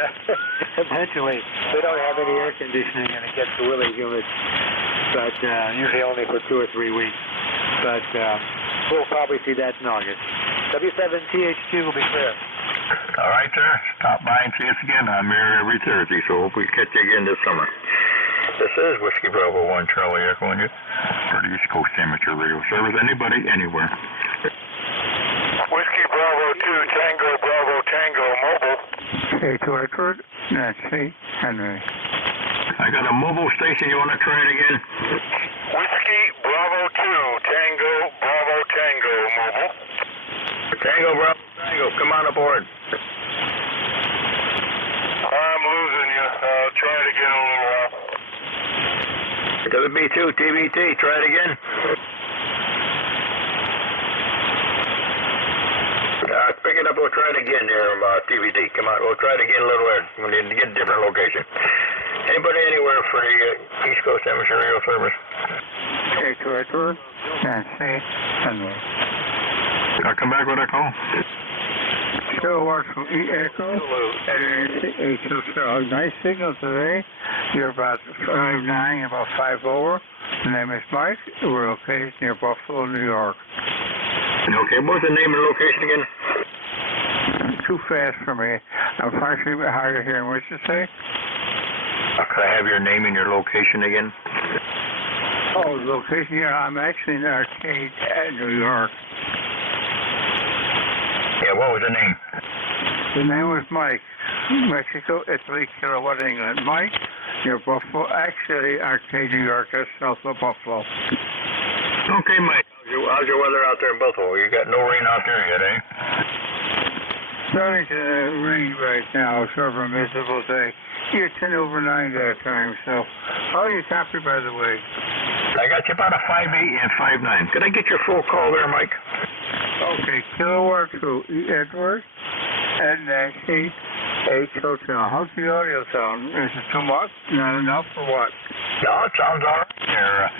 eventually. They don't have any air conditioning, and it gets really humid. But usually only for 2 or 3 weeks. But we'll probably see that in August. W7THG will be clear. All right, sir. Stop by and see us again. I'm here every Thursday, so hope we catch you again this summer. This is Whiskey Bravo 1 Charlie echoing you for the East Coast Amateur Radio Service. Anybody, anywhere. Whiskey Bravo 2 Tango Bravo Tango Mobile. Hey, to Edward, Nancy, Henry. I got a mobile station. You want to try it again? Whiskey Bravo 2 Tango Bravo Tango Mobile. Tango Bravo Tango, come on aboard. I'm losing you. Try it again in a little while. WB2 TBT, try it again. Pick it up, we'll try it again here, TBT. Come on, we'll try it again a little later. We need to get a different location. Anybody anywhere for the East Coast Amateur Radio Service? Hey, to Edward, Nancy, Henry. I'll come back with a call. Still watch from E-Echo and HOL. Nice signal today. You're about 5'9", about 5 over. The name is Mike. We're located near Buffalo, New York. Okay, what's the name and location again? Too fast for me. I'm finding it hard to hear. What you say? Can I have your name and your location again? Oh, location? Yeah, I'm actually in Arcade at New York. Yeah, what was the name? The name was Mike. Mexico, Italy, Kilowatt, England. Mike, near Buffalo. Actually, Arcade, New York, that's south of Buffalo. Okay, Mike. How's your weather out there in Buffalo? You got no rain out there yet, eh? Starting to rain right now, sort of a miserable day. You're 10 over 9 that time, so how are you copy, by the way? I got you about a 5'8" and 5'9". Could I get your full call there, Mike? Okay, Kilowatt 2, Edward, and Nancy, H Hotel. How's the audio sound? Is it too much? Not enough, or what? No, it sounds all right there.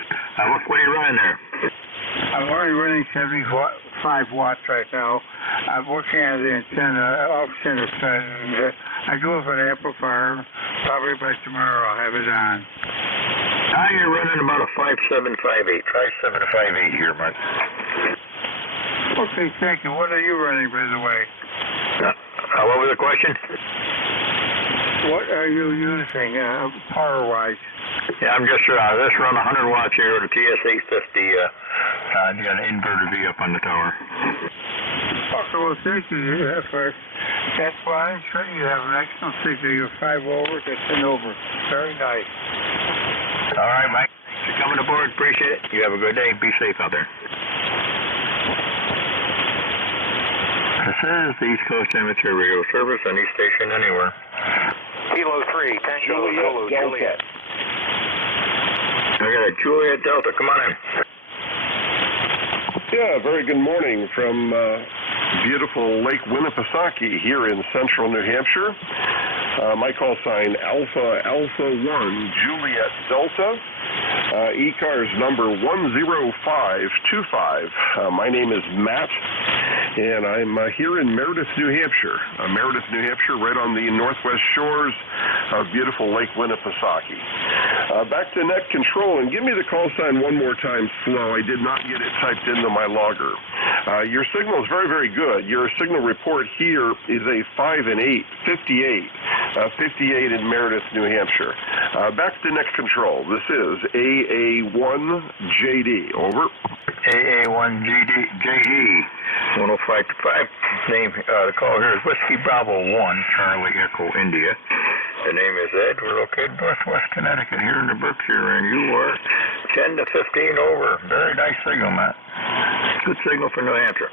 What are you running there? I'm only running 75 watts right now. I'm working on the antenna, off-center side, and I do have an amplifier. Probably by tomorrow I'll have it on. Now you're running about a 5.758. Try 7.58 here, Mike. Okay, thank you. What are you running, by the way? What was the question? What are you using, power-wise? Yeah, I'm just let's run 100 watts here with a TS850. You got an inverter V up on the tower. Okay, well, thank you. That's why I'm sure you have an excellent signal. You're 5 over to 10 over. Very nice. All right, Mike. Thanks for coming aboard. Appreciate it. You have a good day. Be safe out there. This is the East Coast Amateur Radio Service, any station anywhere. Kilo 3, Tango Zulu, Juliet. I got a Juliet Delta. Come on in. Yeah, very good morning from beautiful Lake Winnipesaukee here in central New Hampshire. My call sign Alpha 1 Juliet Delta. ECARS number 10525. My name is Matt, and I'm here in Meredith, New Hampshire. Meredith, New Hampshire, right on the northwest shores of beautiful Lake Winnipesaukee. Back to net control, and give me the call sign one more time slow. I did not get it typed into my logger. Your signal is very, very good. Your signal report here is a 5 and 8, 58. 58 in Meredith, New Hampshire. Back to net control. This is AA1JD. Over. AA1JD. 105.5. Name, the call here is Whiskey Bravo 1, Charlie Echo, India. The name is Ed. We're located northwest Connecticut here in the Berkshire, and you are 10 to 15 over. Very nice signal, Matt. Good signal for New Hampshire.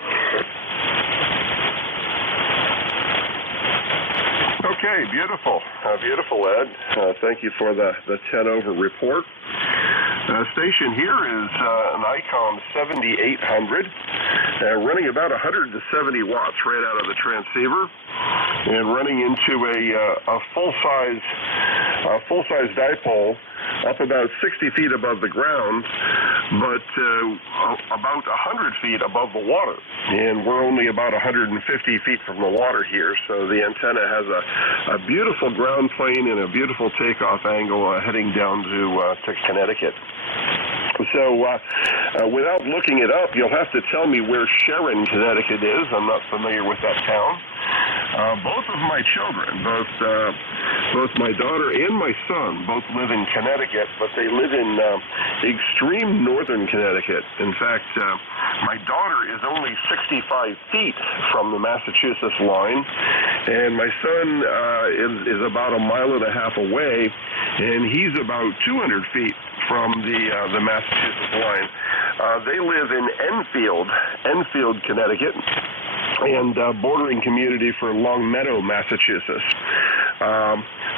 Okay, beautiful. Beautiful, Ed. Thank you for the 10 over report. Station here is an Icom 7800, running about 170 watts right out of the transceiver, and running into a full-size dipole up about 60 feet above the ground, but about 100 feet above the water. And we're only about 150 feet from the water here, so the antenna has a beautiful ground plane and a beautiful takeoff angle heading down to Connecticut. So without looking it up, you'll have to tell me where Sharon, Connecticut is. I'm not familiar with that town. Both of my children, both my daughter and my son, both live in Connecticut, but they live in extreme northern Connecticut. In fact, my daughter is only 65 feet from the Massachusetts line, and my son is about a mile and a half away, and he's about 200 feet from the Massachusetts line. They live in Enfield, Connecticut, and bordering community for Long Meadow, Massachusetts.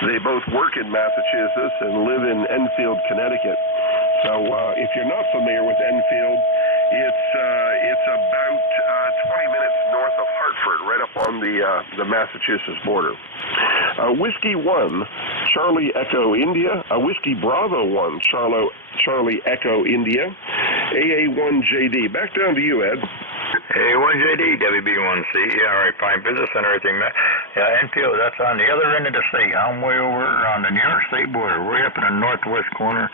They both work in Massachusetts and live in Enfield, Connecticut. So if you're not familiar with Enfield, it's about 20 minutes north of Hartford, right up on the Massachusetts border. Whiskey 1, Charlie Echo India. Whiskey Bravo 1, Charlie Echo India. AA1JD. Back down to you, Ed. AA1JD, WB1C. Yeah, all right, fine. Business and everything. Yeah, Enfield, that's on the other end of the state. I'm way over on the New York State border, way up in the northwest corner.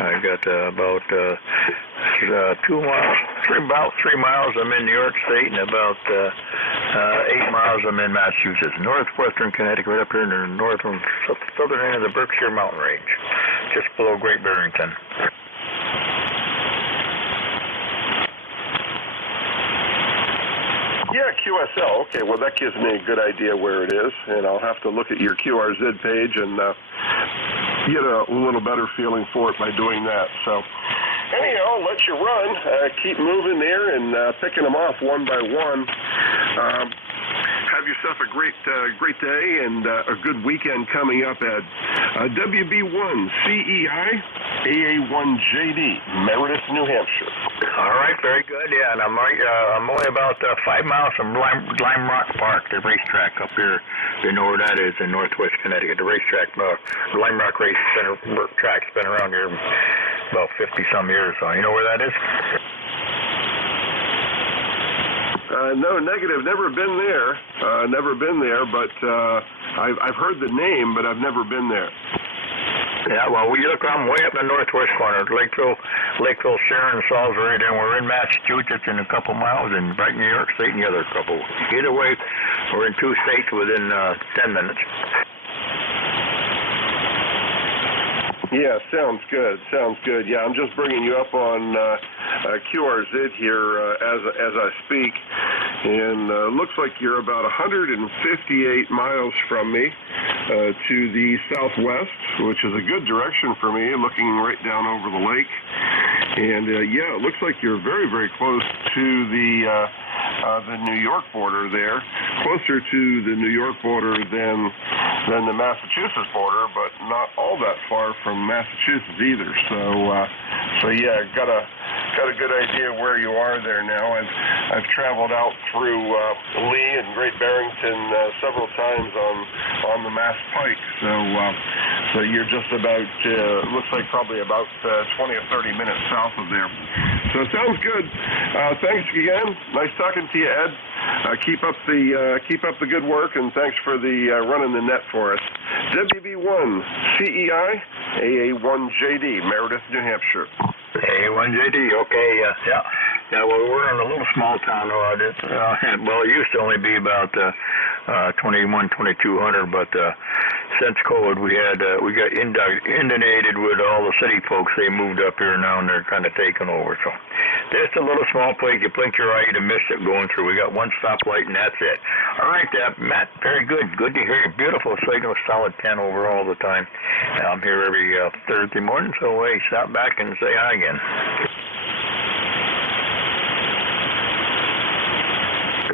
I got about 2 miles, about 3 miles I'm in New York State, and about 8 miles I'm in Massachusetts. Northwestern Connecticut, right up here in the southern end of the Berkshire Mountain Range, just below Great Barrington. Yeah, QSL. Okay, well, that gives me a good idea where it is, and I'll have to look at your QRZ page and get a little better feeling for it by doing that. So, anyhow, I'll let you run. Keep moving there and picking them off one by one. Have yourself a great day and a good weekend coming up at WB1CEI AA1JD, Meredith, New Hampshire. All right, very good. Yeah, and I'm only about 5 miles from Lime Rock Park, the racetrack up here. You know where that is in northwest Connecticut. The racetrack, Lime Rock Race Center track's been around here about 50-some years. So you know where that is? No, negative. Never been there. But I've heard the name, but I've never been there. Yeah, well, we look around way up in the northwest corner, Lakeville, Sharon, Salisbury, then we're in Massachusetts in a couple miles, and right in New York State in the other couple. Either way, we're in 2 states within 10 minutes. Yeah, sounds good. Yeah, I'm just bringing you up on QRZ here as I speak, and looks like you're about 158 miles from me to the southwest, which is a good direction for me, looking right down over the lake. And yeah, it looks like you're very, very close to the New York border there, closer to the New York border than the Massachusetts border, but not all that far from Massachusetts either. So yeah, got a good idea where you are there now. I've traveled out through Lee and Great Barrington several times on the Mass Pike. So you're just about looks like probably about 20 or 30 minutes south of there. So sounds good. Thanks again. Nice talking to you, Ed. Keep up the good work, and thanks for the running the net for us. WB1 CEI AA1JD, Meredith, New Hampshire. AA1JD. Okay. Yeah. Well, we're in a little small town. Well, it used to only be about 2200, but since COVID, we got inundated with all the city folks. They moved up here now, and they're kind of taking over. So just a little small place. You blink your eye, you'd have missed it going through. We got one stoplight, and that's it. All right, Matt, very good. Good to hear you. Beautiful signal, solid 10 over all the time. I'm here every Thursday morning, so hey, stop back and say hi again.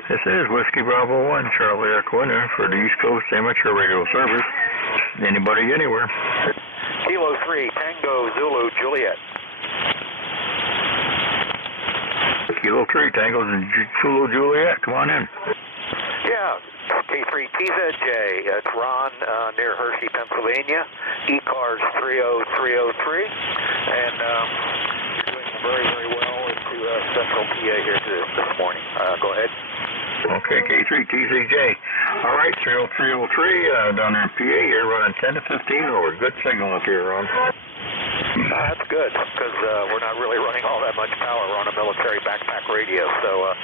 This is Whiskey Bravo 1, Charlie Echo Winner for the East Coast Amateur Radio Service. Anybody, anywhere. Kilo 3, Tango Zulu Juliet. Kilo 3, Tango Zulu Juliet. Come on in. Yeah, K3 TZJ. It's Ron near Hershey, Pennsylvania. ECARS 30303. And you're doing very, very well into Central PA here this morning. Go ahead. Okay, K3 TZJ. All right, 30303 down there in PA here, running 10 to 15 over. Good signal up here, Ron. That's good, because we're not really running all that much power. We're on a military backpack radio, so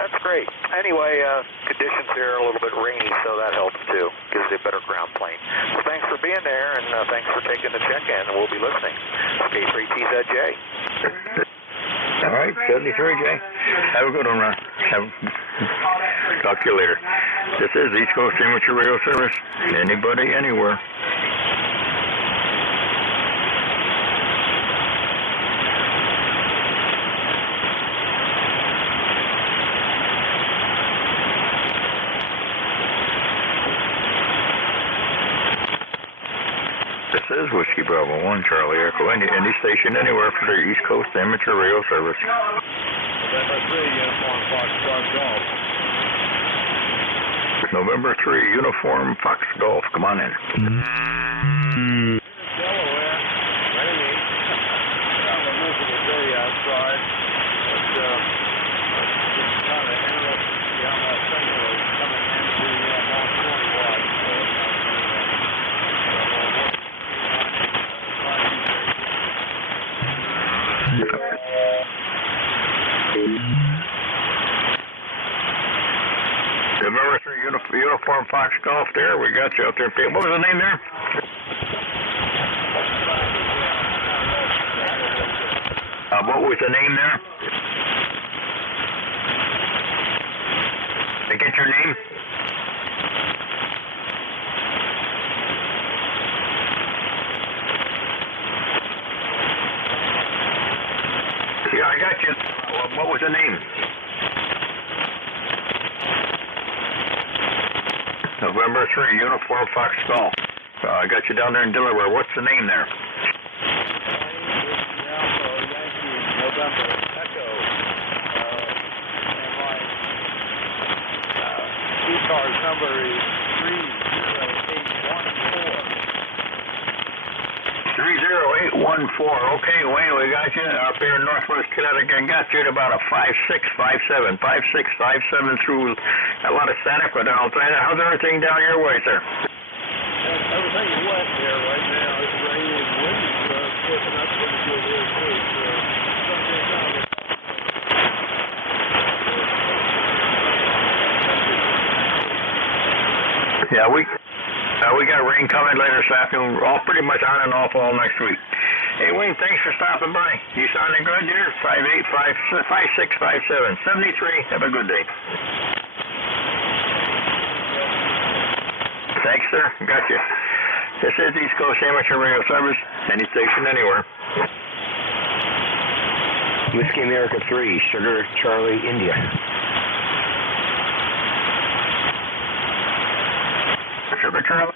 that's great. Anyway, conditions here are a little bit rainy, so that helps too. Gives you a better ground plane. So thanks for being there, and thanks for taking the check-in, and we'll be listening. K3 TZJ. All right, 73J. Have a good one, Ron. Talk to you later. This is East Coast Amateur Radio Service. Anybody, anywhere. This is Whiskey Bravo 1, Charlie Echo, any station anywhere for the East Coast Amateur Radio Service. November 3, Uniform Fox Golf. November 3, Uniform Fox Golf. Come on in. Delaware, rainy. Kind of a miserable day outside, but it's kind of interesting to see how that signal is coming into Mount 20 watts. November 3, Uniform Fox Golf there. We got you out there. What was the name there? What was the name there? Did I get your name? Yeah, I got you. What was the name? November 3, Uniform Fox Golf. I got you down there in Delaware. What's the name there? November Echo. ECARS number is 30814. 30814. Okay, Wayne, we got you up here in Northwest Connecticut. Got you at about a 5657. 5657 through a lot of Santa Fe down. How's everything down your way, sir? Everything is wet here right now. It's raining and windy, so it's picking up pretty good here too. Yeah, we got rain coming later this afternoon. All pretty much on and off all next week. Hey, Wayne, thanks for stopping by. You sounding good here? 5657 73. Have a good day. Thanks, sir. Got you. This is East Coast Amateur Radio Service. Any station, anywhere. Whiskey America 3, Sugar Charlie, India. Sugar Charlie,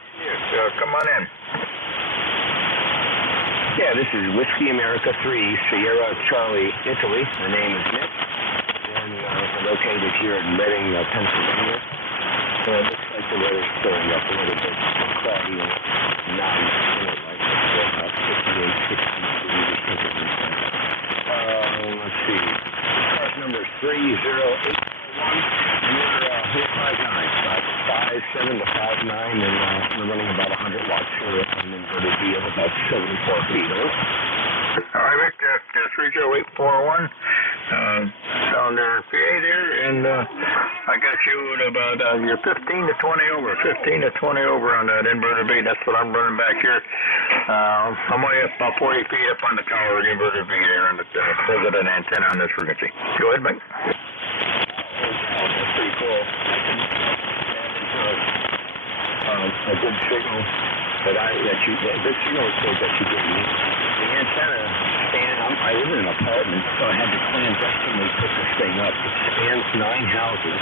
come on in. Yeah, this is Whiskey America 3, Sierra Charlie, Italy. My name is Nick, and we're located here in Reading, Pennsylvania. So it looks like the weather's clearing up a little bit. It's cloudy and not like about 58, 60 degrees or something like that. Let's see. Card number 30841. We're 859, about 5.7 to 5.9, and we're running about 100 watts here at an inverted V of about 74 feet. All right, Rick, 30841. down there in PA there, and I got you at about, you're 15 to 20 over, 15 to 20 over on that inverter beat. That's what I'm running back here. I'm only about 40 feet up on the tower, the inverter beat there, and the president antenna on this frequency. Go ahead, Mike. That's pretty cool. A good signal good signal report that you gave me. The antenna span, I live in an apartment, so I had to clandestinely put this thing up. It spans 9 houses.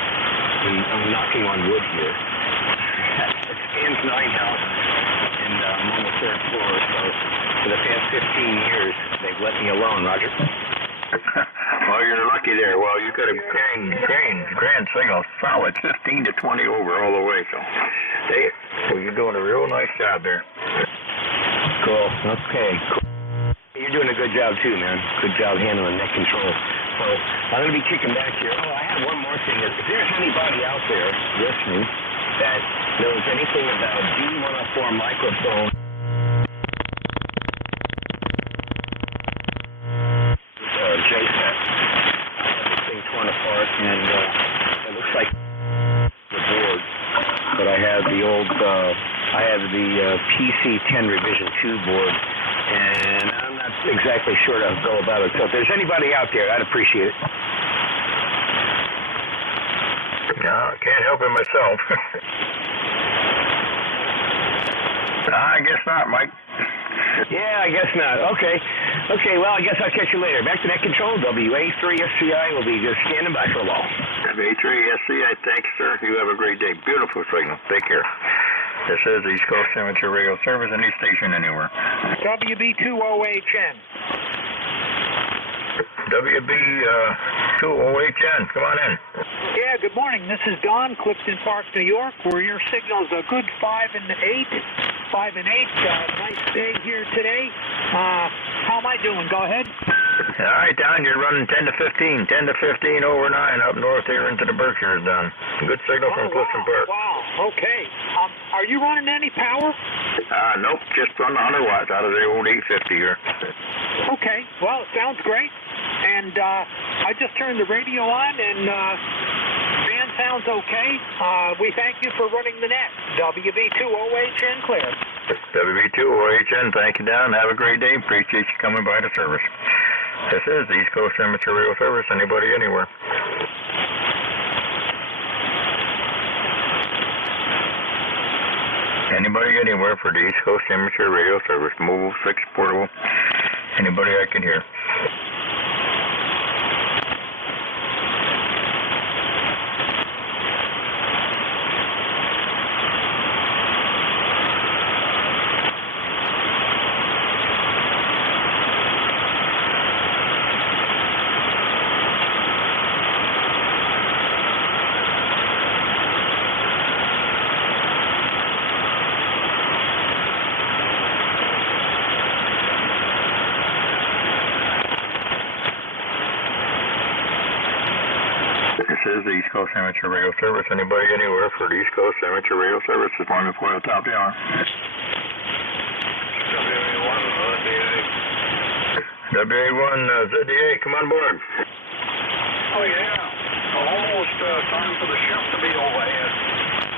I'm knocking on wood here. It spans 9 houses, and I'm on the 3rd floor, so for the past 15 years, they've let me alone, Roger. Well, you're lucky there. Well, you got a grand signal, solid 15 to 20 over all the way. So, you're doing a real nice job there. Cool. Okay. Cool. You're doing a good job too, man. Good job handling net control. So I'm going to be kicking back here. Oh, I have one more thing. If there's anybody out there listening that knows anything about D104 microphone. And it looks like the board, but I have the old, I have the PC10 revision 2 board, and I'm not exactly sure how to go about it. So if there's anybody out there, I'd appreciate it. No, I can't help it myself. I guess not, Mike. Yeah, I guess not. Okay. Okay, well, I guess I'll catch you later. Back to net control. WA3SCI will be just standing by for a while. WA3SCI, thanks, sir. You have a great day. Beautiful signal. Take care. This is East Coast Amateur Radio Service, any station anywhere. WB2OHN. WB2OHN, come on in. Yeah, good morning. This is Don, Clifton Park, New York, where your signal's a good 5 and 8. 5 and 8. Nice day here today. How am I doing? Go ahead. All right, Don, you're running 10 to 15. 10 to 15 over 9 up north here into the Berkshires, Don. Good signal from Clifton Park. Wow, okay. Are you running any power? Nope, just run 100 watts out of the old 850 here. Okay, well, it sounds great. And I just turned the radio on, and band sounds okay. We thank you for running the net. WB2OHN clear. WB2OHN, thank you, Don. Have a great day. Appreciate you coming by the service. This is the East Coast Amateur Radio Service. Anybody, anywhere. Anybody, anywhere for the East Coast Amateur Radio Service. Mobile, fixed, portable. Anybody I can hear. This is the East Coast Amateur Radio Service. Anybody, anywhere for the East Coast Amateur Radio Service. It's one before the top of the hour. WA1 ZDA, come on board. Oh, yeah. Almost time for the ship to be overhead.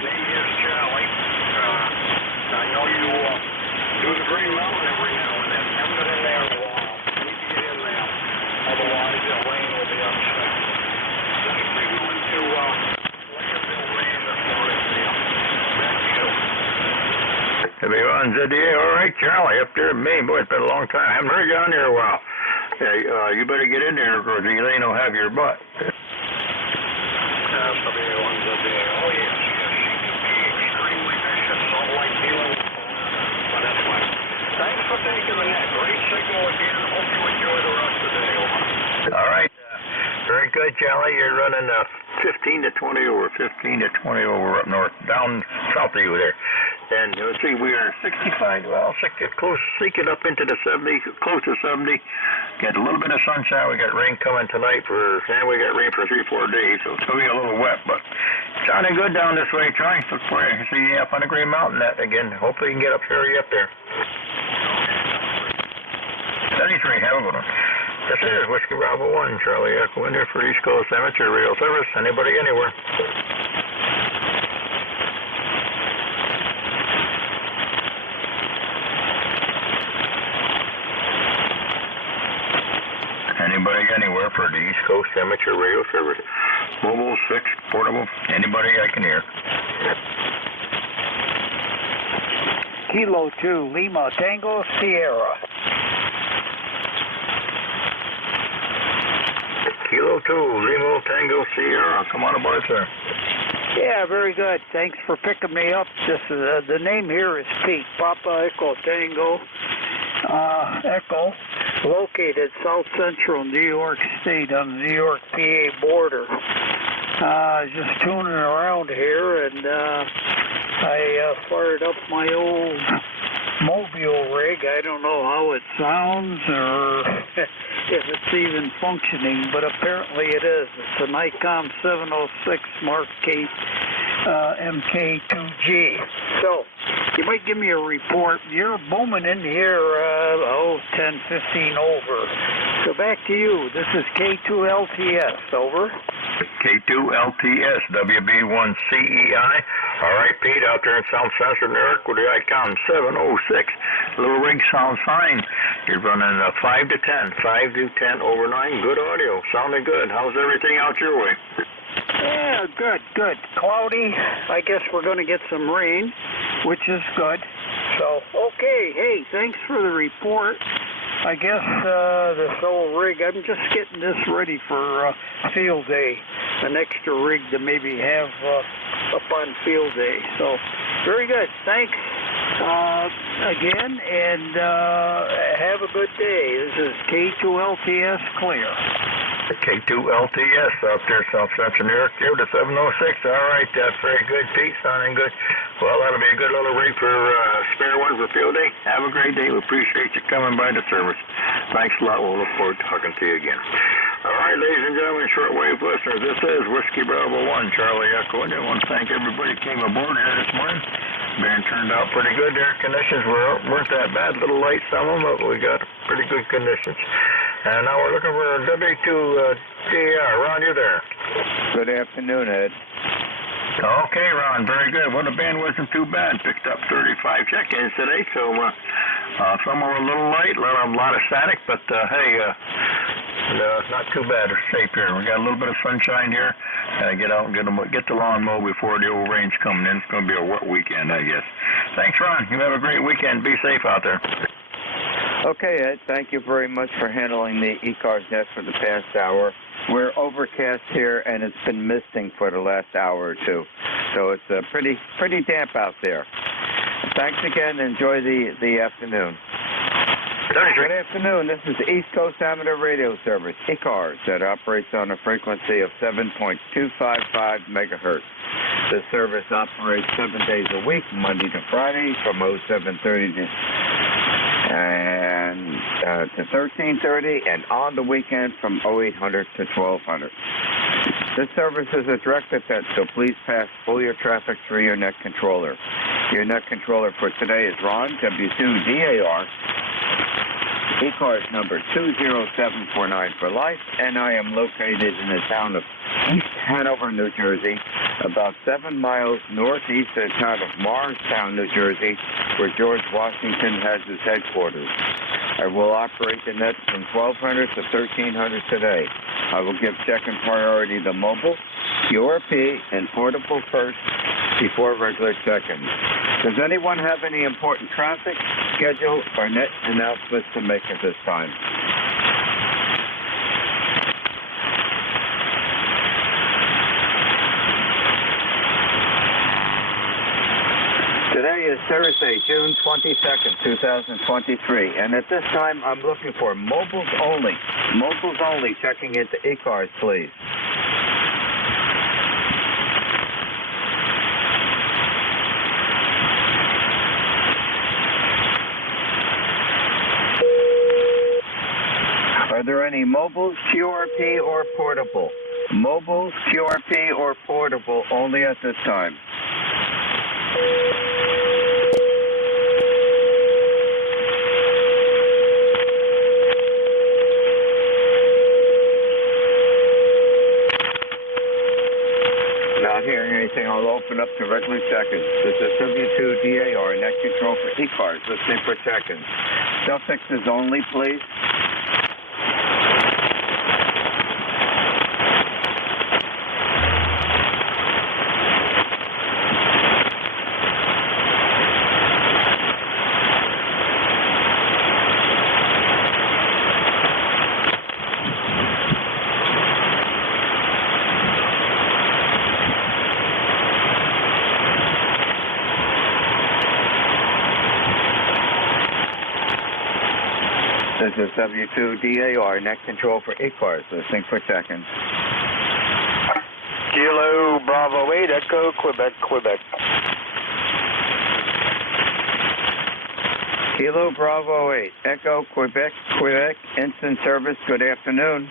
Name is Charlie. I know you do the Green Mountain every now and then. Haven't been in there in a while. You need to get in there. Otherwise, the rain will be upset. WA1 ZDA, all right, Charlie, up there in Maine. Boy, it's been a long time. I haven't heard you on here a while. Yeah, you better get in there, or the Elaine will have your butt. WA1 ZDA, oh yes, she can be extremely vicious, not like you. But anyway, thanks for taking the net. Great signal again. Hope you enjoy the rest of the day. Over. All right. Very good, Charlie. You're running 15 to 20 over, 15 to 20 over up north, down south of you there. And let's see, we are 65, well, close, seeking up into the 70, close to 70. Got a little bit of sunshine. We got rain coming tonight and we got rain for 3-4 days, so it's going to be a little wet, but sounding good down this way, Charlie. Look for you. See you up on the Green Mountain net again. Hopefully you can get up there. 73, have a good one. This is Whiskey Bravo 1, Charlie Echo India for East Coast Amateur Radio Service. Anybody, anywhere. Anybody, anywhere for the East Coast Amateur Radio Service. Mobile, 6, portable, anybody I can hear. Kilo 2, Lima Tango Sierra. Kilo 2, Lima Tango Sierra. Come on aboard, sir. Yeah, very good. Thanks for picking me up. This is, the name here is Pete, Papa Echo Tango Echo, located south central New York State on the New York PA border. Just tuning around here, and I fired up my old mobile rig. I don't know how it sounds or if it's even functioning, but apparently it is. It's an ICOM 706 Mark K MK2G. So, you might give me a report. You're booming in here, 10, 15 over. So back to you. This is K2LTS, over. K2LTS, WB1CEI. All right, Pete, out there in South Central New York with the ICOM 706. Little rig sounds fine. You're running 5 to 10, 5 to 10 over 9. Good audio. Sounding good. How's everything out your way? Yeah, good, good. Cloudy. I guess we're going to get some rain, which is good. So, okay. Hey, thanks for the report. I guess this old rig, I'm just getting this ready for field day, an extra rig to maybe have up on field day. So, very good. Thanks again, and have a good day. This is K2LTS Clear. K2LTS out there, South Central New York, here to 706. All right, that's very good, Pete. Sounding good. Well, that'll be a good little rig for spare one for field day. Have a great day. We appreciate you coming by the service. Thanks a lot. We'll look forward to talking to you again. All right, ladies and gentlemen, shortwave listeners, this is Whiskey Bravo 1, Charlie Echo. And I want to thank everybody who came aboard here this morning. Band turned out pretty good. Their conditions weren't that bad. A little light, some of them, but we got pretty good conditions. And now we're looking for W2DR. Ron, you there? Good afternoon, Ed. Okay, Ron, very good. Well, the band wasn't too bad. Picked up 35 check-ins today, so some were a little light, a lot of static, but hey, not too bad. It's safe here. We got a little bit of sunshine here. Get out and get the lawn mowed before the old rain's coming in. It's going to be a wet weekend, I guess. Thanks, Ron. You have a great weekend. Be safe out there. Okay, Ed, thank you very much for handling the ECARS net for the past hour. We're overcast here, and it's been misting for the last hour or two, so it's pretty damp out there. Thanks again. Enjoy the afternoon. Good afternoon. This is East Coast Amateur Radio Service, ECARS, that operates on a frequency of 7.255 megahertz. The service operates 7 days a week, Monday to Friday, from 07:30 to 13:30, and on the weekend from 0800 to 1200. This service is a direct attend, so please pull your traffic through your net controller. Your net controller for today is Ron, W2DAR, ECARS number 20749 for life, and I am located in the town of East Hanover, New Jersey, about 7 miles northeast of the town of Morristown, New Jersey, where George Washington has his headquarters. I will operate the net from 1200 to 1300 today. I will give second priority to mobile, QRP, and portable first before regular check-ins. Does anyone have any important traffic, schedule, or net announcements to make at this time? Today is Thursday, June 22nd, 2023, and at this time I'm looking for mobiles only. Mobiles only, checking into ECARS, please. Are there any mobiles, QRP, or portable? Mobiles, QRP, or portable only at this time. up to regular seconds. This is W2DAR, net control for ECARS, listening for seconds. Suffixes only, please. This is W2DAR, net control for ECARS, listening for seconds. Kilo Bravo 8, Echo, Quebec, Quebec. Kilo Bravo 8, Echo, Quebec, Quebec, instant service, good afternoon.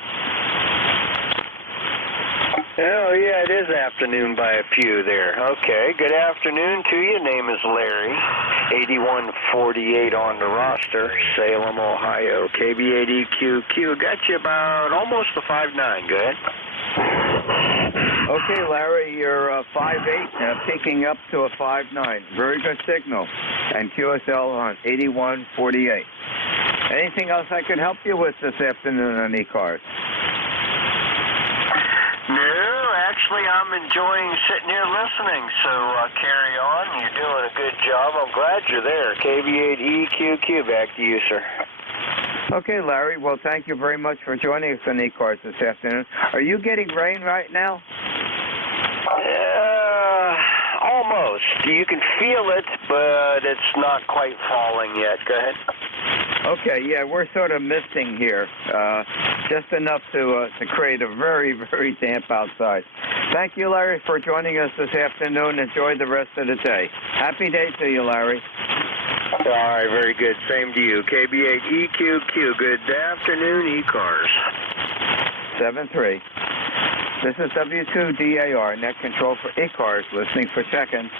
Oh, yeah, it is afternoon by a few there. Okay, good afternoon to you. Name is Larry. 8148 on the roster, Salem, Ohio. KB8EQQ. Got you about almost a 5'9". Go ahead. Okay, Larry, you're 5'8", peaking up to a 5'9". Very good signal. And QSL on 8148. Anything else I can help you with this afternoon on ECARS? No, actually, I'm enjoying sitting here listening, so carry on. You're doing a good job. I'm glad you're there. KB8EQQ, back to you, sir. Okay, Larry. Well, thank you very much for joining us on ECARS this afternoon. Are you getting rain right now? Almost. You can feel it, but it's not quite falling yet. Go ahead. Okay, yeah, we're sort of misting here, just enough to create a very, very damp outside. Thank you, Larry, for joining us this afternoon. Enjoy the rest of the day. Happy day to you, Larry. All right, very good. Same to you. KB8EQQ. Good afternoon, ECARS. 7-3. This is W2DAR, net control for ECARS, listening for seconds.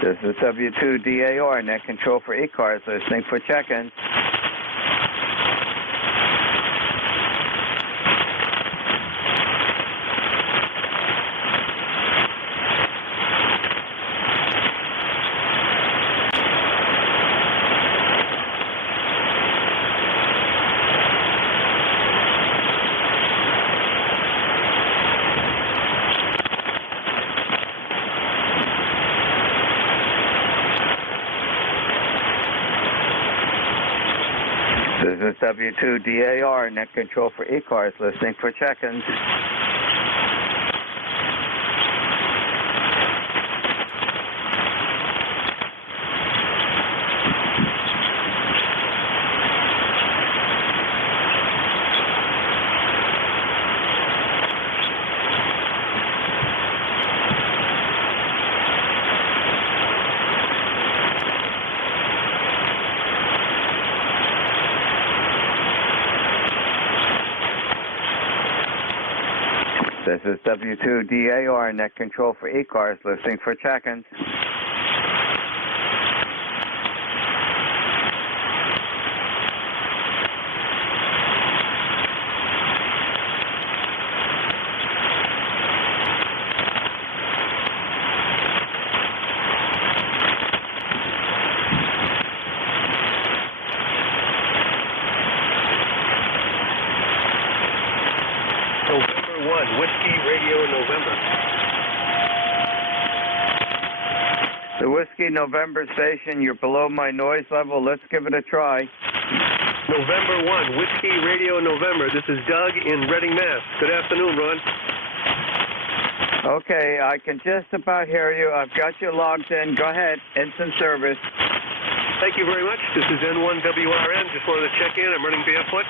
This is W2DAR, net control for ECARS, listening for check-in. This is W2DAR, net control for ECARS, listening for check-ins. This is W2DAR, net control for ECARS, listening for check-ins. Whiskey Radio November. The Whiskey November station, you're below my noise level. Let's give it a try. November 1, Whiskey Radio November. This is Doug in Reading, Mass. Good afternoon, Ron. Okay, I can just about hear you. I've got you logged in. Go ahead. Instant service. Thank you very much. This is N1WRN. Just wanted to check in. I'm running barefoot.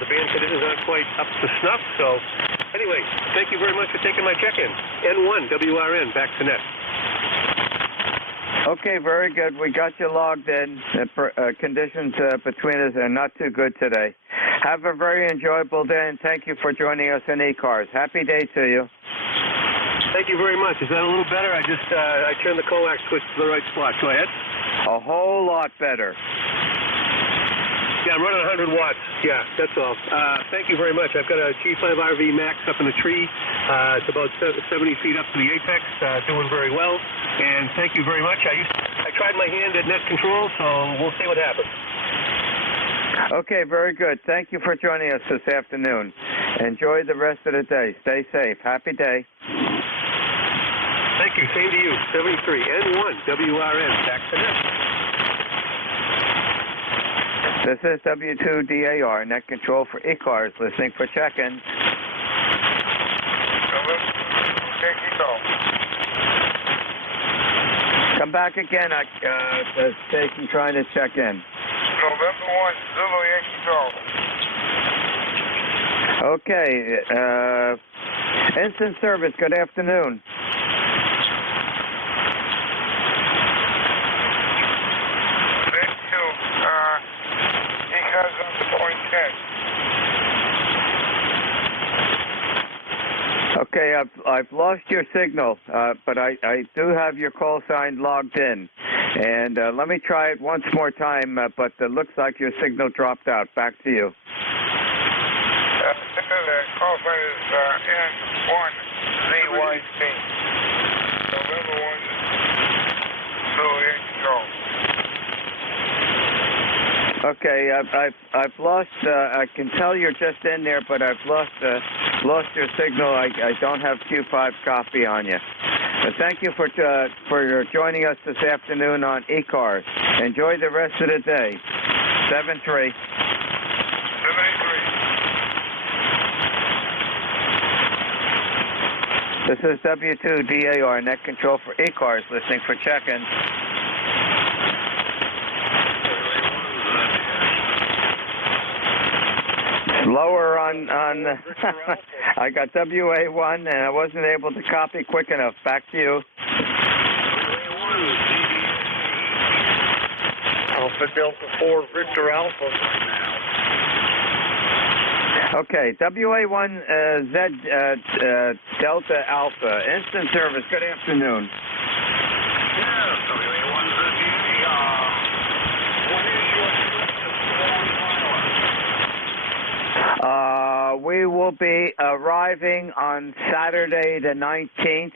The band conditions aren't quite up to snuff, so Anyway, thank you very much for taking my check-in. N1WRN, back to net. Okay, very good. We got you logged in. The conditions between us are not too good today. Have a very enjoyable day, and thank you for joining us in ECARS. Happy day to you. Thank you very much. Is that a little better? I just I turned the coax switch to the right spot. Go ahead. A whole lot better. Yeah, I'm running 100 watts. Yeah, that's all. Thank you very much. I've got a G5RV Max up in the tree. It's about 70 feet up to the apex, doing very well. And thank you very much. I tried my hand at net control, so we'll see what happens. Okay, very good. Thank you for joining us this afternoon. Enjoy the rest of the day. Stay safe. Happy day. Thank you. Same to you. 73 N1WRN. Back to net. This is W2DAR, net control for ECARS, listening for check-in. Come back again, the station trying to check in. November 1, Zulu Yankee Golf. Okay, instant service, good afternoon. Okay, I've lost your signal, but I do have your call sign logged in. And let me try it once more time, but it looks like your signal dropped out. Back to you. The call sign is N1ZYC. November 1, Zulu Yankee Golf. Okay, I've lost. I can tell you're just in there, but I've lost your signal. I don't have Q5 copy on you. But thank you for joining us this afternoon on ECARS. Enjoy the rest of the day. 73. 73. This is W2DAR, net control for ECARS, listening for check-in. Lower on I got WA1 and I wasn't able to copy quick enough. Back to you. Alpha Delta 4 Victor Alpha. Okay, WA1 Z Delta Alpha. Instant service. Good afternoon. Yeah, WA1 Z. What is your we will be arriving on Saturday the 19th.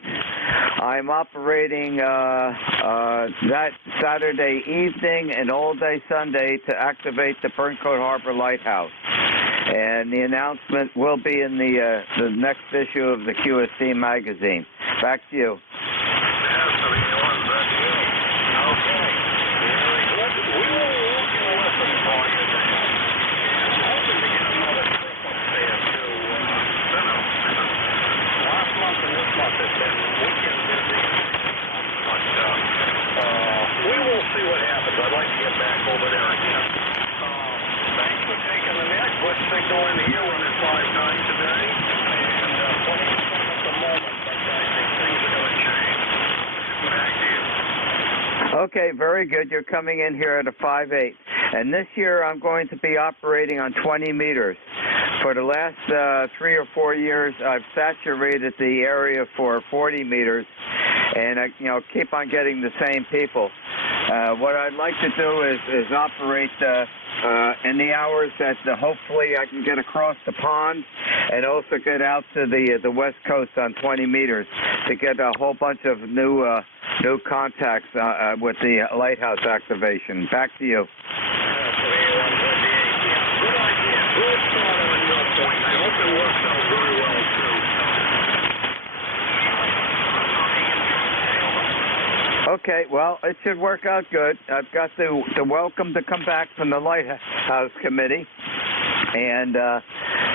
I'm operating that Saturday evening and all day Sunday to activate the Burncoat Harbor Lighthouse. And the announcement will be in the next issue of the QSC magazine. Back to you. We will see what happens. I'd like to get back over there again. Thanks for taking the net. Let's signal in here running 5-9 today. And plenty of fun at the moment, but I think things are going to change. Back to you. Okay, very good. You're coming in here at a 5.8. And this year I'm going to be operating on 20 meters. For the last 3 or 4 years, I've saturated the area for 40 meters, and I keep on getting the same people. What I'd like to do is operate in the hours that hopefully I can get across the pond and also get out to the west coast on 20 meters to get a whole bunch of new contacts with the lighthouse activation. Back to you. Okay, well, it should work out good. I've got the welcome to come back from the Lighthouse Committee, and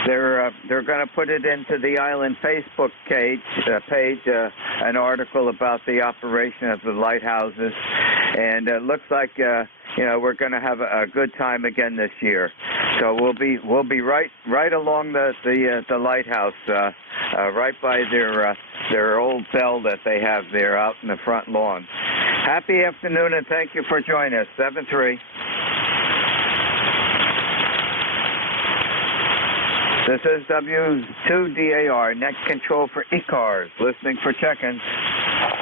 they're going to put it into the island Facebook page, an article about the operation of the lighthouses, and it looks like we're going to have a good time again this year. So we'll be right along the lighthouse right by their old bell that they have there out in the front lawn. Happy afternoon, and thank you for joining us. 7-3. This is W2DAR, net control for ECARS, listening for check-in.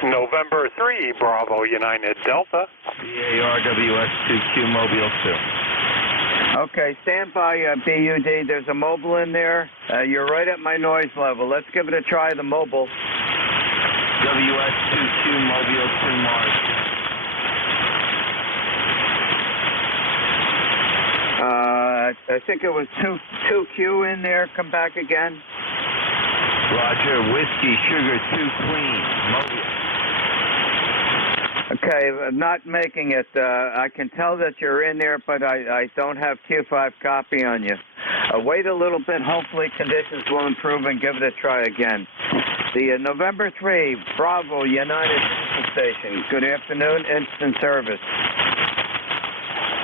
November 3, Bravo United Delta. EARWS 2Q Mobile 2. Okay, stand by, BUD. There's a mobile in there. You're right at my noise level. Let's give it a try, the mobile. WS 2Q Mobile 2 Mars. I think it was 2Q in there. Come back again. Roger, Whiskey Sugar 2 Queen Mobile. Okay, not making it. I can tell that you're in there, but I don't have Q5 copy on you. Wait a little bit. Hopefully conditions will improve and give it a try again. The November 3, Bravo United Station. Good afternoon, instant service.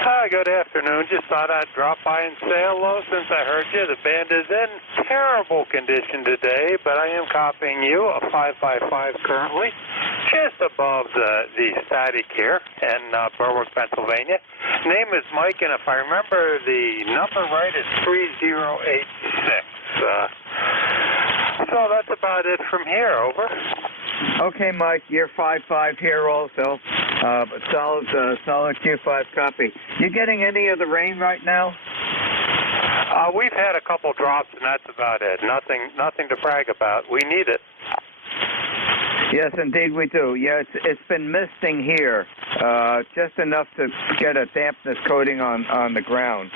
Hi, good afternoon. Just thought I'd drop by and say hello since I heard you. The band is in terrible condition today, but I am copying you a 5x5 currently, just above the static here in Berwick, Pennsylvania. Name is Mike, and if I remember the number right, it's 3086. So that's about it from here. Over. Okay, Mike, you're 5-5 here also. Solid Q5 copy. You getting any of the rain right now? We've had a couple drops, and that's about it. Nothing to brag about. We need it. Yes, indeed we do. Yeah, it's been misting here, just enough to get a dampness coating on the ground.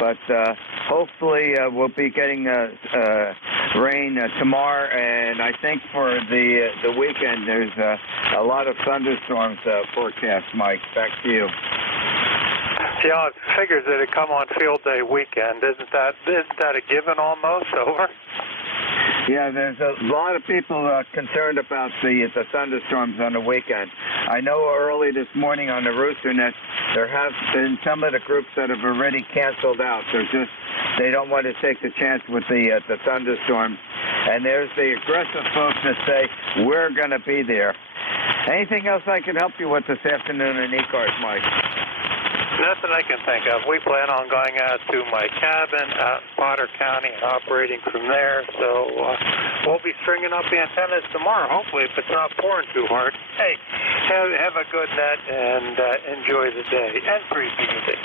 But hopefully we'll be getting rain tomorrow, and I think for the weekend there's a lot of thunderstorms forecast. Mike, back to you. Yeah, it figures that it come on field day weekend. Isn't that a given almost? Over. Yeah, there's a lot of people concerned about the thunderstorms on the weekend. I know early this morning on the Roosternet, there have been some of the groups that have already canceled out. They don't want to take the chance with the thunderstorms. And there's the aggressive folks that say, we're going to be there. Anything else I can help you with this afternoon in ECARS, Mike? Nothing I can think of. We plan on going out to my cabin out in Potter County and operating from there. So we'll be stringing up the antennas tomorrow, hopefully, if it's not pouring too hard. Hey, have a good net and enjoy the day. And free easy.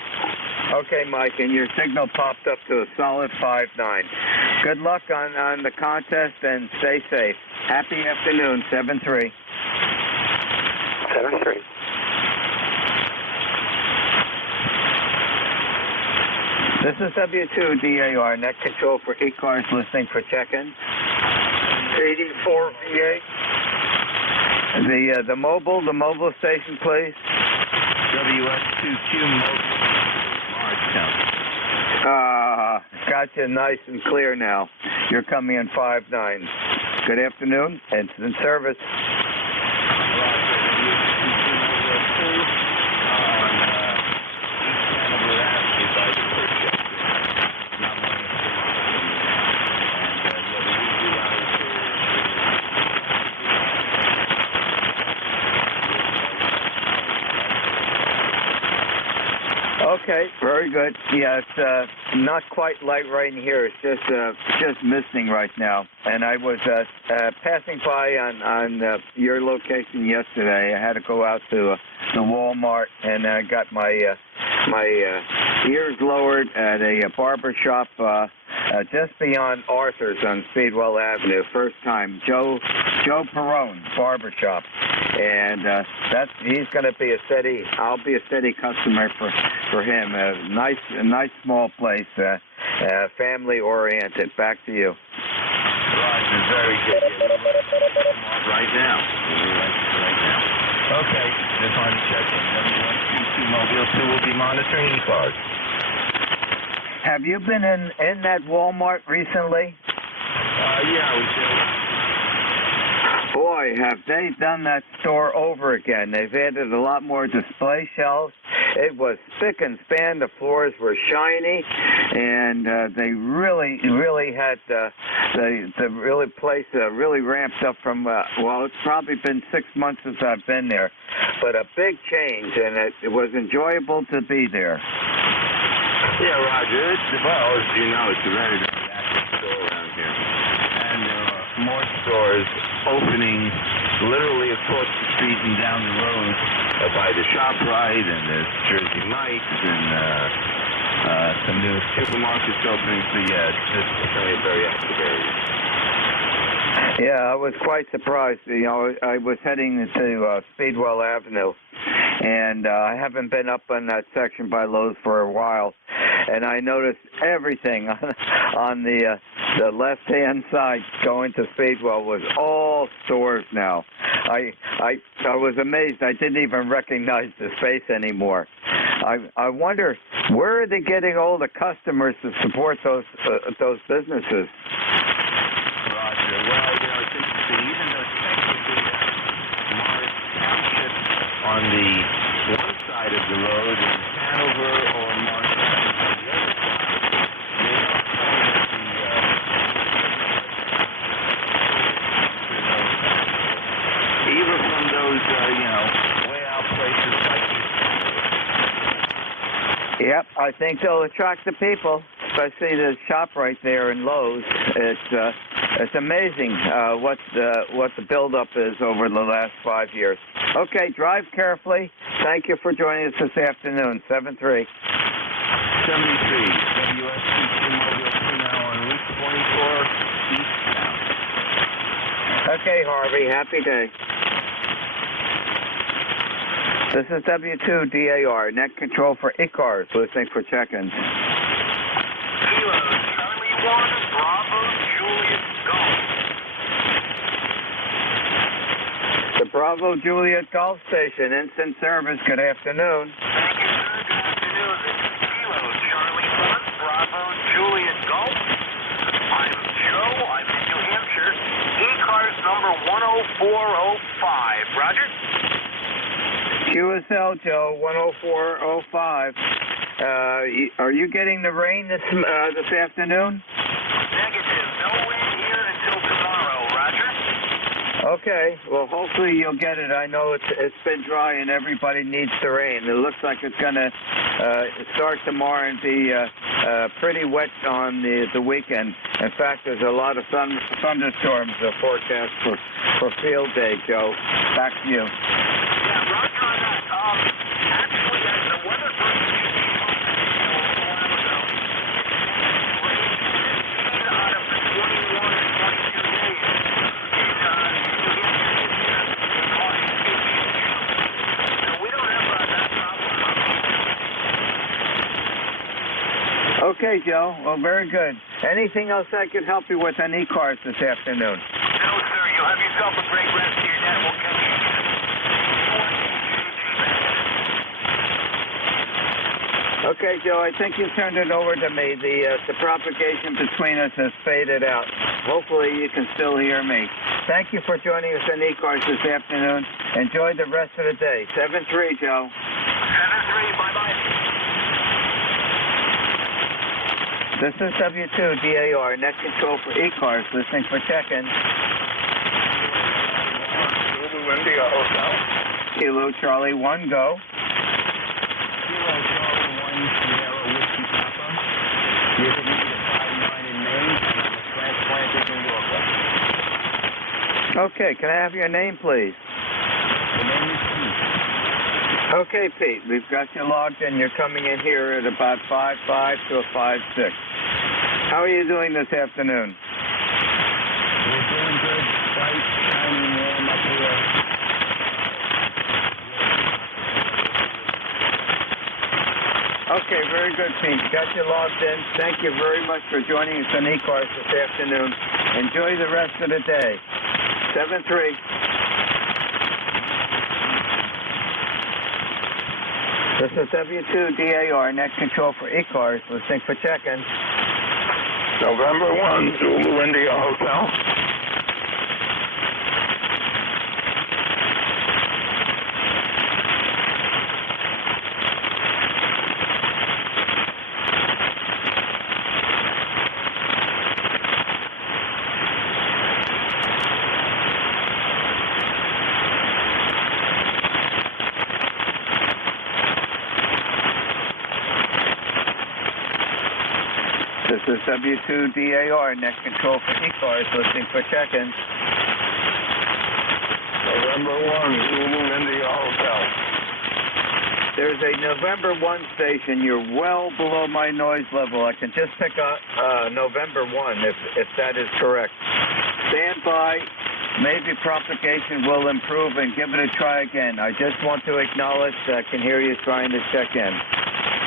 Okay, Mike, and your signal popped up to a solid 5-9. Good luck on the contest and stay safe. Happy afternoon, 7-3. 7-3. This is W2DAR, net control for ECARS, listening for check-in. 84 VA. The mobile station, please. WS2Q Mobile, Margetown. Got you nice and clear now. You're coming in 5-9. Good afternoon, instant service. Okay, very good. Yeah, it's not quite light right in here. It's just misting right now. And I was passing by on your location yesterday. I had to go out to the Walmart, and I got my ears lowered at a barber shop just beyond Arthur's on Speedwell Avenue. First time, Joe Perrone Barber Shop, and he's going to be I'll be a steady customer for him. A nice small place, family oriented. Back to you. Roger, very good. Right now. Okay, just wanted to check in. W122 Mobile 2 will be monitoring ECARS. Have you been in that Walmart recently? Yeah, we did. Boy, boy, have they done that store over again. They've added a lot more display shelves. It was spick and span. The floors were shiny, and they really had the really place really ramped up from, well, it's probably been 6 months since I've been there, but a big change, and it was enjoyable to be there. Yeah, Roger. Well, as you know, it's a very, very active store around here. And there are more stores opening literally across the street and down the road by the ShopRite, and there's Jersey Mike's, and some new supermarkets opening. So, yeah, it's definitely a very active area. Yeah, I was quite surprised. You know, I was heading to Speedwell Avenue, and I haven't been up on that section by Lowe's for a while, and I noticed everything on the left-hand side going to Speedwell was all stores now. I was amazed. I didn't even recognize the space anymore. I wonder, where are they getting all the customers to support those businesses? Roger. Well, you know, it's interesting. Even though technically Morris Township on the one side of the road in Hanover or Morris Township on the other side, even from those, you know, way out places like this. Yep, I think they'll attract the people, especially the ShopRite there in Lowe's. It's amazing what the buildup is over the last 5 years. Okay, drive carefully. Thank you for joining us this afternoon. 73. 73. WS Mobile 2 now on Route 24 eastbound. Okay, Harvey. Happy day. This is W2DAR, net control for ECARS, listening for check-ins. Kilo Charlie 1, Bravo Juliet Golf. The Bravo Juliet Golf Station, instant service. Good afternoon. Thank you, sir. Good afternoon. This is Kilo Charlie 1, Bravo Juliet Golf. I'm Joe. I'm in New Hampshire. ECARS number 10405. Roger? QSL Joe 10405. Are you getting the rain this afternoon? Negative. No rain here until tomorrow. Roger? Okay. Well, hopefully you'll get it. I know it's been dry and everybody needs the rain. It looks like it's going to start tomorrow and be pretty wet on the weekend. In fact, there's a lot of thunderstorms forecast for field day, Joe. Back to you. Yeah, Roger on that. Actually, the weather first came a while ago. Out of the 21 and 22 days, so we don't have that problem. Okay, Joe. Well, very good. Anything else I could help you with on ECARS this afternoon? No, sir. You have yourself a great rest of your day. We'll catch you. Okay, Joe, I think you turned it over to me. The propagation between us has faded out. Hopefully you can still hear me. Thank you for joining us on ECARS this afternoon. Enjoy the rest of the day. 7-3, Joe. 7-3, bye-bye. This is W2DAR, net control for ECARS, listening for check-in. Zulu India Hotel. Kilo Charlie 1, go. Kilo Charlie 1, Sierra Whiskey Papa. You're going to need a 5-9 in Maine, and I'm a transplanted New Yorker. Okay, can I have your name, please? The name is Pete. Okay, Pete, we've got you logged in. You're coming in here at about 5.5 to a 5.6. How are you doing this afternoon? We're doing good. Bright, shining, warm up here. Okay, very good, Pete. Got you logged in. Thank you very much for joining us on ECARS this afternoon. Enjoy the rest of the day. 7-3. This is W2DAR, net control for ECARS, listening for check-in. November 1, Zulu India Hotel. This is W2DAR, net control for ECARS, listening for check-in. November 1, Zulu India Hotel. There's a November 1 station. You're well below my noise level. I can just pick up November 1 if that is correct. Stand by. Maybe propagation will improve and give it a try again. I just want to acknowledge that I can hear you trying to check in.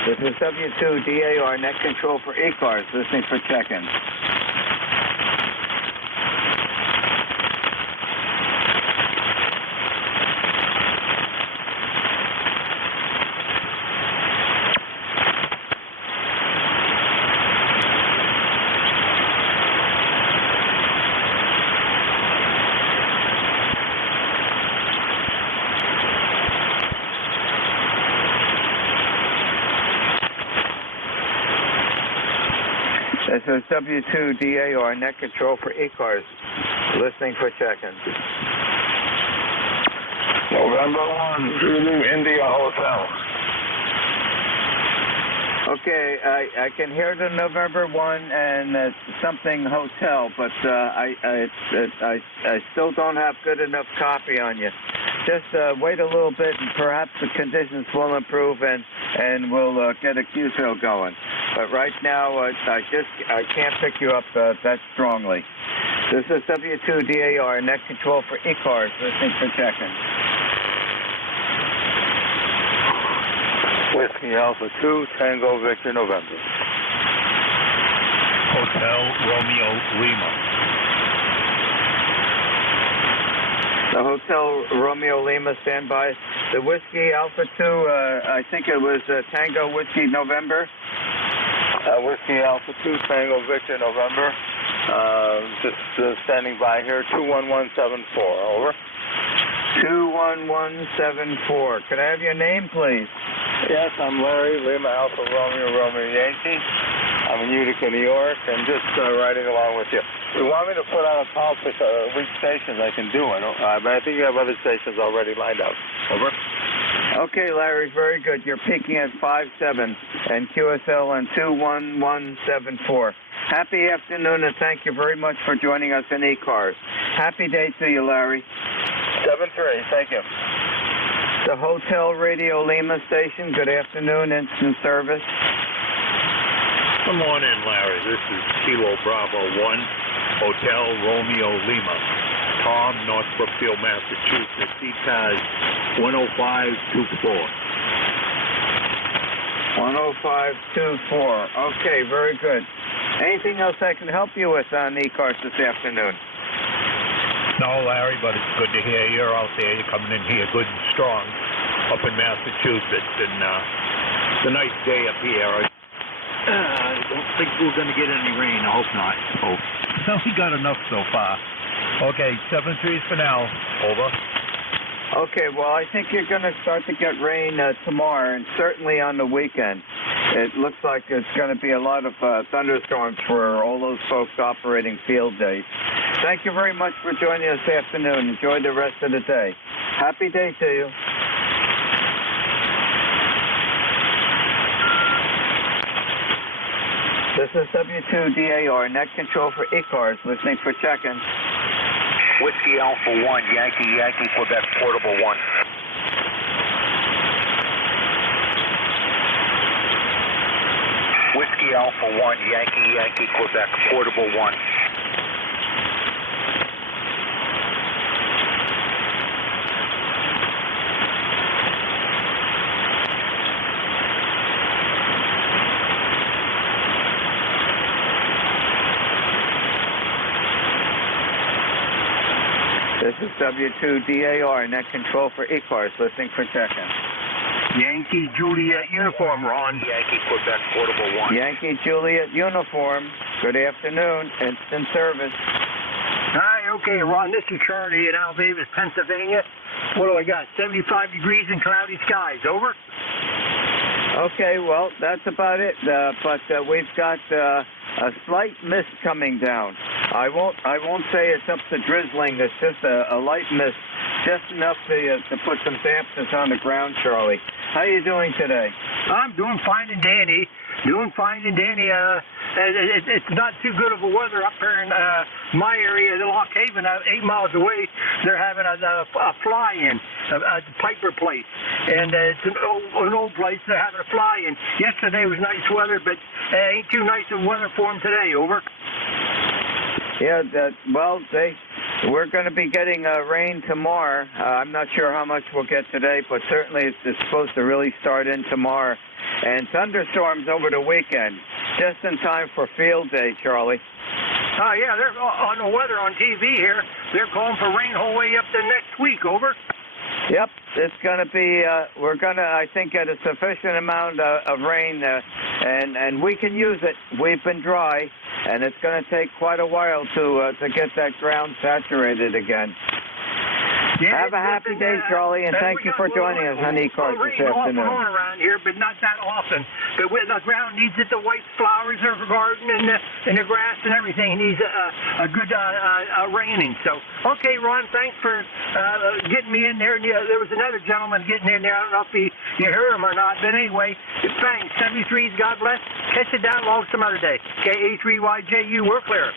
This is W2DAR, net control for ECARS, listening for check-in. This is W2DAR, net control for ECARS, listening for check-in. November 1, Zulu India Hotel. Okay, I can hear the November 1 and something hotel, but I still don't have good enough copy on you. Just wait a little bit and perhaps the conditions will improve and we'll get a QSO going. But right now, I can't pick you up that strongly. This is W2DAR, net control for ECARS, listening for check-in. Whiskey Alpha 2, Tango Victor November. Hotel Romeo Lima. The Hotel Romeo Lima, stand by. The Whiskey Alpha 2, I think it was Tango Whiskey November. Whiskey Alpha 2, Tango Victor November. Just standing by here, 21174, over. 21174. Could I have your name, please? Yes, I'm Larry, Lima Alpha Romeo Yankee. I'm in Utica, New York, and just riding along with you. If you want me to put on a call for weak stations, I can do it. But I think you have other stations already lined up. Over. Okay, Larry, very good. You're peaking at 5.7 and QSL on 21174. Happy afternoon, and thank you very much for joining us in ECARS. Happy day to you, Larry. 7-3, thank you. The Hotel Radio Lima station, good afternoon, instant service. Good morning, Larry. This is Kilo Bravo 1, Hotel Romeo Lima. Tom, North Brookfield, Massachusetts, ECARS 10524. 10524. Okay, very good. Anything else I can help you with on ECARS this afternoon? No, Larry, but it's good to hear you're out there. You're coming in here good and strong up in Massachusetts. And it's a nice day up here. I don't think we're going to get any rain. I hope not. Oh, we got enough so far. Okay, 7-3 for now. Over. Okay, well, I think you're going to start to get rain tomorrow and certainly on the weekend. It looks like there's going to be a lot of thunderstorms for all those folks operating field days. Thank you very much for joining us this afternoon. Enjoy the rest of the day. Happy day to you. This is W2DAR, net control for ECARS, listening for check-in. Whiskey Alpha 1, Yankee, Quebec, Portable 1. Whiskey Alpha 1, Yankee, Quebec, Portable 1. This is W2DAR, net control for ECARS, listening for check-in. Yankee Juliet Uniform, Ron. Yankee Quebec, Portable 1. Yankee Juliet Uniform, good afternoon, instant service. Hi, okay, Ron, this is Charlie in Alvavis, Pennsylvania. What do I got, 75 degrees and cloudy skies, over? Okay, well, that's about it, but we've got a slight mist coming down. I won't say it's up to drizzling. It's just a light mist, just enough to put some dampness on the ground, Charlie. How are you doing today? I'm doing fine and dandy. It's not too good of a weather up here in my area, the Lock Haven, 8 miles away. They're having a fly-in, a Piper place, and it's an old place. They're having a fly-in. Yesterday was nice weather, but ain't too nice of weather for them today. Over. Yeah, we're going to be getting rain tomorrow. I'm not sure how much we'll get today, but certainly it's supposed to really start in tomorrow. And thunderstorms over the weekend, just in time for field day, Charlie. Oh, yeah, they're on the weather on TV here. They're calling for rain whole way up to next week. Over. Yep, it's going to be, we're going to, I think, get a sufficient amount of rain, and we can use it. We've been dry, and it's going to take quite a while to get that ground saturated again. Yeah, have a happy day, Charlie, and thank you for joining us on ECARS this afternoon. Rain around here, but not that often. But the ground needs it, the white flowers of the garden and the grass and everything. It needs a good raining. So, okay, Ron, thanks for getting me in there. And, there was another gentleman getting in there. I don't know if you heard him or not, but anyway, thanks. 73s, God bless. Catch it down along some other day. KA3YJU, we're clear.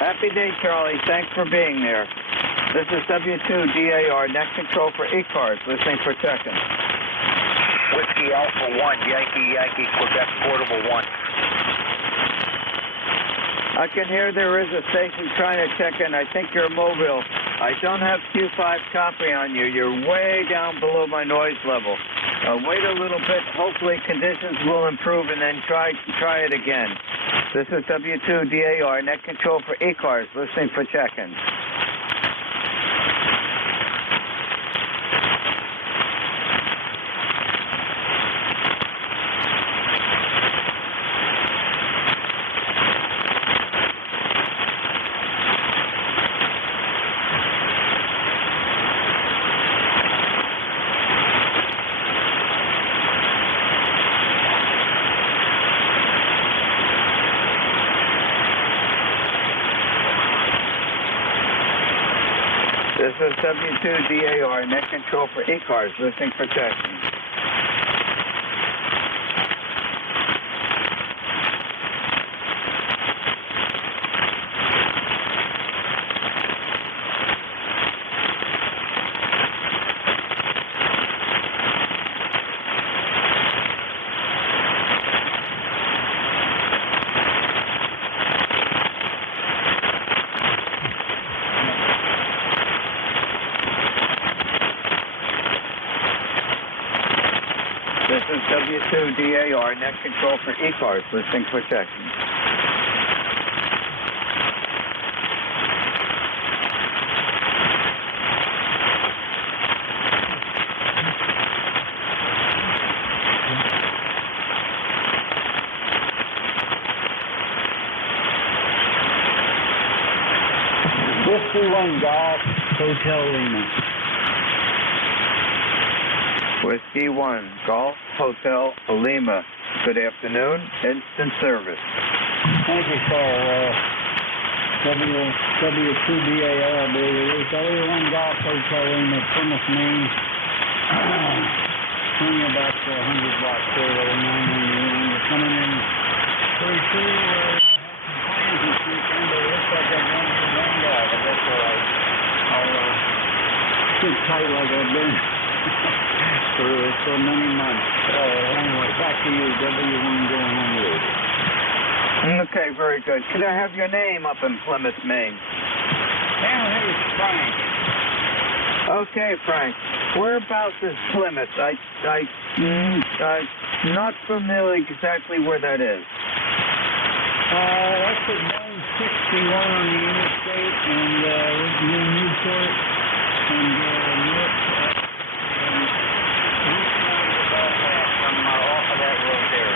Happy day, Charlie. Thanks for being there. This is W2DAR, net control for ECARS, listening for seconds. Whiskey Alpha 1, Yankee, Quebec, Portable 1. I can hear there is a station trying to check in. I think you're mobile. I don't have Q5 copy on you. You're way down below my noise level. Wait a little bit. Hopefully conditions will improve, and then try it again. This is W2DAR, net control for ECARS, listening for check-ins. This is W2DAR, net control for ECARS, listening for checking. This is W2DAR, net control for ECARS, listening for checking. Whiskey 1 Golf, Hotel Lima. Whiskey 1, Golf, Hotel, Lima. Good afternoon. Instant service. Thank you, sir. W2DAR, I believe it is. W1 Golf, Hotel Lima, Plymouth, Maine. Only about 100 watts there, level 991. We're coming in pretty soon. Have some plans this weekend, but it looks like I'm going to rain out. But that's all right. I'll sit tight like I've been for so many months. Anyway, back to you, W1 going on the radio. Okay, very good. Could I have your name up in Plymouth, Maine? My name is Frank. Okay, Frank. Whereabouts is Plymouth? I'm not familiar exactly where that is. That's at 161 on the interstate, and near Newport, and off of that road there.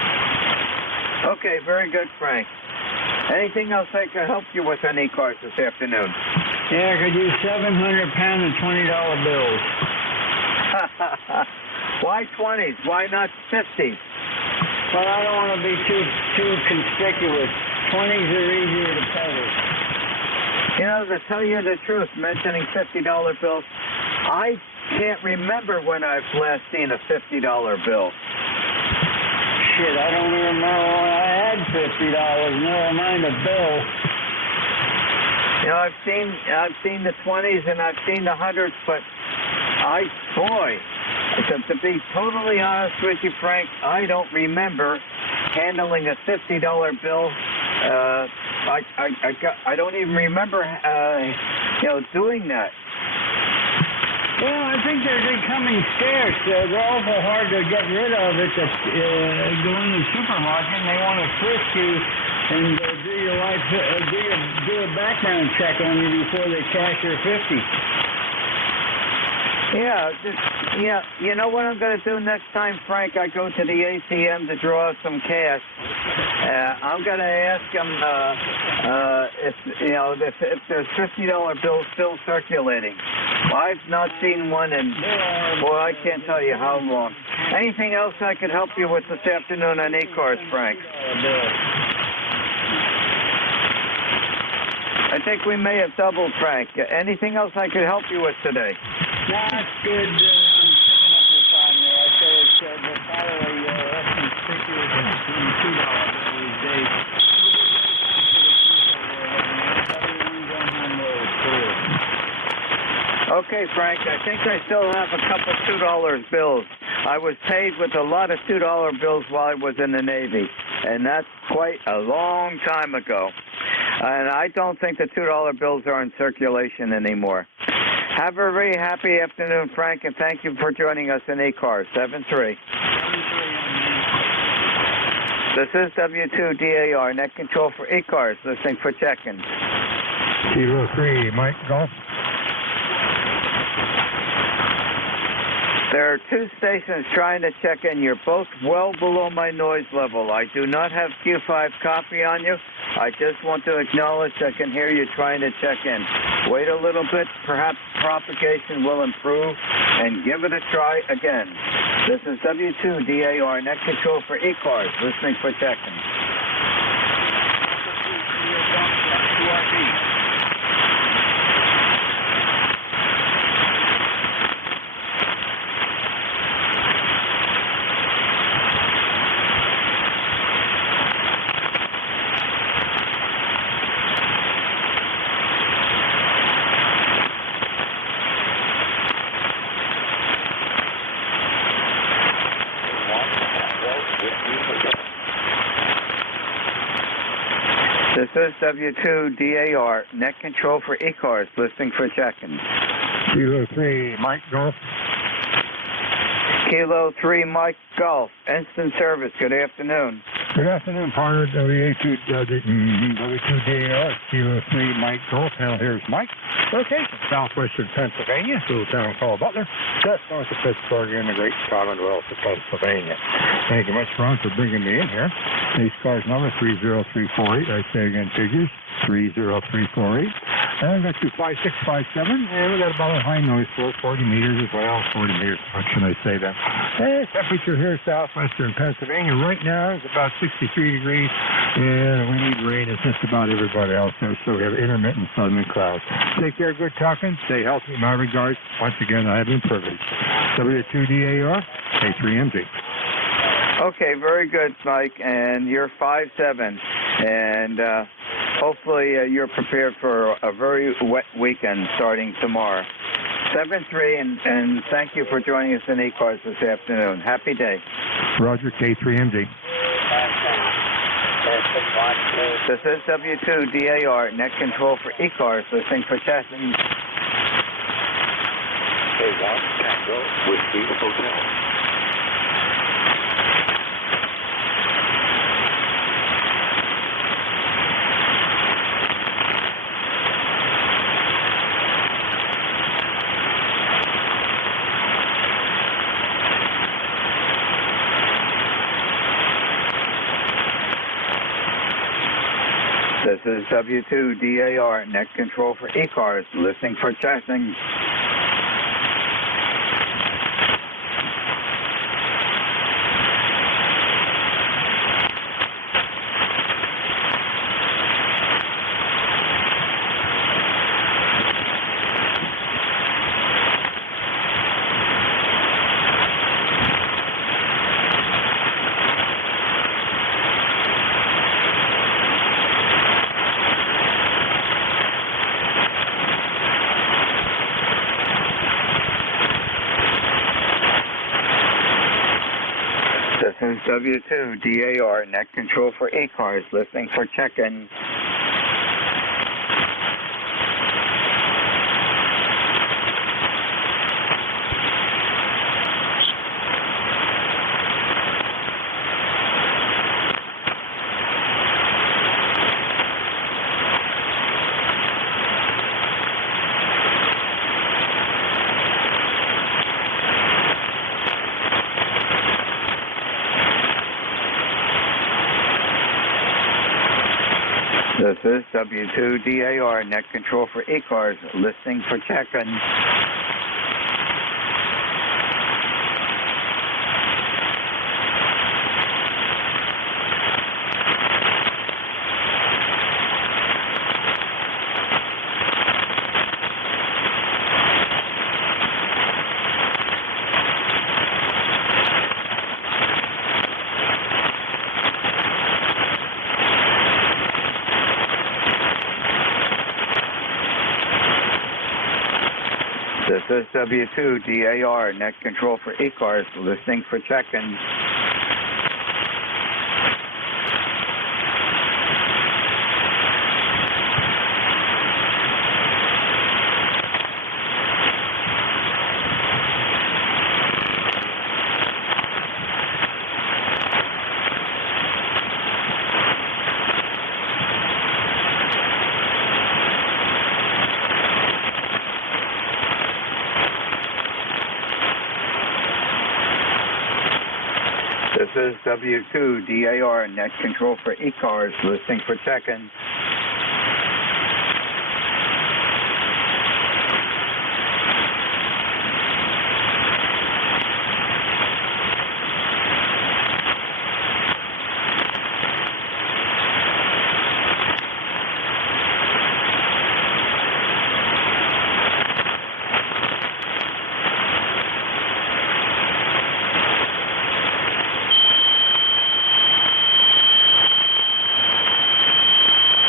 Okay, very good, Frank. Anything else I can help you with on ECARS this afternoon? Yeah, I could use 700 pound and $20 bills. Why 20s? Why not 50s? Well, I don't want to be too conspicuous. 20s are easier to peddle. You know, to tell you the truth, mentioning $50 bills, I can't remember when I've last seen a $50 bill. shit, I don't even remember when I had $50. Never mind a bill. You know, I've seen the 20s and I've seen the 100s, but to be totally honest with you, Frank, I don't remember handling a $50 bill. I don't even remember, doing that. Well, I think they're becoming scarce. They're awful hard to get rid of at the go in the supermarket, and they want to frisk you and do a background check on you before they cash your 50. Yeah, you know what I'm going to do next time, Frank? I go to the ATM to draw some cash. I'm going to ask them if there's $50 bills still circulating. I've not seen one in, well, I can't tell you how long. Anything else I could help you with this afternoon on ECARS, Frank? I think we may have doubled, Frank. Anything else I could help you with today? No, that's good. I'm picking up your time there. I said it's probably less than $2 these days. Okay, Frank, I think I still have a couple $2 bills. I was paid with a lot of $2 bills while I was in the Navy, and that's quite a long time ago. And I don't think the $2 bills are in circulation anymore. Have a very happy afternoon, Frank, and thank you for joining us in ECARS 73. This is W2DAR, net control for ECARS, listening for check-in. Kilo 3, Mike Golf. There are two stations trying to check in. You're both well below my noise level. I do not have Q5 copy on you. I just want to acknowledge I can hear you trying to check in. Wait a little bit. Perhaps propagation will improve, and give it a try again. This is W2DAR, net control for ECARS, listening for check-in. This is W2DAR, net control for ECARS, listening for check-in. Kilo 3, Mike Golf. Kilo 3, Mike Golf, instant service. Good afternoon. Good afternoon, partner. W2DAR, Kilo 3, Mike Golf. Now here's Mike. Location, southwestern Pennsylvania, little town called Butler, just north of Pittsburgh in the great Commonwealth of Pennsylvania. Thank you much, Ron, for bringing me in here. ECARS number 30348. I say again, figures 30348. And I've got 25657, and we got about a high noise floor, 40 meters as well. 40 meters, what should I say then? Temperature here southwestern Pennsylvania right now is about 63 degrees, and we need rain as just about everybody else does, so we have intermittent sun and clouds. Take care, good talking, stay healthy, my regards. Once again, I have been privileged. W2DAR, K3MG. Okay, very good, Mike, and you're 5'7", and hopefully you're prepared for a very wet weekend starting tomorrow. 7-3, and thank you for joining us in ECARS this afternoon. Happy day. Roger, K3MG. This is W2DAR, net control for ECARS, listening for testing. A1 Tango Whiskey Hotel. This is W2DAR, net control for ECARS, listening for testing. This is W2DAR, net control for ECARS, listening for check-in. This is W2DAR, net control for ECARS, listening for check-in. This is W2DAR, net control for ECARS, listening for check-in. This is W2DAR, net control for ECARS, listening for check-in.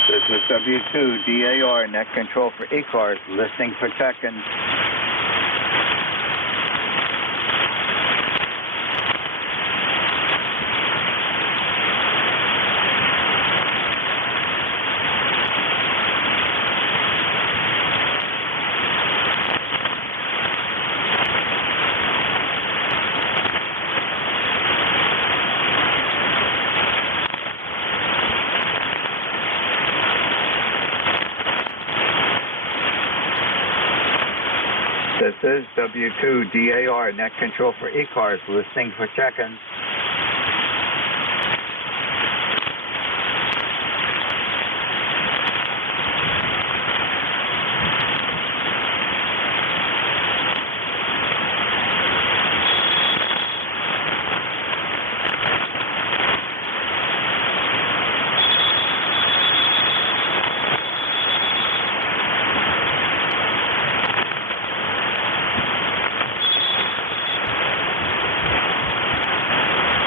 This is W2DAR, net control for ECARS, listening for check-in. This is W2DAR, net control for ECARS, listening for check-in.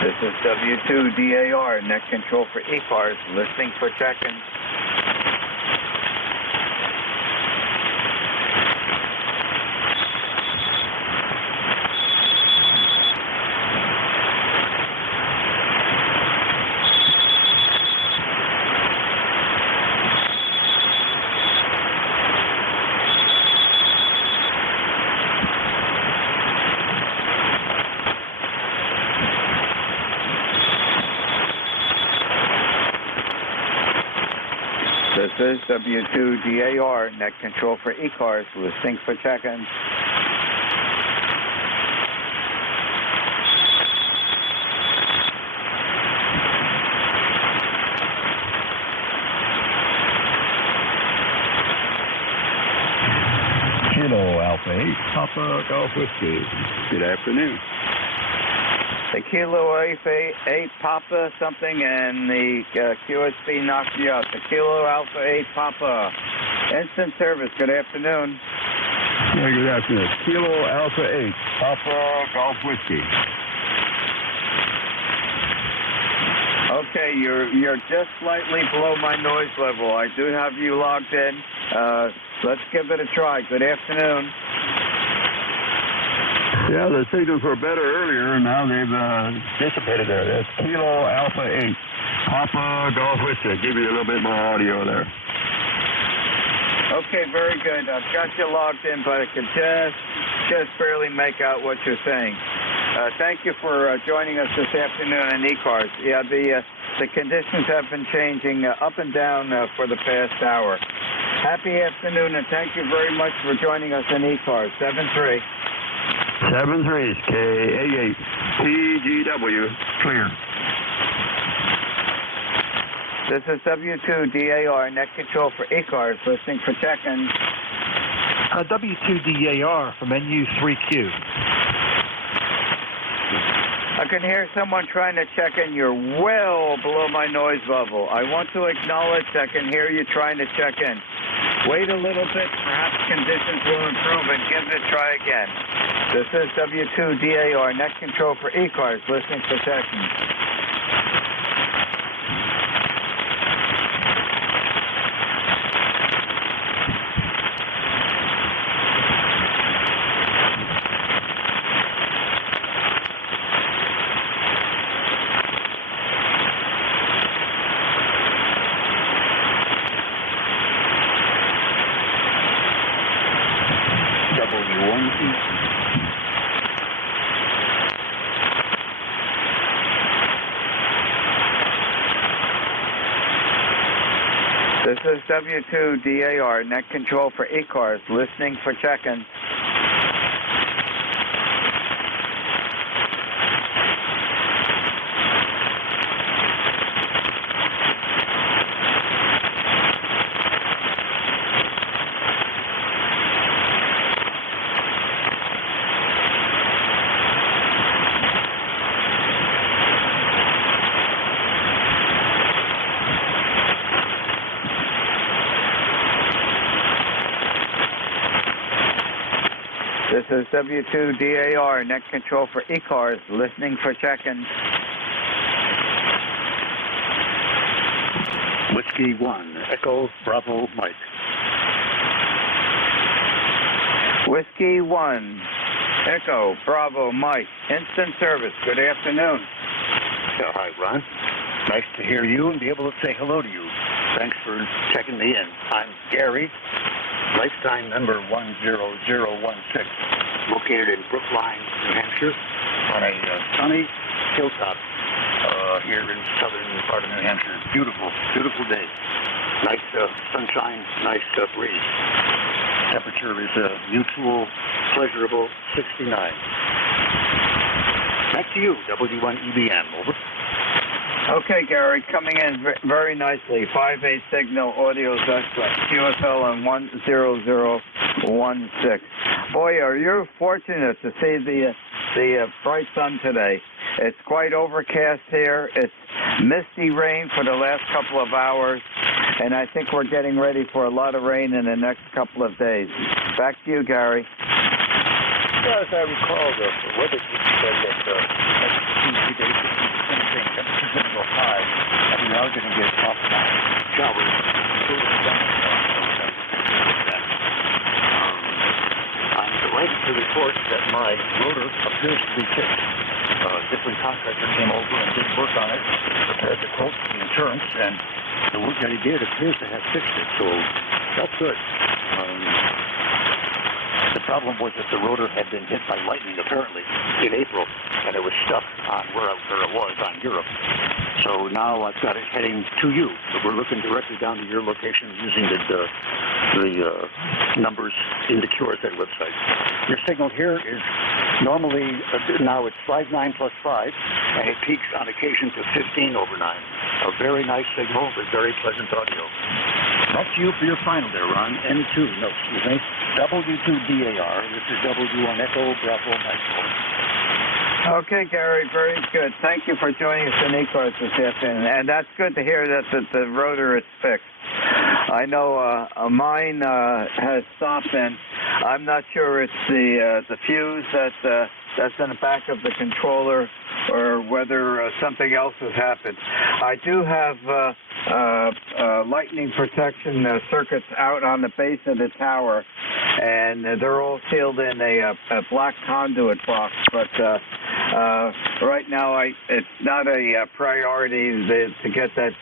This is W2DAR, net control for ECARS, listening for check-in. This is W2DAR, net control for ECARS, listening for check-in. Kilo Alpha 8, Papa Golf Whiskey. Good afternoon. The Kilo Alpha 8 Papa something and the QSB knocked you out. The Kilo Alpha 8 Papa. Instant service. Good afternoon. Yeah, good afternoon. Kilo Alpha 8, Papa Golf Whiskey. Okay, you're just slightly below my noise level. I do have you logged in. Let's give it a try. Good afternoon. Yeah, the signals were better earlier, and now they've dissipated there. That's Kilo Alpha 8. Papa Golf Whiskey. Give you a little bit more audio there. Okay, very good. I've got you logged in, but I can just barely make out what you're saying. Thank you for joining us this afternoon on ECARS. Yeah, the conditions have been changing up and down for the past hour. Happy afternoon, and thank you very much for joining us on ECARS. 7-3. 7-3 KA8 PGW. Clear. This is W2DAR, net control for ECARS, listening for check-in. W2DAR from NU3Q. I can hear someone trying to check in. You're well below my noise level. I want to acknowledge I can hear you trying to check in. Wait a little bit, perhaps conditions will improve, and give it a try again. This is W2DAR, net control for ECARS, listening for check-in. This is W2DAR, net control for ECARS, listening for check-in. This is W2DAR, net control for ECARS, listening for check-in. Whiskey 1, Echo Bravo Mike. Whiskey 1, Echo Bravo Mike, instant service. Good afternoon. Yeah, hi, Ron. Nice to hear you and be able to say hello to you. Thanks for checking me in. I'm Gary, lifetime member 10016, located in Brookline, New Hampshire, on a sunny hilltop here in southern part of New Hampshire. Beautiful, beautiful day. Nice sunshine, nice breeze. Temperature is mutual, pleasurable 69. Back to you, W1EBM, over. Okay, Gary, coming in very nicely. 5-8 signal, audio extra, QSL on 10016. Boy, are you fortunate to see the bright sun today. It's quite overcast here. It's misty rain for the last couple of hours, and I think we're getting ready for a lot of rain in the next couple of days. Back to you, Gary. As I recall, the weather said that next 2 days will be the same thing. Temperature's going to go high, and we are going to get off and on showers. I'm delighted to report that my rotor appears to be fixed. A different contractor came over and did work on it, prepared the quote for the insurance, and the work that he did appears to have fixed it, so that's good. The problem was that the rotor had been hit by lightning, apparently, in April, and it was stuck on where it was on Europe. So now I've got it heading to you. So we're looking directly down to your location using the numbers in the QRZ website. Your signal here is normally, now it's 59 plus 5, and it peaks on occasion to 15 over 9. A very nice signal with very pleasant audio. Back to you for your final there, Ron. N2, no, excuse me. W2DAR. This is W1 Echo Bravo Mike. Okay, Gary, very good. Thank you for joining us in ECARS this afternoon. And that's good to hear that the rotor is fixed. I know mine has stopped, and I'm not sure it's the fuse that's in the back of the controller or whether something else has happened. I do have lightning protection circuits out on the base of the tower, and they're all sealed in a black conduit box. But right now, it's not a priority to get that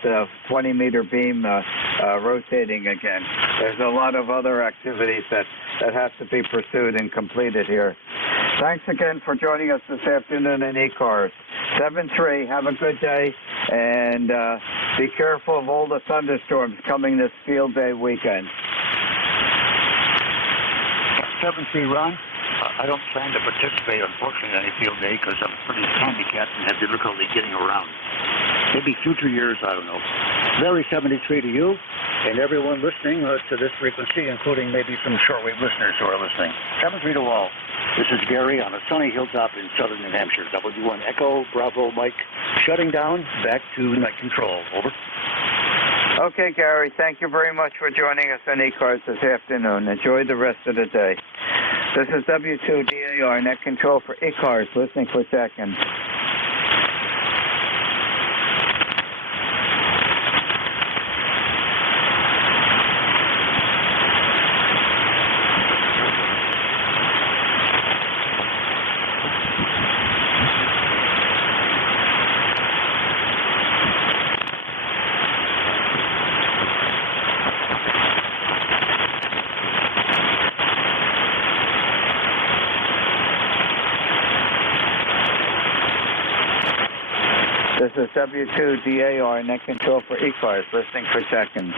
20-meter beam rotating again. There's a lot of other activities that have to be pursued and completed here. Thanks again for joining us this afternoon in ECARS. 7-3, have a good day, and be careful of all the thunderstorms coming this field day weekend. 7-3, Ron. I don't plan to participate, unfortunately, in any field day because I'm pretty handicapped and have difficulty getting around. Maybe future years, I don't know. Very 73 to you and everyone listening to this frequency, including maybe some shortwave listeners who are listening. 7-3 to all. This is Gary on a sunny hilltop in southern New Hampshire. W1 Echo, Bravo, Mike, shutting down, back to night control. Over. Okay, Gary, thank you very much for joining us on ECARS this afternoon. Enjoy the rest of the day. This is W2DAR, net control for ECARS, listening for seconds. This is W2DAR, net control for ECARS, listening for seconds.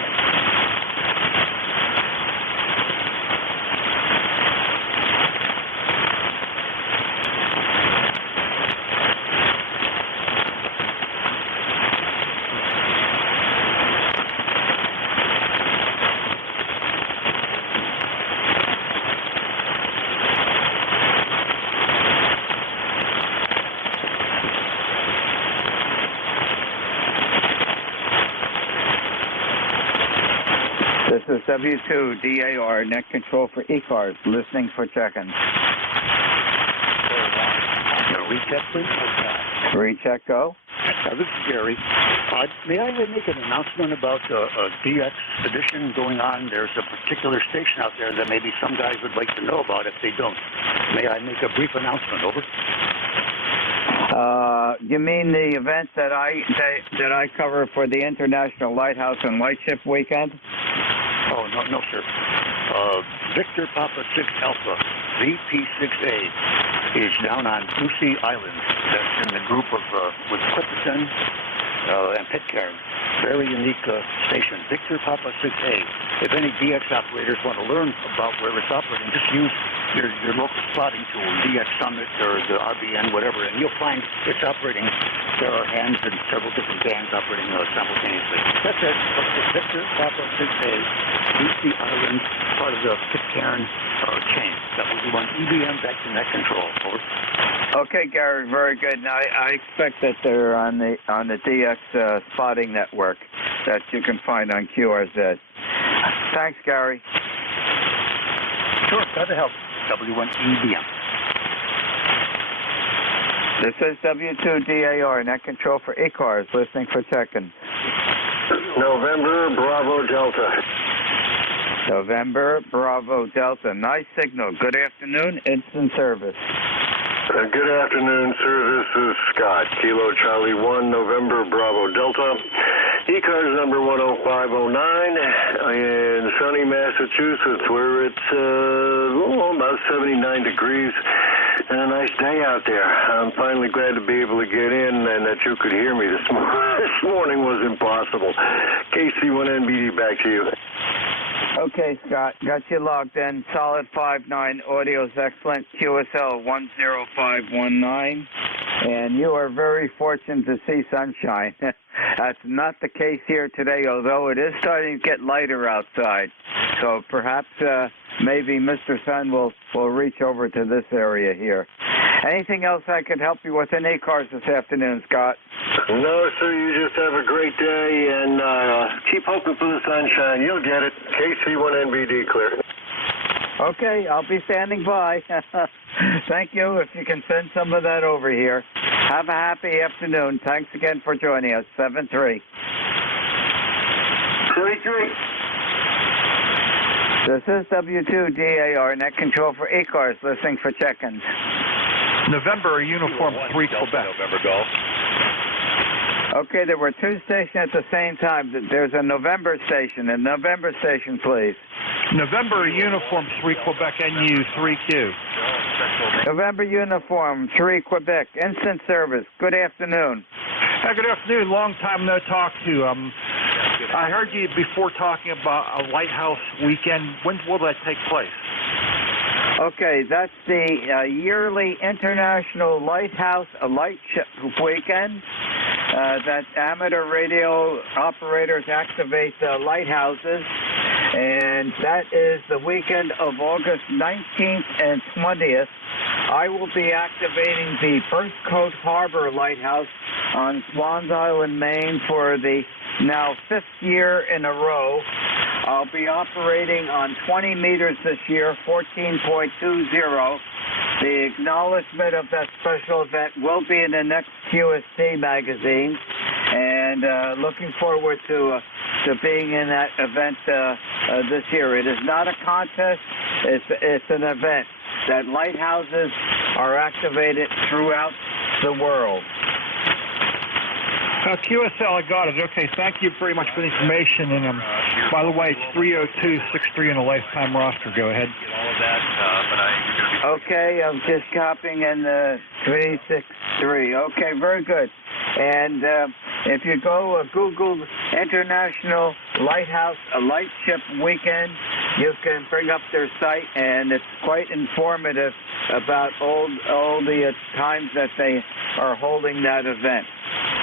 This is W2DAR, net control for ECARS, listening for check-ins. Recheck, please. Recheck, go. This is Gary. May I make an announcement about a DX edition going on? There's a particular station out there that maybe some guys would like to know about if they don't. May I make a brief announcement? Over. You mean the event that I cover for the International Lighthouse and Lightship Weekend? Oh, no, sir. Victor Papa 6 Alpha, VP6A, is down on Lucy Island. That's in the group of with Clipperton and Pitcairn. Very unique station. Victor Papa 6A. If any DX operators want to learn about where it's operating, just use your local spotting tool, DX Summit or the RBN, whatever, and you'll find it's operating. There are hands in several different bands operating simultaneously. That's it. Victor Papa 6A, Lucy Island, part of the Pitcairn chain. That was the one. EBM back to net control. Over. Okay, Gary, very good. Now, I expect that they're on the DX spotting network that you can find on QRZ. Thanks, Gary. Sure, glad to help. W1EBM. This is W2DAR, net control for ECARS, listening for check-in. November, Bravo, Delta. November, Bravo, Delta. Nice signal. Good afternoon. It's in service. Good afternoon, sir. This is Scott. Kilo Charlie 1, November, Bravo, Delta. ECARS number 10509 in sunny Massachusetts, where it's about 79 degrees and a nice day out there. I'm finally glad to be able to get in and that you could hear me this morning. This morning was impossible. KC1NBD, back to you. Okay, Scott, got you logged in. Solid 5.9, audio's excellent. QSL 10519, and you are very fortunate to see sunshine. That's not the case here today, although it is starting to get lighter outside. So perhaps maybe Mr. Sun will reach over to this area here. Anything else I could help you with in ECARS this afternoon, Scott? No, sir, you just have a great day, and keep hoping for the sunshine. You'll get it. KC1NBD, clear. Okay, I'll be standing by. Thank you. If you can send some of that over here. Have a happy afternoon. Thanks again for joining us. 7-3. 3-3. This is W2DAR, net control for ECARS, listening for check-ins. November Uniform 3 Quebec. November Golf. Okay, there were two stations at the same time. There's a November station. A November station, please. November Uniform 3 Quebec, NU 3Q. November Uniform 3 Quebec, instant service. Good afternoon. Good afternoon. Long time no talk to. I heard you before talking about a lighthouse weekend. When will that take place? Okay, that's the yearly International Lighthouse Light Weekend. That amateur radio operators activate lighthouses, and that is the weekend of August 19th and 20th. I will be activating the Burnt Coat Harbor Lighthouse on Swans Island, Maine for the now 5th year in a row. I'll be operating on 20 meters this year, 14.20. The acknowledgement of that special event will be in the next QST magazine, and looking forward to being in that event this year. It is not a contest, it's an event that lighthouses are activated throughout the world. QSL, I got it. Okay, thank you very much for the information. And by the way, it's 30263 in a lifetime roster. Go ahead. All of that, Okay, I'm just copying in the 363. Okay, very good. And if you go Google International Lighthouse Lightship Weekend, you can bring up their site, and it's quite informative about all the times that they are holding that event.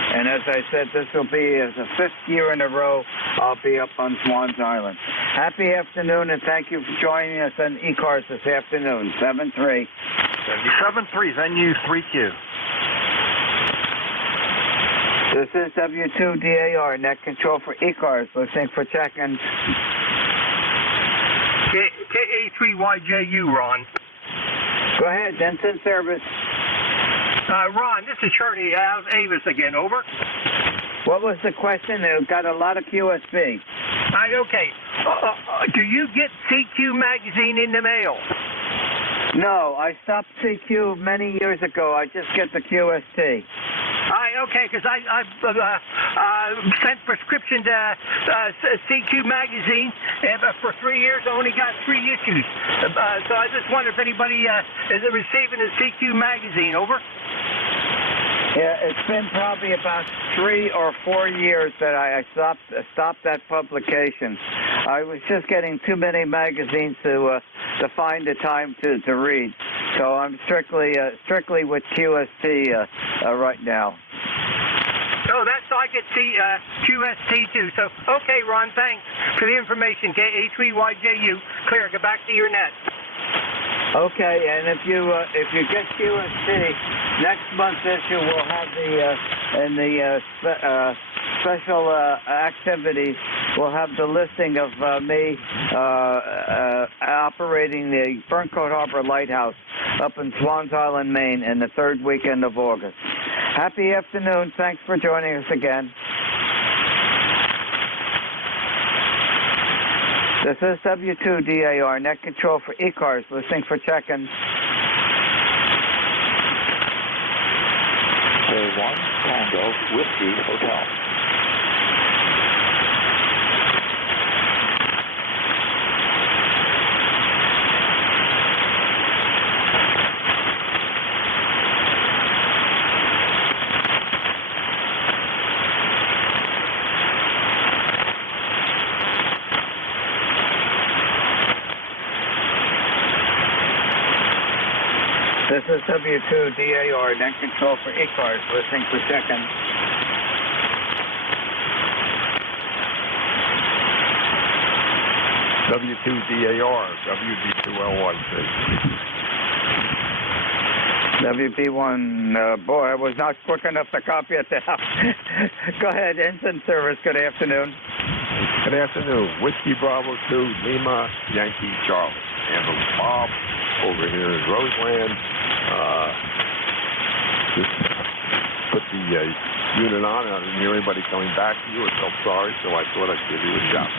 And as I said, this will be the 5th year in a row I'll be up on Swans Island. Happy afternoon, and thank you for joining us on ECARS this afternoon. 7-3. 7-3 is NU 3Q. This is W2DAR, net control for ECARS, listening for check-ins. KA3YJU, Ron. Go ahead, instant service. Ron, this is Charlie Avis again, over. What was the question? It got a lot of QSB. Okay. Do you get CQ magazine in the mail? No, I stopped CQ many years ago. I just get the QST. Okay, because I sent prescription to CQ magazine, and for 3 years I only got 3 issues. So I just wonder if anybody is receiving a CQ magazine, over? Yeah, it's been probably about 3 or 4 years that I stopped that publication. I was just getting too many magazines to find the time to read. So I'm strictly with QST right now. Oh, that's I get QST too. So okay, Ron, thanks for the information. KA3YJU, clear. Go back to your net. Okay, and if you get QST, next month's issue will have the special activities. We'll have the listing of me operating the Burnt Coat Harbor Lighthouse up in Swans Island, Maine, in the 3rd weekend of August. Happy afternoon. Thanks for joining us again. This is W2DAR, net control for ECARS, listening for check-ins. 1 Tango Whiskey Hotel. This is W2DAR, net control for ECARS, listening for check-in. W2DAR, WD2LYC. WB1, boy, I was not quick enough to copy it down. Go ahead, ensign service, good afternoon. Good afternoon. Whiskey Bravo 2, Lima, Yankee, Charlie. And Bob over here in Roseland. Just put the unit on, and I didn't hear anybody coming back to you. I felt sorry, so I thought I'd give you a shot.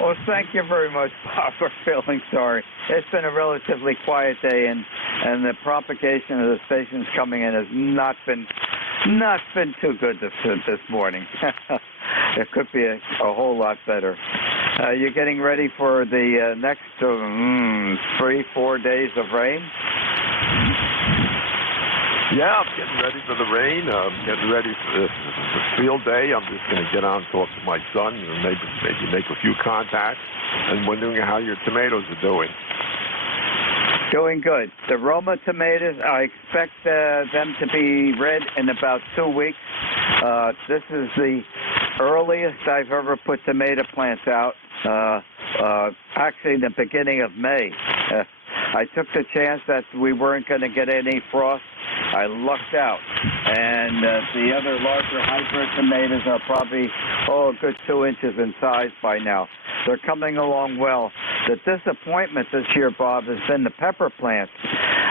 Well, thank you very much, Bob, for feeling sorry. It's been a relatively quiet day, and the propagation of the stations coming in has not been too good this morning. It could be a whole lot better. You're getting ready for the next 3-4 days of rain? Yeah, I'm getting ready for the rain. Getting ready for the field day. I'm just going to get on and talk to my son and maybe make a few contacts. And wondering how your tomatoes are doing. Doing good. The Roma tomatoes, I expect them to be red in about 2 weeks. This is the earliest I've ever put tomato plants out. Actually, the beginning of May. I took the chance that we weren't going to get any frost. I lucked out. And the other larger hybrid tomatoes are probably, a good 2 inches in size by now. They're coming along well. The disappointment this year, Bob, has been the pepper plants.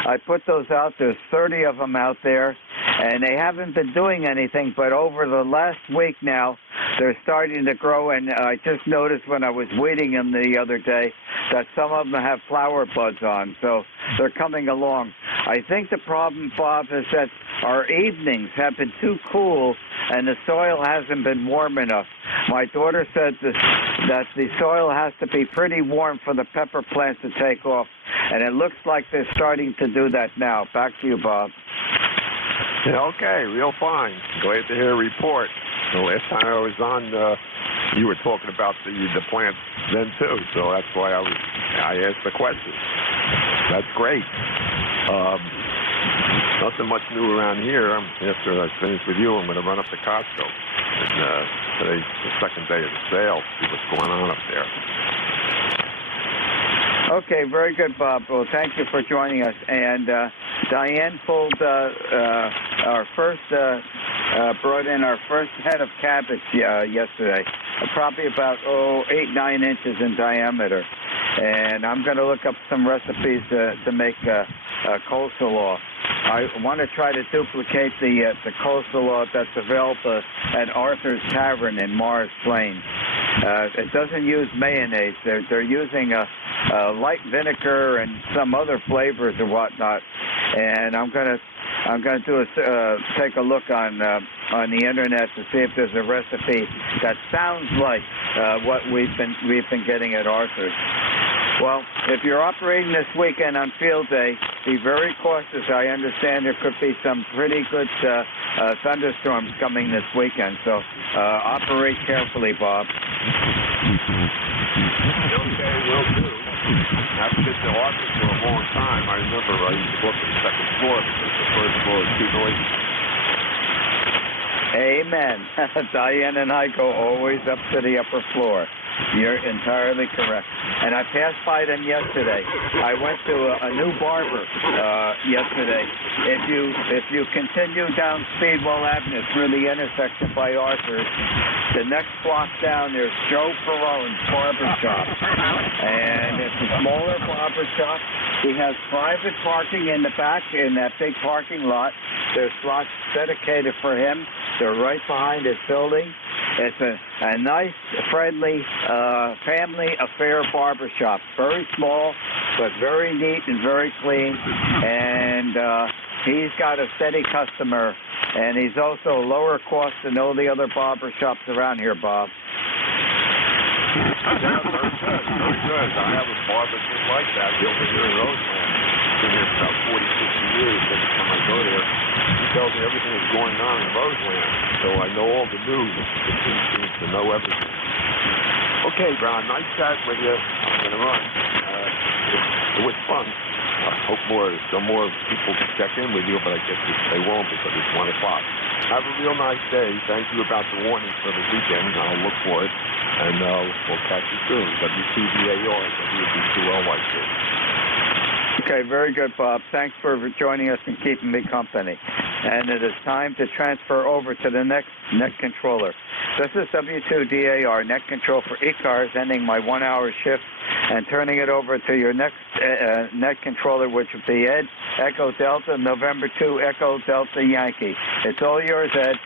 I put those out. There's 30 of them out there, and they haven't been doing anything, but over the last week now, they're starting to grow, and I just noticed when I was weeding them the other day that some of them have flower buds on, so they're coming along. I think the problem, Bob, is that our evenings have been too cool, and the soil hasn't been warm enough. My daughter said that the soil has to be pretty warm for the pepper plants to take off, and it looks like they're starting to do that now. Back to you, Bob. Yeah, okay, real fine. Glad to hear a report. The last time I was on, you were talking about the plants then too, so that's why I asked the question. That's great. Nothing much new around here. After I finish with you, I'm going to run up to Costco. And today's the second day of the sale. See what's going on up there. Okay, very good, Bob. Well, thank you for joining us. And Diane pulled brought in our first head of cabbage yesterday, probably about 8-9 inches in diameter. And I'm going to look up some recipes to make coleslaw. I want to try to duplicate the coleslaw that's available at Arthur's Tavern in Mars Plains. It doesn't use mayonnaise. They're using a light vinegar and some other flavors or whatnot. And I'm gonna take a look on the internet to see if there's a recipe that sounds like what we've been getting at Arthur's. Well, if you're operating this weekend on field day, be very cautious. I understand there could be some pretty good thunderstorms coming this weekend, so operate carefully, Bob. Okay, will do. I've been to Arthur for a long time. I remember I used to go up to the second floor because the first floor is too noisy. Amen. Diane and I go always up to the upper floor. You're entirely correct. And I passed by them yesterday. I went to a new barber yesterday. If you continue down Speedwell Avenue through the intersection by Arthur's, the next block down there's Joe Perone's barber shop. And it's a smaller barber shop. He has private parking in the back in that big parking lot. There's slots dedicated for him. They're right behind his building. It's a nice, friendly, family affair barbershop. Very small, but very neat and very clean. And he's got a steady customer. And he's also lower cost than all the other barbershops around here, Bob. Yeah, very good, very good. I have a barber just like that over here in Roseland. Been here for about 40, 50 years. Every time I go there, he tells me everything that's going on in Roseland. So I know all the news. He seems to know everything. Okay, Brown, nice chat with you. I'm going to run. It was fun. I hope some more people can check in with you, but I guess they won't because it's 1 o'clock. Have a real nice day. Thank you about the warning for the weekend. I'll look for it, and we'll catch you soon. WTVAR, WB2LYC. Okay, very good, Bob. Thanks for joining us and keeping me company. And it is time to transfer over to the next net controller. This is W2DAR, net control for ECARS, ending my 1-hour shift and turning it over to your next net controller, which would be Ed, Echo Delta, November 2, Echo Delta Yankee. It's all yours, Ed.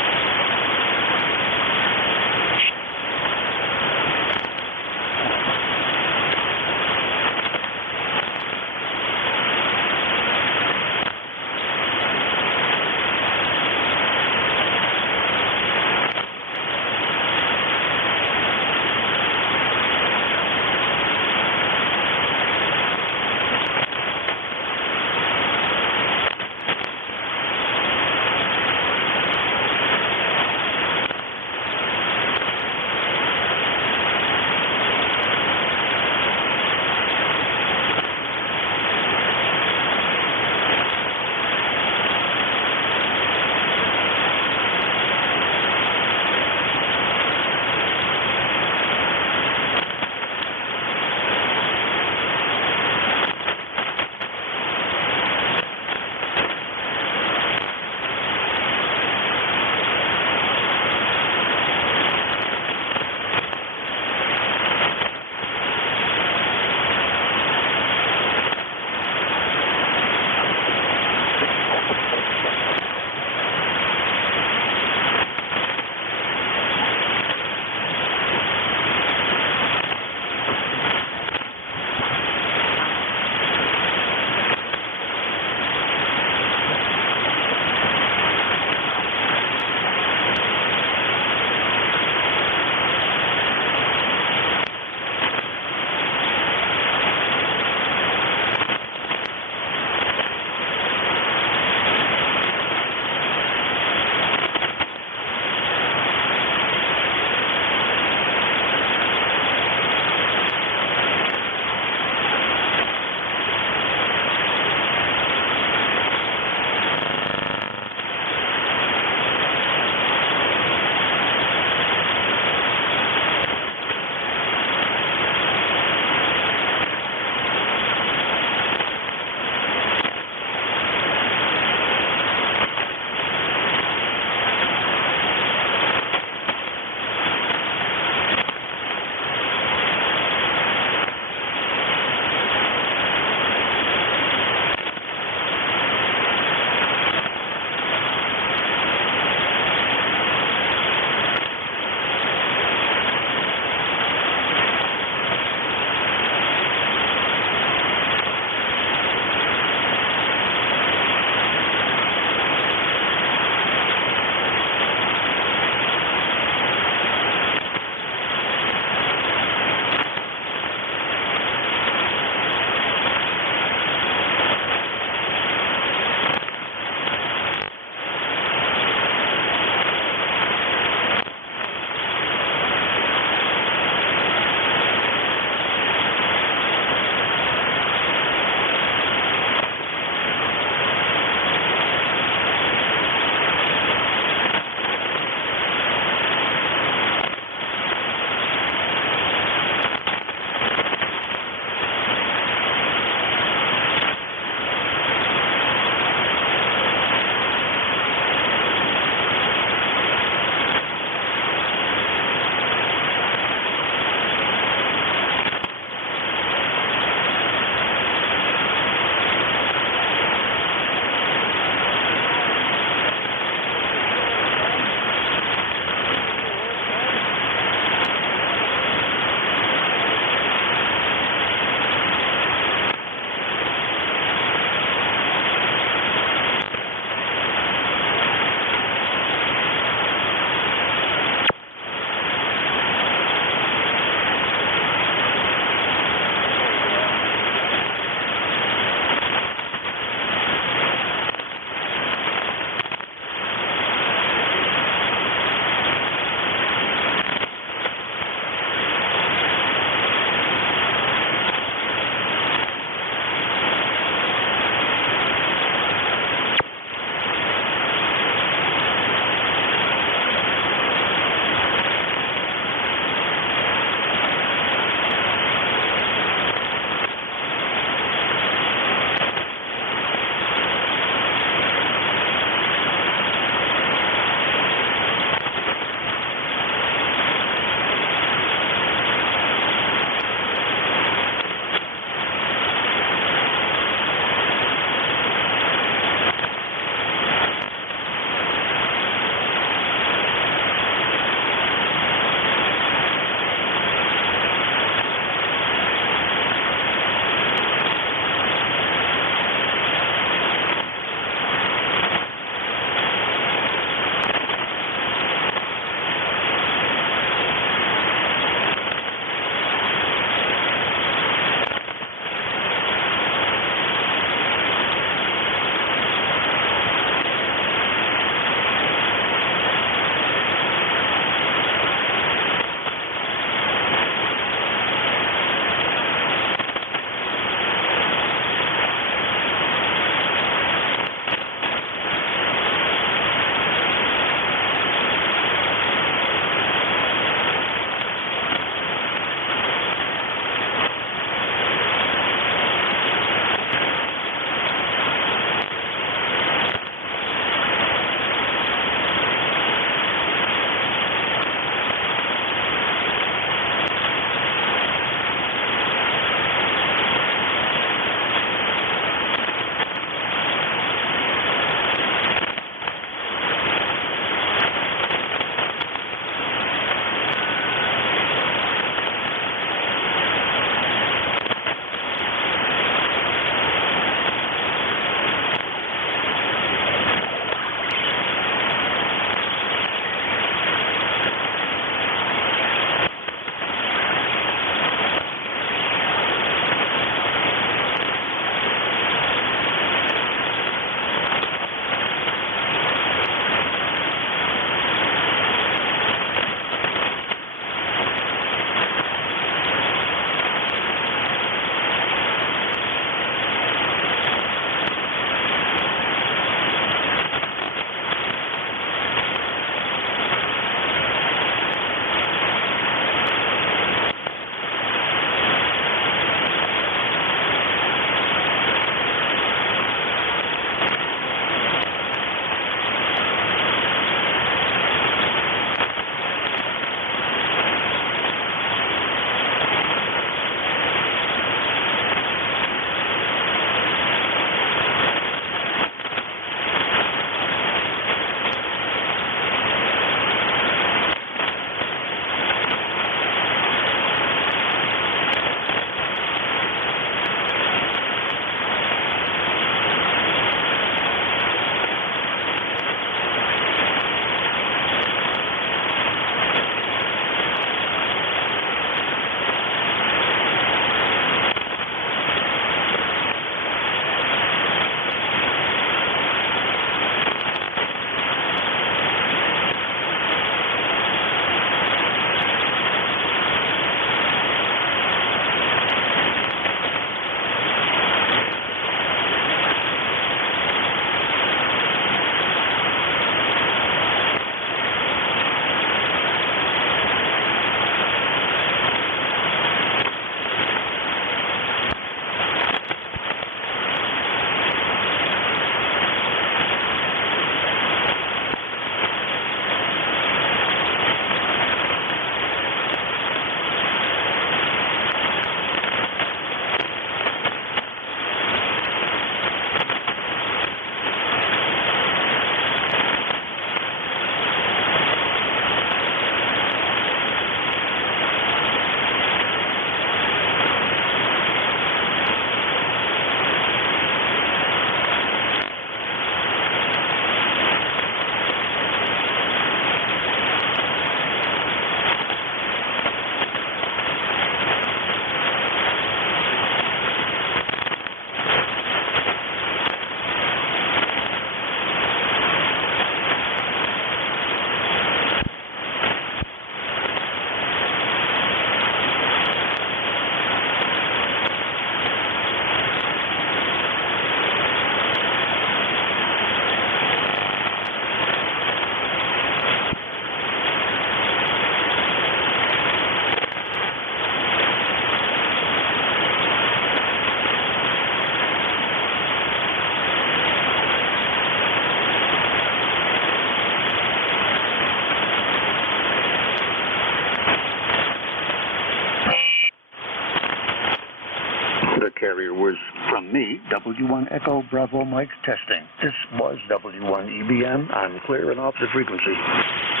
me, W1 Echo Bravo Mike testing. This was W1 EBM. I'm clear and off the frequency.